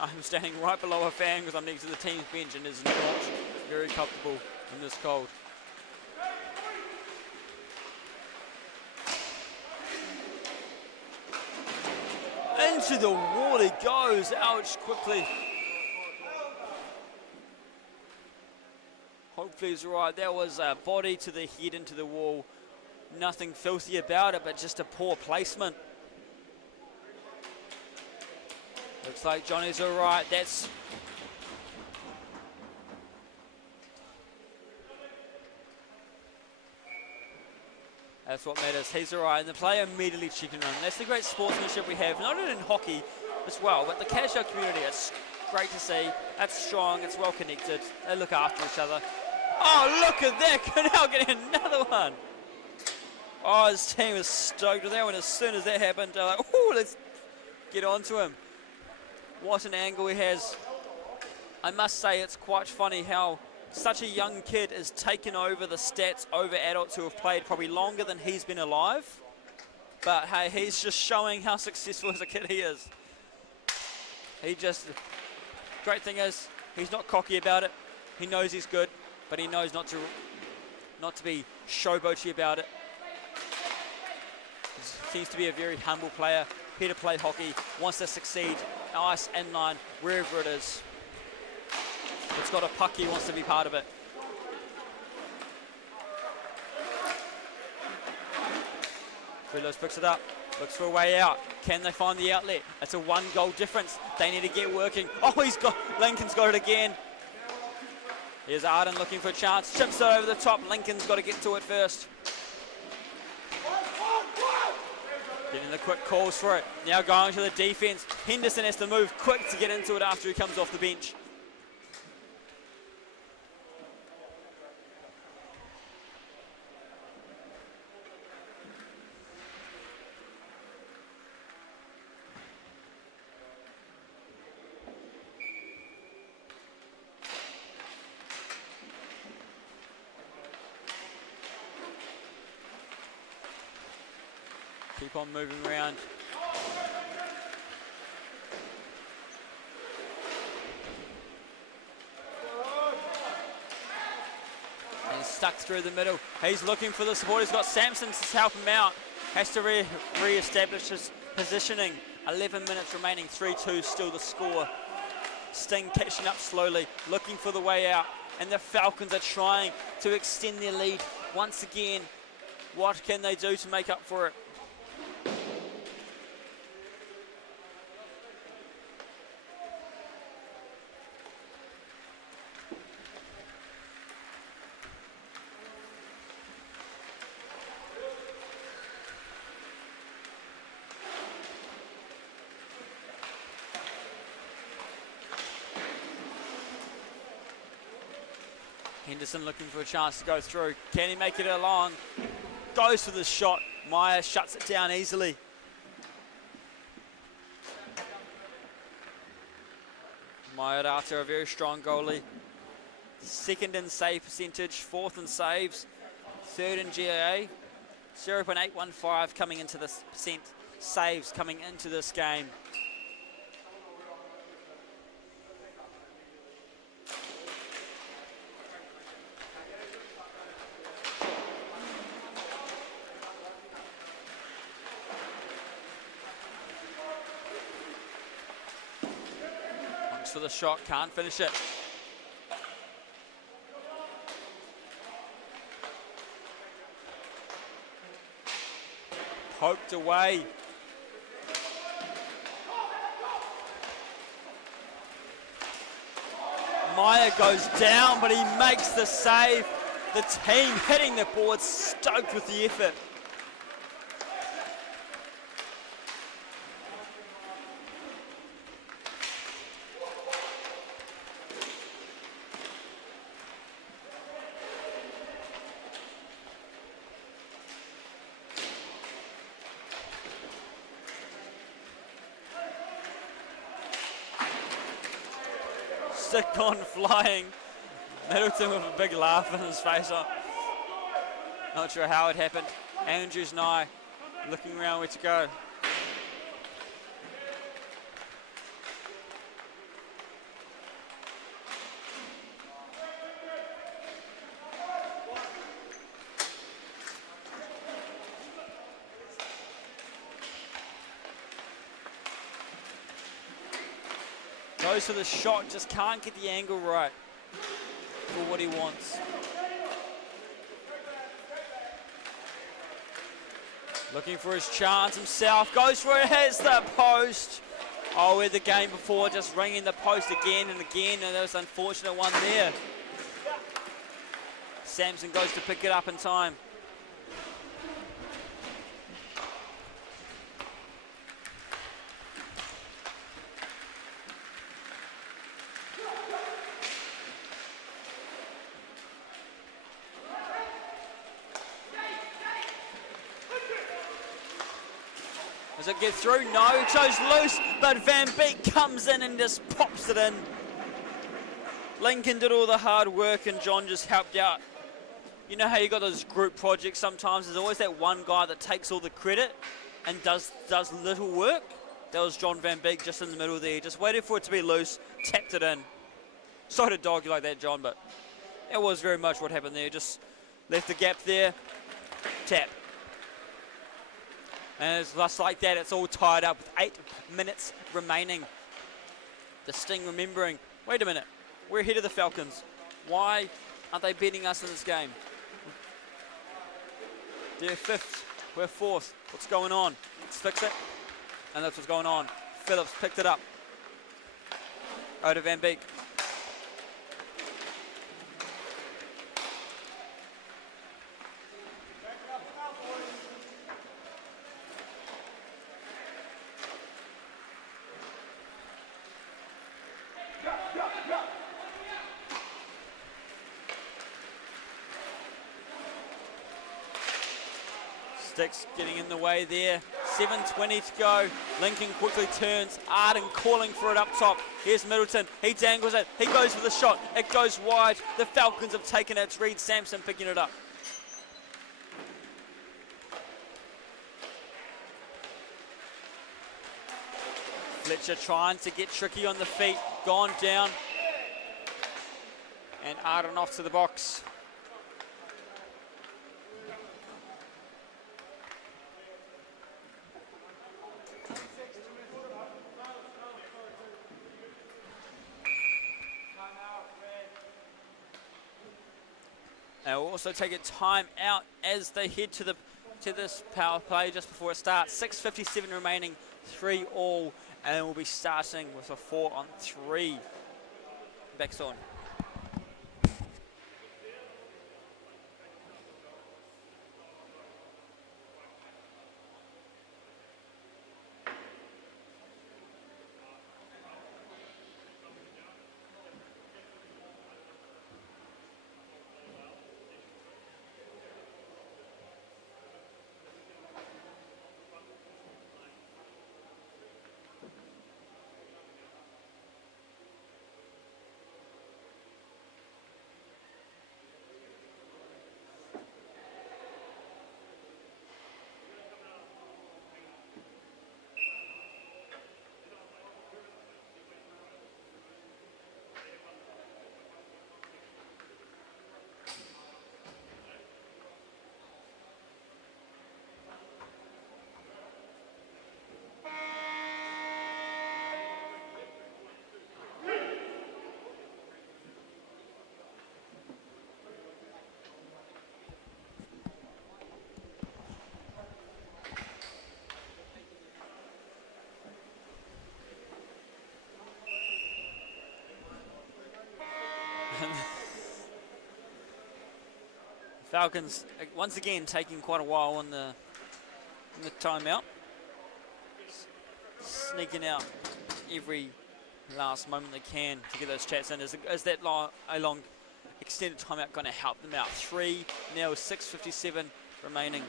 I'm standing right below a fan because I'm next to the team's bench, and is not very comfortable in this cold. Into the wall he goes. Ouch, quickly. Hopefully he's all right. That was a body to the head into the wall. Nothing filthy about it, but just a poor placement. Looks like Johnny's all right. That's what matters. He's all right. And the player immediately checking on. That's the great sportsmanship we have, not only in hockey as well, but the KHL community. It's great to see. That's strong, it's well connected. They look after each other. Oh, look at that, now getting another one. Oh, his team is stoked with that one. As soon as that happened, they're like, oh, let's get onto him. What an angle he has. I must say it's quite funny how such a young kid is taking over the stats over adults who have played probably longer than he's been alive. But hey, he's just showing how successful as a kid he is. Great thing is, he's not cocky about it. He knows he's good, but he knows not to be showboaty about it. He seems to be a very humble player, here to play hockey, wants to succeed, ice, inline, wherever it is. If it's got a puck, he wants to be part of it. Frilos picks it up, looks for a way out. Can they find the outlet? It's a 1-goal difference. They need to get working. Oh, Lincoln's got it again. Here's Arden looking for a chance. Chips it over the top. Lincoln's got to get to it first. Getting the quick calls for it. Now going to the defense. Henderson has to move quick to get into it after he comes off the bench. Keep on moving around. And he's stuck through the middle. He's looking for the support. He's got Sampson to help him out. Has to re-establish his positioning. 11 minutes remaining, 3-2 still the score. Sting catching up slowly, looking for the way out. And the Falcons are trying to extend their lead once again. What can they do to make up for it? Henderson looking for a chance to go through. Can he make it along? Goes for the shot. Meyer shuts it down easily. Meyer after a very strong goalie. Second in save percentage, fourth in saves, third in GAA. 0.815 coming into this percent saves coming into this game. For the shot, can't finish it. Poked away. Meyer goes down, but he makes the save. The team hitting the board, stoked with the effort. Stick on flying. Middleton with a big laugh on his face. Not sure how it happened. Andrews Nye looking around where to go. Goes for the shot, just can't get the angle right for what he wants. Looking for his chance himself, goes for it, hits the post. Oh, we had the game before, just ringing the post again and again, and there was an unfortunate one there. Sampson goes to pick it up in time. Does it get through? No, it goes loose, but Van Beek comes in and just pops it in. Lincoln did all the hard work and John just helped out. You know how you got those group projects sometimes? There's always that one guy that takes all the credit and does little work. That was John Van Beek just in the middle there, just waited for it to be loose, tapped it in. Sorry to dog you like that, John, but that was very much what happened there. Just left the gap there, tap. And it's just like that, it's all tied up with 8 minutes remaining. The Sting remembering, wait a minute, we're ahead of the Falcons. Why aren't they beating us in this game? They're 5th, we're 4th. What's going on? Let's fix it. And that's what's going on. Phillips picked it up. Out of Van Beek. Sticks getting in the way there. 7:20 to go. Lincoln quickly turns. Arden calling for it up top. Here's Middleton. He dangles it. He goes for the shot. It goes wide. The Falcons have taken it. It's Reed Sampson picking it up. Fletcher trying to get tricky on the feet. Gone down. And Arden off to the box. They'll also take a time out as they head to this power play just before it starts. 6:57 remaining, 3-all, and we'll be starting with a 4-on-3. Backs on. Falcons once again taking quite a while on the timeout, sneaking out every last moment they can to get those chats in. Is that a long extended timeout going to help them out? 3-0, 6:57 remaining.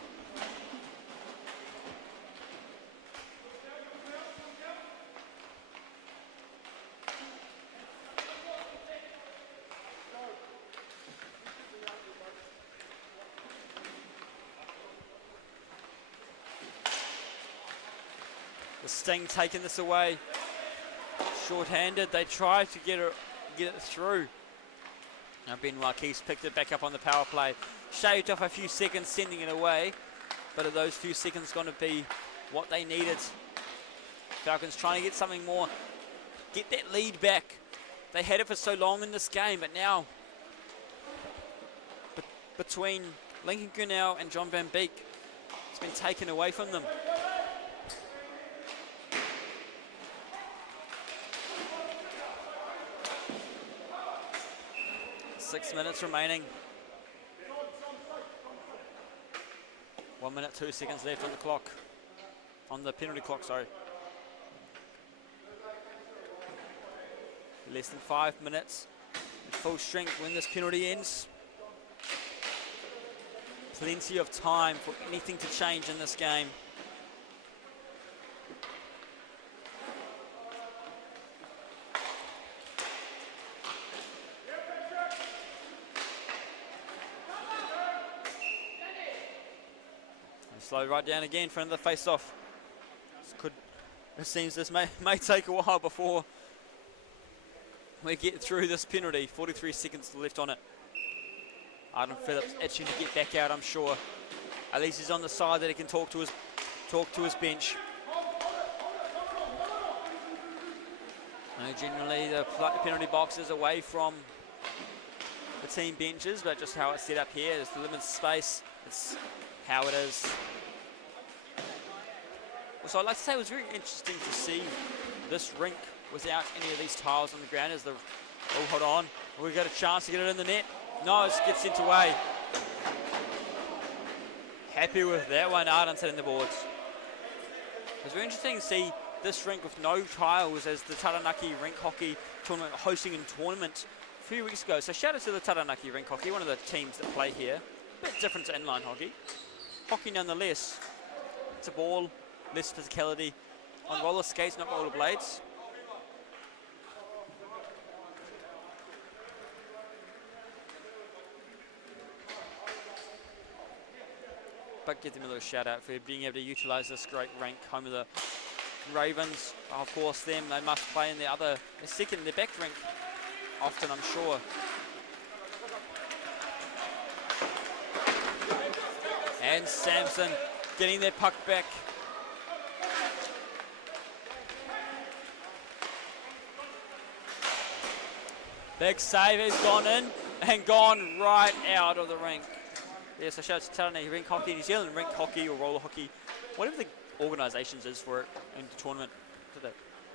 The Sting taking this away. Short-handed, they try to get it through. Now Ben Marquise picked it back up on the power play. Shaved off a few seconds, sending it away. But are those few seconds going to be what they needed? Falcons trying to get something more. Get that lead back. They had it for so long in this game, but now between Lincoln Grinnell and John Van Beek, it's been taken away from them. 6 minutes remaining. 1 minute, 2 seconds left on the clock. On the penalty clock, sorry. Less than 5 minutes at full strength when this penalty ends. Plenty of time for anything to change in this game. Slow right down again for another face-off. It seems this may take a while before we get through this penalty. 43 seconds left on it. Arden Phillips itching to get back out, I'm sure. At least he's on the side that he can talk to his bench. Generally, the penalty box is away from the team benches, but just how it's set up here is the limited space. It's how it is. So I'd like to say it was very interesting to see this rink without any of these tiles on the ground. As the oh, hold on, we got a chance to get it in the net. No, it gets sent away. Happy with that one, Arden setting the boards. It was very interesting to see this rink with no tiles as the Taranaki Rink Hockey Tournament hosting a tournament a few weeks ago. So shout out to the Taranaki Rink Hockey, one of the teams that play here. A bit different to inline hockey. Hockey nonetheless. It's a ball, less physicality on roller skates, not roller blades. But give them a little shout out for being able to utilise this great rink, home of the Ravens. Of course, they must play in their back rink often, I'm sure. And Sampson getting their puck back. Big save has gone in and gone right out of the rink. Yes, so shout out to Taranaki Rink Hockey, New Zealand Rink Hockey or roller hockey, whatever the organisations is for it in the tournament today.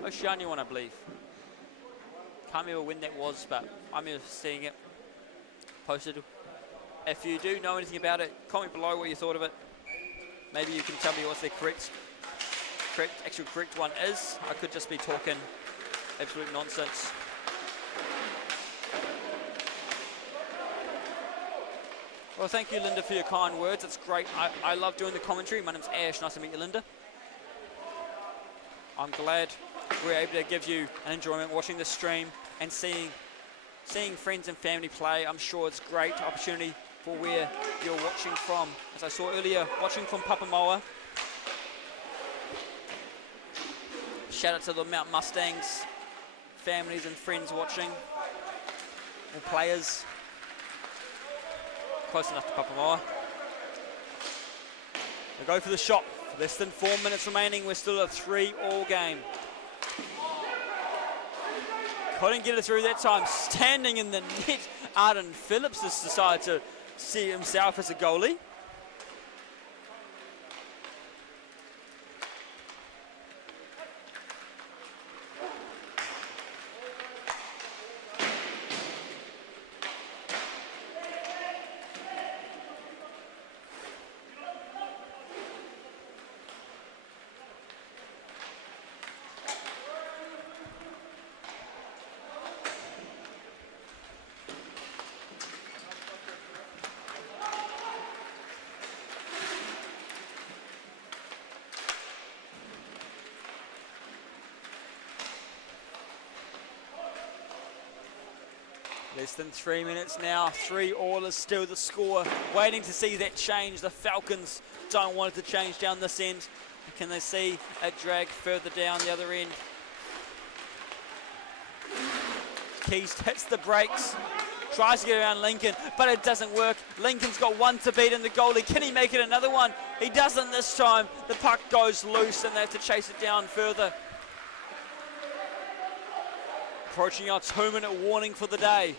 Oceania one, I believe. Can't remember when that was, but I remember seeing it posted. If you do know anything about it, comment below what you thought of it. Maybe you can tell me what the correct one is. I could just be talking absolute nonsense. Well, thank you, Linda, for your kind words. It's great. I love doing the commentary. My name's Ash. Nice to meet you, Linda. I'm glad we're able to give you an enjoyment watching this stream and seeing friends and family play. I'm sure it's a great opportunity for where you're watching from. As I saw earlier, watching from Papamoa. Shout out to the Mount Mustangs, families and friends watching, or players. Close enough to Papamoa. They go for the shot. Less than 4 minutes remaining. We're still a 3-all game. Couldn't get it through that time. Standing in the net, Arden Phillips has decided to see himself as a goalie. Less than 3 minutes now. 3-all is still the score. Waiting to see that change. The Falcons don't want it to change down this end. Can they see a drag further down the other end? Keys hits the brakes. Tries to get around Lincoln, but it doesn't work. Lincoln's got one to beat in the goalie. Can he make it another one? He doesn't this time. The puck goes loose and they have to chase it down further. Approaching our 2-minute warning for the day.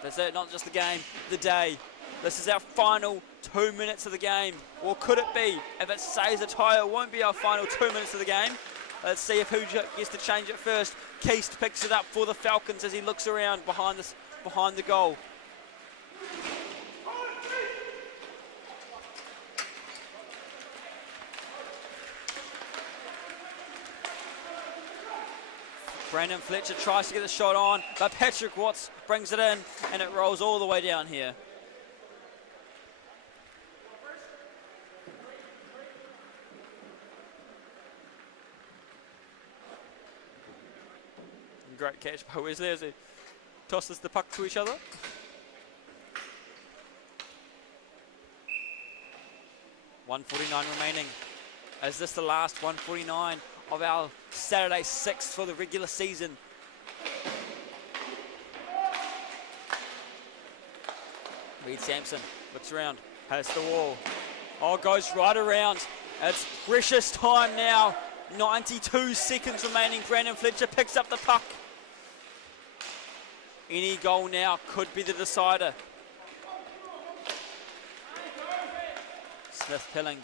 That's it, not just the game, the day. This is our final 2 minutes of the game. Or could it be? If it stays a tie, it won't be our final 2 minutes of the game. Let's see if who gets to change it first. Keast picks it up for the Falcons as he looks around behind the goal. Brandon Fletcher tries to get the shot on, but Patrick Watts brings it in, and it rolls all the way down here. Great catch by Wesley as he tosses the puck to each 1:49 remaining. Is this the last 1:49 of our Saturday 6th for the regular season? Reed Sampson looks around, has the wall. Oh, goes right around. It's precious time now. 92 seconds remaining. Brandon Fletcher picks up the puck. Any goal now could be the decider. Smith Pilling.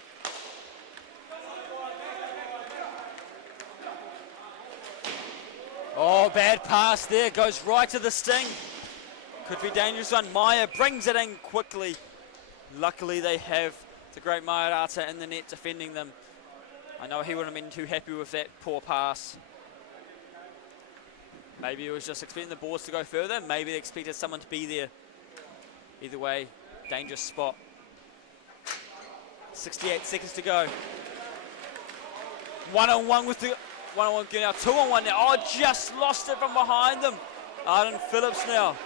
Oh, bad pass there. Goes right to the sting. Could be a dangerous one. Meyer brings it in quickly. Luckily they have the great Maiarata in the net defending them. I know he wouldn't have been too happy with that poor pass. Maybe he was just expecting the boards to go further. Maybe they expected someone to be there. Either way, dangerous spot. 68 seconds to go. One-on-one with the... One-on-one now, two-on-one now. Oh, just lost it from behind them. Arden Phillips now.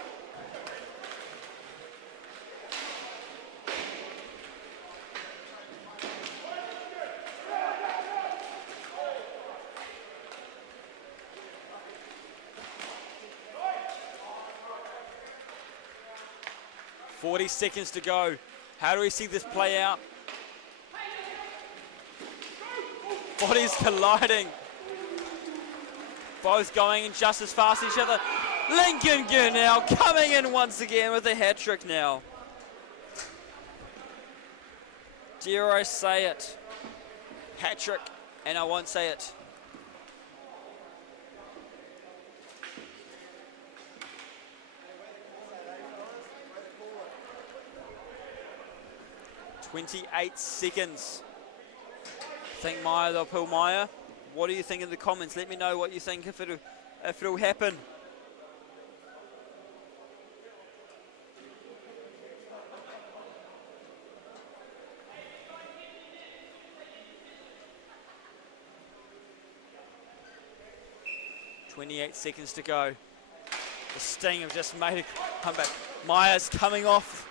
.40 seconds to go. How do we see this play out? Bodies colliding. Both going in just as fast as each other. Lincoln now coming in once again with a hat trick now. Dare I say it? Hat trick, and I won't say it. .28 seconds. Think Meyer, they'll pull Meyer. What do you think in the comments? Let me know what you think if it'll happen. .28 seconds to go. The Sting have just made a comeback. Meyer's coming off.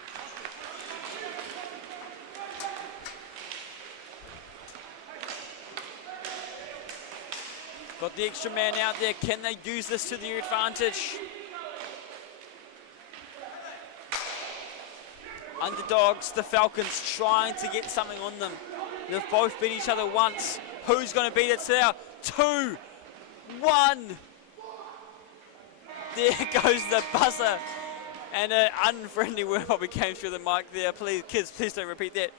Got the extra man out there. Can they use this to their advantage? Underdogs, the Falcons, trying to get something on them. They've both beat each other once. Who's going to beat it now? 2, 1. There goes the buzzer. And an unfriendly word probably came through the mic there. Please, kids, please don't repeat that.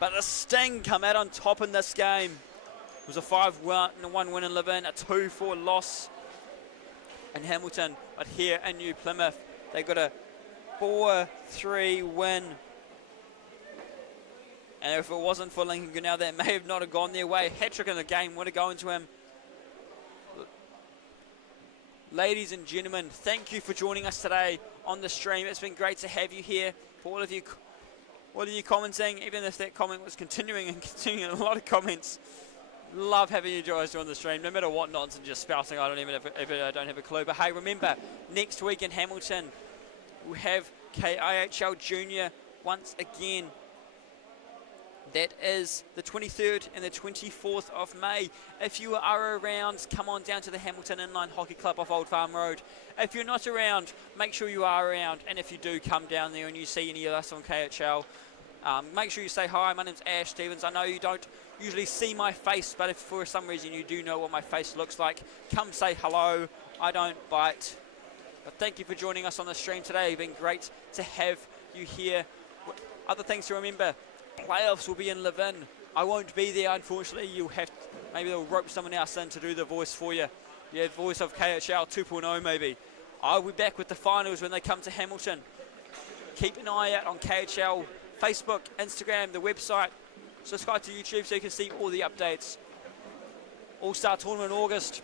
But the Sting come out on top in this game. It was a 5-1 win in Levin, a 2-4 loss in Hamilton. But here in New Plymouth, they got a 4-3 win. And if it wasn't for Lincoln now, that may have not have gone their way. Hat-trick in the game would have gone to him. Ladies and gentlemen, thank you for joining us today on the stream. It's been great to have you here. For all of you commenting, even if that comment was continuing a lot of comments. Love having you guys on the stream, no matter what nonsense you're spouting. I don't have a clue. But hey, remember, next week in Hamilton, we have KIHL Junior once again. That is the 23rd and the 24th of May. If you are around, come on down to the Hamilton Inline Hockey Club off Old Farm Road. If you're not around, make sure you are around. And if you do come down there and you see any of us on KHL, make sure you say hi. My name's Ash Stevens. I know you don't usually see my face, but if for some reason you do know what my face looks like, come say hello. I don't bite. But thank you for joining us on the stream today. It's been great to have you here. Other things to remember, playoffs will be in Levin. I won't be there, unfortunately. Maybe they'll rope someone else in to do the voice for you. Yeah, voice of KHL 2.0 maybe. I'll be back with the finals when they come to Hamilton. Keep an eye out on KHL Facebook, Instagram, the website. Subscribe to YouTube so you can see all the updates. All-Star Tournament in August.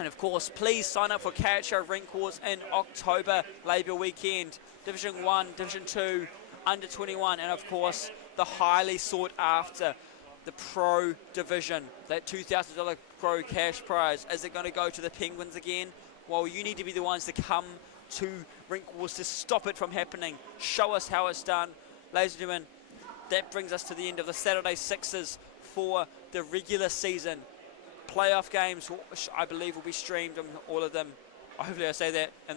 And of course, please sign up for KHL Rink Wars in October, Labour Weekend. Division 1, Division 2, Under 21, and of course, the highly sought after, the Pro Division. That $2,000 Pro cash prize. Is it going to go to the Penguins again? Well, you need to be the ones to come to Rink Wars to stop it from happening. Show us how it's done. Ladies and gentlemen, that brings us to the end of the Saturday Sixers for the regular season. Playoff games, which I believe will be streamed on all of them. Hopefully I say that in the